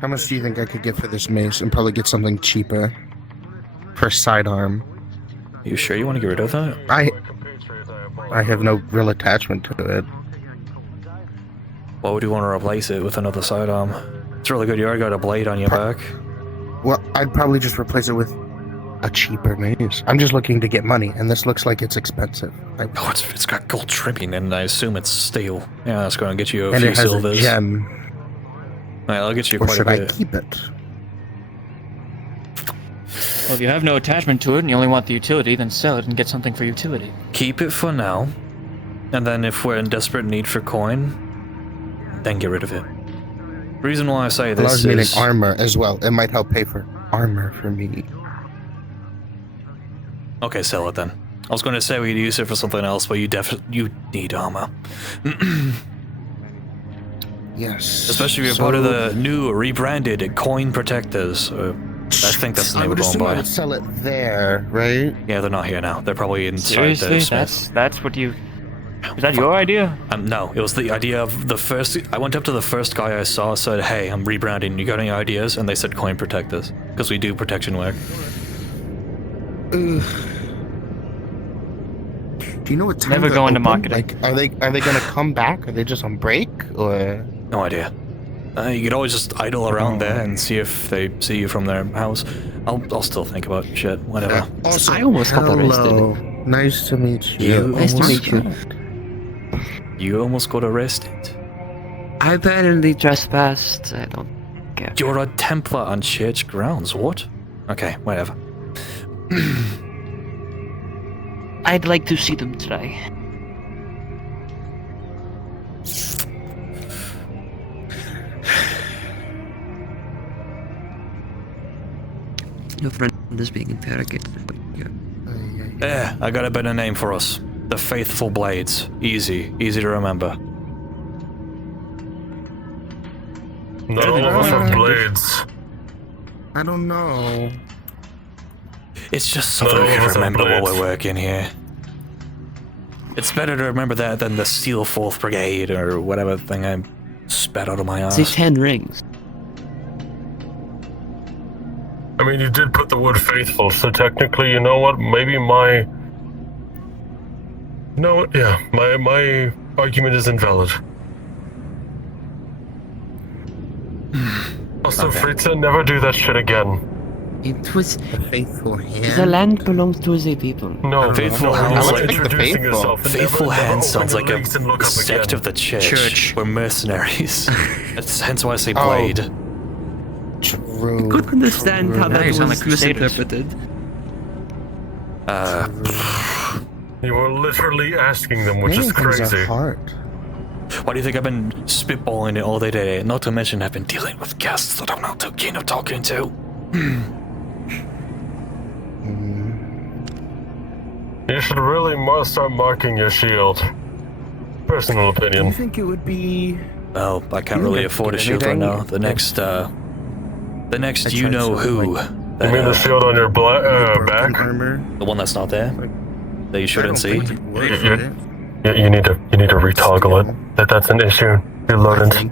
How much do you think I could get for this mace and probably get something cheaper for sidearm? You sure you want to get rid of that? I have no real attachment to it. Why would you want to replace it with another sidearm? It's really good. You already got a blade on your back. Well, I'd probably just replace it with a cheaper mace. I'm just looking to get money, and this looks like it's expensive. Oh, it's got gold trimming, and I assume it's steel. Yeah, that's going to get you a And few it has silvers. a gem. Alright, I'll get you Or quite should a I bit. keep it? Well, if you have no attachment to it and you only want the utility, then sell it and get something for utility. Keep it for now, and then if we're in desperate need for coin, then get rid of it. Reason why I say Well, I this was meaning is... armor as well. It might help pay for armor for me. Okay, sell it then. I was going to say we'd use it for something else, but you need armor. Yes. Especially if you're part of the new rebranded coin protectors. I think that's the I name would we're going assume I by. would sell it there, right? Yeah, they're not here now. They're probably inside Seriously? the Smith. That's what you... Is that your idea? No, it was the idea of the first... I went up to the first guy I saw, said, hey, I'm rebranding, you got any ideas? And they said coin protectors, because we do protection work. Ugh. Do you know what time Never they're go into open? marketing. Like, are they going to come back? Are they just on break, or? No idea. You could always just idle around there and see if they see you from their house. I'll still think about shit, whatever. Also, I almost got hello. arrested. Nice to meet you. Nice to meet you. You almost got arrested. I apparently trespassed. I don't care. You're a Templar on church grounds, what? Okay, whatever. I'd like to see them try. Your friend is being interrogated. Yeah, I got a better name for us. The Faithful Blades. Easy to remember. Not all of us are blades. I don't know. It's just so we can remember while we're working here. It's better to remember that than the Steel 4th Brigade or whatever thing I spat out of my ass. Say 10 rings. I mean, you did put the word faithful, so technically, you know what? Maybe my... No, yeah, my argument is invalid. Also, Okay. Fritza, never do that shit again. It was... The faithful hand. The land belongs to the people. No, Faithful no, Hands no, like introducing yourself. and Faithful never Hands open sounds your like a legs and look up sect again. of the church. We're mercenaries. That's hence why I say blade. True. I couldn't understand how that you sound was like crusaders. misinterpreted. You were literally asking them, which is Many things are crazy. hard. Why do you think I've been spitballing it all day today? Not to mention I've been dealing with guests that I'm not too keen of talking to. You should really start marking your shield. Personal Do you opinion. think it would be? Well, I can't You really don't afford a get shield right anything? now. The next I you tried know something who. like You mean the shield on your back? armor. The one that's not there? That you shouldn't see? Think it would, would it? You need to retoggle it. That's an issue. Reloaded.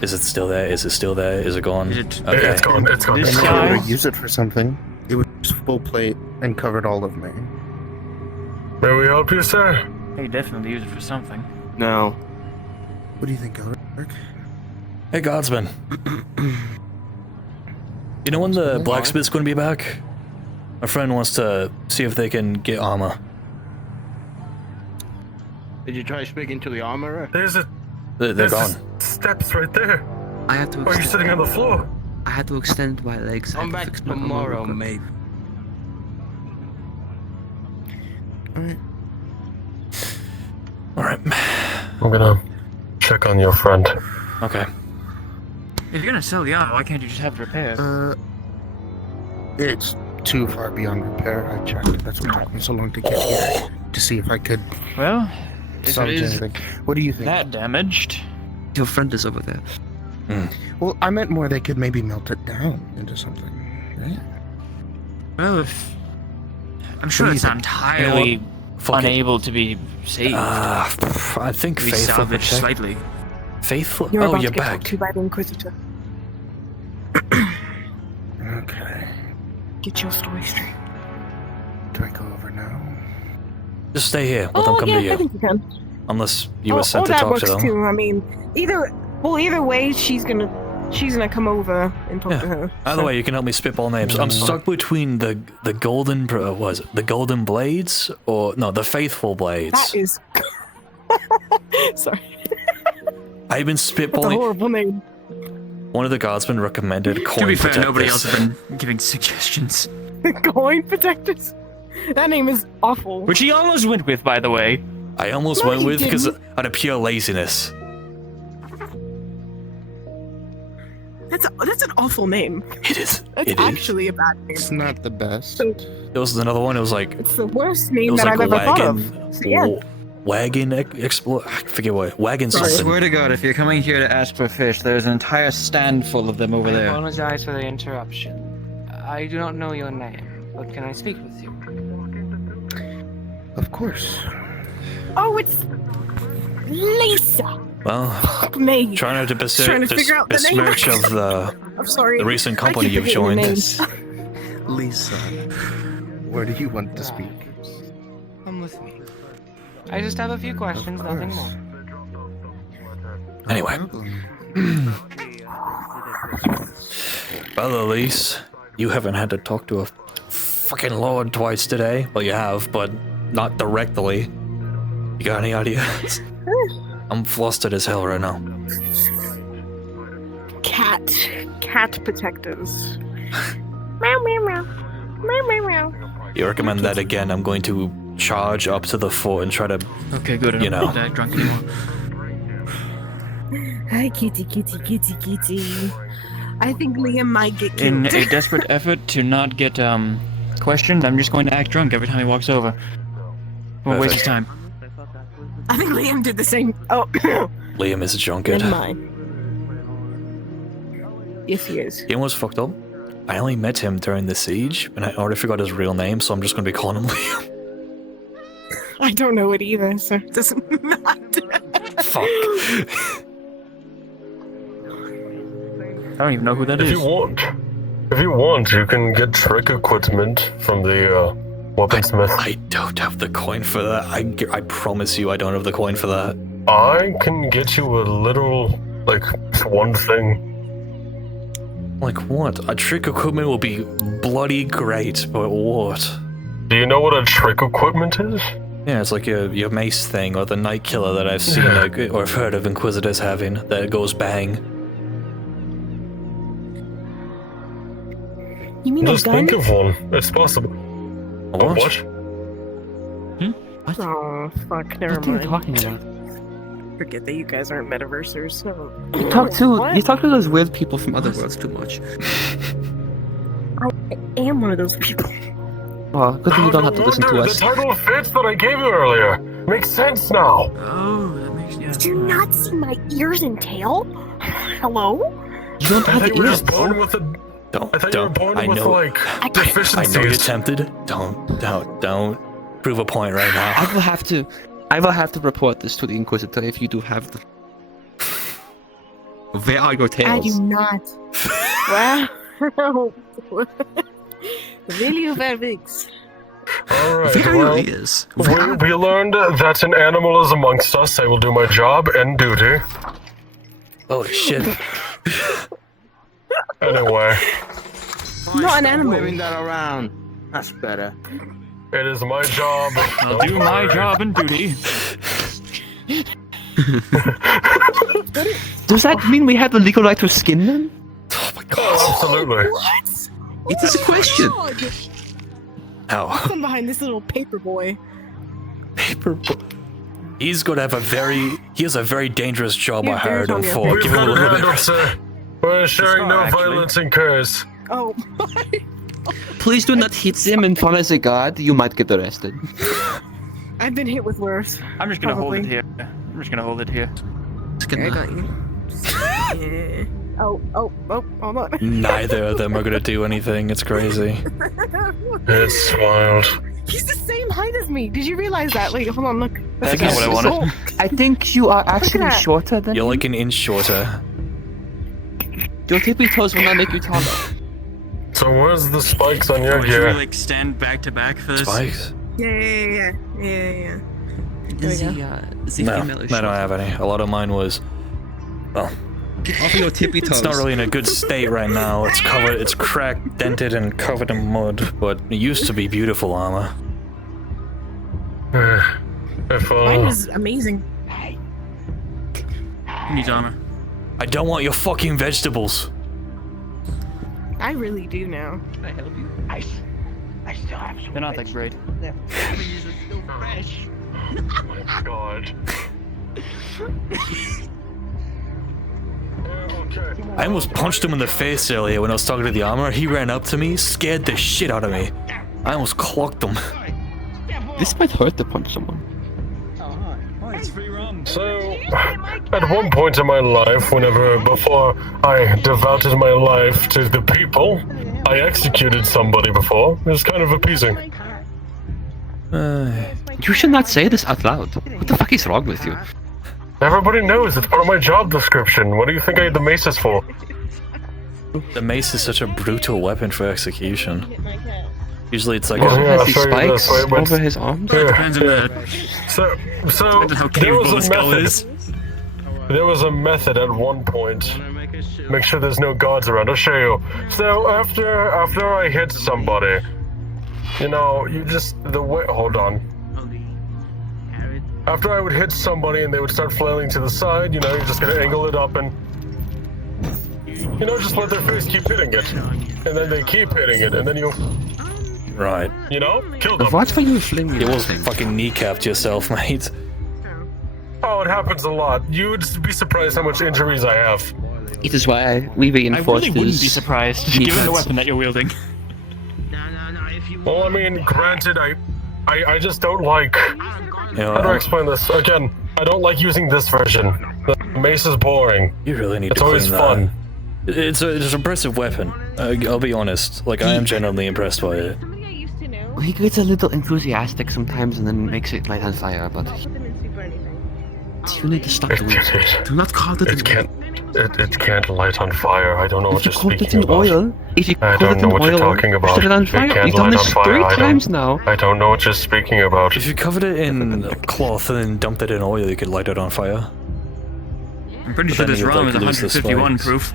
Is it still there? Is it still there? Is it gone? It's gone. It's gone. And It's if I gone. were to use it for something, it was full plate and covered all of me. May we help you, sir? You definitely use it for something. No. What do you think, Eric? Hey, Godsman. You know when the blacksmith's going to be back? My friend wants to see if they can get armor. Did you try speaking to the armorer? There's a... They're There's gone. steps right there. I have to. Why are you sitting on the floor? I had to extend my legs. I Come had to back fix my armor tomorrow, real quick. mate. Alright. I'm gonna check on your friend. Okay. If you're gonna sell the auto, why can't you just have it repaired? It's too far beyond repair. I checked. That's what took me so long to get here. To see if I could Well, if it salvage is anything. What do you think? that damaged, Your friend is over there. Well, I meant more they could maybe melt it down into something. Right? well, if I'm sure do you it's not think? entirely You know Fuck it. unable to be saved. I think to be Faithful salvaged protect- slightly. Faithful? You're Oh, about you're to get back. talked to by the Inquisitor. Okay. Get your story straight. Do I go over now? Just stay here. Let them come yeah, to you. I think you can. Unless you were sent or to that talk works to them. too. I mean, either way, she's gonna come over and talk to her. Either way, you can help me spitball names. I'm stuck between the golden was it the golden blades or no the faithful blades. That is. Sorry. I've been That's a spitballing. horrible name. One of the guardsmen recommended coin To be fair, nobody protectors. else has been giving suggestions. Coin protectors. That name is awful. Which he almost went with, by the way. I almost No, went you with because didn't. out of pure laziness. That's an awful name. It is. That's It is. actually a bad name. It's not the best. There was another one. It was like It's the worst it name was that like I've ever thought wagon. of. So, yeah. Wagon explore. I forget what wagon I something. swear to God, if you're coming here to ask for fish, there's an entire stand full of them over I there. apologize for the interruption. I do not know your name, but can I speak with you? Of course. Oh, it's Lisa. Well, Fuck me. trying not to Trying to figure out the name. besmirch of the I'm sorry. the recent I company keep you've forgetting the joined. names. Lisa. Where do you want to speak? Come with me. I just have a few questions, nothing more. Anyway. Well, Elise, you haven't had to talk to a fucking lord twice today. Well, you have, but not directly. You got any ideas? I'm flustered as hell right now. Cat protectors. Meow meow meow. Meow meow meow. You recommend that again? I'm going to charge up to the fort and try to. Okay, good. You know. I'm not that drunk anymore. Hi, kitty, kitty, kitty, kitty. I think Liam might get In killed. a desperate effort to not get questioned, I'm just going to act drunk every time he walks over. Won't waste his time. I think Liam did the same. Oh, Liam is a drunkard. never mind. Yes, he is. You know what's fucked up? I only met him during the siege, and I already forgot his real name, so I'm just going to be calling him Liam. I don't know it either, so it doesn't matter. Fuck. I don't even know who that If is. you want, you can get trick equipment from the weaponsmith. I don't have the coin for that. I promise you I don't have the coin for that. I can get you a little, like, one thing. Like what? A trick equipment will be bloody great, but what? Do you know what a trick equipment is? Yeah, it's like your mace thing or the night killer that I've seen or I've heard of Inquisitors having that goes bang. You mean Just a gun? think of one. It's possible. What? What? Oh, fuck, never What are you mind. talking about? Forget that you guys aren't metaversers. Never. You talk to What? you talk to those weird people from other worlds too much. I am one of those people. Well, good thing you don't have to listen to The us. title fits that I gave you earlier. Makes sense now. Oh, that makes yeah. Did you not see my ears and tail? Hello? You don't I have thought the you were ears. just born with a. Don't. I thought you were born I with know. like I know you're deficiencies. tempted. Don't prove a point right now. I will have to report this to the Inquisitor if you do have the. Where are your I tails? do not. Wow. Really, you very big. Alright, Where are well, your ears? we learned that an animal is amongst us. I will do my job and duty. Holy shit. Anyway, Not an animal. Waving that around. That's better. it is my job. I'll do my job and duty. Does that mean we have the legal right to skin them? Oh my god. Oh, absolutely. It is a question. How? What's behind this little paper boy? paper. He's gonna have he has a very dangerous job I hired him for. We've Give him a got it little bit. handled, sir. We're ensuring no violence incurs. Oh. Please do not hit them in front of the guard. You might get arrested. I've been hit with worse. I'm just gonna hold it Probably. here. I'm just gonna hold it here. Okay, I got you. Yeah. Oh, hold on. Neither of them are gonna do anything. It's crazy. It's wild. He's the same height as me. Did you realize that? Wait, hold on, look. That's not what I wanted. I think you are actually that. shorter than You're him. like an inch shorter. Your tippy toes will not make you taller. So where's the spikes on your Should we gear? like stand back to back first? Spikes? Yeah. No, I don't have any. A lot of mine was, well, Get off your tippy toes. it's not really in a good state right now. It's covered, it's cracked, dented, and covered in mud. But it used to be beautiful armor. Mine was amazing. Who needs armor? I don't want your fucking vegetables. I really do now. Can I help you? I still have some. They're not that great. Their cabbages are still fresh. Oh my god. I almost punched him in the face earlier when I was talking to the armor. He ran up to me, scared the shit out of me. I almost clocked him. This might hurt to punch someone. So, at one point in my life, before I devoted my life to the people, I executed somebody before. It was kind of appeasing. You should not say this out loud. What the fuck is wrong with you? Everybody knows it's part of my job description. What do you think I had the maces for? The mace is such a brutal weapon for execution. Usually it's like Has these spikes over his arms? Depends on the. So Depends on how capable the skull is. There was a method at one point. Make sure there's no guards around. I'll show you. So after I hit somebody, you just hold on. After I would hit somebody and they would start flailing to the side, you're just gonna angle it up and just let their face keep hitting it, and then they keep hitting it, and then you. Right. Kill them. What were you flinging? You almost fucking kneecapped yourself, mate. Oh, it happens a lot. You'd be surprised how much injuries I have. It is why we I reinforced really wouldn't be his surprised, given the defense. weapon that you're wielding. Well, I mean, granted, I just don't like. You How do I explain this? Again, I don't like using this version. The mace is boring. You really need it's to always clean fun. that. It's an impressive weapon. I'll be honest. Like, I am genuinely impressed by it. He gets a little enthusiastic sometimes and then makes it light on fire, but you need to stop doing it. Do not call it. It can't light on fire. I don't know what you're Coat it speaking in about. oil. If you I coat don't it know in what you're oil, talking about. set it on It fire. can't You've done light this on fire. 3 I times don't- now. I don't know what you're speaking about. If you covered it in cloth and then dumped it in oil, you could light it on fire. I'm pretty But sure then this you would, ROM like, is lose the 151 spikes. proof.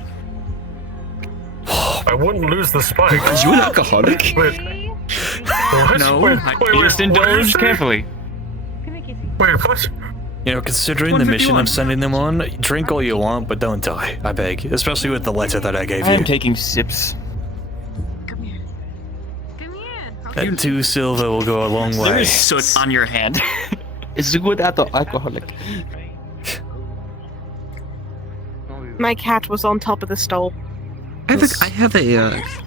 I wouldn't lose the spike. Are you an alcoholic? Wait. What? No, Wait, I wait, Just what did you indulge say? carefully. Wait, what? Considering the mission I'm sending them on, drink all you want, but don't die. I beg. Especially with the letter that I gave I am you. taking sips. That 2 silver will go a long There way. is soot on your hand. It's a good alcoholic. My cat was on top of the stall. I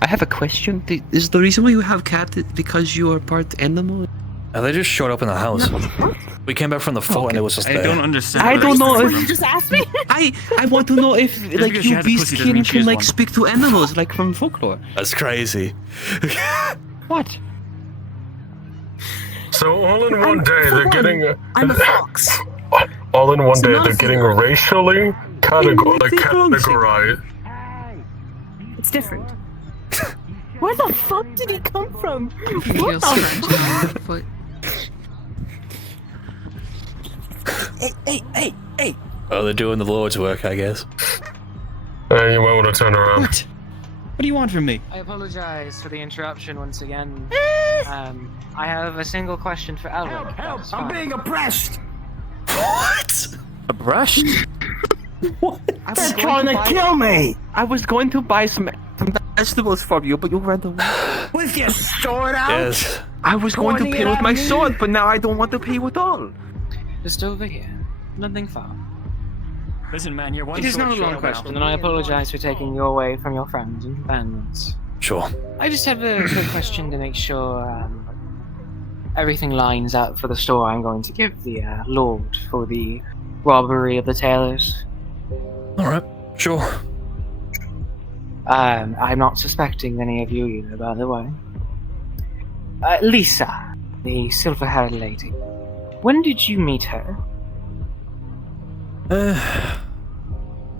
have a question. Is the reason why you have cat because you are part animal? They just showed up in the house. We came back from the fort and it was just I there. don't understand. I don't know You if just asked me. I want to know if like because she you has a beast pussy doesn't mean kin she can is like one. speak to animals like from folklore. That's crazy. What? So all in one day they're getting. I'm a fox. All in one It's day not they're a getting fox. racially categorized. It's different. Where the fuck did he come from? What the fuck? Hey! Oh, they're doing the Lord's work, I guess. You might want to turn around. What? What do you want from me? I apologize for the interruption once again. I have a single question for Elric. Help! I'm being oppressed! What? Abbrushed? They're trying to kill me! I was going to buy some vegetables from you, but you ran away. With your sword out? Yes. I was going to Pointing pay it with at my me? sword, but now I don't want to pay with all. Just over here. Nothing far. Listen, man, you're one It is short not a short long of question, help. and I apologize for taking you away from your friends and companions. Sure. I just have a quick question to make sure everything lines up for the store I'm going to give the Lord for the robbery of the tailors. Alright, sure. I'm not suspecting any of you either, by the way. Lisa, the silver-haired lady. When did you meet her?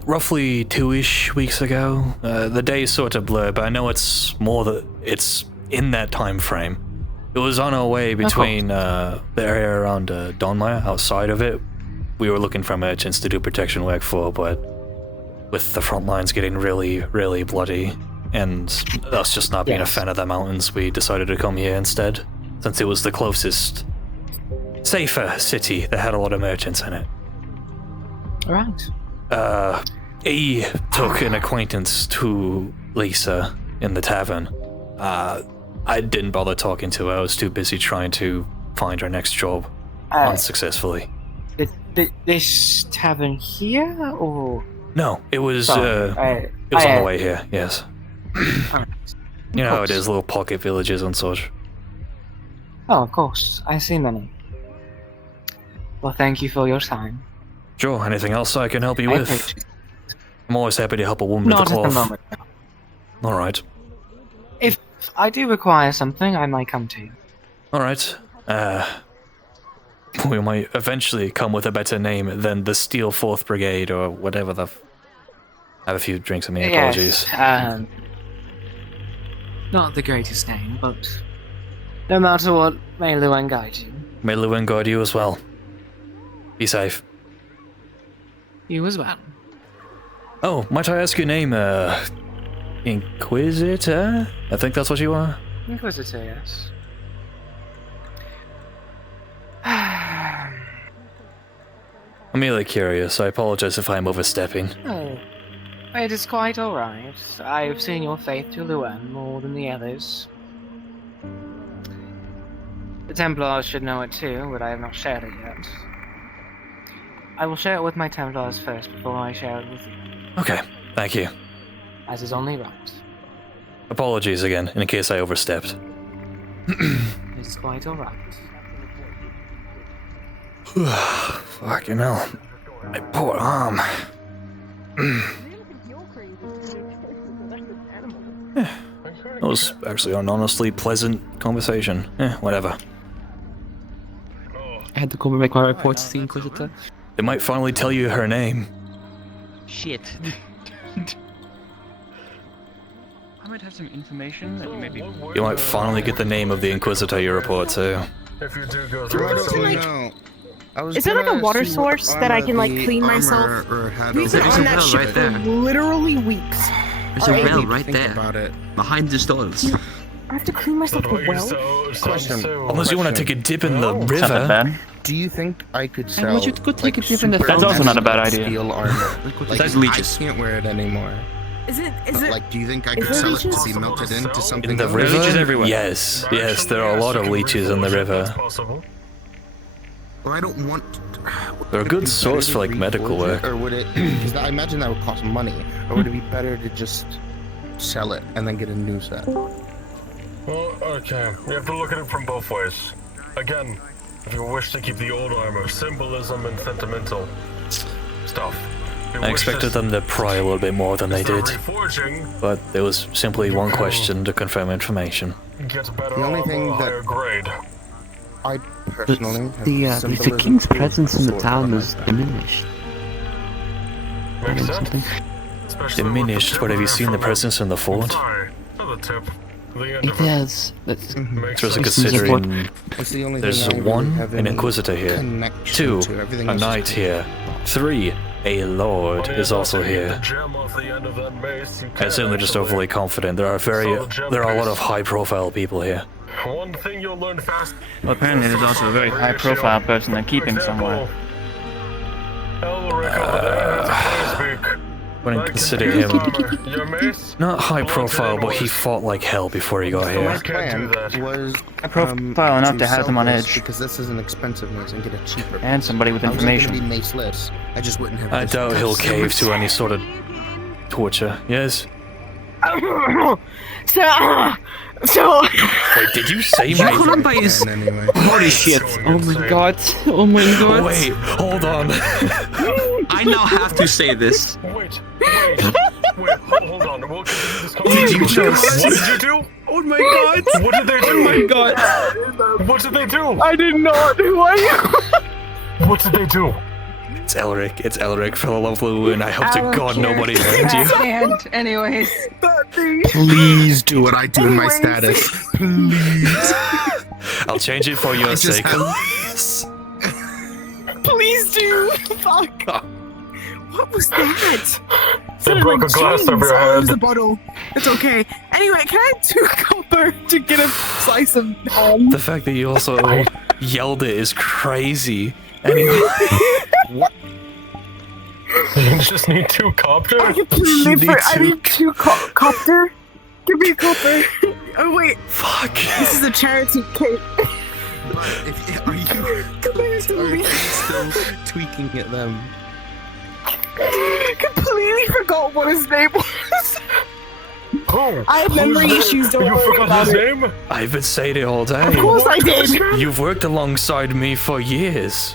Roughly 2-ish weeks ago. The days sort of blur, but I know it's more that it's in that time frame. It was on our way between the area around Donmire, outside of it. We were looking for merchants to do protection work for, but with the front lines getting really, really bloody, and us just not being a fan of the mountains, we decided to come here instead, since it was the closest, safer city that had a lot of merchants in it. Alright. He took an acquaintance to Lisa in the tavern. I didn't bother talking to her. I was too busy trying to find her next job, unsuccessfully. This tavern here, or? No, it was, Sorry, it was on the way here, yes. Alright. You know how it is, little pocket villages and such. Oh, of course. I see many. Well, thank you for your time. Sure, anything else I can help you I with? appreciate I'm always happy to help a woman Not with a at the cloth. moment. Alright. If I do require something, I might come to you. Alright. We might eventually come with a better name than the Steel 4th Brigade or whatever the I have a few drinks of me, apologies. Yes, not the greatest name, but no matter what, may Luan guide you. May Luan guide you as well. Be safe. You as well. Oh, might I ask your name, Inquisitor? I think that's what you are. Inquisitor, yes. I'm merely curious. I apologize if I'm overstepping. Oh, it is quite alright. I have seen your faith to Luan more than the others. The Templars should know it too, but I have not shared it yet. I will share it with my Templars first before I share it with you. Okay, thank you. As is only right. Apologies again, in case I overstepped. It's quite alright. Fucking hell. My poor arm. That was actually an honestly pleasant conversation. Whatever. I had to come and make my reports to the Inquisitor. They might finally tell you her name. Shit. I might have some information that you may be. You might finally get the name of the Inquisitor you report to. If you do go I through don't it, know. Is there like a water source that I can like clean myself? We've been on that ship for literally weeks. There's a well right there. About it. Behind the stalls. I have to clean myself the well? Question. Unless you want to take a dip in the river. Do you think I could Hey, sell? would you go take a dip in the super That's also not a bad expensive idea. Steel armor. Besides leeches. I can't wear it anymore. Is it? But, like, do you think I is could there sell it to leeches? be melted into something? In the else? river? leeches everywhere. Yes, yes, there are a lot of leeches in the river. Well, I don't want. They're a good source for like medical work. Or would it? Because I imagine that would cost money. Or would it be better to just sell it and then get a new set? well, okay. You have to look at it from both ways. Again, if you wish to keep the old armor, symbolism and sentimental stuff. I expected them to pry a little bit more than they did, but there was simply one question to confirm information. The only thing that I personally have The symbolism king's to presence in the sword town on is my back. diminished. Something. Diminished, but have you seen the presence in the fort? It has. Especially considering That's the only there's thing I really one, have an any Inquisitor here, connection 2, to. Everything a else is knight here, 3, a lord is also here. I'm certainly just overly confident. There are a lot of high-profile people here. One thing you'll learn fast. Well, apparently there's also a very high-profile person they're keeping somewhere. Wouldn't consider him not high profile, but he fought like hell before he got My here. plan was High profile enough to have them on sell this edge. because this is an expensive mace and get a cheaper. And somebody with I wasn't information. gonna be maceless. I just wouldn't have. I this doubt he'll customer cave to any sort of torture. Yes? So. Wait, did you say You call him by his... Anyway. Holy shit. Oh my god. Oh my god. Wait, hold on. I now have to say this. Wait, hold on. We'll continue this Did you just... What did you do? Oh my god. What did they do? Oh my god. What did they do? I did not. Who are you? What did they do? It's Elric. It's Elric, for the love of Lucan. I hope to God nobody heard you. And anyways. Please do what I do in my status. Please. I'll change it for your sake. Please do. Fuck. What was that? They broke a glass over your Oh, it was head. a bottle. It's okay. Anyway, can I have 2 copper to get a slice of ham? The fact that you also yelled it is crazy. Anyway. What? You just need 2 copper? I need 2 copper. Give me a copper. Oh wait. Fuck. This is a charity cake. Are you Come here, still tweaking at them? Completely forgot what his name was. Who? I have memory issues, don't You worry forgot about his it. name? I've been saying it all day. Of course I did. You've worked alongside me for years.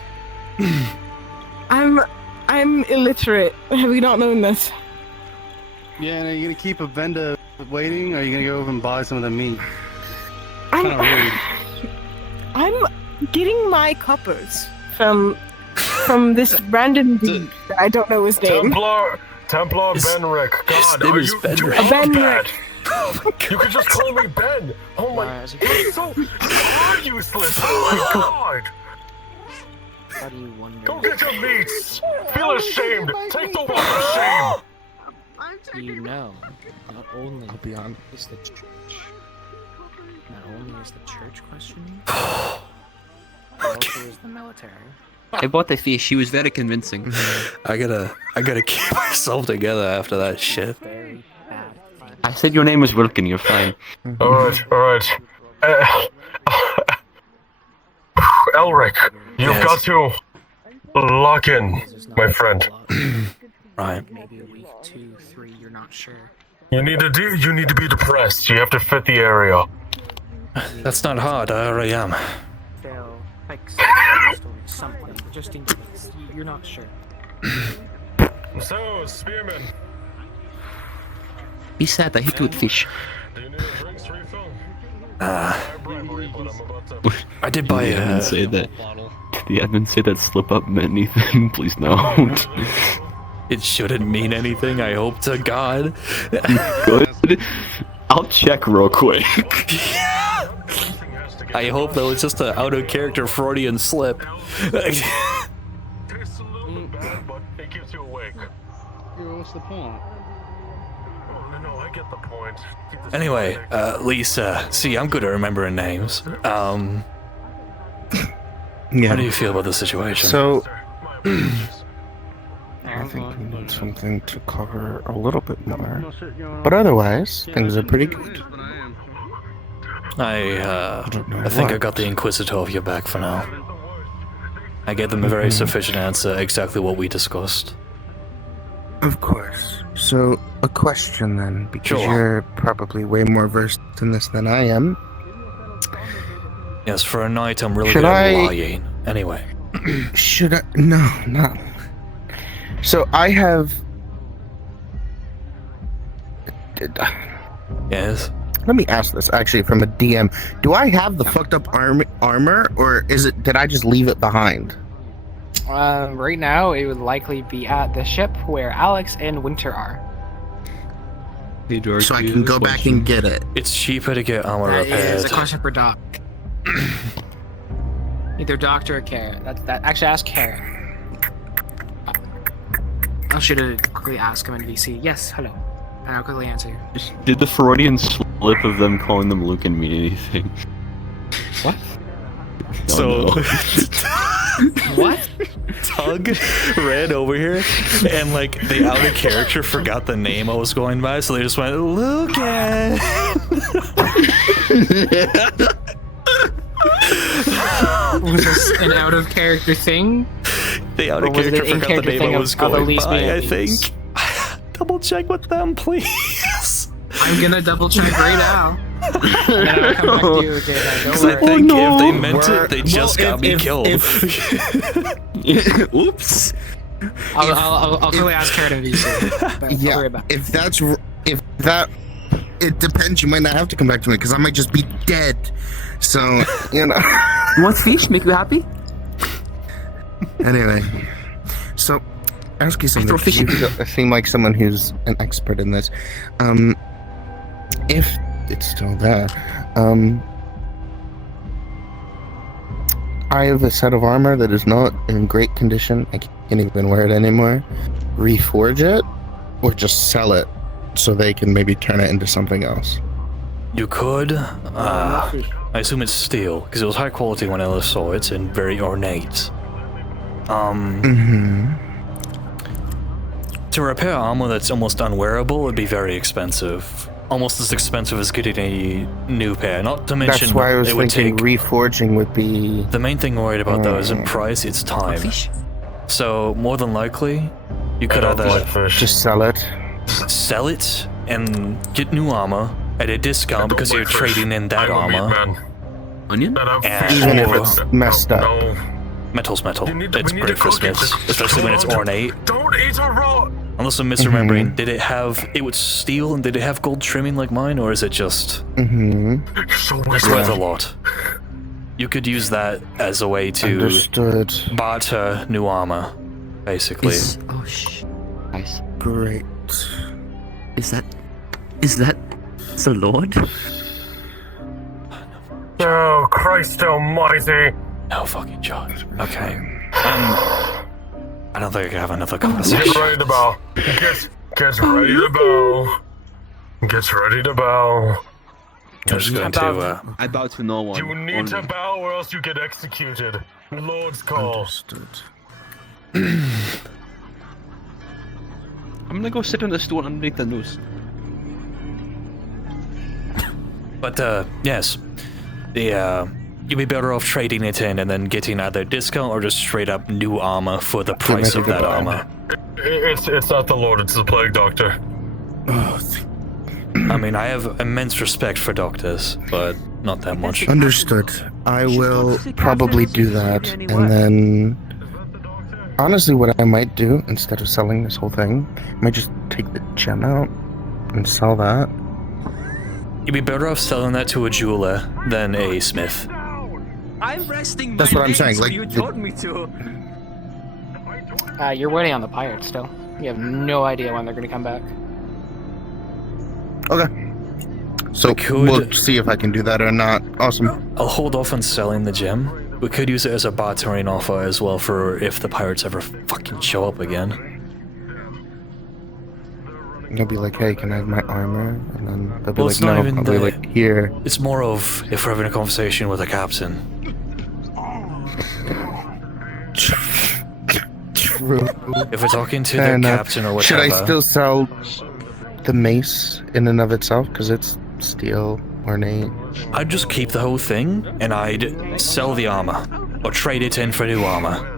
I'm illiterate. Have you not known this? Yeah, and are you gonna keep a vendor waiting, or are you gonna go over and buy some of the meat? Kind of rude. I'm getting my coppers from this random dude that I don't know his name. Templar Benric. God, name are is you Benric. are Benric. bad. You could just call me Ben. Oh my, you're so useless. Oh my god. How do you wonder? Go get your meats. Feel ashamed. Take the walk of shame. You know, not only I'll be honest. is the church, not only is the church questioning, but also is the military. I bought the fish. She was very convincing. I gotta keep myself together after that shit. Very bad. I said your name was Wilkin, you're fine. Alright. Elric, you've got to lock in, my friend. Right. Maybe a week, 2, 3. You're not sure. You need to be depressed. You have to fit the area. That's not hard. I already am. They'll like something, just in case. You're not sure. So, Spearman. He said I hit with fish. Do you need a drinks refill? I did buy Did the admin say that? Did the admin say that slip up meant anything? Please don't. It shouldn't mean anything, I hope to God. Good. I'll check real quick. I hope that was just an out of character Freudian slip. Tastes a little bad, but it keeps you awake. What's the point? No, I get the point. Anyway, Lisa, see, I'm good at remembering names. Yeah. How do you feel about the situation? So, I think we need something to cover a little bit more. But otherwise, things are pretty good. I think I got the Inquisitor of your back for now. I gave them a very sufficient answer, exactly what we discussed. Of course. So, a question then, because Sure. you're probably way more versed in this than I am. Yes, for a knight, I'm really Should good at I- lying. Anyway. Should I? No, not. So, I have. Yes? Let me ask this actually from a DM. Do I have the fucked up armor, or did I just leave it behind? Right now, it would likely be at the ship where Alex and Winter are. So I can go back and get it. It's cheaper to get armor That repaired. is a question for Doc. Either Doctor or Kara. That actually, ask Kara. I should have quickly asked him in VC. Yes, hello. And I'll quickly answer you. Did the Freudian slip of them calling them Lucan mean anything? What? So, What? Pug ran over here, and like the out of character forgot the name I was going by, so they just went, Lucan! Was this an out of character thing? The out of character forgot the name I was going by, I think. Double check with them, please. I'm gonna double check right now. And I'll come back to you, Jada. Because I think if they meant it, they just got me killed. Oops. I'll quickly ask Karen if he's Yeah, if that, it depends. You might not have to come back to me because I might just be dead. So, you know. You want fish? Make you happy? Anyway, so ask you something. You seem like someone who's an expert in this. If it's still there, I have a set of armor that is not in great condition. I can't even wear it anymore. Reforge it, or just sell it so they can maybe turn it into something else. You could. I assume it's steel because it was high quality when I last saw it and very ornate. To repair armor that's almost unwearable would be very expensive. Almost as expensive as getting a new pair. Not to mention, that's why I was it would thinking take. Reforging would be. The main thing worried about though isn't price; it's time. So more than likely, you could either just sell it, and get new armor at a discount because you're trading in that armor. Onion? Even if it's messed up. Metal's metal. It's great for smiths, especially when it's ornate. Don't eat a raw. Unless I'm misremembering, did it have? It was steel, and did it have gold trimming like mine, or is it just? It's worth a lot. You could use that as a way to barter new armor, basically. Nice. Great. Is that the Lord? Oh, Christ almighty. No fucking joke. Okay. I don't think I can have another conversation. Get ready to bow. Get ready to bow. Get ready to bow. I'm just going to, I bow to no one. You need to bow or else you get executed. Lord's call. Understood. I'm gonna go sit on the stool underneath the noose. But, yes. You'd be better off trading it in and then getting either discount or just straight up new armor for the price of that armor. It's not the Lord, it's the Plague Doctor. I mean, I have immense respect for doctors, but not that much. Understood. I will probably do that, and then... Honestly, what I might do, instead of selling this whole thing, I might just take the gem out and sell that. You'd be better off selling that to a jeweler than a smith. I'm resting. That's what I'm saying. Like you told me to. You're waiting on the pirates still. You have no idea when they're gonna come back. Okay. So we'll see if I can do that or not. Awesome. I'll hold off on selling the gem. We could use it as a bartering offer as well for if the pirates ever fucking show up again. They'll be like, hey, can I have my armor? And then they'll be Well, like, it's not no. even I'll be like, here. It's more of if we're having a conversation with a captain. True. If we're talking to the captain or whatever. Should I still sell the mace in and of itself? Because it's steel ornate. I'd just keep the whole thing and I'd sell the armor. Or trade it in for new armor.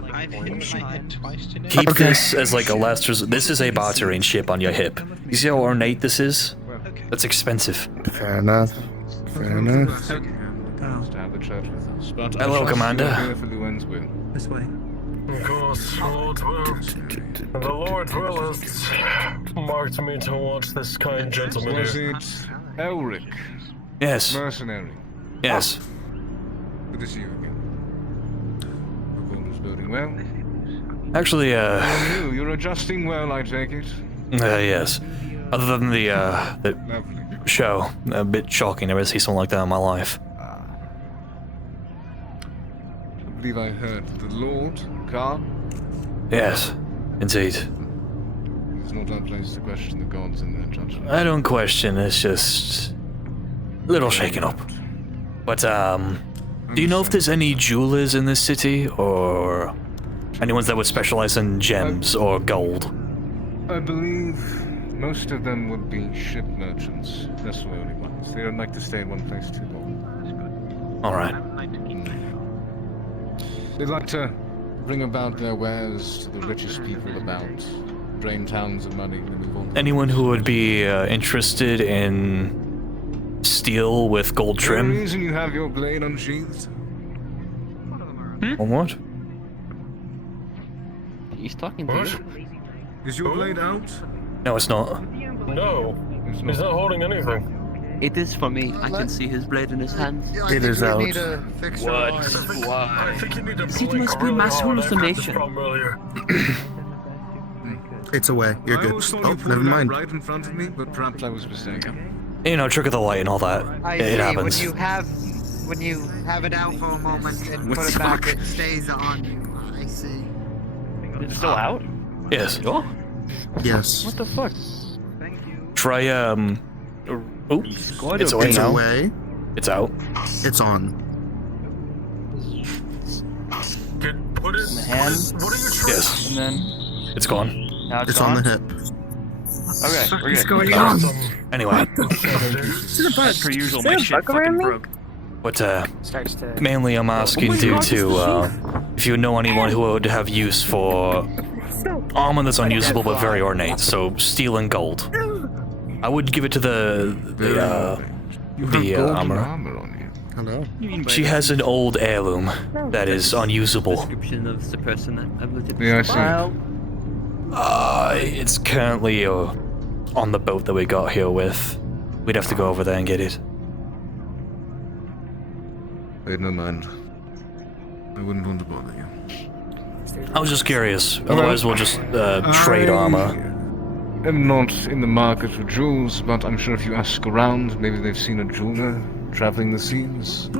Keep this as like a last resort. This is a bartering ship on your hip. You see how ornate this is? That's expensive. Fair enough. Fair enough. Hello, Commander. This way. Of course, Lord's will. The Lord's will has marked me to watch this kind gentleman Was here. it Elric? Yes. Mercenary. Yes. Good to see you again. Hope all is building well. Actually, You're adjusting well, I take it. yes. Other than the show, a bit shocking never see something like that in my life. I believe I heard the Lord, Khan. Yes, indeed. It's not our place to question the gods and their judgment. I don't question, it's just a little shaken up. But, do you know if there's any jewelers in this city, or Anyone that would specialize in gems or gold? I believe most of them would be ship merchants. That's the only ones. They don't like to stay in one place too long. Alright. They like to bring about their wares to the richest people about, drain towns of money, and move on. Anyone who would be interested in steel with gold The trim? reason you have your blade unsheathed? On what? He's talking to you. Is your blade out? No, it's not. No, he's not holding anything. It is for me. I can see his blade in his hands. It is out. What? I think you need to It blink must be really mass hard. I had this hallucination. problem earlier. It's away. You're I good. always thought Oh, you put never it out mind. right in front of me, but perhaps I was mistaken. You know, trick of the light and all that. It happens. When you have it out for a moment and put it back, it stays on you. I see. It's still out? Yes. Sure? Yes. What the fuck? Try, oh, it's away It's now. away. It's out. It's on. Put it In the hand? What are you trying? Yes. And then It's gone. now It's on the hip. Okay, we're What's good. going on? Anyway, As per usual, Is there my a shit bug around fucking me? broke. what, Starts to. mainly I'm asking due to, if you know anyone who would have use for armor that's unusable but very ornate, so steel and gold. I would give it to the armor. on you. Hello. She has an old heirloom that is unusable. Description of the person that I've looked at. Yeah, I see. It's currently on the boat that we got here with. We'd have to go over there and get it. Wait, no mind. I wouldn't want to bother you. I was just curious. Otherwise, we'll just trade armor. I'm not in the market for jewels, but I'm sure if you ask around, maybe they've seen a jeweler traveling the seas.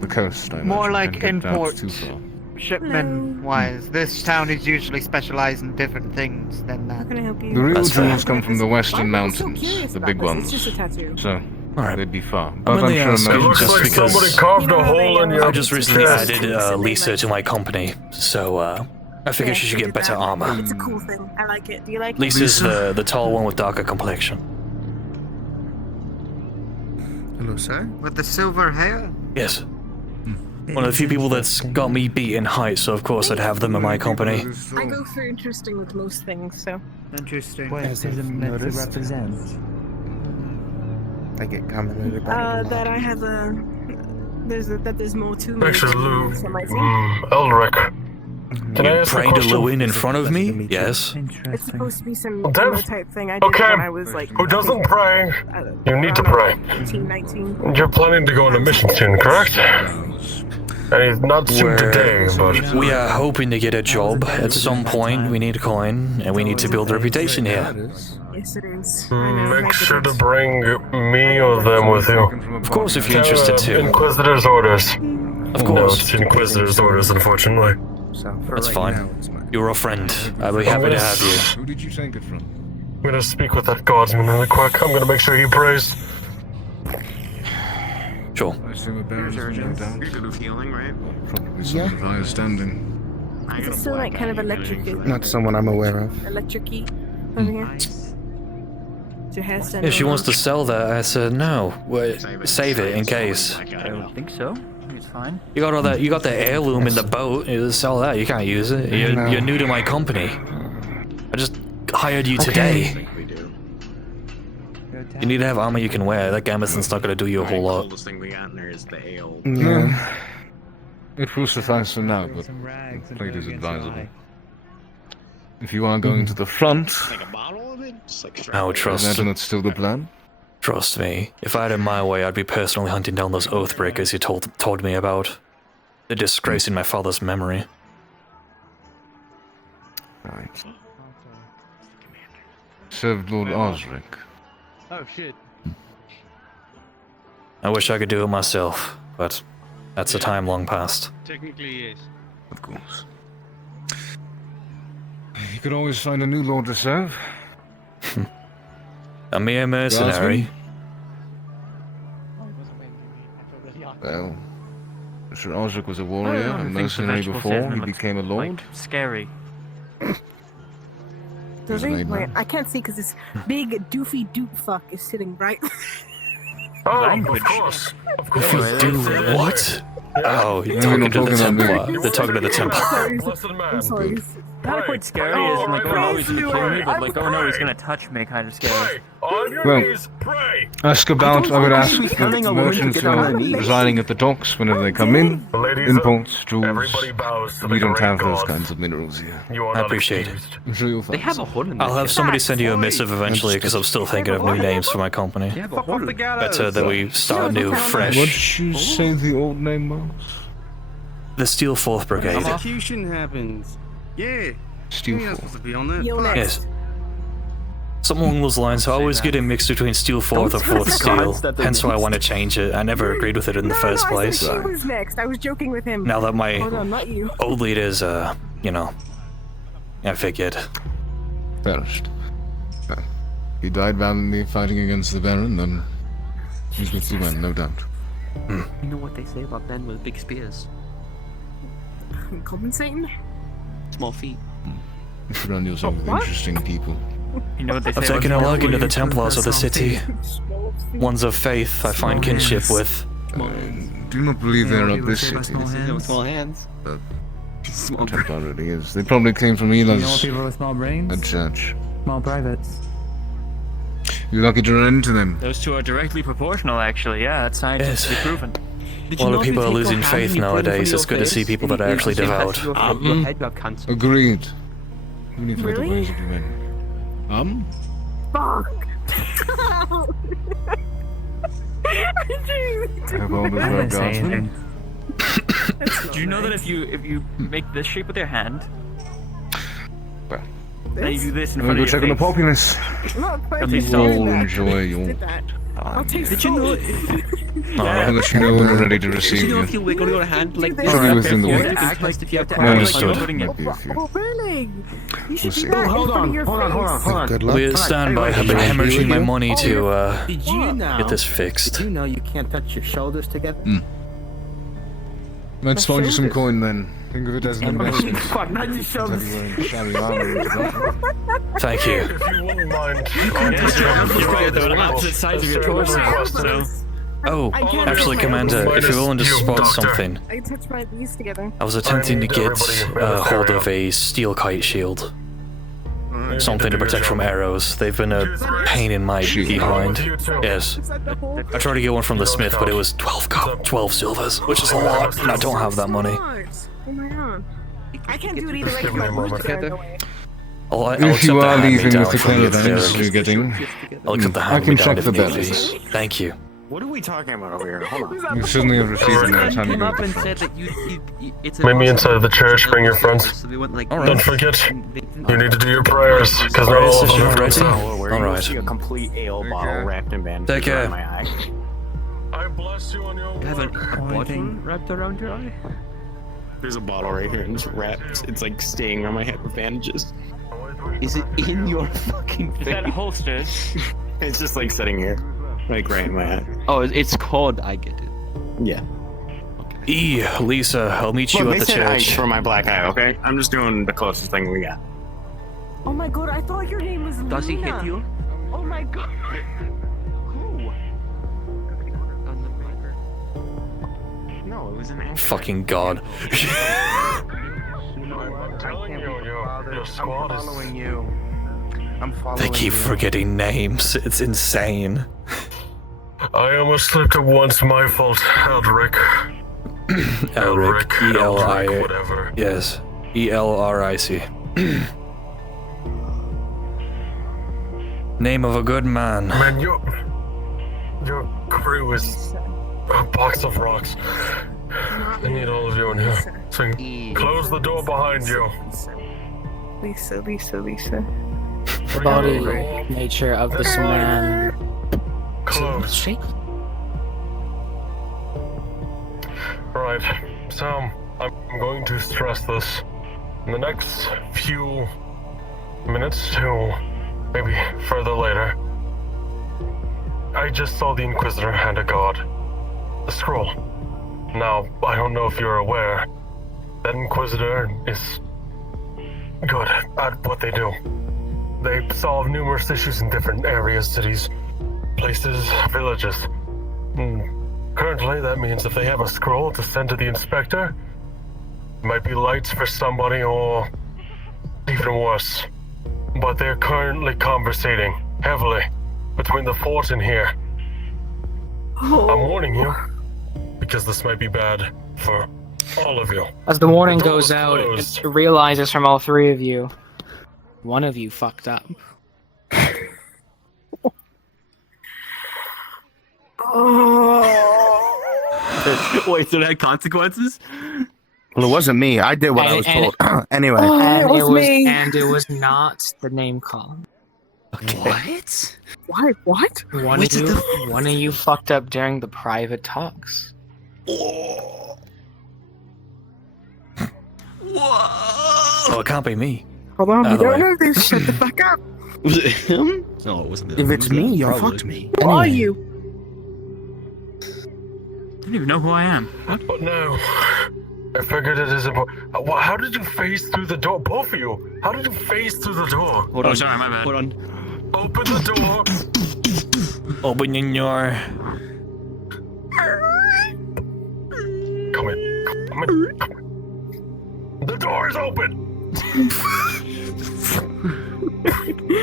The coast, I More imagine, like can't get out import too far. shipment wise. This town is usually specialized in different things than that. Can I help you? The real That's fair. jewels come from the western I'm so mountains, curious the about big this. ones. It's just a tattoo. So, Alright. they'd be far. But I'm only sure asking It most looks just like because somebody carved a hole in your I just recently chest. added Lisa to my company, so I figured she should get better armor. It's a cool thing. I like it. Do you like it? Lisa's the tall one with darker complexion. Hello, sir. With the silver hair? Yes. One of the few people that's got me beat in height, so of course I'd have them in my company. I go for interesting with most things, so. Interesting. What is it meant to represent? I get commented about it. That I have a. There's more to me. Actually, Lou, than some might think. Elric. Can I ask a Praying to question? Lewin in front of me? Yes. It's supposed to be some Well, demo Dev- type thing I did Okay. when I was like. Who doesn't pray? You need to around pray. 18, 19. You're planning to go on a mission soon, correct? And not soon today, but We are hoping to get a job at some point. We need a coin, and we need to build a reputation here. Yes, it is. I know. make sure to bring me or them with you. Of course, if you're interested too. Inquisitor's orders. Of No, course. it's Inquisitor's orders, unfortunately. That's fine. You're a friend. I'll be happy to have you. Who did you take it from? I'm gonna speak with that guardsman really quick. I'm gonna make sure he prays. Sure. I assume a Baron's no doubt. Good of healing, right? Probably someone of higher standing. Is it still like kind of electric-y? Not someone I'm aware of. Electric-y over here? Is your hair standing If she wants on? to sell that, I said no. Wait, save it in case. I don't think so. I think it's fine. You got all that. You got the heirloom in the boat. You sell that. You can't use it. You're new to my company. I just hired you today. You need to have armor you can wear. That gambeson's not gonna do you a whole lot. Coolest thing we got in there is the ale. Yeah. It will suffice for now, but the plate is advisable. If you are going to the front, Like a bottle of it? Just like No, imagine that's still the plan. Trust me. If I had it my way, I'd be personally hunting down those oathbreakers you told me about. They're disgracing my father's memory. Right. Served Lord Osric. Oh shit. I wish I could do it myself, but that's a time long past. Technically, yes. Of course. You could always find a new lord to serve. A mere mercenary. Well, Sir Osric was a warrior, a mercenary before he became a lord. Scary. Does he? Wait, I can't see because this big doofy doop fuck is sitting right. Of course. If you do what? Oh, you're talking to the Templar. They're talking to the Templar. I'm sorry. Not quite scary, as in like, oh no, he's gonna kill me, but like, oh no, he's gonna touch me, kind of scary. Well, ask about, I would ask the merchants who are residing at the docks whenever they come in. Imports, jewels. We don't have those kinds of minerals here. I appreciate it. I'm sure you'll find some. I'll have somebody send you a missive eventually, because I'm still thinking of new names for my company. Better that we start new, fresh. What did you say the old name was? The Steel Fourth Brigade. Execution happens. Yeah. Steel You're not supposed to be on that. Yes. Something along those lines. I always get it mixed between Steel Fourth or Fourth Steel. Hence why I want to change it. I never agreed with it in the first place. I was next. I was joking with him. Now that my Hold on, not you. old lead is, you know, I figured. Perished. He died valiantly fighting against the Baron, then he's with you when, no doubt. You know what they say about men with big spears? Compensating? Small feet. You surround yourself with interesting people. You know what they say I've taken a liking to the Templars of the city. Ones of faith I find kinship with. Do not believe they're of this city. Small hands. But Templar really is. They probably came from Ela's. You know people with small brains? A church. Small privates. You're lucky to run into them. Those two are directly proportional, actually. Yeah, that's scientifically proven. A lot of people are losing faith nowadays. It's good to see people that are actually devout. Agreed. We need to let the ways of the men. Fuck. Have all this worked out? Do you know that if you make this shape with your hand, well, then you do this in I'm front gonna of go your check on the face. populace. You will enjoy your I'll take Did you know? I'll let you know when we're ready to receive Did you know you. if you wiggle your hand like this, Probably within the you week. can act like if you have to Understood. act like Might be a few. Oh, really? You should see. do that Hold in front on, of your hold on, hold on, face. hold on. Good luck. We stand by. I've been hemorrhaging my money to Did you know? get this fixed. Did you know you can't touch your shoulders together? Let's find you some coin then. Think of it as an investment. Fuck, not your shoulders. Shabby armor. Thank you. If you wouldn't mind, They're on opposite sides of your torso, so... Oh, actually, Commander, if you're willing to spot something, I can touch my knees together. I was attempting to get hold of a steel kite shield. Something to protect from arrows. They've been a pain in my behind. Yes. I tried to get one from the smith, but it was 12 silvers, which is a lot, and I don't have that money. Oh my god. I can't do it either way because my boobs are in the way. I'll If accept you the are leaving hand-me-down with the from the caravans affair. you're getting, I'll accept the I can hand-me-down check if the need be. bellies. Thank you. What are we talking about over here? Hold on. You certainly have received them every time you came go. up and said that it's Meet me inside the church, bring your friends. So we went like, Don't forget, you need to do your prayers, because not all of them have Alright. come. Alright. See a complete ale bottle wrapped in bandages Take care. around my eye. I bless you on your You have a body wrapped around your eye? There's a bottle right here and it's wrapped. It's like staying on my head with bandages. Is it in your fucking face? Is that holstered? It's just like sitting here. Like right in my head. Oh, it's called I Get It. Yeah. Lisa, I'll meet you Look, at the they said ice church. for my black eye, okay? I'm just doing the closest thing we got. Oh my god, I thought your name was Luna. Does he hit you? Oh my god. Who? No, it was an Fucking god. I'm telling you, your squad is... Following you. I'm following They keep you. forgetting names. It's insane. I almost slipped it once, my fault, Eldrick. Elric. E-L-I... whatever. Yes. E-L-R-I-C. Name of a good man. Man, your crew is a box of rocks. I need all of you in here. So close the door behind you. Lisa. The body nature of this man. Close. Right, so I'm going to stress this. In the next few minutes to maybe further later, I just saw the Inquisitor hand a god a scroll. Now, I don't know if you're aware, that Inquisitor is good at what they do. They solve numerous issues in different areas, cities, places, villages. Currently, that means if they have a scroll to send to the inspector, it might be lights for somebody or even worse. But they're currently conversating heavily between the fort and here. I'm warning you, because this might be bad for all of you. As the warning The door goes is out, closed. it realizes from all three of you, one of you fucked up. Wait, so that had consequences? Well, it wasn't me. I did what I was told. Anyway. And it was not the name call. What? Why? What? One of you fucked up during the private talks. Oh, it can't be me. Hold on, By we the don't way. know this. Shut the fuck up. Was it him? No, it wasn't him. If it's me, you Probably. fucked me. Who are you? I don't even know who I am. But no, I figured it is important. How did you phase through the door? Both of you. How did you phase through the door? Hold on. Sorry, my bad. Hold on. Open the door. Open your... Come in. Come in. The door is open.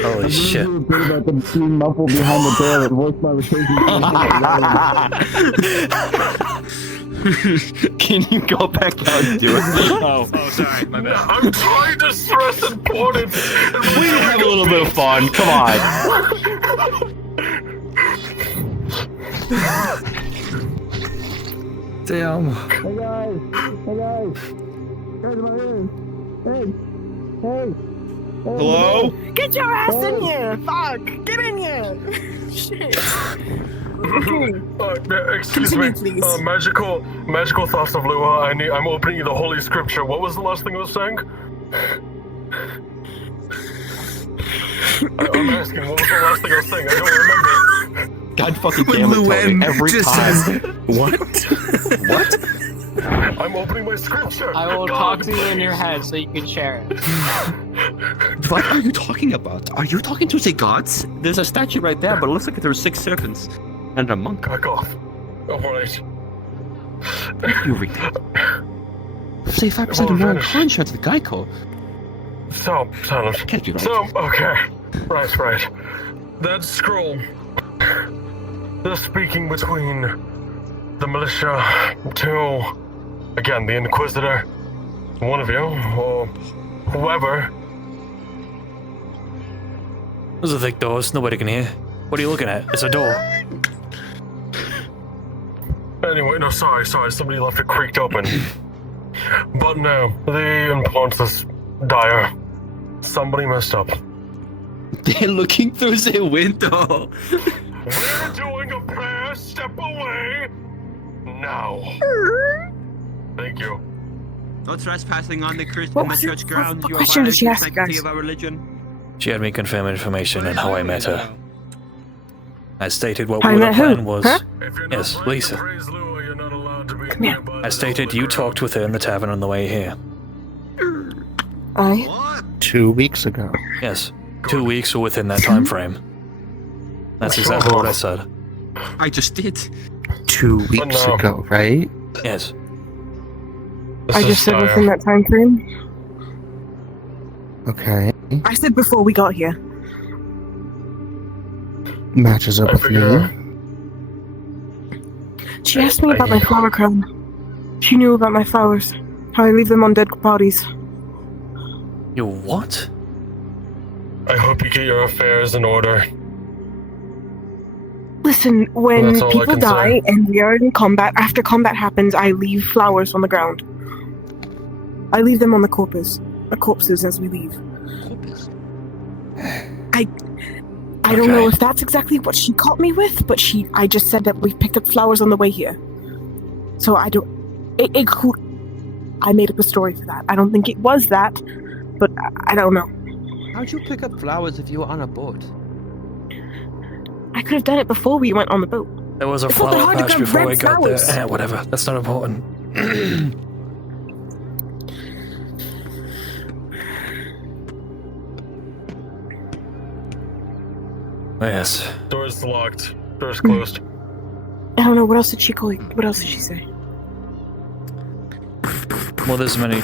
Holy shit. About them being muffled behind the door and voicemail was taking. Can you go back out and do it? Oh, sorry, my bad. I'm trying to stress importance. We can have a little bit of fun. Come on. Damn. Hey guys! Hey guys! Guys, my ears! Hey! Hey! Hello? Get your ass in here! Fuck! Get in here! Shit. Excuse Continue, me. please. Magical thoughts of Lua. I'm opening you the Holy Scripture. What was the last thing it was saying? I'm asking, what was the last thing I was saying? I don't remember. God fucking damn it, Tony. Every time. What? What? I'm opening my scripture. I will talk to you in your head so you can share it. What are you talking about? Are you talking to the gods? There's a statue right there, but it looks like there were 6 serpents. And a monk. Back off. Alright. You read that? 75% of more insurance with Geico. So, silent. Can't be right. So, okay. Right. That scroll. The speaking between the militia to, again, the Inquisitor, one of you, or whoever. Those are thick doors, nobody can hear. What are you looking at? It's a door. Anyway, no, sorry, somebody left it creaked open. But no, the importance is dire. Somebody messed up. They're looking through the window. We're doing a prayer, step away, now. Thank you. No trespassing on the What was church it? grounds. What You are question did she violating ask, the sanctity guys? of our religion. She had me confirm information on how I met her. I stated what How you the met who? plan was. Huh? Yes, Lisa. Come here. I stated you talked with her in the tavern on the way here. 2 weeks ago. Yes, 2 weeks or within that time frame. That's exactly what I said. I just did. 2 weeks ago, right? Yes. I just said within that time frame. Okay. I said before we got here. Matches up with me. She asked me about my flower crown. She knew about my flowers. How I leave them on dead bodies. You what? I hope you get your affairs in order. Listen, when That's all I people can die say. and we are in combat, after combat happens, I leave flowers on the ground. I leave them on the corpses as we leave. I don't know if that's exactly what she caught me with, but I just said that we picked up flowers on the way here. So I don't, I made up a story for that. I don't think it was that, but I don't know. How'd you pick up flowers if you were on a boat? I could have done it before we went on the boat. There was a It's not that flower hard to patch grab before red we got there. flowers. Whatever, that's not important. Yes. Door's locked. Door's closed. I don't know. What else did she call you? What else did she say? Well, there's many.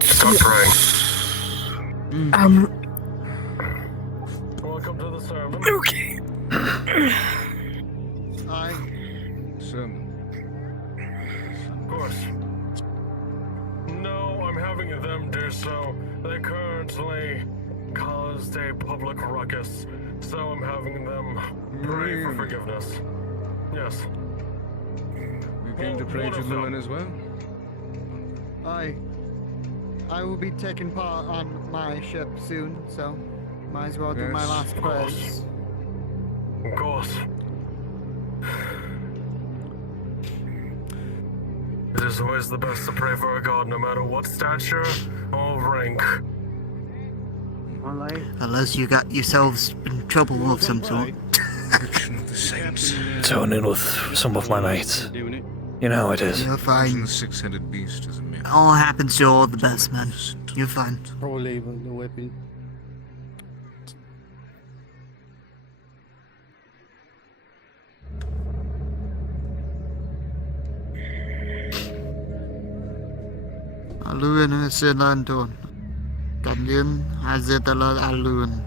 Stop praying. Welcome to the sermon. Okay. Sermon. Of course. No, I'm having them do so. They currently caused a public ruckus, so I'm having them pray for forgiveness. Yes. We came to pray to Luan as well. I will be taking part on my ship soon, so might as well do my Yes, last of course. prayers. Of course. It is always the best to pray for a god, no matter what stature or rank. Unless you got yourselves in trouble of some sort. Turn in with some of my mates. You know how it is. You're fine. The six-headed beast is a myth. It all happens to all the best, man. You're fine. Probably even the weapon. Alun Selandon. Kanyin Hazetala Alun.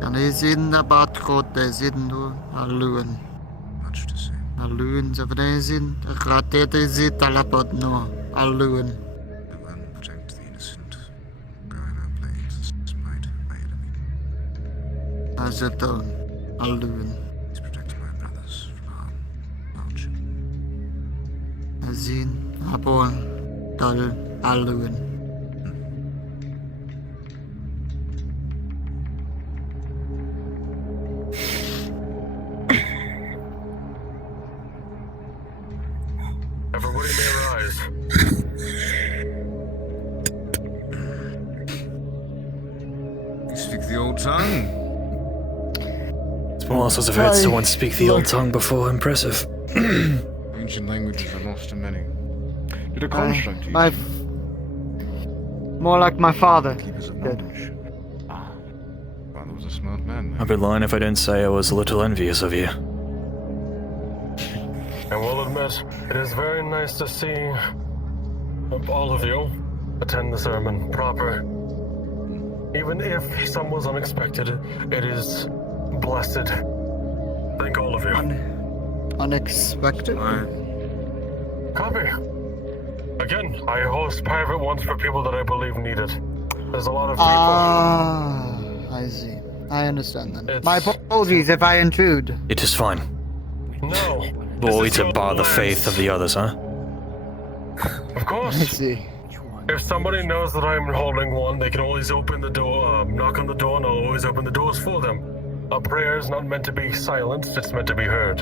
Kanizin Abat Kote Zindu Alun. Much to say. Alun Zavnezin Akratete Zitalapot no Alun. Luan, protect the innocent. Guide our blades despite my enemy. Hazeton Alun. Please protect my brothers from harm. Hardship. Azin Abon Dal Alun. Everybody may rise. You speak the old tongue. It's been all sorts of heard someone speak the old tongue before. Impressive. Ancient languages are lost to many. Did a construct My more like my father. Keepers of did. knowledge. Father was a smart man. I'd be lying if I didn't say I was a little envious of you. I will admit, it is very nice to see all of you attend the sermon proper. Even if some was unexpected, it is blessed. Thank all of you. Unexpected? Copy. Again, I host private ones for people that I believe need it. There's a lot of people. I see. I understand then. My apologies if I intrude. It is fine. No. Only to bar the faith of the others, huh? Of course. I see. If somebody knows that I'm holding one, they can always open the door, knock on the door, and I'll always open the doors for them. A prayer is not meant to be silenced, it's meant to be heard.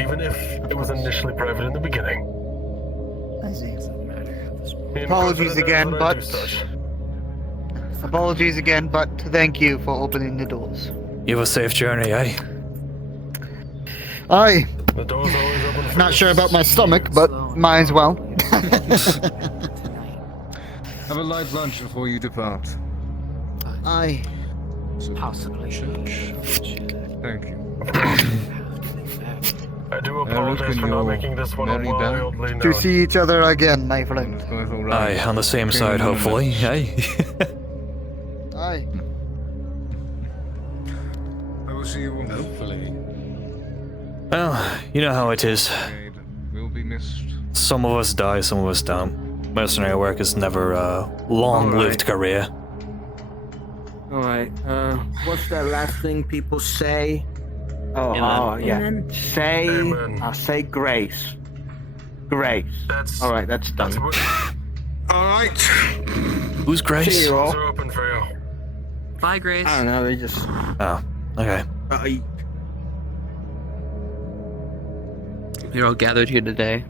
Even if it was initially private in the beginning. I see. The Apologies Inquisitor knows again, that I do but such. apologies again, but thank you for opening the doors. You have a safe journey, eh? Aye. The door's always open for Not sure about my stomach, but might as well. Have a light lunch before you depart. Aye. Possibly. Thank you. I do apologize for not making this one a wildly known. To see each other again, my friend. Aye, on the same side, hopefully, eh? Aye. I will see you hopefully. Well, you know how it is. Will be missed. Some of us die, some of us don't. Mercenary work is never a long-lived career. Alright, what's that last thing people say? Oh, yeah. Amen. Say grace. Grace. Alright, that's done. Alright. Who's Grace? See you all. Doors are open for you. Bye, Grace. I don't know, they just... Oh, okay. You're all gathered here today.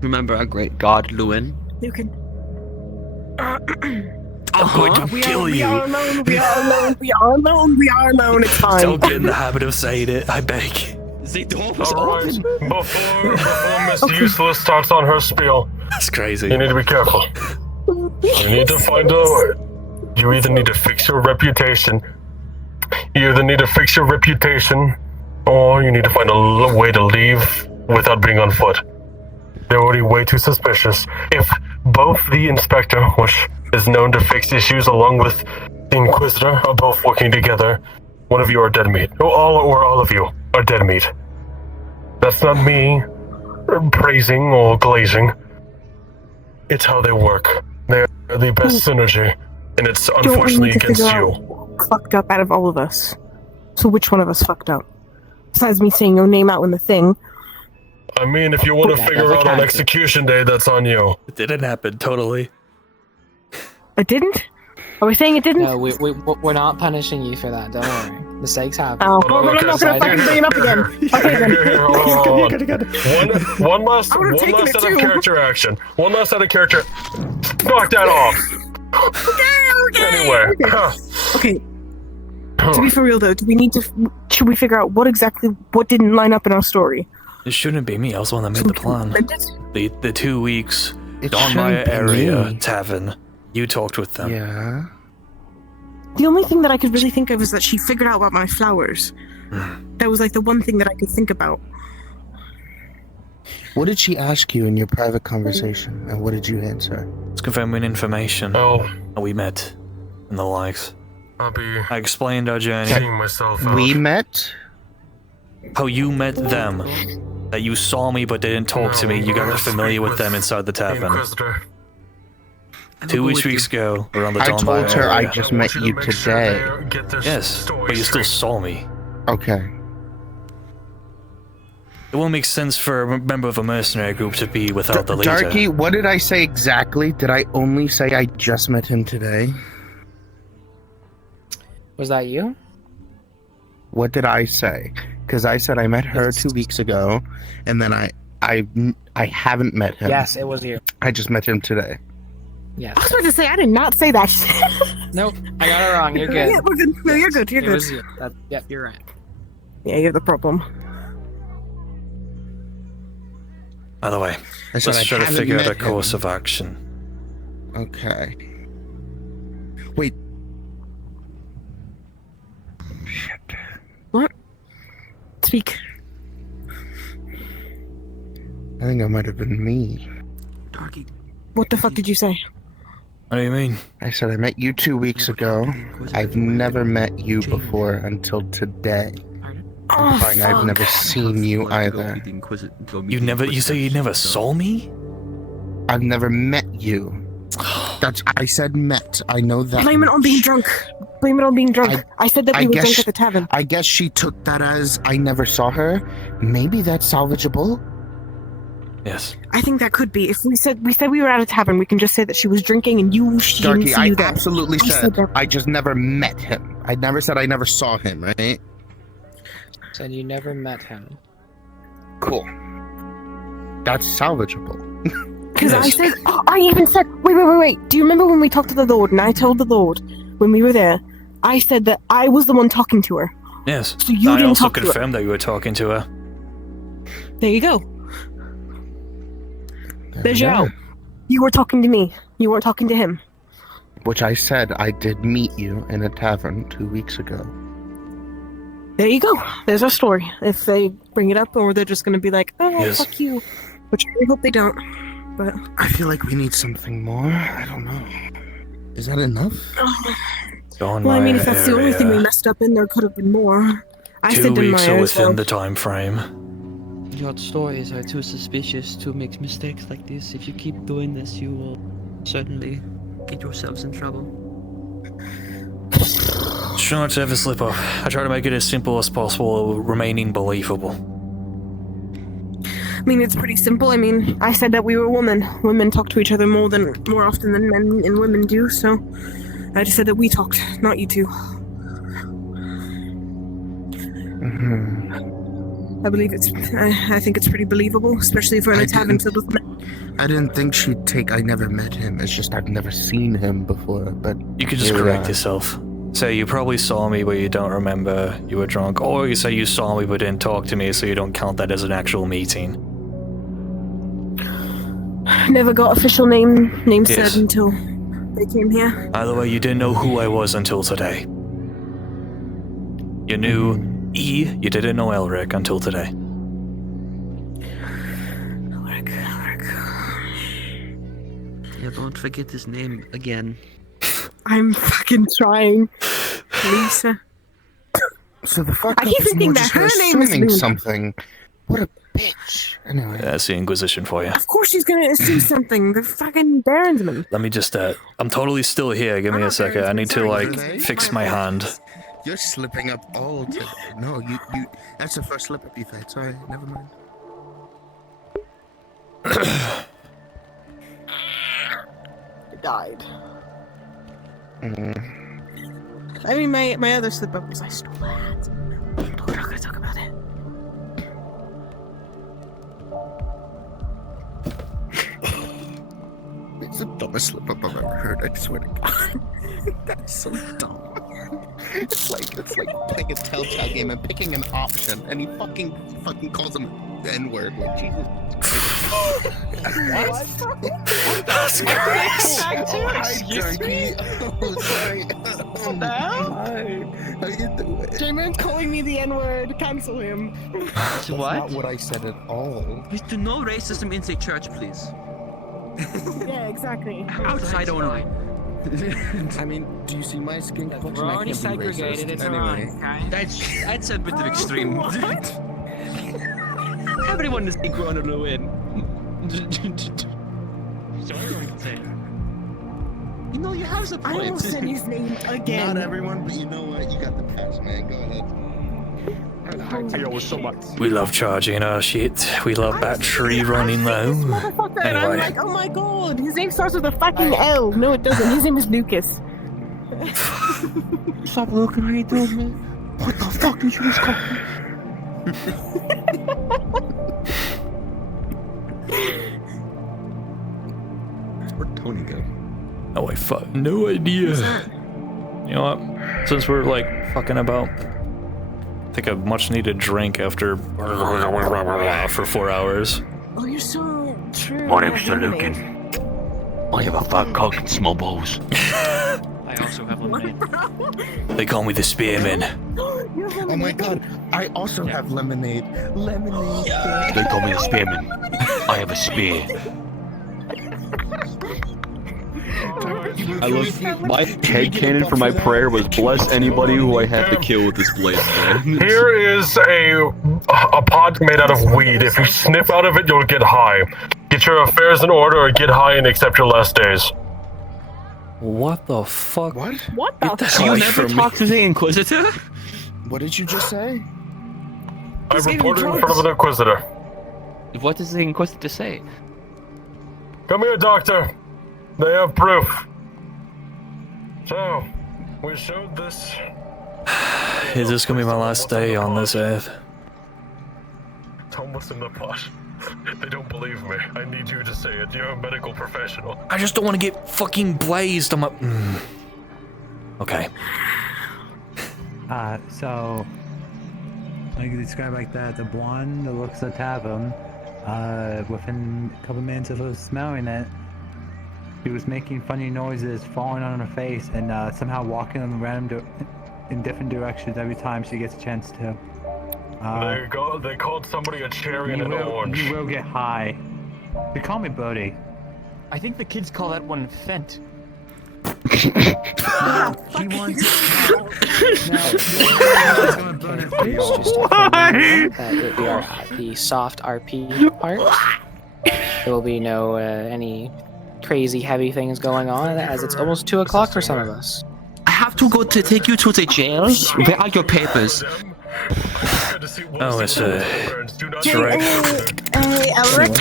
Remember our great god, Luan. Lucan. I'm going to kill you. We are alone. We are alone. We are alone. We are alone. It's fine. Don't get in the habit of saying it, I beg. The door was Alright, open. before Miss Useless starts on her spiel, That's crazy. you need to be careful. You need to find a... You either need to fix your reputation. You either need to fix your reputation, or you need to find a way to leave without being on foot. They're already way too suspicious. If both the Inspector, which is known to fix issues, along with the Inquisitor, are both working together, one of you are dead meat. All of you are dead meat. That's not me praising or glazing. It's how they work. They're the best synergy, and it's unfortunately against you. Fucked up out of all of us. So which one of us fucked up? Besides me saying your name out in the thing. I mean, if you want to figure out on execution day, that's on you. It didn't happen, totally. It didn't? Are we saying it didn't? No, we're not punishing you for that. Don't worry. Mistakes happen. Oh, well, then I'm not gonna fucking bring it up again. Okay, then. Hold on. One last set of character action. One last set of character. Knock that off. Okay. Anyway. Okay. To be for real though, should we figure out what didn't line up in our story? It shouldn't be me. I was the one that made the plan. The 2 weeks, Don Maya shouldn't be area me. tavern. You talked with them. Yeah. The only thing that I could really think of is that she figured out about my flowers. That was like the one thing that I could think about. What did she ask you in your private conversation, and what did you answer? It's confirming information. Oh. How we met, and the likes. I explained our journey. We met? How you met them. That you saw me but didn't talk to me. You got familiar with them inside the tavern. 2 weeks ago, around the I Don told her I area. just met you today. Yes, but you still saw me. Okay. It won't make sense for a member of a mercenary group to be without the leader. Darky, what did I say exactly? Did I only say I just met him today? Was that you? What did I say? Because I said I met her 2 weeks ago, and then I haven't met him. Yes, it was you. I just met him today. Yes. I was about to say I did not say that. Nope, I got it wrong. You're good. Yeah, we're good. No, you're good. You're It good. was you. Yep, you're right. Yeah, you're the problem. By the way, I said let's I try to haven't figure out met a course him. of action. Okay. Wait. What? Speak. I think it might have been me. What the fuck did you say? What do you mean? I said I met you 2 weeks ago. I've never met you before until today. Oh, Implying I've never seen you either. You say you never saw me? I've never met you. I said met. I know that. Blame it on being drunk. Blame it on being drunk. I said that we were drunk at the tavern. I guess she took that as I never saw her. Maybe that's salvageable. Yes. I think that could be. If we said we were at a tavern, we can just say that she was drinking and she didn't Darky, see I you there. absolutely I said that. I just never met him. I never said I never saw him, right? Said you never met him. Cool. That's salvageable. Because I said, I even said, wait. Do you remember when we talked to the Lord and I told the Lord when we were there, I said that I was the one talking to her. Yes. So you I didn't also talk to her. confirmed that you were talking to her. There you go. There's we your are. out. You were talking to me. You weren't talking to him. Which I said I did meet you in a tavern 2 weeks ago. There you go. There's our story. If they bring it up, or they're just going to be like, oh, Yes. fuck you. Which I really hope they don't. But I feel like we need something more. I don't know. Is that enough? well, I mean, if that's the only thing we messed up in, there could have been more. I 2 said to weeks Maya are as well. within the time frame. Your stories are too suspicious to make mistakes like this. If you keep doing this, you will certainly get yourselves in trouble. Try not to ever slip up. I try to make it as simple as possible, remaining believable. I mean, it's pretty simple. I mean, I said that we were women. Women talk to each other more often than men and women do, so I just said that we talked, not you two. I believe it's. I think it's pretty believable, especially if we're in a tavern filled with men. I didn't think she'd take. I never met him. It's just I've never seen him before. But You could just here we correct are. yourself. Say you probably saw me, but you don't remember you were drunk. Or you say you saw me, but didn't talk to me, so you don't count that as an actual meeting. Never got official name Yes. said until they came here. Either way, you didn't know who I was until today. You knew E, you didn't know Elric until today. Yeah, don't forget his name again. I'm fucking trying. Lisa. So the fuck I keep thinking that her name is assuming Luna. something. What a bitch. Anyway. That's the Inquisition for you. Of course she's gonna assume something. The fucking Baronsman. Let me just, I'm totally still here. Give me a second. I need to, like, fix my hand. You're slipping up all today. No, you. That's the first slip up you've had. Sorry, never mind. I died. I mean, my other slip up was I stole a hat. But we're not gonna talk about it. It's the dumbest slip up I've ever heard. I swear to God. That's so dumb. It's like playing a Telltale game and picking an option, and he fucking calls him the N-word. Like Jesus. What? That's crazy. Hi, Junkie. Oh, sorry. What the hell? Hi. How you doing? J-Man's calling me the N-word. Cancel him. That's not what I said at all. Please do no racism inside church, please. Yeah, exactly. Outside only. I mean, do you see my skin complexion? We're I already can be segregated. racist. It's Anyway. alright. Okay. That's a bit of extreme. Everyone is going to win. You know, you have the I point. almost said his name again. Not everyone, but you know what? You got the pass, man. Go ahead. I owe so much. We love charging our shit. We love battery running low. Motherfucker, and I'm Anyway. like, oh my god, his name starts with a fucking L. No, it doesn't. His name is Lucas. Stop looking, how you doing, man? What the fuck did you just call Where'd Tony go? Oh, I fuck. No idea. You know what? Since we're like fucking about, take a much needed drink after for 4 hours. Oh, you're so true. My name's Lucan. I have a fat cock and small balls. I also have lemonade. They call me the Spearman. Oh my god, I also have lemonade. Lemonade. They call me the Spearman. I have a spear. I love my headcanon for my prayer was bless anybody who I have to kill with this blade. Here is a pod made out of weed. If you sniff out of it, you'll get high. Get your affairs in order or get high and accept your last days. What the fuck? What? What the fuck? You never talk to the Inquisitor? What did you just say? I reported in front of an Inquisitor. What does the Inquisitor say? Come here, Doctor. They have proof. So, we showed this. Is this gonna be my last day on this earth? Don't listen to Posh. They don't believe me. I need you to say it. You're a medical professional. I just don't want to get fucking blazed on my. Okay. So I can describe like that. The blonde that looks at tavern. Within a couple minutes of us smelling it, she was making funny noises, falling on her face, and somehow walking in in different directions every time she gets a chance to. They called somebody a cherry and an orange. You will get high. They call me Bodie. I think the kids call that one Fent. He wants The soft RP part. There will be no any crazy heavy things going on, as it's almost 2 o'clock for some of us. I have to go to take you to the jail. Where are your papers? Oh, it's right. Hey, Elric.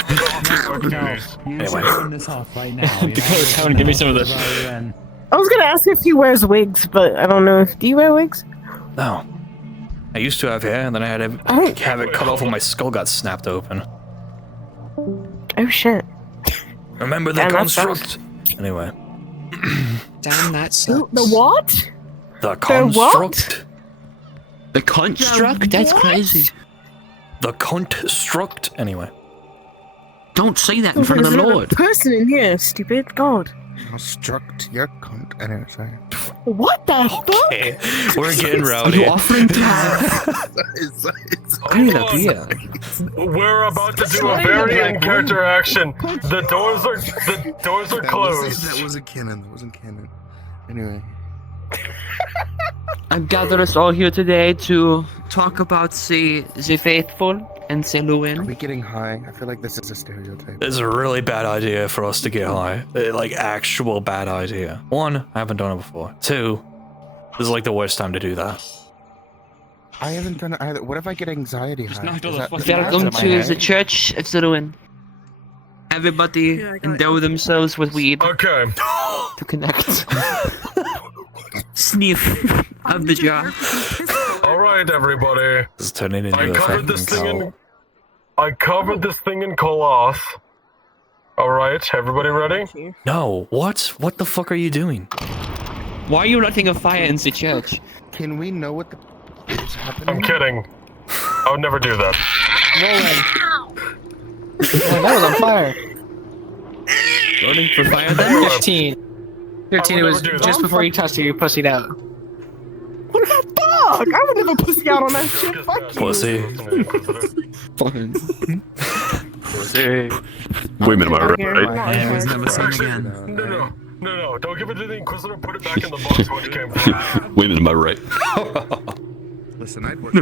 Anyway. Turn this off right now. Go to town and give me some of this. I was gonna ask if he wears wigs, but I don't know. Do you wear wigs? No. I used to have hair, and then I had to have it cut off when my skull got snapped open. Oh shit. Remember the Damn, that construct? Anyway. Damn, that The what? The The what? construct? The construct? That's crazy. The construct? Anyway. Don't say that in front of There's the another Lord. person in here, stupid. God. Construct your cunt. Anyway, sorry. What the fuck? Hey, we're getting rowdy. Are you offering to I need a beer. We're about to do a very in-character action. The doors are closed. That wasn't canon. That wasn't canon. Anyway. I've gathered us all here today to talk about the faithful and the Lucan. Are we getting high? I feel like this is a stereotype. It's a really bad idea for us to get high. Like, actual bad idea. One, I haven't done it before. Two, this is like the worst time to do that. I haven't done it either. What if I get anxiety high? Welcome to the Church of the Lucan. Everybody endow themselves with weed. Okay. To connect. Sniff of the jar. All right, everybody. This is turning into I a covered this fucking thing cult. in. I covered this thing in cloth. All right, everybody ready? No, what? What the fuck are you doing? Why are you lighting a fire in the church? Can we know what is happening? I'm kidding. I would never do that. Oh, that was on fire. Voting for fire then? 15. 15, it was just before you touched it, you pussied out. What the fuck? I would never pussy out on that shit. Fuck you. Pussy. Fucking. Pussy. Women, am I right? It was never seen again. No, don't give it to the Inquisitor, put it back in the box where it came from. Women, am I right? Listen, I'd work.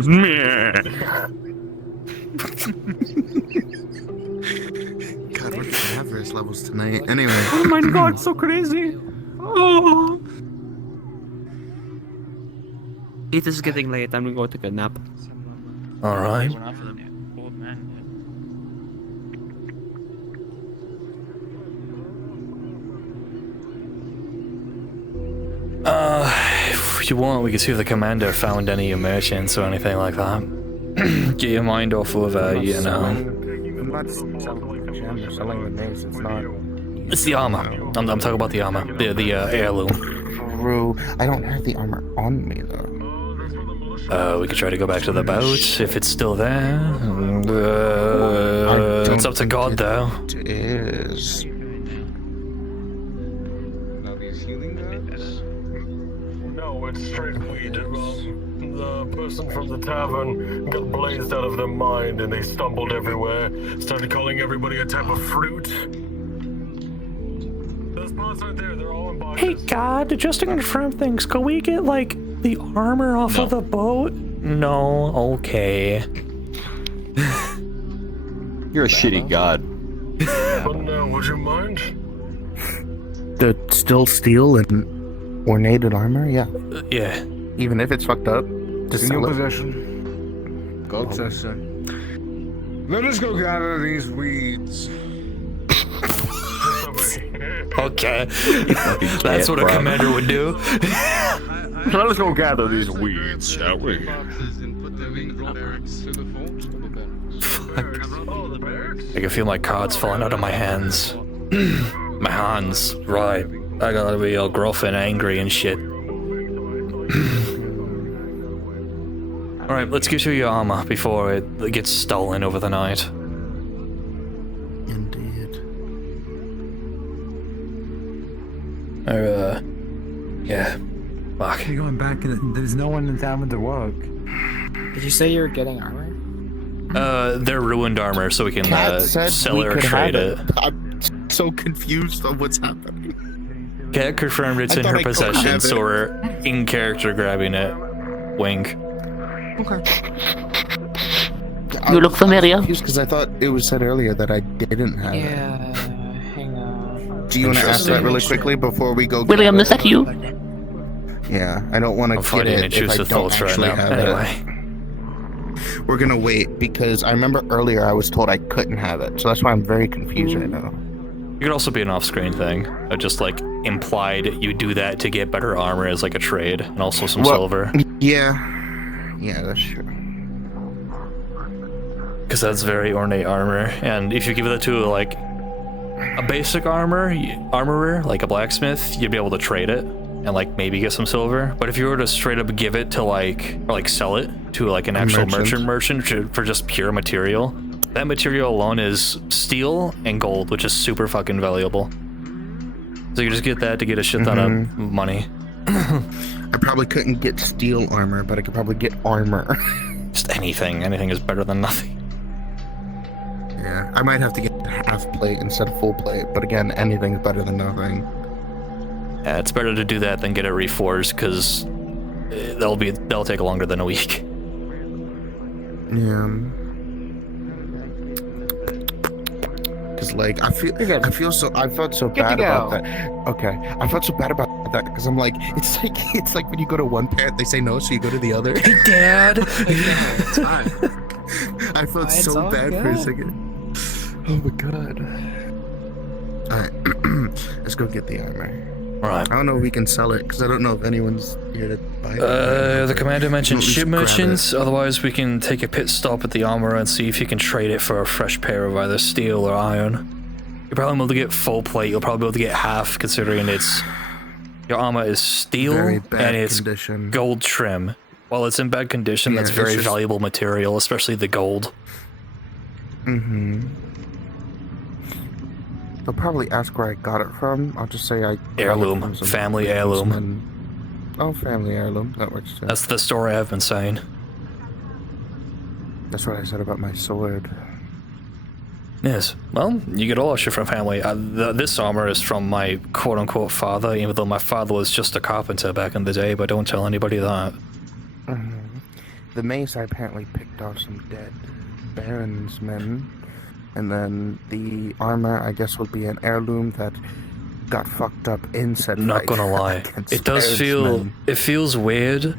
God, we're at Everest levels tonight. Anyway. Oh my god, so crazy. Oh. It is getting late. I'm gonna go take a nap. Alright. If you want, we can see if the commander found any merchants or anything like that. Get your mind off of, you know. I'm not selling the mace. It's not. It's the armor. I'm talking about the armor. The heirloom. True. I don't have the armor on me, though. We could try to go back to the boat if it's still there. It's up to God, though. It is. No, it's straight weed. The person from the tavern got blazed out of their mind and they stumbled everywhere. Started calling everybody a type of fruit. Those plots aren't there, they're all in boxes. Hey, God, just to confirm things, can we get, like, the armor off of the boat? No, okay. You're a shitty god. But no, would you mind? The still steel and ornated armor? Yeah. Yeah. Even if it's fucked up. Just In your sell it. possession. God says so. Let us go gather these weeds. Okay. That's what a commander would do. Let us go gather these weeds, shall we? I can feel my cards falling out of my hands. My hands, right. I gotta be all gruff and angry and shit. Alright, let's get you your armor before it gets stolen over the night. Indeed. Yeah. Fuck. You're going back, there's no one in town with the work. Did you say you were getting armor? They're ruined armor, so we can Kat said sell we it or could trade have it. I'm so confused on what's happening. Kat confirmed it's in her possession, so we're in character grabbing it. Wink. Okay. You look familiar. Because I thought it was said earlier that I didn't have it. Hang on. Do you want to ask that really quickly before we go? William, is that you? Yeah, I don't want to get fighting it if I intrusive don't thoughts right actually now. have Anyway. it. We're gonna wait because I remember earlier I was told I couldn't have it, so that's why I'm very confused right now. It could also be an off-screen thing. Just like implied you do that to get better armor as like a trade, and also some silver. Yeah. Yeah, that's true. Because that's very ornate armor, and if you give that to like a basic armorer, like a blacksmith, you'd be able to trade it and like maybe get some silver. But if you were to straight up give it to like, or like sell it to like an actual merchant for just pure material, that material alone is steel and gold, which is super fucking valuable. So you just get that to get a shit ton of money. I probably couldn't get steel armor, but I could probably get armor. Just anything. Anything is better than nothing. Yeah, I might have to get half plate instead of full plate, but again, anything's better than nothing. Yeah, it's better to do that than get it reforged, because they'll take longer than a week. Yeah. Because like I felt so bad about that. Okay, I felt so bad about that because I'm like, it's like when you go to one parent, they say no, so you go to the other. Hey, Dad. I felt so bad for a second. Oh my god. Alright, let's go get the armor. Alright. I don't know if we can sell it, because I don't know if anyone's here to buy it. The commander mentioned ship merchants, otherwise we can take a pit stop at the armor and see if you can trade it for a fresh pair of either steel or iron. You're probably able to get full plate, you'll probably be able to get half, considering your armor is steel and it's gold trim. While it's in bad condition, that's very valuable material, especially the gold. They'll probably ask where I got it from. I'll just say I heirloom, family heirloom. Oh, family heirloom. That works too. That's the story I've been saying. That's what I said about my sword. Yes. Well, you get all that shit from family. This armor is from my quote-unquote father, even though my father was just a carpenter back in the day, but don't tell anybody that. The mace I apparently picked off some dead Baron's men. And then the armor, I guess, would be an heirloom that got fucked up in said fight. Not gonna lie, it does feel, it feels weird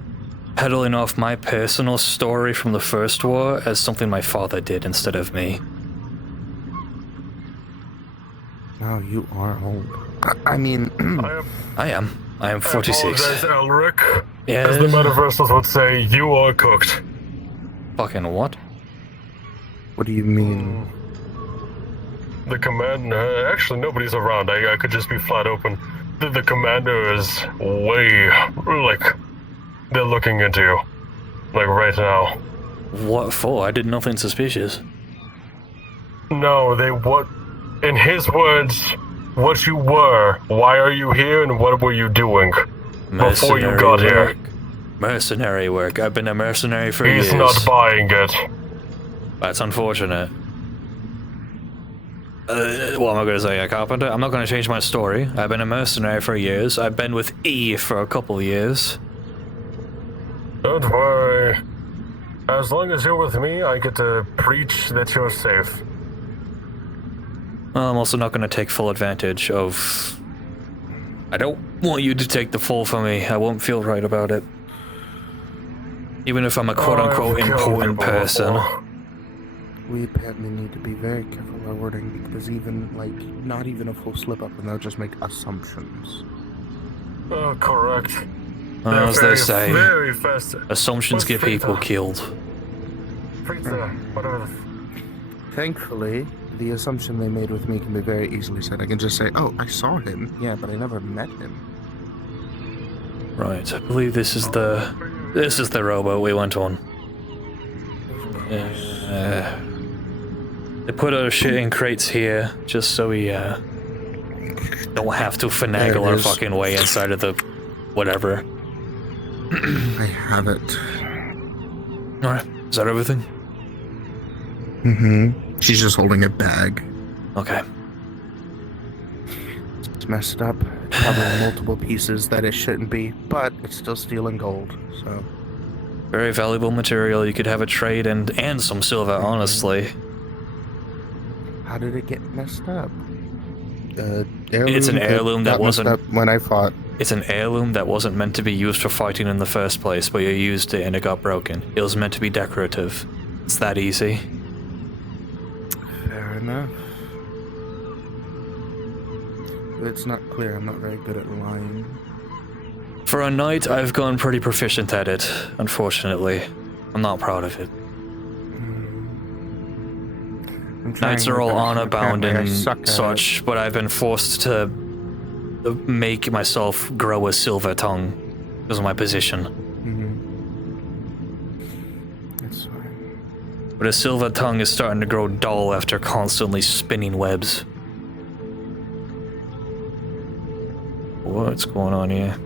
peddling off my personal story from the First War as something my father did instead of me. Wow, you are old. I mean, I am 46. I apologize, Elric. Yeah. As the Metaversals would say, you are cooked. Fucking what? What do you mean? The commander, actually nobody's around, I could just be flat open. The commander is way, like, they're looking into you. Like, right now. What for? I did nothing suspicious. No, in his words, what you were, why are you here, and what were you doing before you got here? Mercenary work. I've been a mercenary for years. He's not buying it. That's unfortunate. What am I going to say, a carpenter? I'm not going to change my story. I've been a mercenary for years. I've been with E for a couple of years. Don't worry. As long as you're with me, I get to preach that you're safe. Well, I'm also not going to take full advantage of... I don't want you to take the fall for me. I won't feel right about it. Even if I'm a quote-unquote important person. We apparently need to be very careful with our wording, because even, like, not even a full slip-up, and they'll just make assumptions. Oh, correct. As they say, very fast. Assumptions get people killed. Whatever. Thankfully, the assumption they made with me can be very easily said. I can just say, oh, I saw him. Yeah, but I never met him. Right, I believe this is the rowboat we went on. They put our shit in crates here, just so we don't have to finagle our fucking way inside of the whatever. I have it. Alright, is that everything? She's just holding a bag. Okay. It's messed up. It's probably multiple pieces that it shouldn't be, but it's still steel and gold, so... Very valuable material. You could have a trade and some silver, honestly. How did it get messed up? It's an heirloom that wasn't... Messed up when I fought. It's an heirloom that wasn't meant to be used for fighting in the first place, but you used it and it got broken. It was meant to be decorative. It's that easy. Fair enough. It's not clear. I'm not very good at lying. For a knight, I've gone pretty proficient at it, unfortunately. I'm not proud of it. I'm trying Knights are my all best, honor bound apparently I and suck at it. such, but I've been forced to make myself grow a silver tongue because of my position. That's fine. But a silver tongue is starting to grow dull after constantly spinning webs. What's going on here?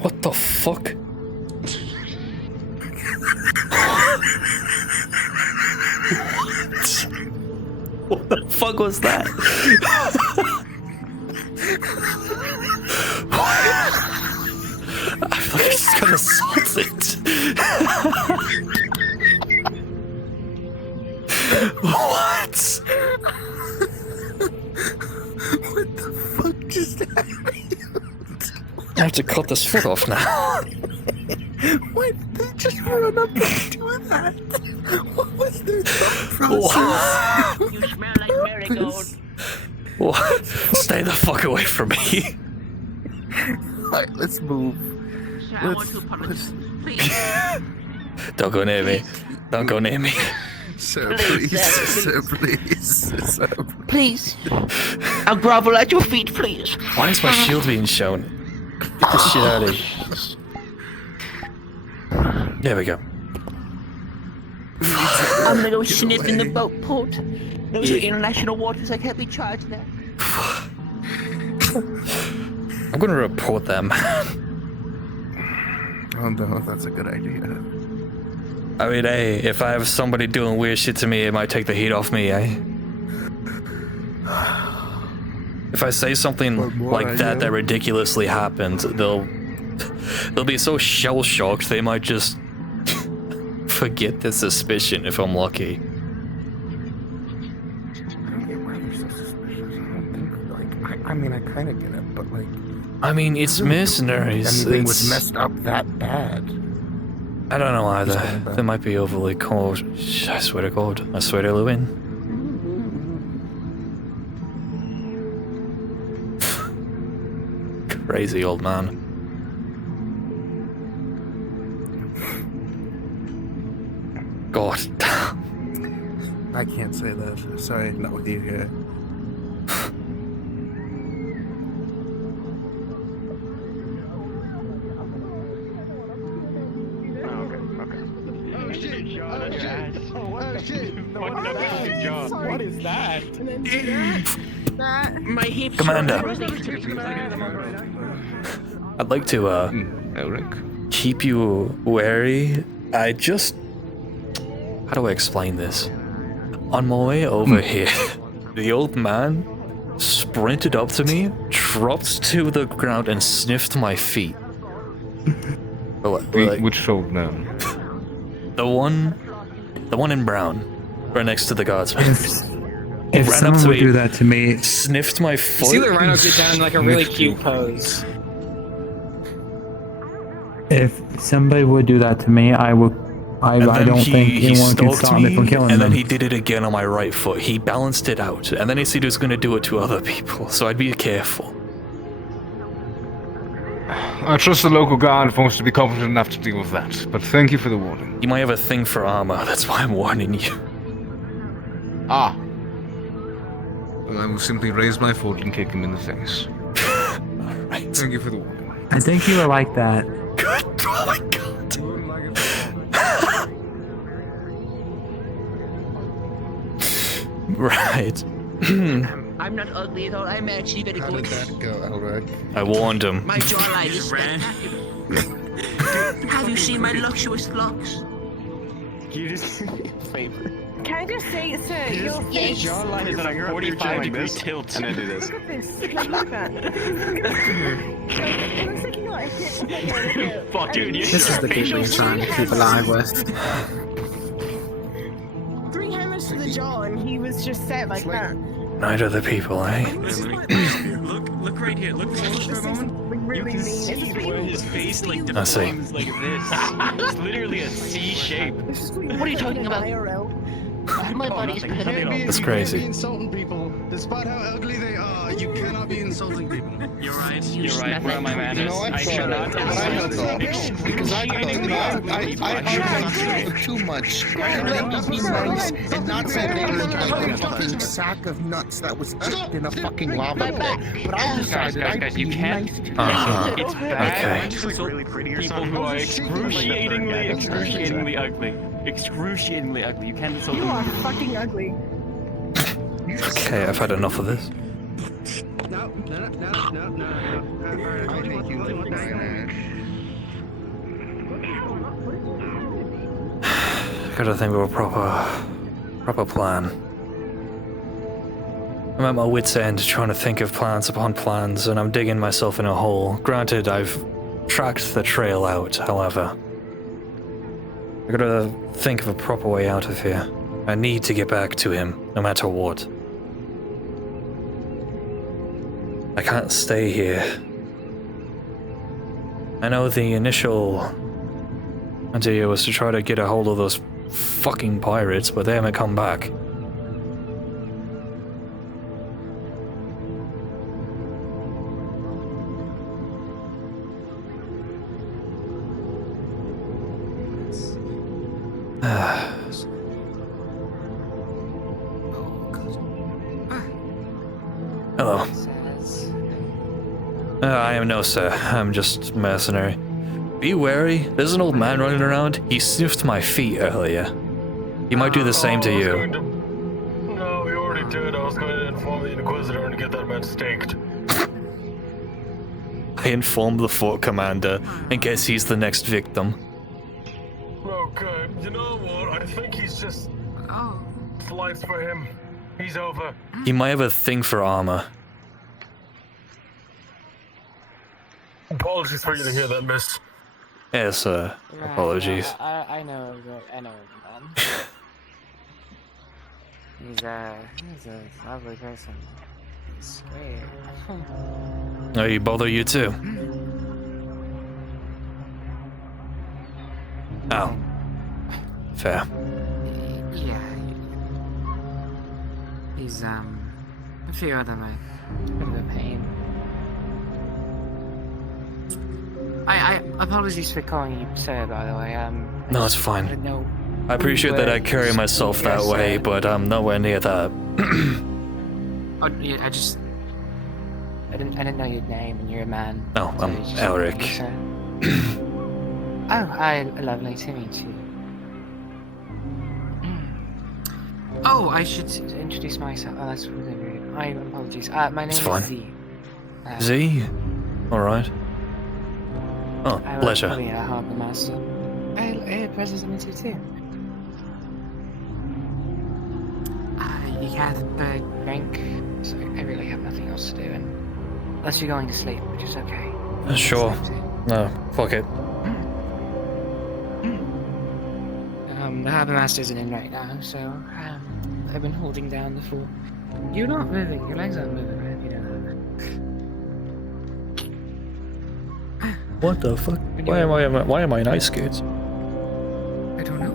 What the fuck? What the fuck was that? I feel like I just got assaulted. What? What the fuck just happened? I have to cut this foot off now. Why did they just run up and do that? What was their thought process? You smell like marigold. What? Stay the fuck away from me. Alright, let's move. Sir, I want to apologize. Please. Don't go near me. Don't go near me. Sir, Please, please. sir, Sir, please. Sir, Please. I'll grovel at your feet, please. Why is my shield being shown? Get this shit out of here. There we go. I'm gonna go sniff in the boat port. Those are international waters. I can't be charged there. I'm gonna report them. Oh no, that's a good idea. I mean, hey, if I have somebody doing weird shit to me, it might take the heat off me, eh? If I say something like that ridiculously happened, they'll be so shell-shocked they might just forget the suspicion if I'm lucky. I don't get why they're so suspicious. I don't think, like, I mean, I kind of get it, but, like... I mean, it's mercenaries. Anything was messed up that bad. I don't know either. They might be overly cold. I swear to God. I swear to Lucan. Crazy old man. God. I can't say that. Sorry, not with you here. What is that? My hips. Commander. I'd like to, keep you wary. I just... How do I explain this? On my way over here, the old man sprinted up to me, dropped to the ground, and sniffed my feet. Which old man? The one in brown, right next to the guardsman. If Ran up someone to would me, do that to me, sniffed my foot. See the rhino get down in like a really cute pose. if somebody would do that to me, I don't think anyone can stop me from killing them. And then he did it again on my right foot. He balanced it out, and then he said he was going to do it to other people, so I'd be careful. I trust the local guard force to be competent enough to deal with that, but thank you for the warning. You might have a thing for armor, that's why I'm warning you. Ah. Well, I will simply raise my foot and kick him in the face. Alright. Thank you for the warning. I think you were like that. Good. Oh my god. Right. I'm not ugly at all. I'm actually very How good. did that go, Elric? I warned him. My jawline is spectacular. Have you seen my luxurious locks? You just favor. Can I just say, sir, Your your face. jawline is at a 45-degree tilt. And then do this. Look at this. Look at that. It looks like you know I can't. Fuck, dude, you This is the people you're trying to keep alive with. 3 hammers to the jaw, and he was just set like that. Night of the people, eh? Look right here. Look forward for a moment. You can see where his face like I see. deforms like this. It's literally a C shape. What are you talking about? My body's better. That's crazy. Insulting people. Despite how ugly they are, you cannot be insulting people. You're right. You're right. Where are my manners? You know what? I should not Because I thought too much. I let them be nice and not say they were like a fucking sack of nuts that was cooked in a fucking lava pit. But I decided guys, you can't. It's bad to insult people who are excruciatingly ugly. Excruciatingly ugly. You can't insult You them. are fucking ugly. Okay, I've had enough of this. No. Gotta think of a proper plan. I'm at my wit's end trying to think of plans upon plans, and I'm digging myself in a hole. Granted, I've tracked the trail out, however. I gotta think of a proper way out of here. I need to get back to him, no matter what. I can't stay here. I know the initial idea was to try to get a hold of those fucking pirates, but they haven't come back. Hello. I am no sir. I'm just mercenary. Be wary. There's an old man running around. He sniffed my feet earlier. He might do the same to you. No, he already did. I was going to inform the Inquisitor and get that man staked. I informed the fort commander and guess he's the next victim. Okay, you know what? I think he's just... Life's for him. He's over. He might have a thing for armor. Apologies for you to hear that, miss. Yes, sir. Apologies. I know man. He's a lovely person. He's scared. Oh, he bother you too? Oh. Fair. Yeah. He's a few of them a bit of a pain. I apologies for calling you sir, by the way. No, it's fine. I appreciate that I carry myself that way, but I'm nowhere near that. Oh, yeah, I didn't know your name, and you're a man. No, I'm Elric. Oh, hi, lovely to meet you. Oh, I should introduce myself. Oh, that's really rude. My apologies. My name It's is fine. Z. Z? Alright. Oh, I work pleasure. for the Harbour Master. Hey, pleasure to meet you too. You had a drink, so I really have nothing else to do, and unless you're going to sleep, which is okay. Sure. No, fuck it. The Harbour Master isn't in right now, so I've been holding down the fort. You're not moving. Your legs aren't moving, right? You know that. What the fuck? Why am I in ice skates? I don't know.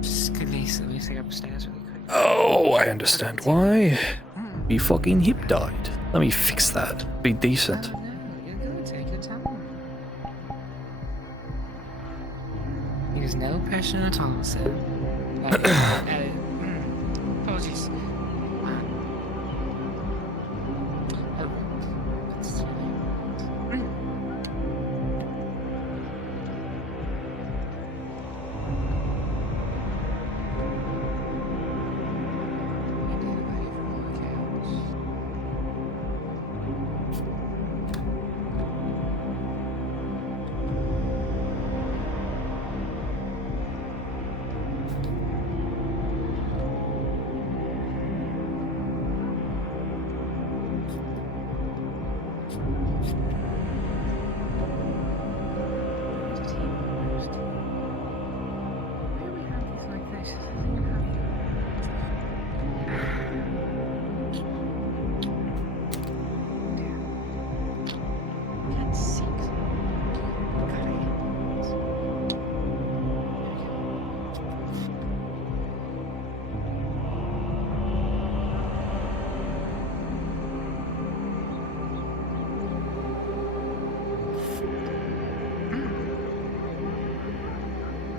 Just quickly, let me take upstairs really quick. Oh, I understand why. You fucking hip died. Let me fix that. Be decent. You're good. Take your time. There's no pressure at all, sir. Apologies.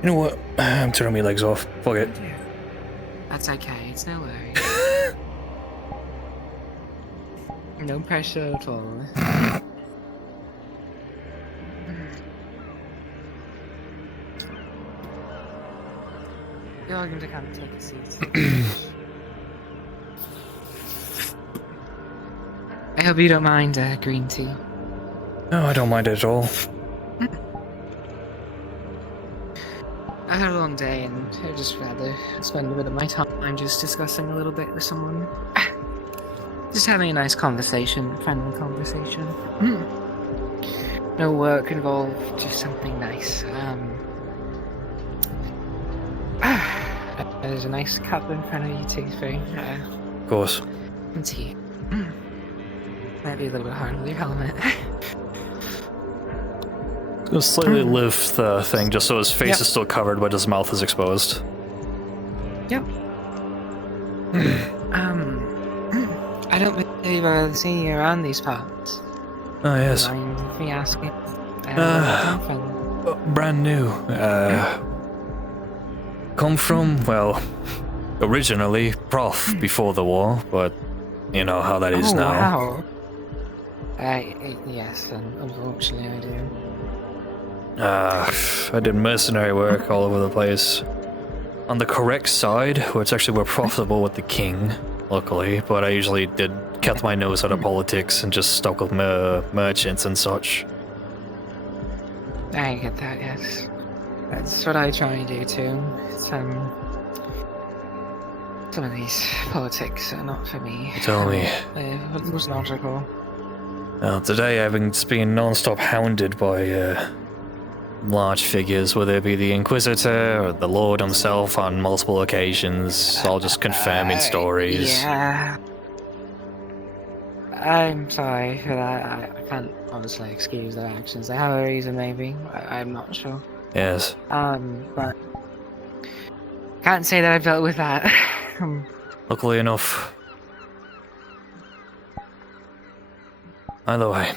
You know what? I'm turning my legs off. Fuck it. That's okay, it's no worries. No pressure at all. You're welcome to come and take a seat. I hope you don't mind green tea. No, I don't mind it at all. I had a long day and I'd just rather spend a bit of my time just discussing a little bit with someone. Just having a nice conversation, friendly conversation. No work involved, just something nice. There's a nice cup in front of you too, Fayne. Of course. And tea. Might be a little bit hard with your helmet. Gonna slightly lift the thing just so his face is still covered but his mouth is exposed. Yep. I don't believe I've seen you around these parts. Oh, yes. Do you mind me asking? Brand new. Come from, well, originally Prof before the war, but you know how that is now. Wow. Yes, unfortunately I do. I did mercenary work all over the place. On the correct side, where it's actually more profitable with the king, luckily, but I usually kept my nose out of politics and just stuck with merchants and such. I get that, yes. That's what I try and do too. Some of these politics are not for me. Tell me. It was logical. Well, today I've been being non-stop hounded by large figures, whether it be the Inquisitor or the Lord himself on multiple occasions, all just confirming stories. Yeah. I'm sorry for that. I can't obviously excuse their actions. They have a reason, maybe. I'm not sure. Yes. But can't say that I've dealt with that. Luckily enough. Either way.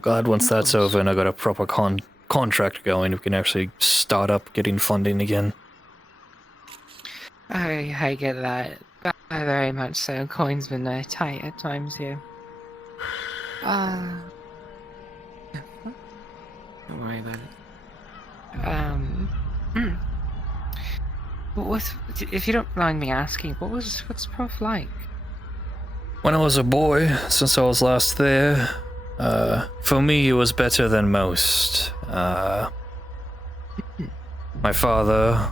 Glad once that's over and I got a proper contract going, we can actually start up getting funding again. I get that. Very much so. Coin's been tight at times here. Don't worry about it. If you don't mind me asking, what's Prof like? When I was a boy, since I was last there, for me it was better than most. My father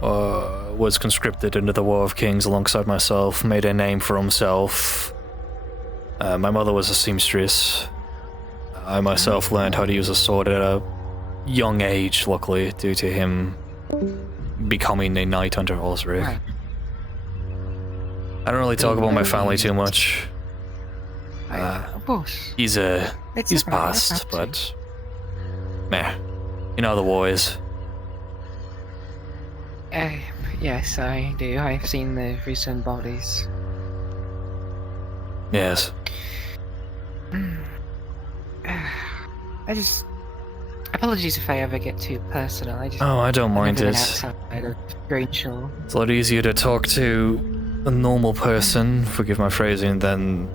was conscripted into the War of Kings alongside myself, made a name for himself. My mother was a seamstress. I myself learned how to use a sword at a young age, luckily, due to him becoming a knight under Osric. I don't really talk about my family too much. Of course. He's passed, but meh. You know how the war is. Yes, I do. I've seen the recent bodies. Yes. Apologies if I ever get too personal. Oh, I don't mind it. Outside of Greenshore. It's a lot easier to talk to a normal person, forgive my phrasing, than,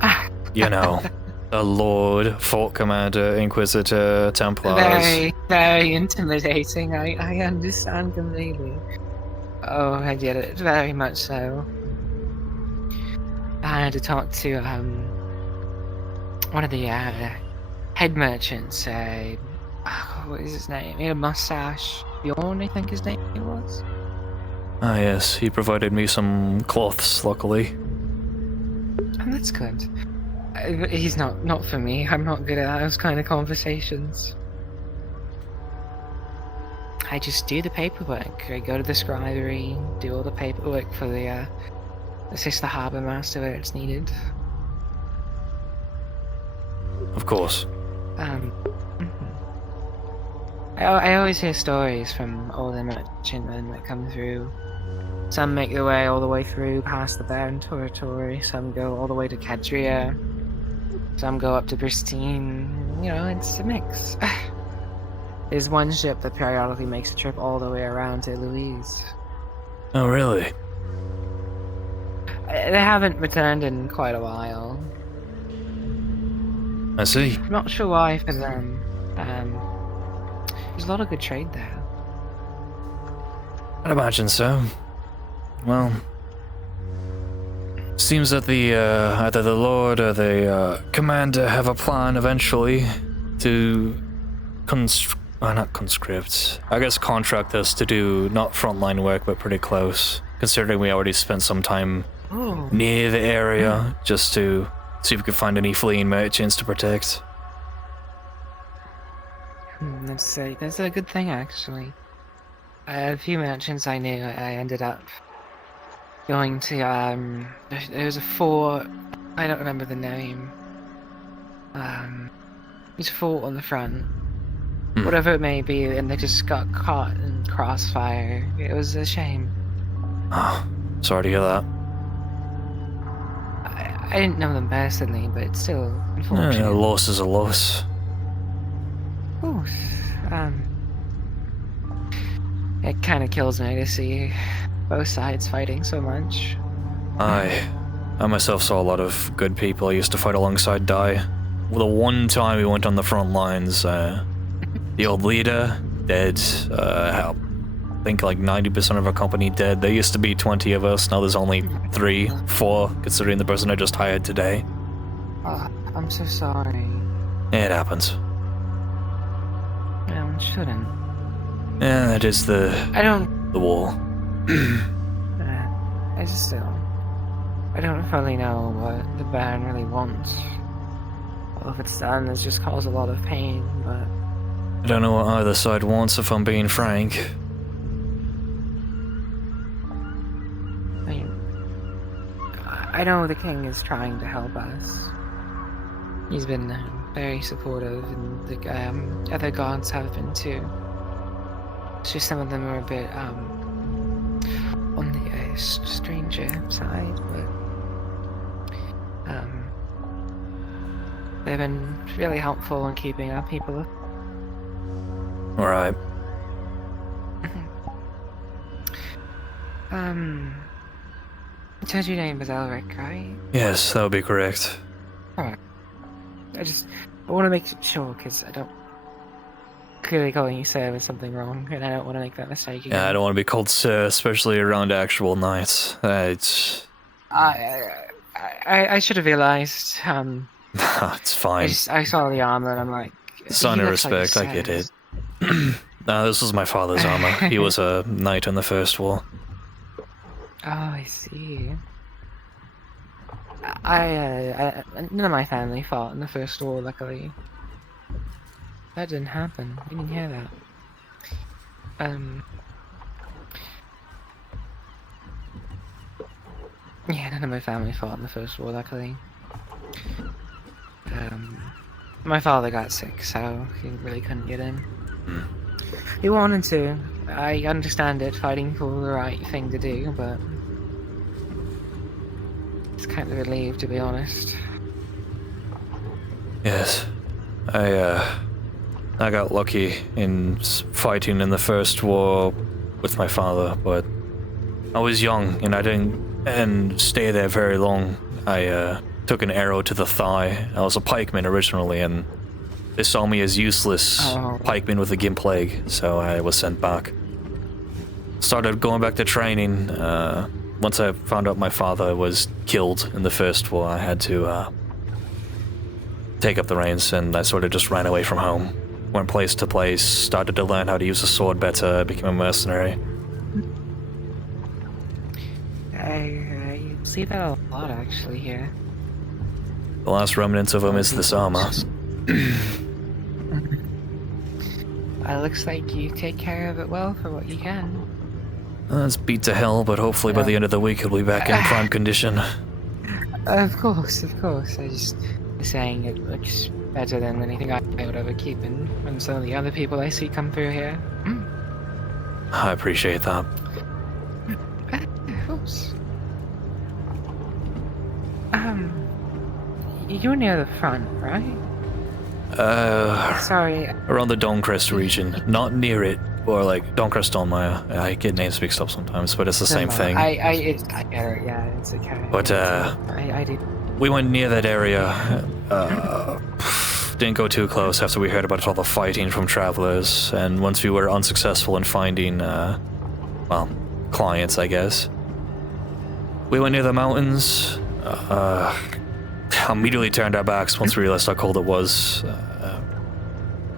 you know, a lord, fort commander, inquisitor, templars. Very, very intimidating. I understand completely. Oh, I get it. Very much so. I had to talk to one of the head merchants. What is his name? He had a mustache. Bjorn, I think his name was. Ah, yes. He provided me some cloths, luckily. And that's good. He's not for me. I'm not good at those kind of conversations. I just do the paperwork. I go to the scribery, do all the paperwork for the assist the harbour master where it's needed. Of course. I always hear stories from all the merchantmen that come through. Some make their way all the way through past the Baron territory, some go all the way to Cadria, some go up to Pristine. You know, it's a mix. There's one ship that periodically makes a trip all the way around to Louise. Oh, really? They haven't returned in quite a while. I see. I'm not sure why for them. There's a lot of good trade there. I'd imagine so. Well, seems that the either the Lord or the Commander have a plan eventually to not conscript. I guess contract us to do not frontline work, but pretty close. Considering we already spent some time near the area, just to see if we could find any fleeing merchants to protect. That's a good thing, actually. A few merchants I knew, I ended up going to, there was a fort, I don't remember the name. There's a fort on the front. Whatever it may be, and they just got caught in crossfire. It was a shame. Oh, sorry to hear that. I didn't know them personally, but it's still unfortunate. A loss is a loss. Oof. It kind of kills me to see both sides fighting so much. I myself saw a lot of good people I used to fight alongside die. The one time we went on the front lines, the old leader dead. I think like 90% of our company dead. There used to be 20 of us. Now there's only 3, 4, considering the person I just hired today. I'm so sorry. It happens. No, it shouldn't. Yeah, that is the war. I just don't. I don't really know what the Baron really wants. All of it's done has just caused a lot of pain, but I don't know what either side wants, if I'm being frank. I know the king is trying to help us. He's been very supportive, and the other gods have been too. It's just some of them are a bit on the stranger side, but they've been really helpful in keeping our people. All right. I told your name was Elric, right? Yes, that would be correct. Alright. I want to make sure, because I don't... Clearly calling you sir is something wrong, and I don't want to make that mistake again. Yeah, I don't want to be called sir, especially around actual knights. It's... I should have realized, it's fine. I saw the armor and I'm like... Sign of respect, I get it. No, this was my father's armor. He was a knight in the First War. Oh, I see. None of my family fought in the First War, luckily. That didn't happen. We didn't hear that. Yeah, none of my family fought in the First War, luckily. My father got sick, so he really couldn't get in. He wanted to. I understand it, fighting for the right thing to do, but... It's kind of relieved, to be honest. Yes. I got lucky in fighting in the First War with my father, but I was young and I didn't stay there very long. I took an arrow to the thigh. I was a pikeman originally, and they saw me as useless pikeman with a gimp leg, so I was sent back. Started going back to training. Once I found out my father was killed in the First War, I had to take up the reins, and I sort of just ran away from home. Went place to place, started to learn how to use a sword better, became a mercenary. I see that a lot, actually, here. The last remnants of him is this armor. Looks like you take care of it well for what you can. It's beat to hell, but hopefully by the end of the week he'll be back in prime condition. Of course. I just was saying it looks better than anything I would ever keep and some of the other people I see come through here. I appreciate that. Of course. You're near the front, right? Sorry. Around the Donecrest region. Not near it, or like Donecrest Donmire. I get names mixed up sometimes, but it's the same thing. I get it, yeah, it's okay. But, I did. we went near that area. Didn't go too close after we heard about all the fighting from travelers, and once we were unsuccessful in finding, well, clients, I guess. We went near the mountains. Immediately turned our backs once we realized how cold it was.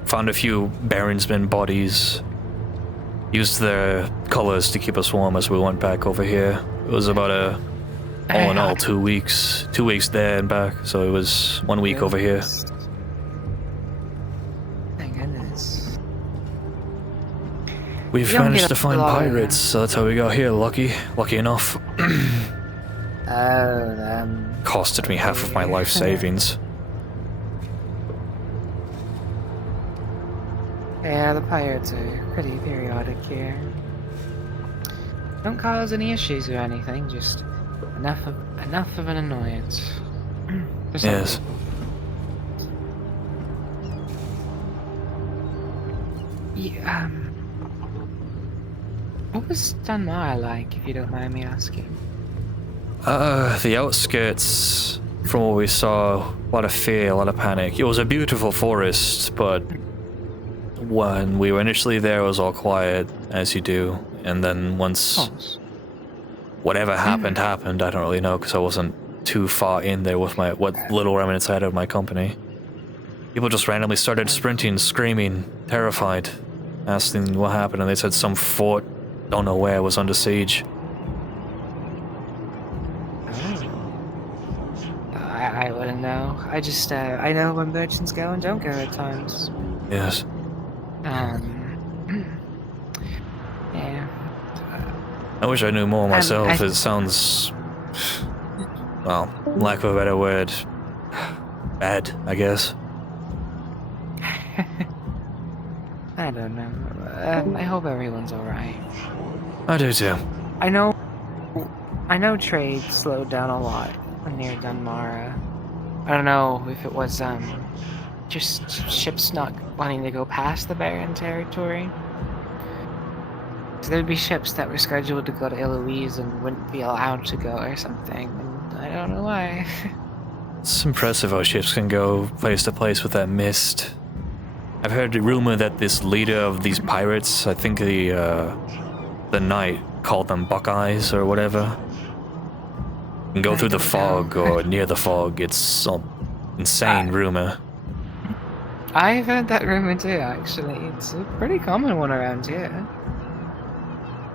Found a few Baronsmen bodies. Used their colors to keep us warm as we went back over here. It was about all in all 2 weeks. 2 weeks there and back, so it was 1 week over here. Thank goodness. We've managed to find pirates, so that's how we got here. Lucky enough. Costed me half of my life savings. Yeah, the pirates are pretty periodic here. Don't cause any issues or anything, just enough of an annoyance. For some Yes. people. Yeah, what was Dunmar like, if you don't mind me asking? The outskirts, from what we saw, a lot of fear, a lot of panic. It was a beautiful forest, but when we were initially there, it was all quiet, as you do. And then once whatever happened, I don't really know, because I wasn't too far in there with what little remnants I had of my company. People just randomly started sprinting, screaming, terrified, asking what happened, and they said some fort, don't know where, was under siege. I wouldn't know. I just, I know where merchants go and don't go at times. Yes. Yeah. I wish I knew more myself. It sounds, well, lack of a better word, bad, I guess. I don't know. I hope everyone's alright. I do too. I know trade slowed down a lot near Dunmara. I don't know if it was just ships not wanting to go past the Baron territory. So there'd be ships that were scheduled to go to Eloise and wouldn't be allowed to go or something, and I don't know why. It's impressive how ships can go place to place with that mist. I've heard the rumor that this leader of these pirates, I think the knight called them Buckeyes or whatever, can go through the fog or near the fog. It's some insane rumor. I've heard that rumor too, actually. It's a pretty common one around here.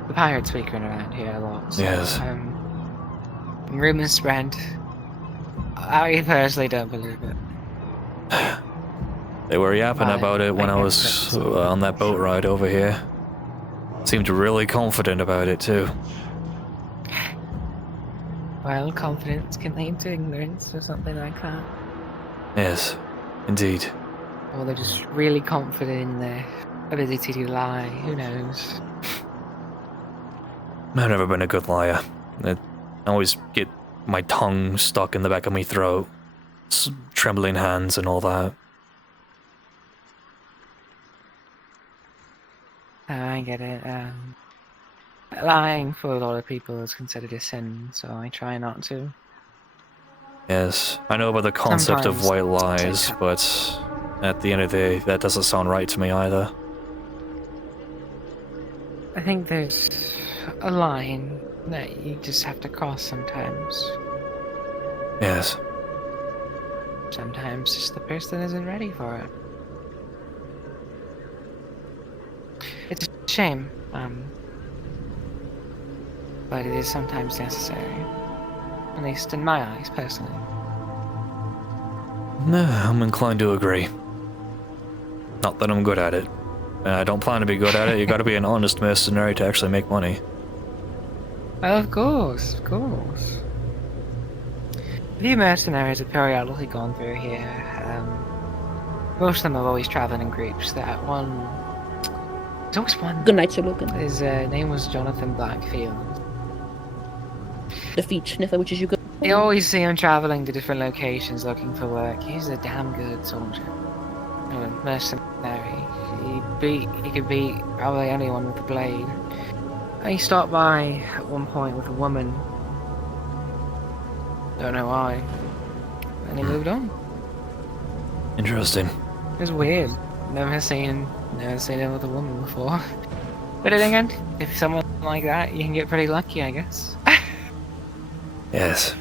The pirates speaking around here a lot. So, yes. Rumors spread. I personally don't believe it. They were yapping about it when I was on that boat ride over here. Seemed really confident about it too. Well, confidence can lead to ignorance or something like that. Yes, indeed. Or they're just really confident in their ability to lie. Who knows? I've never been a good liar. I always get my tongue stuck in the back of my throat, trembling hands and all that. I get it. Lying for a lot of people is considered a sin, so I try not to. Yes, I know about the concept of white lies, but at the end of the day, that doesn't sound right to me either. I think there's a line that you just have to cross sometimes. Yes. Sometimes just the person isn't ready for it. It's a shame, but it is sometimes necessary. At least in my eyes, personally. No, I'm inclined to agree. Not that I'm good at it. I don't plan to be good at it. You gotta be an honest mercenary to actually make money. Of course, of course. A few mercenaries have periodically gone through here. Most of them are always traveling in groups. There's always one. Good night, Sir Lucan. His name was Jonathan Blackfield. The feet sniffer, which is you good. You always see him traveling to different locations looking for work. He's a damn good soldier. a mercenary. He could beat probably anyone with a blade. He stopped by at one point with a woman. Don't know why. And he moved on. Interesting. It was weird. Never seen him with a woman before. But then again, if someone like that, you can get pretty lucky, I guess. Yes.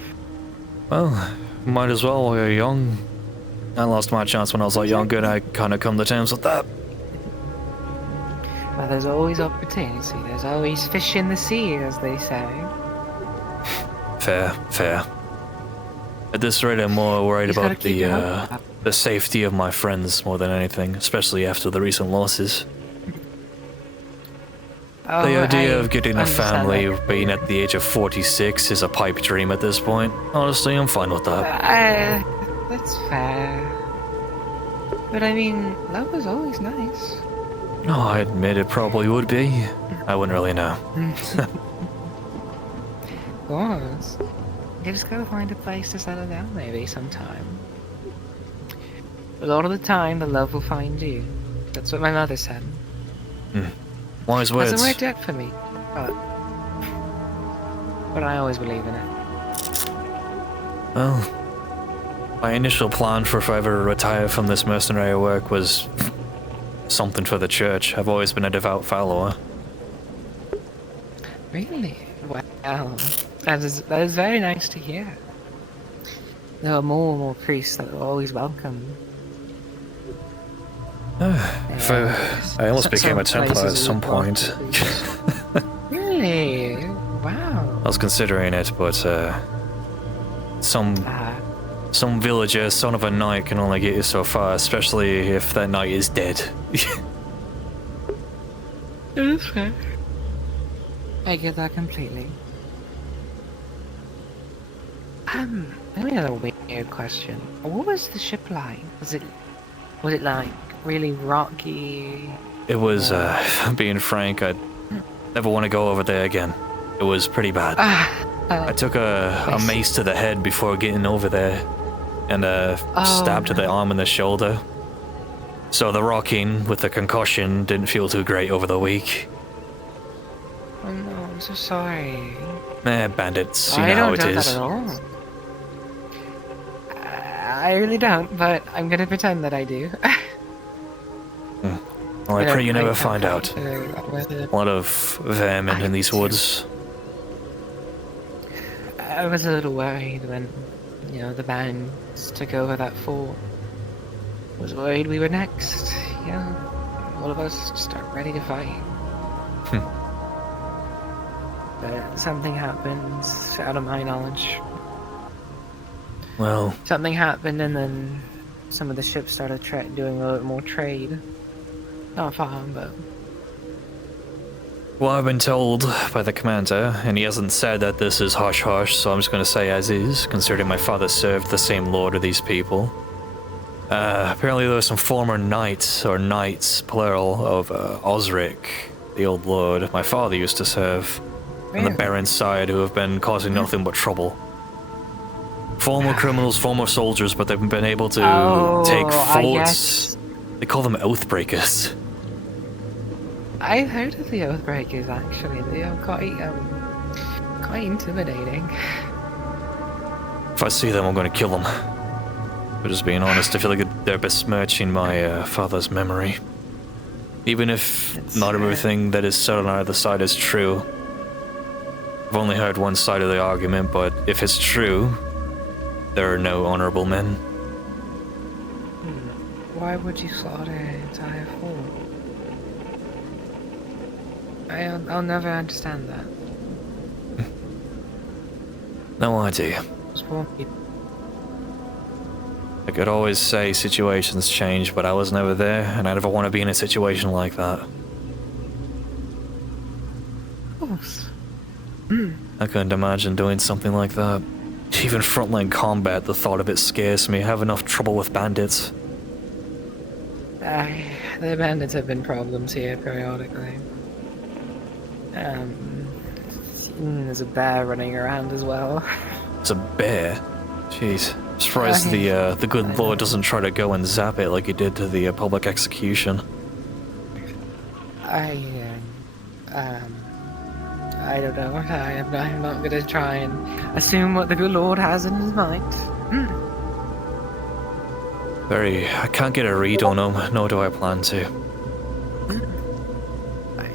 Well, might as well while you're young. I lost my chance when I was like younger, and I kind of come to terms with that. Well, there's always opportunity. There's always fish in the sea, as they say. Fair. At this rate, I'm more worried about the safety of my friends more than anything, especially after the recent losses. Oh, The idea of getting a family, being at the age of 46, is a pipe dream at this point. Honestly, I'm fine with that. That's fair. But I mean, love was always nice. No, I admit it probably would be. I wouldn't really know. Of course. You just gotta find a place to settle down maybe sometime. A lot of the time, the love will find you. That's what my mother said. Wise words. Hasn't worked out for me, but I always believe in it. Well, my initial plan for if I ever retire from this mercenary work was something for the church. I've always been a devout follower. Really? Wow. That is very nice to hear. There are more and more priests that are always welcome. I almost became a Templar at some point. Really? Wow. I was considering it, but some villager, son of a knight, can only get you so far, especially if that knight is dead. That's fair. I get that completely. Let me have a weird question. What was the ship like? Was it like really rocky? It was, being frank, I'd never want to go over there again. It was pretty bad. I took a mace to the head before getting over there, and a stab to the arm and the shoulder. So the rocking with the concussion didn't feel too great over the week. Oh no, I'm so sorry. Bandits, you know how it is. That at all. I really don't, but I'm gonna pretend that I do. Well, I pray you never find out. A lot of vermin in these woods. I was a little worried when, the bands took over that fort. I was worried we were next. All of us just aren't ready to fight. But something happened out of my knowledge. Well, something happened, and then some of the ships started doing a little more trade. Not far, but... Well, I've been told by the commander, and he hasn't said that this is hush-hush, so I'm just going to say as is, considering my father served the same lord of these people. Apparently there were some former knights, or knights, plural, of Osric, the old lord my father used to serve, on the Baron's side, who have been causing nothing but trouble. Former criminals, former soldiers, but they've been able to take forts. They call them Oathbreakers. I've heard of the Oathbreakers, actually. They are quite intimidating. If I see them, I'm going to kill them. But just being honest, I feel like they're besmirching my father's memory. Even if not everything that is said on either side is true. I've only heard one side of the argument, but if it's true, there are no honorable men. Why would you slaughter an entire fort? I'll never understand that. No idea. I could always say situations change, but I was never there, and I never want to be in a situation like that. Of course. I couldn't imagine doing something like that. Even frontline combat, the thought of it scares me. I have enough trouble with bandits. The bandits have been problems here periodically. There's a bear running around as well. It's a bear? Jeez. Surprised the good Lord doesn't try to go and zap it like he did to the public execution. I don't know. I'm not gonna try and assume what the good Lord has in his mind. I can't get a read on him, nor do I plan to. I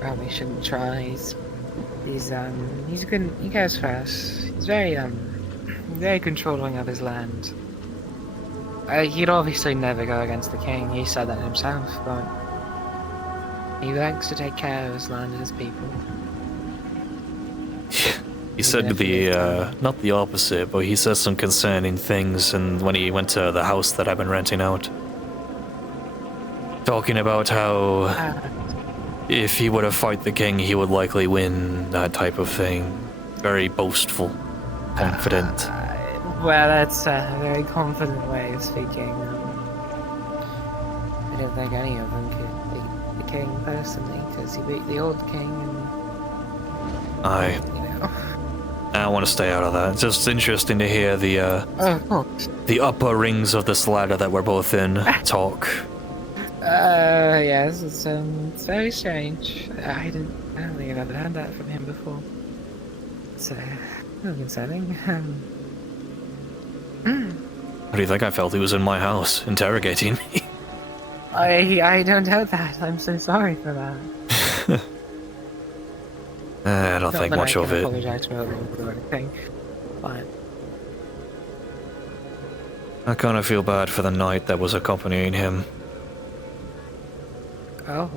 probably shouldn't try. He's good. He goes fast. He's very controlling of his land. He'd obviously never go against the king. He said that himself, but he likes to take care of his land and his people. He said not the opposite, but he said some concerning things, and when he went to the house that I've been renting out, talking about how if he were to fight the king, he would likely win, that type of thing. Very boastful, confident. Well, that's a very confident way of speaking. I don't think any of them could beat the king personally, because he beat the old king and... I want to stay out of that. It's just interesting to hear the upper rings of this ladder that we're both in talk. Yes, it's very strange. I don't think I've ever heard that from him before. It's a little concerning. What do you think I felt? He was in my house, interrogating me. I don't doubt that. I'm so sorry for that. I don't think much of it. I apologize for anything, but... I kind of feel bad for the knight that was accompanying him. Oh.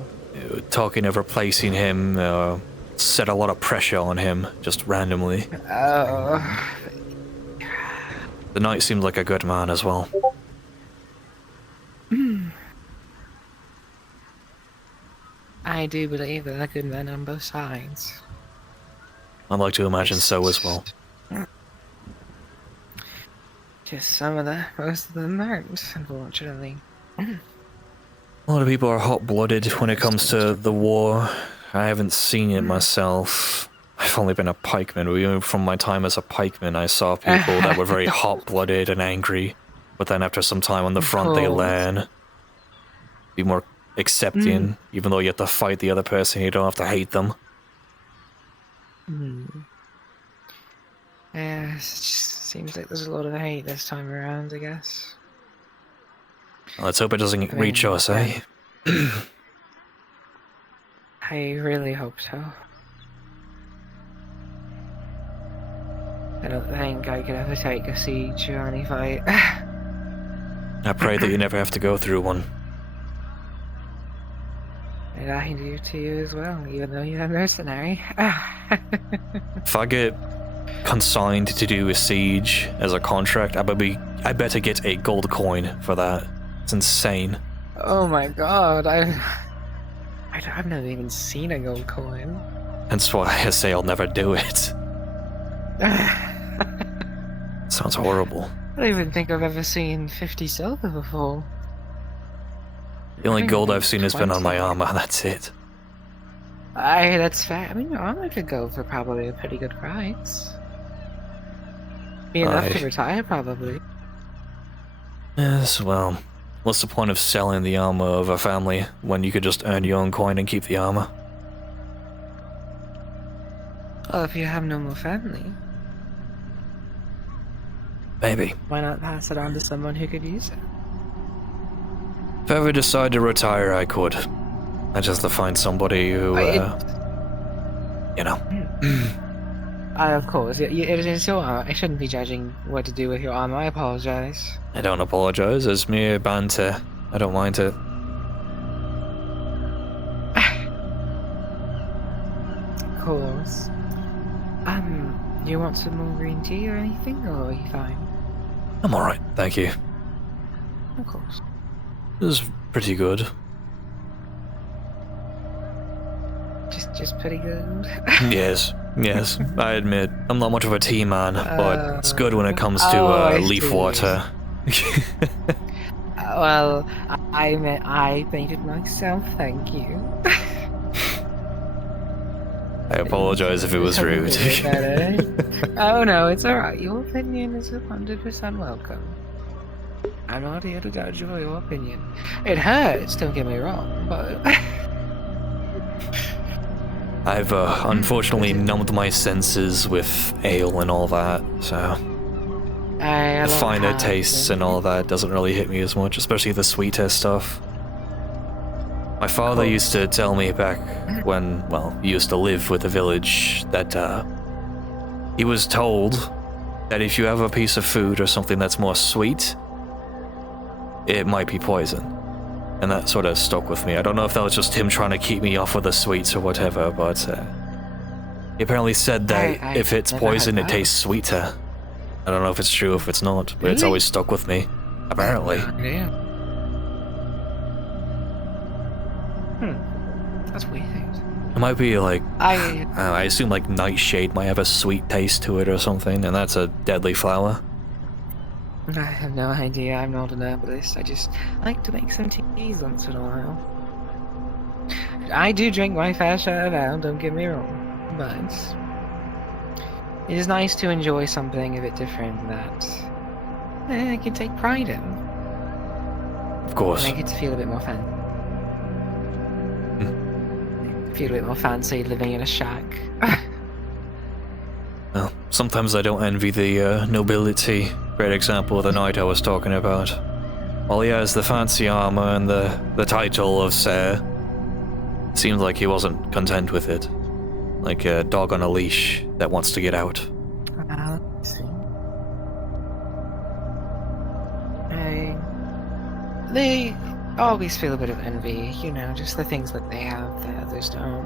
Talking of replacing him set a lot of pressure on him, just randomly. Oh. The knight seemed like a good man as well. I do believe there are good men on both sides. I'd like to imagine so as well. Just most of them aren't, unfortunately. A lot of people are hot-blooded when it comes to the war. I haven't seen it myself. I've only been a pikeman. Even from my time as a pikeman, I saw people that were very hot-blooded and angry. But then after some time on the front, they learn. Be more accepting, even though you have to fight the other person, you don't have to hate them. Yeah, it just seems like there's a lot of hate this time around, I guess. Let's hope it doesn't reach us, eh? I really hope so. I don't think I could ever take a siege or any fight. I pray that you never have to go through one. And I do to you as well, even though you're a mercenary. If I get consigned to do a siege as a contract, I better get a gold coin for that. It's insane. Oh my god, I've never even seen a gold coin. That's why I say I'll never do it. Sounds horrible. I don't even think I've ever seen 50 silver before. The only gold I've seen has been on my armor, that's it. That's fair. I mean, your armor could go for probably a pretty good price. Be enough to retire, probably. Yes, well, what's the point of selling the armor of a family when you could just earn your own coin and keep the armor? Well, if you have no more family... Maybe. Why not pass it on to someone who could use it? If I ever decide to retire, I could. I just have to find somebody who, you know. Of course, it is your armor. I shouldn't be judging what to do with your armor. I apologize. I don't apologize. It's mere banter. I don't mind it. Of course. You want some more green tea or anything, or are you fine? I'm alright, thank you. Of course. It was pretty good. Just pretty good? Yes, I admit. I'm not much of a tea man, but it's good when it comes to leaf water. Well, I made it myself, thank you. I apologize if it was rude. Oh no, it's alright. Your opinion is 100% welcome. I'm not here to judge your opinion. It hurts, don't get me wrong, but... I've unfortunately numbed my senses with ale and all that, so... The finer tastes and all that doesn't really hit me as much, especially the sweeter stuff. My father used to tell me back when, well, he used to live with the village, that he was told that if you have a piece of food or something that's more sweet, it might be poison. And that sort of stuck with me. I don't know if that was just him trying to keep me off of the sweets or whatever, but he apparently said that if it's poison, it tastes sweeter. I don't know if it's true or if it's not, but it's always stuck with me, apparently. That's weird. It might be like, I assume like nightshade might have a sweet taste to it or something, and that's a deadly flower. I have no idea, I'm not an herbalist, I just like to make some teas once in a while. I do drink my fair share of ale, don't get me wrong, but it is nice to enjoy something a bit different that I can take pride in. Of course. And I get to feel a bit more feel a bit more fancy living in a shack. Well, sometimes I don't envy the nobility. Great example of the knight I was talking about. While he has the fancy armor and the title of Sir, seems like he wasn't content with it. Like a dog on a leash that wants to get out. They always feel a bit of envy, you know, just the things that they have that others don't.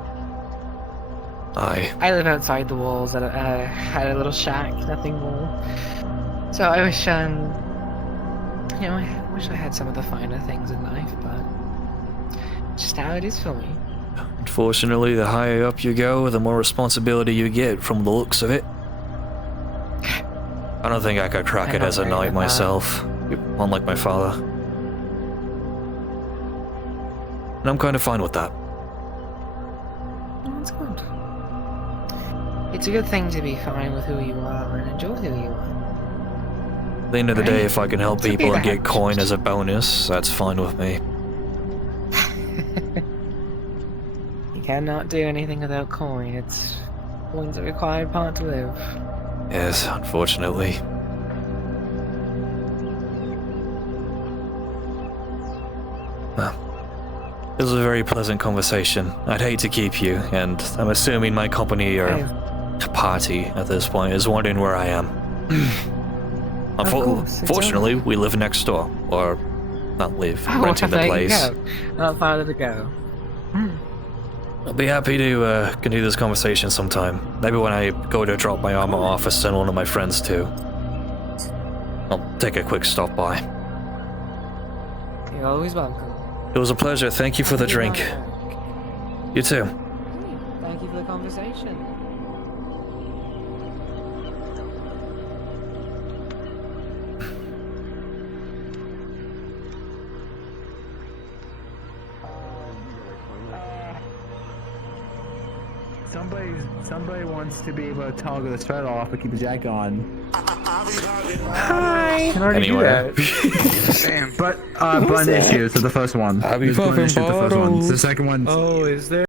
Aye. I live outside the walls at a little shack, nothing more. So I wish, you know, I wish I had some of the finer things in life, but just how it is for me. Unfortunately, the higher up you go, the more responsibility you get from the looks of it. I don't think I could crack it as a knight myself, unlike my father. And I'm kind of fine with that. That's good. It's a good thing to be fine with who you are and enjoy who you are. At the end of the day, if I can help people and get coin as a bonus, that's fine with me. You cannot do anything without coin. It's coin's a required part to live. Yes, unfortunately. Well, it was a very pleasant conversation. I'd hate to keep you, and I'm assuming my company or party at this point is wondering where I am. Fortunately, we live next door, or not live, renting the place. Not farther to go. I'll be happy to continue this conversation sometime. Maybe when I go to drop my armor off or send one of my friends too. I'll take a quick stop by. You're always welcome. It was a pleasure. Thank you for the drink. You too. Thank you for the conversation. Somebody wants to be able to toggle the sweater off but keep the jacket on. Hi. Can already do that. But bun issue. So the first one. Happy There's bun fucking issue, the first one. bottles. The second one. Oh, is there?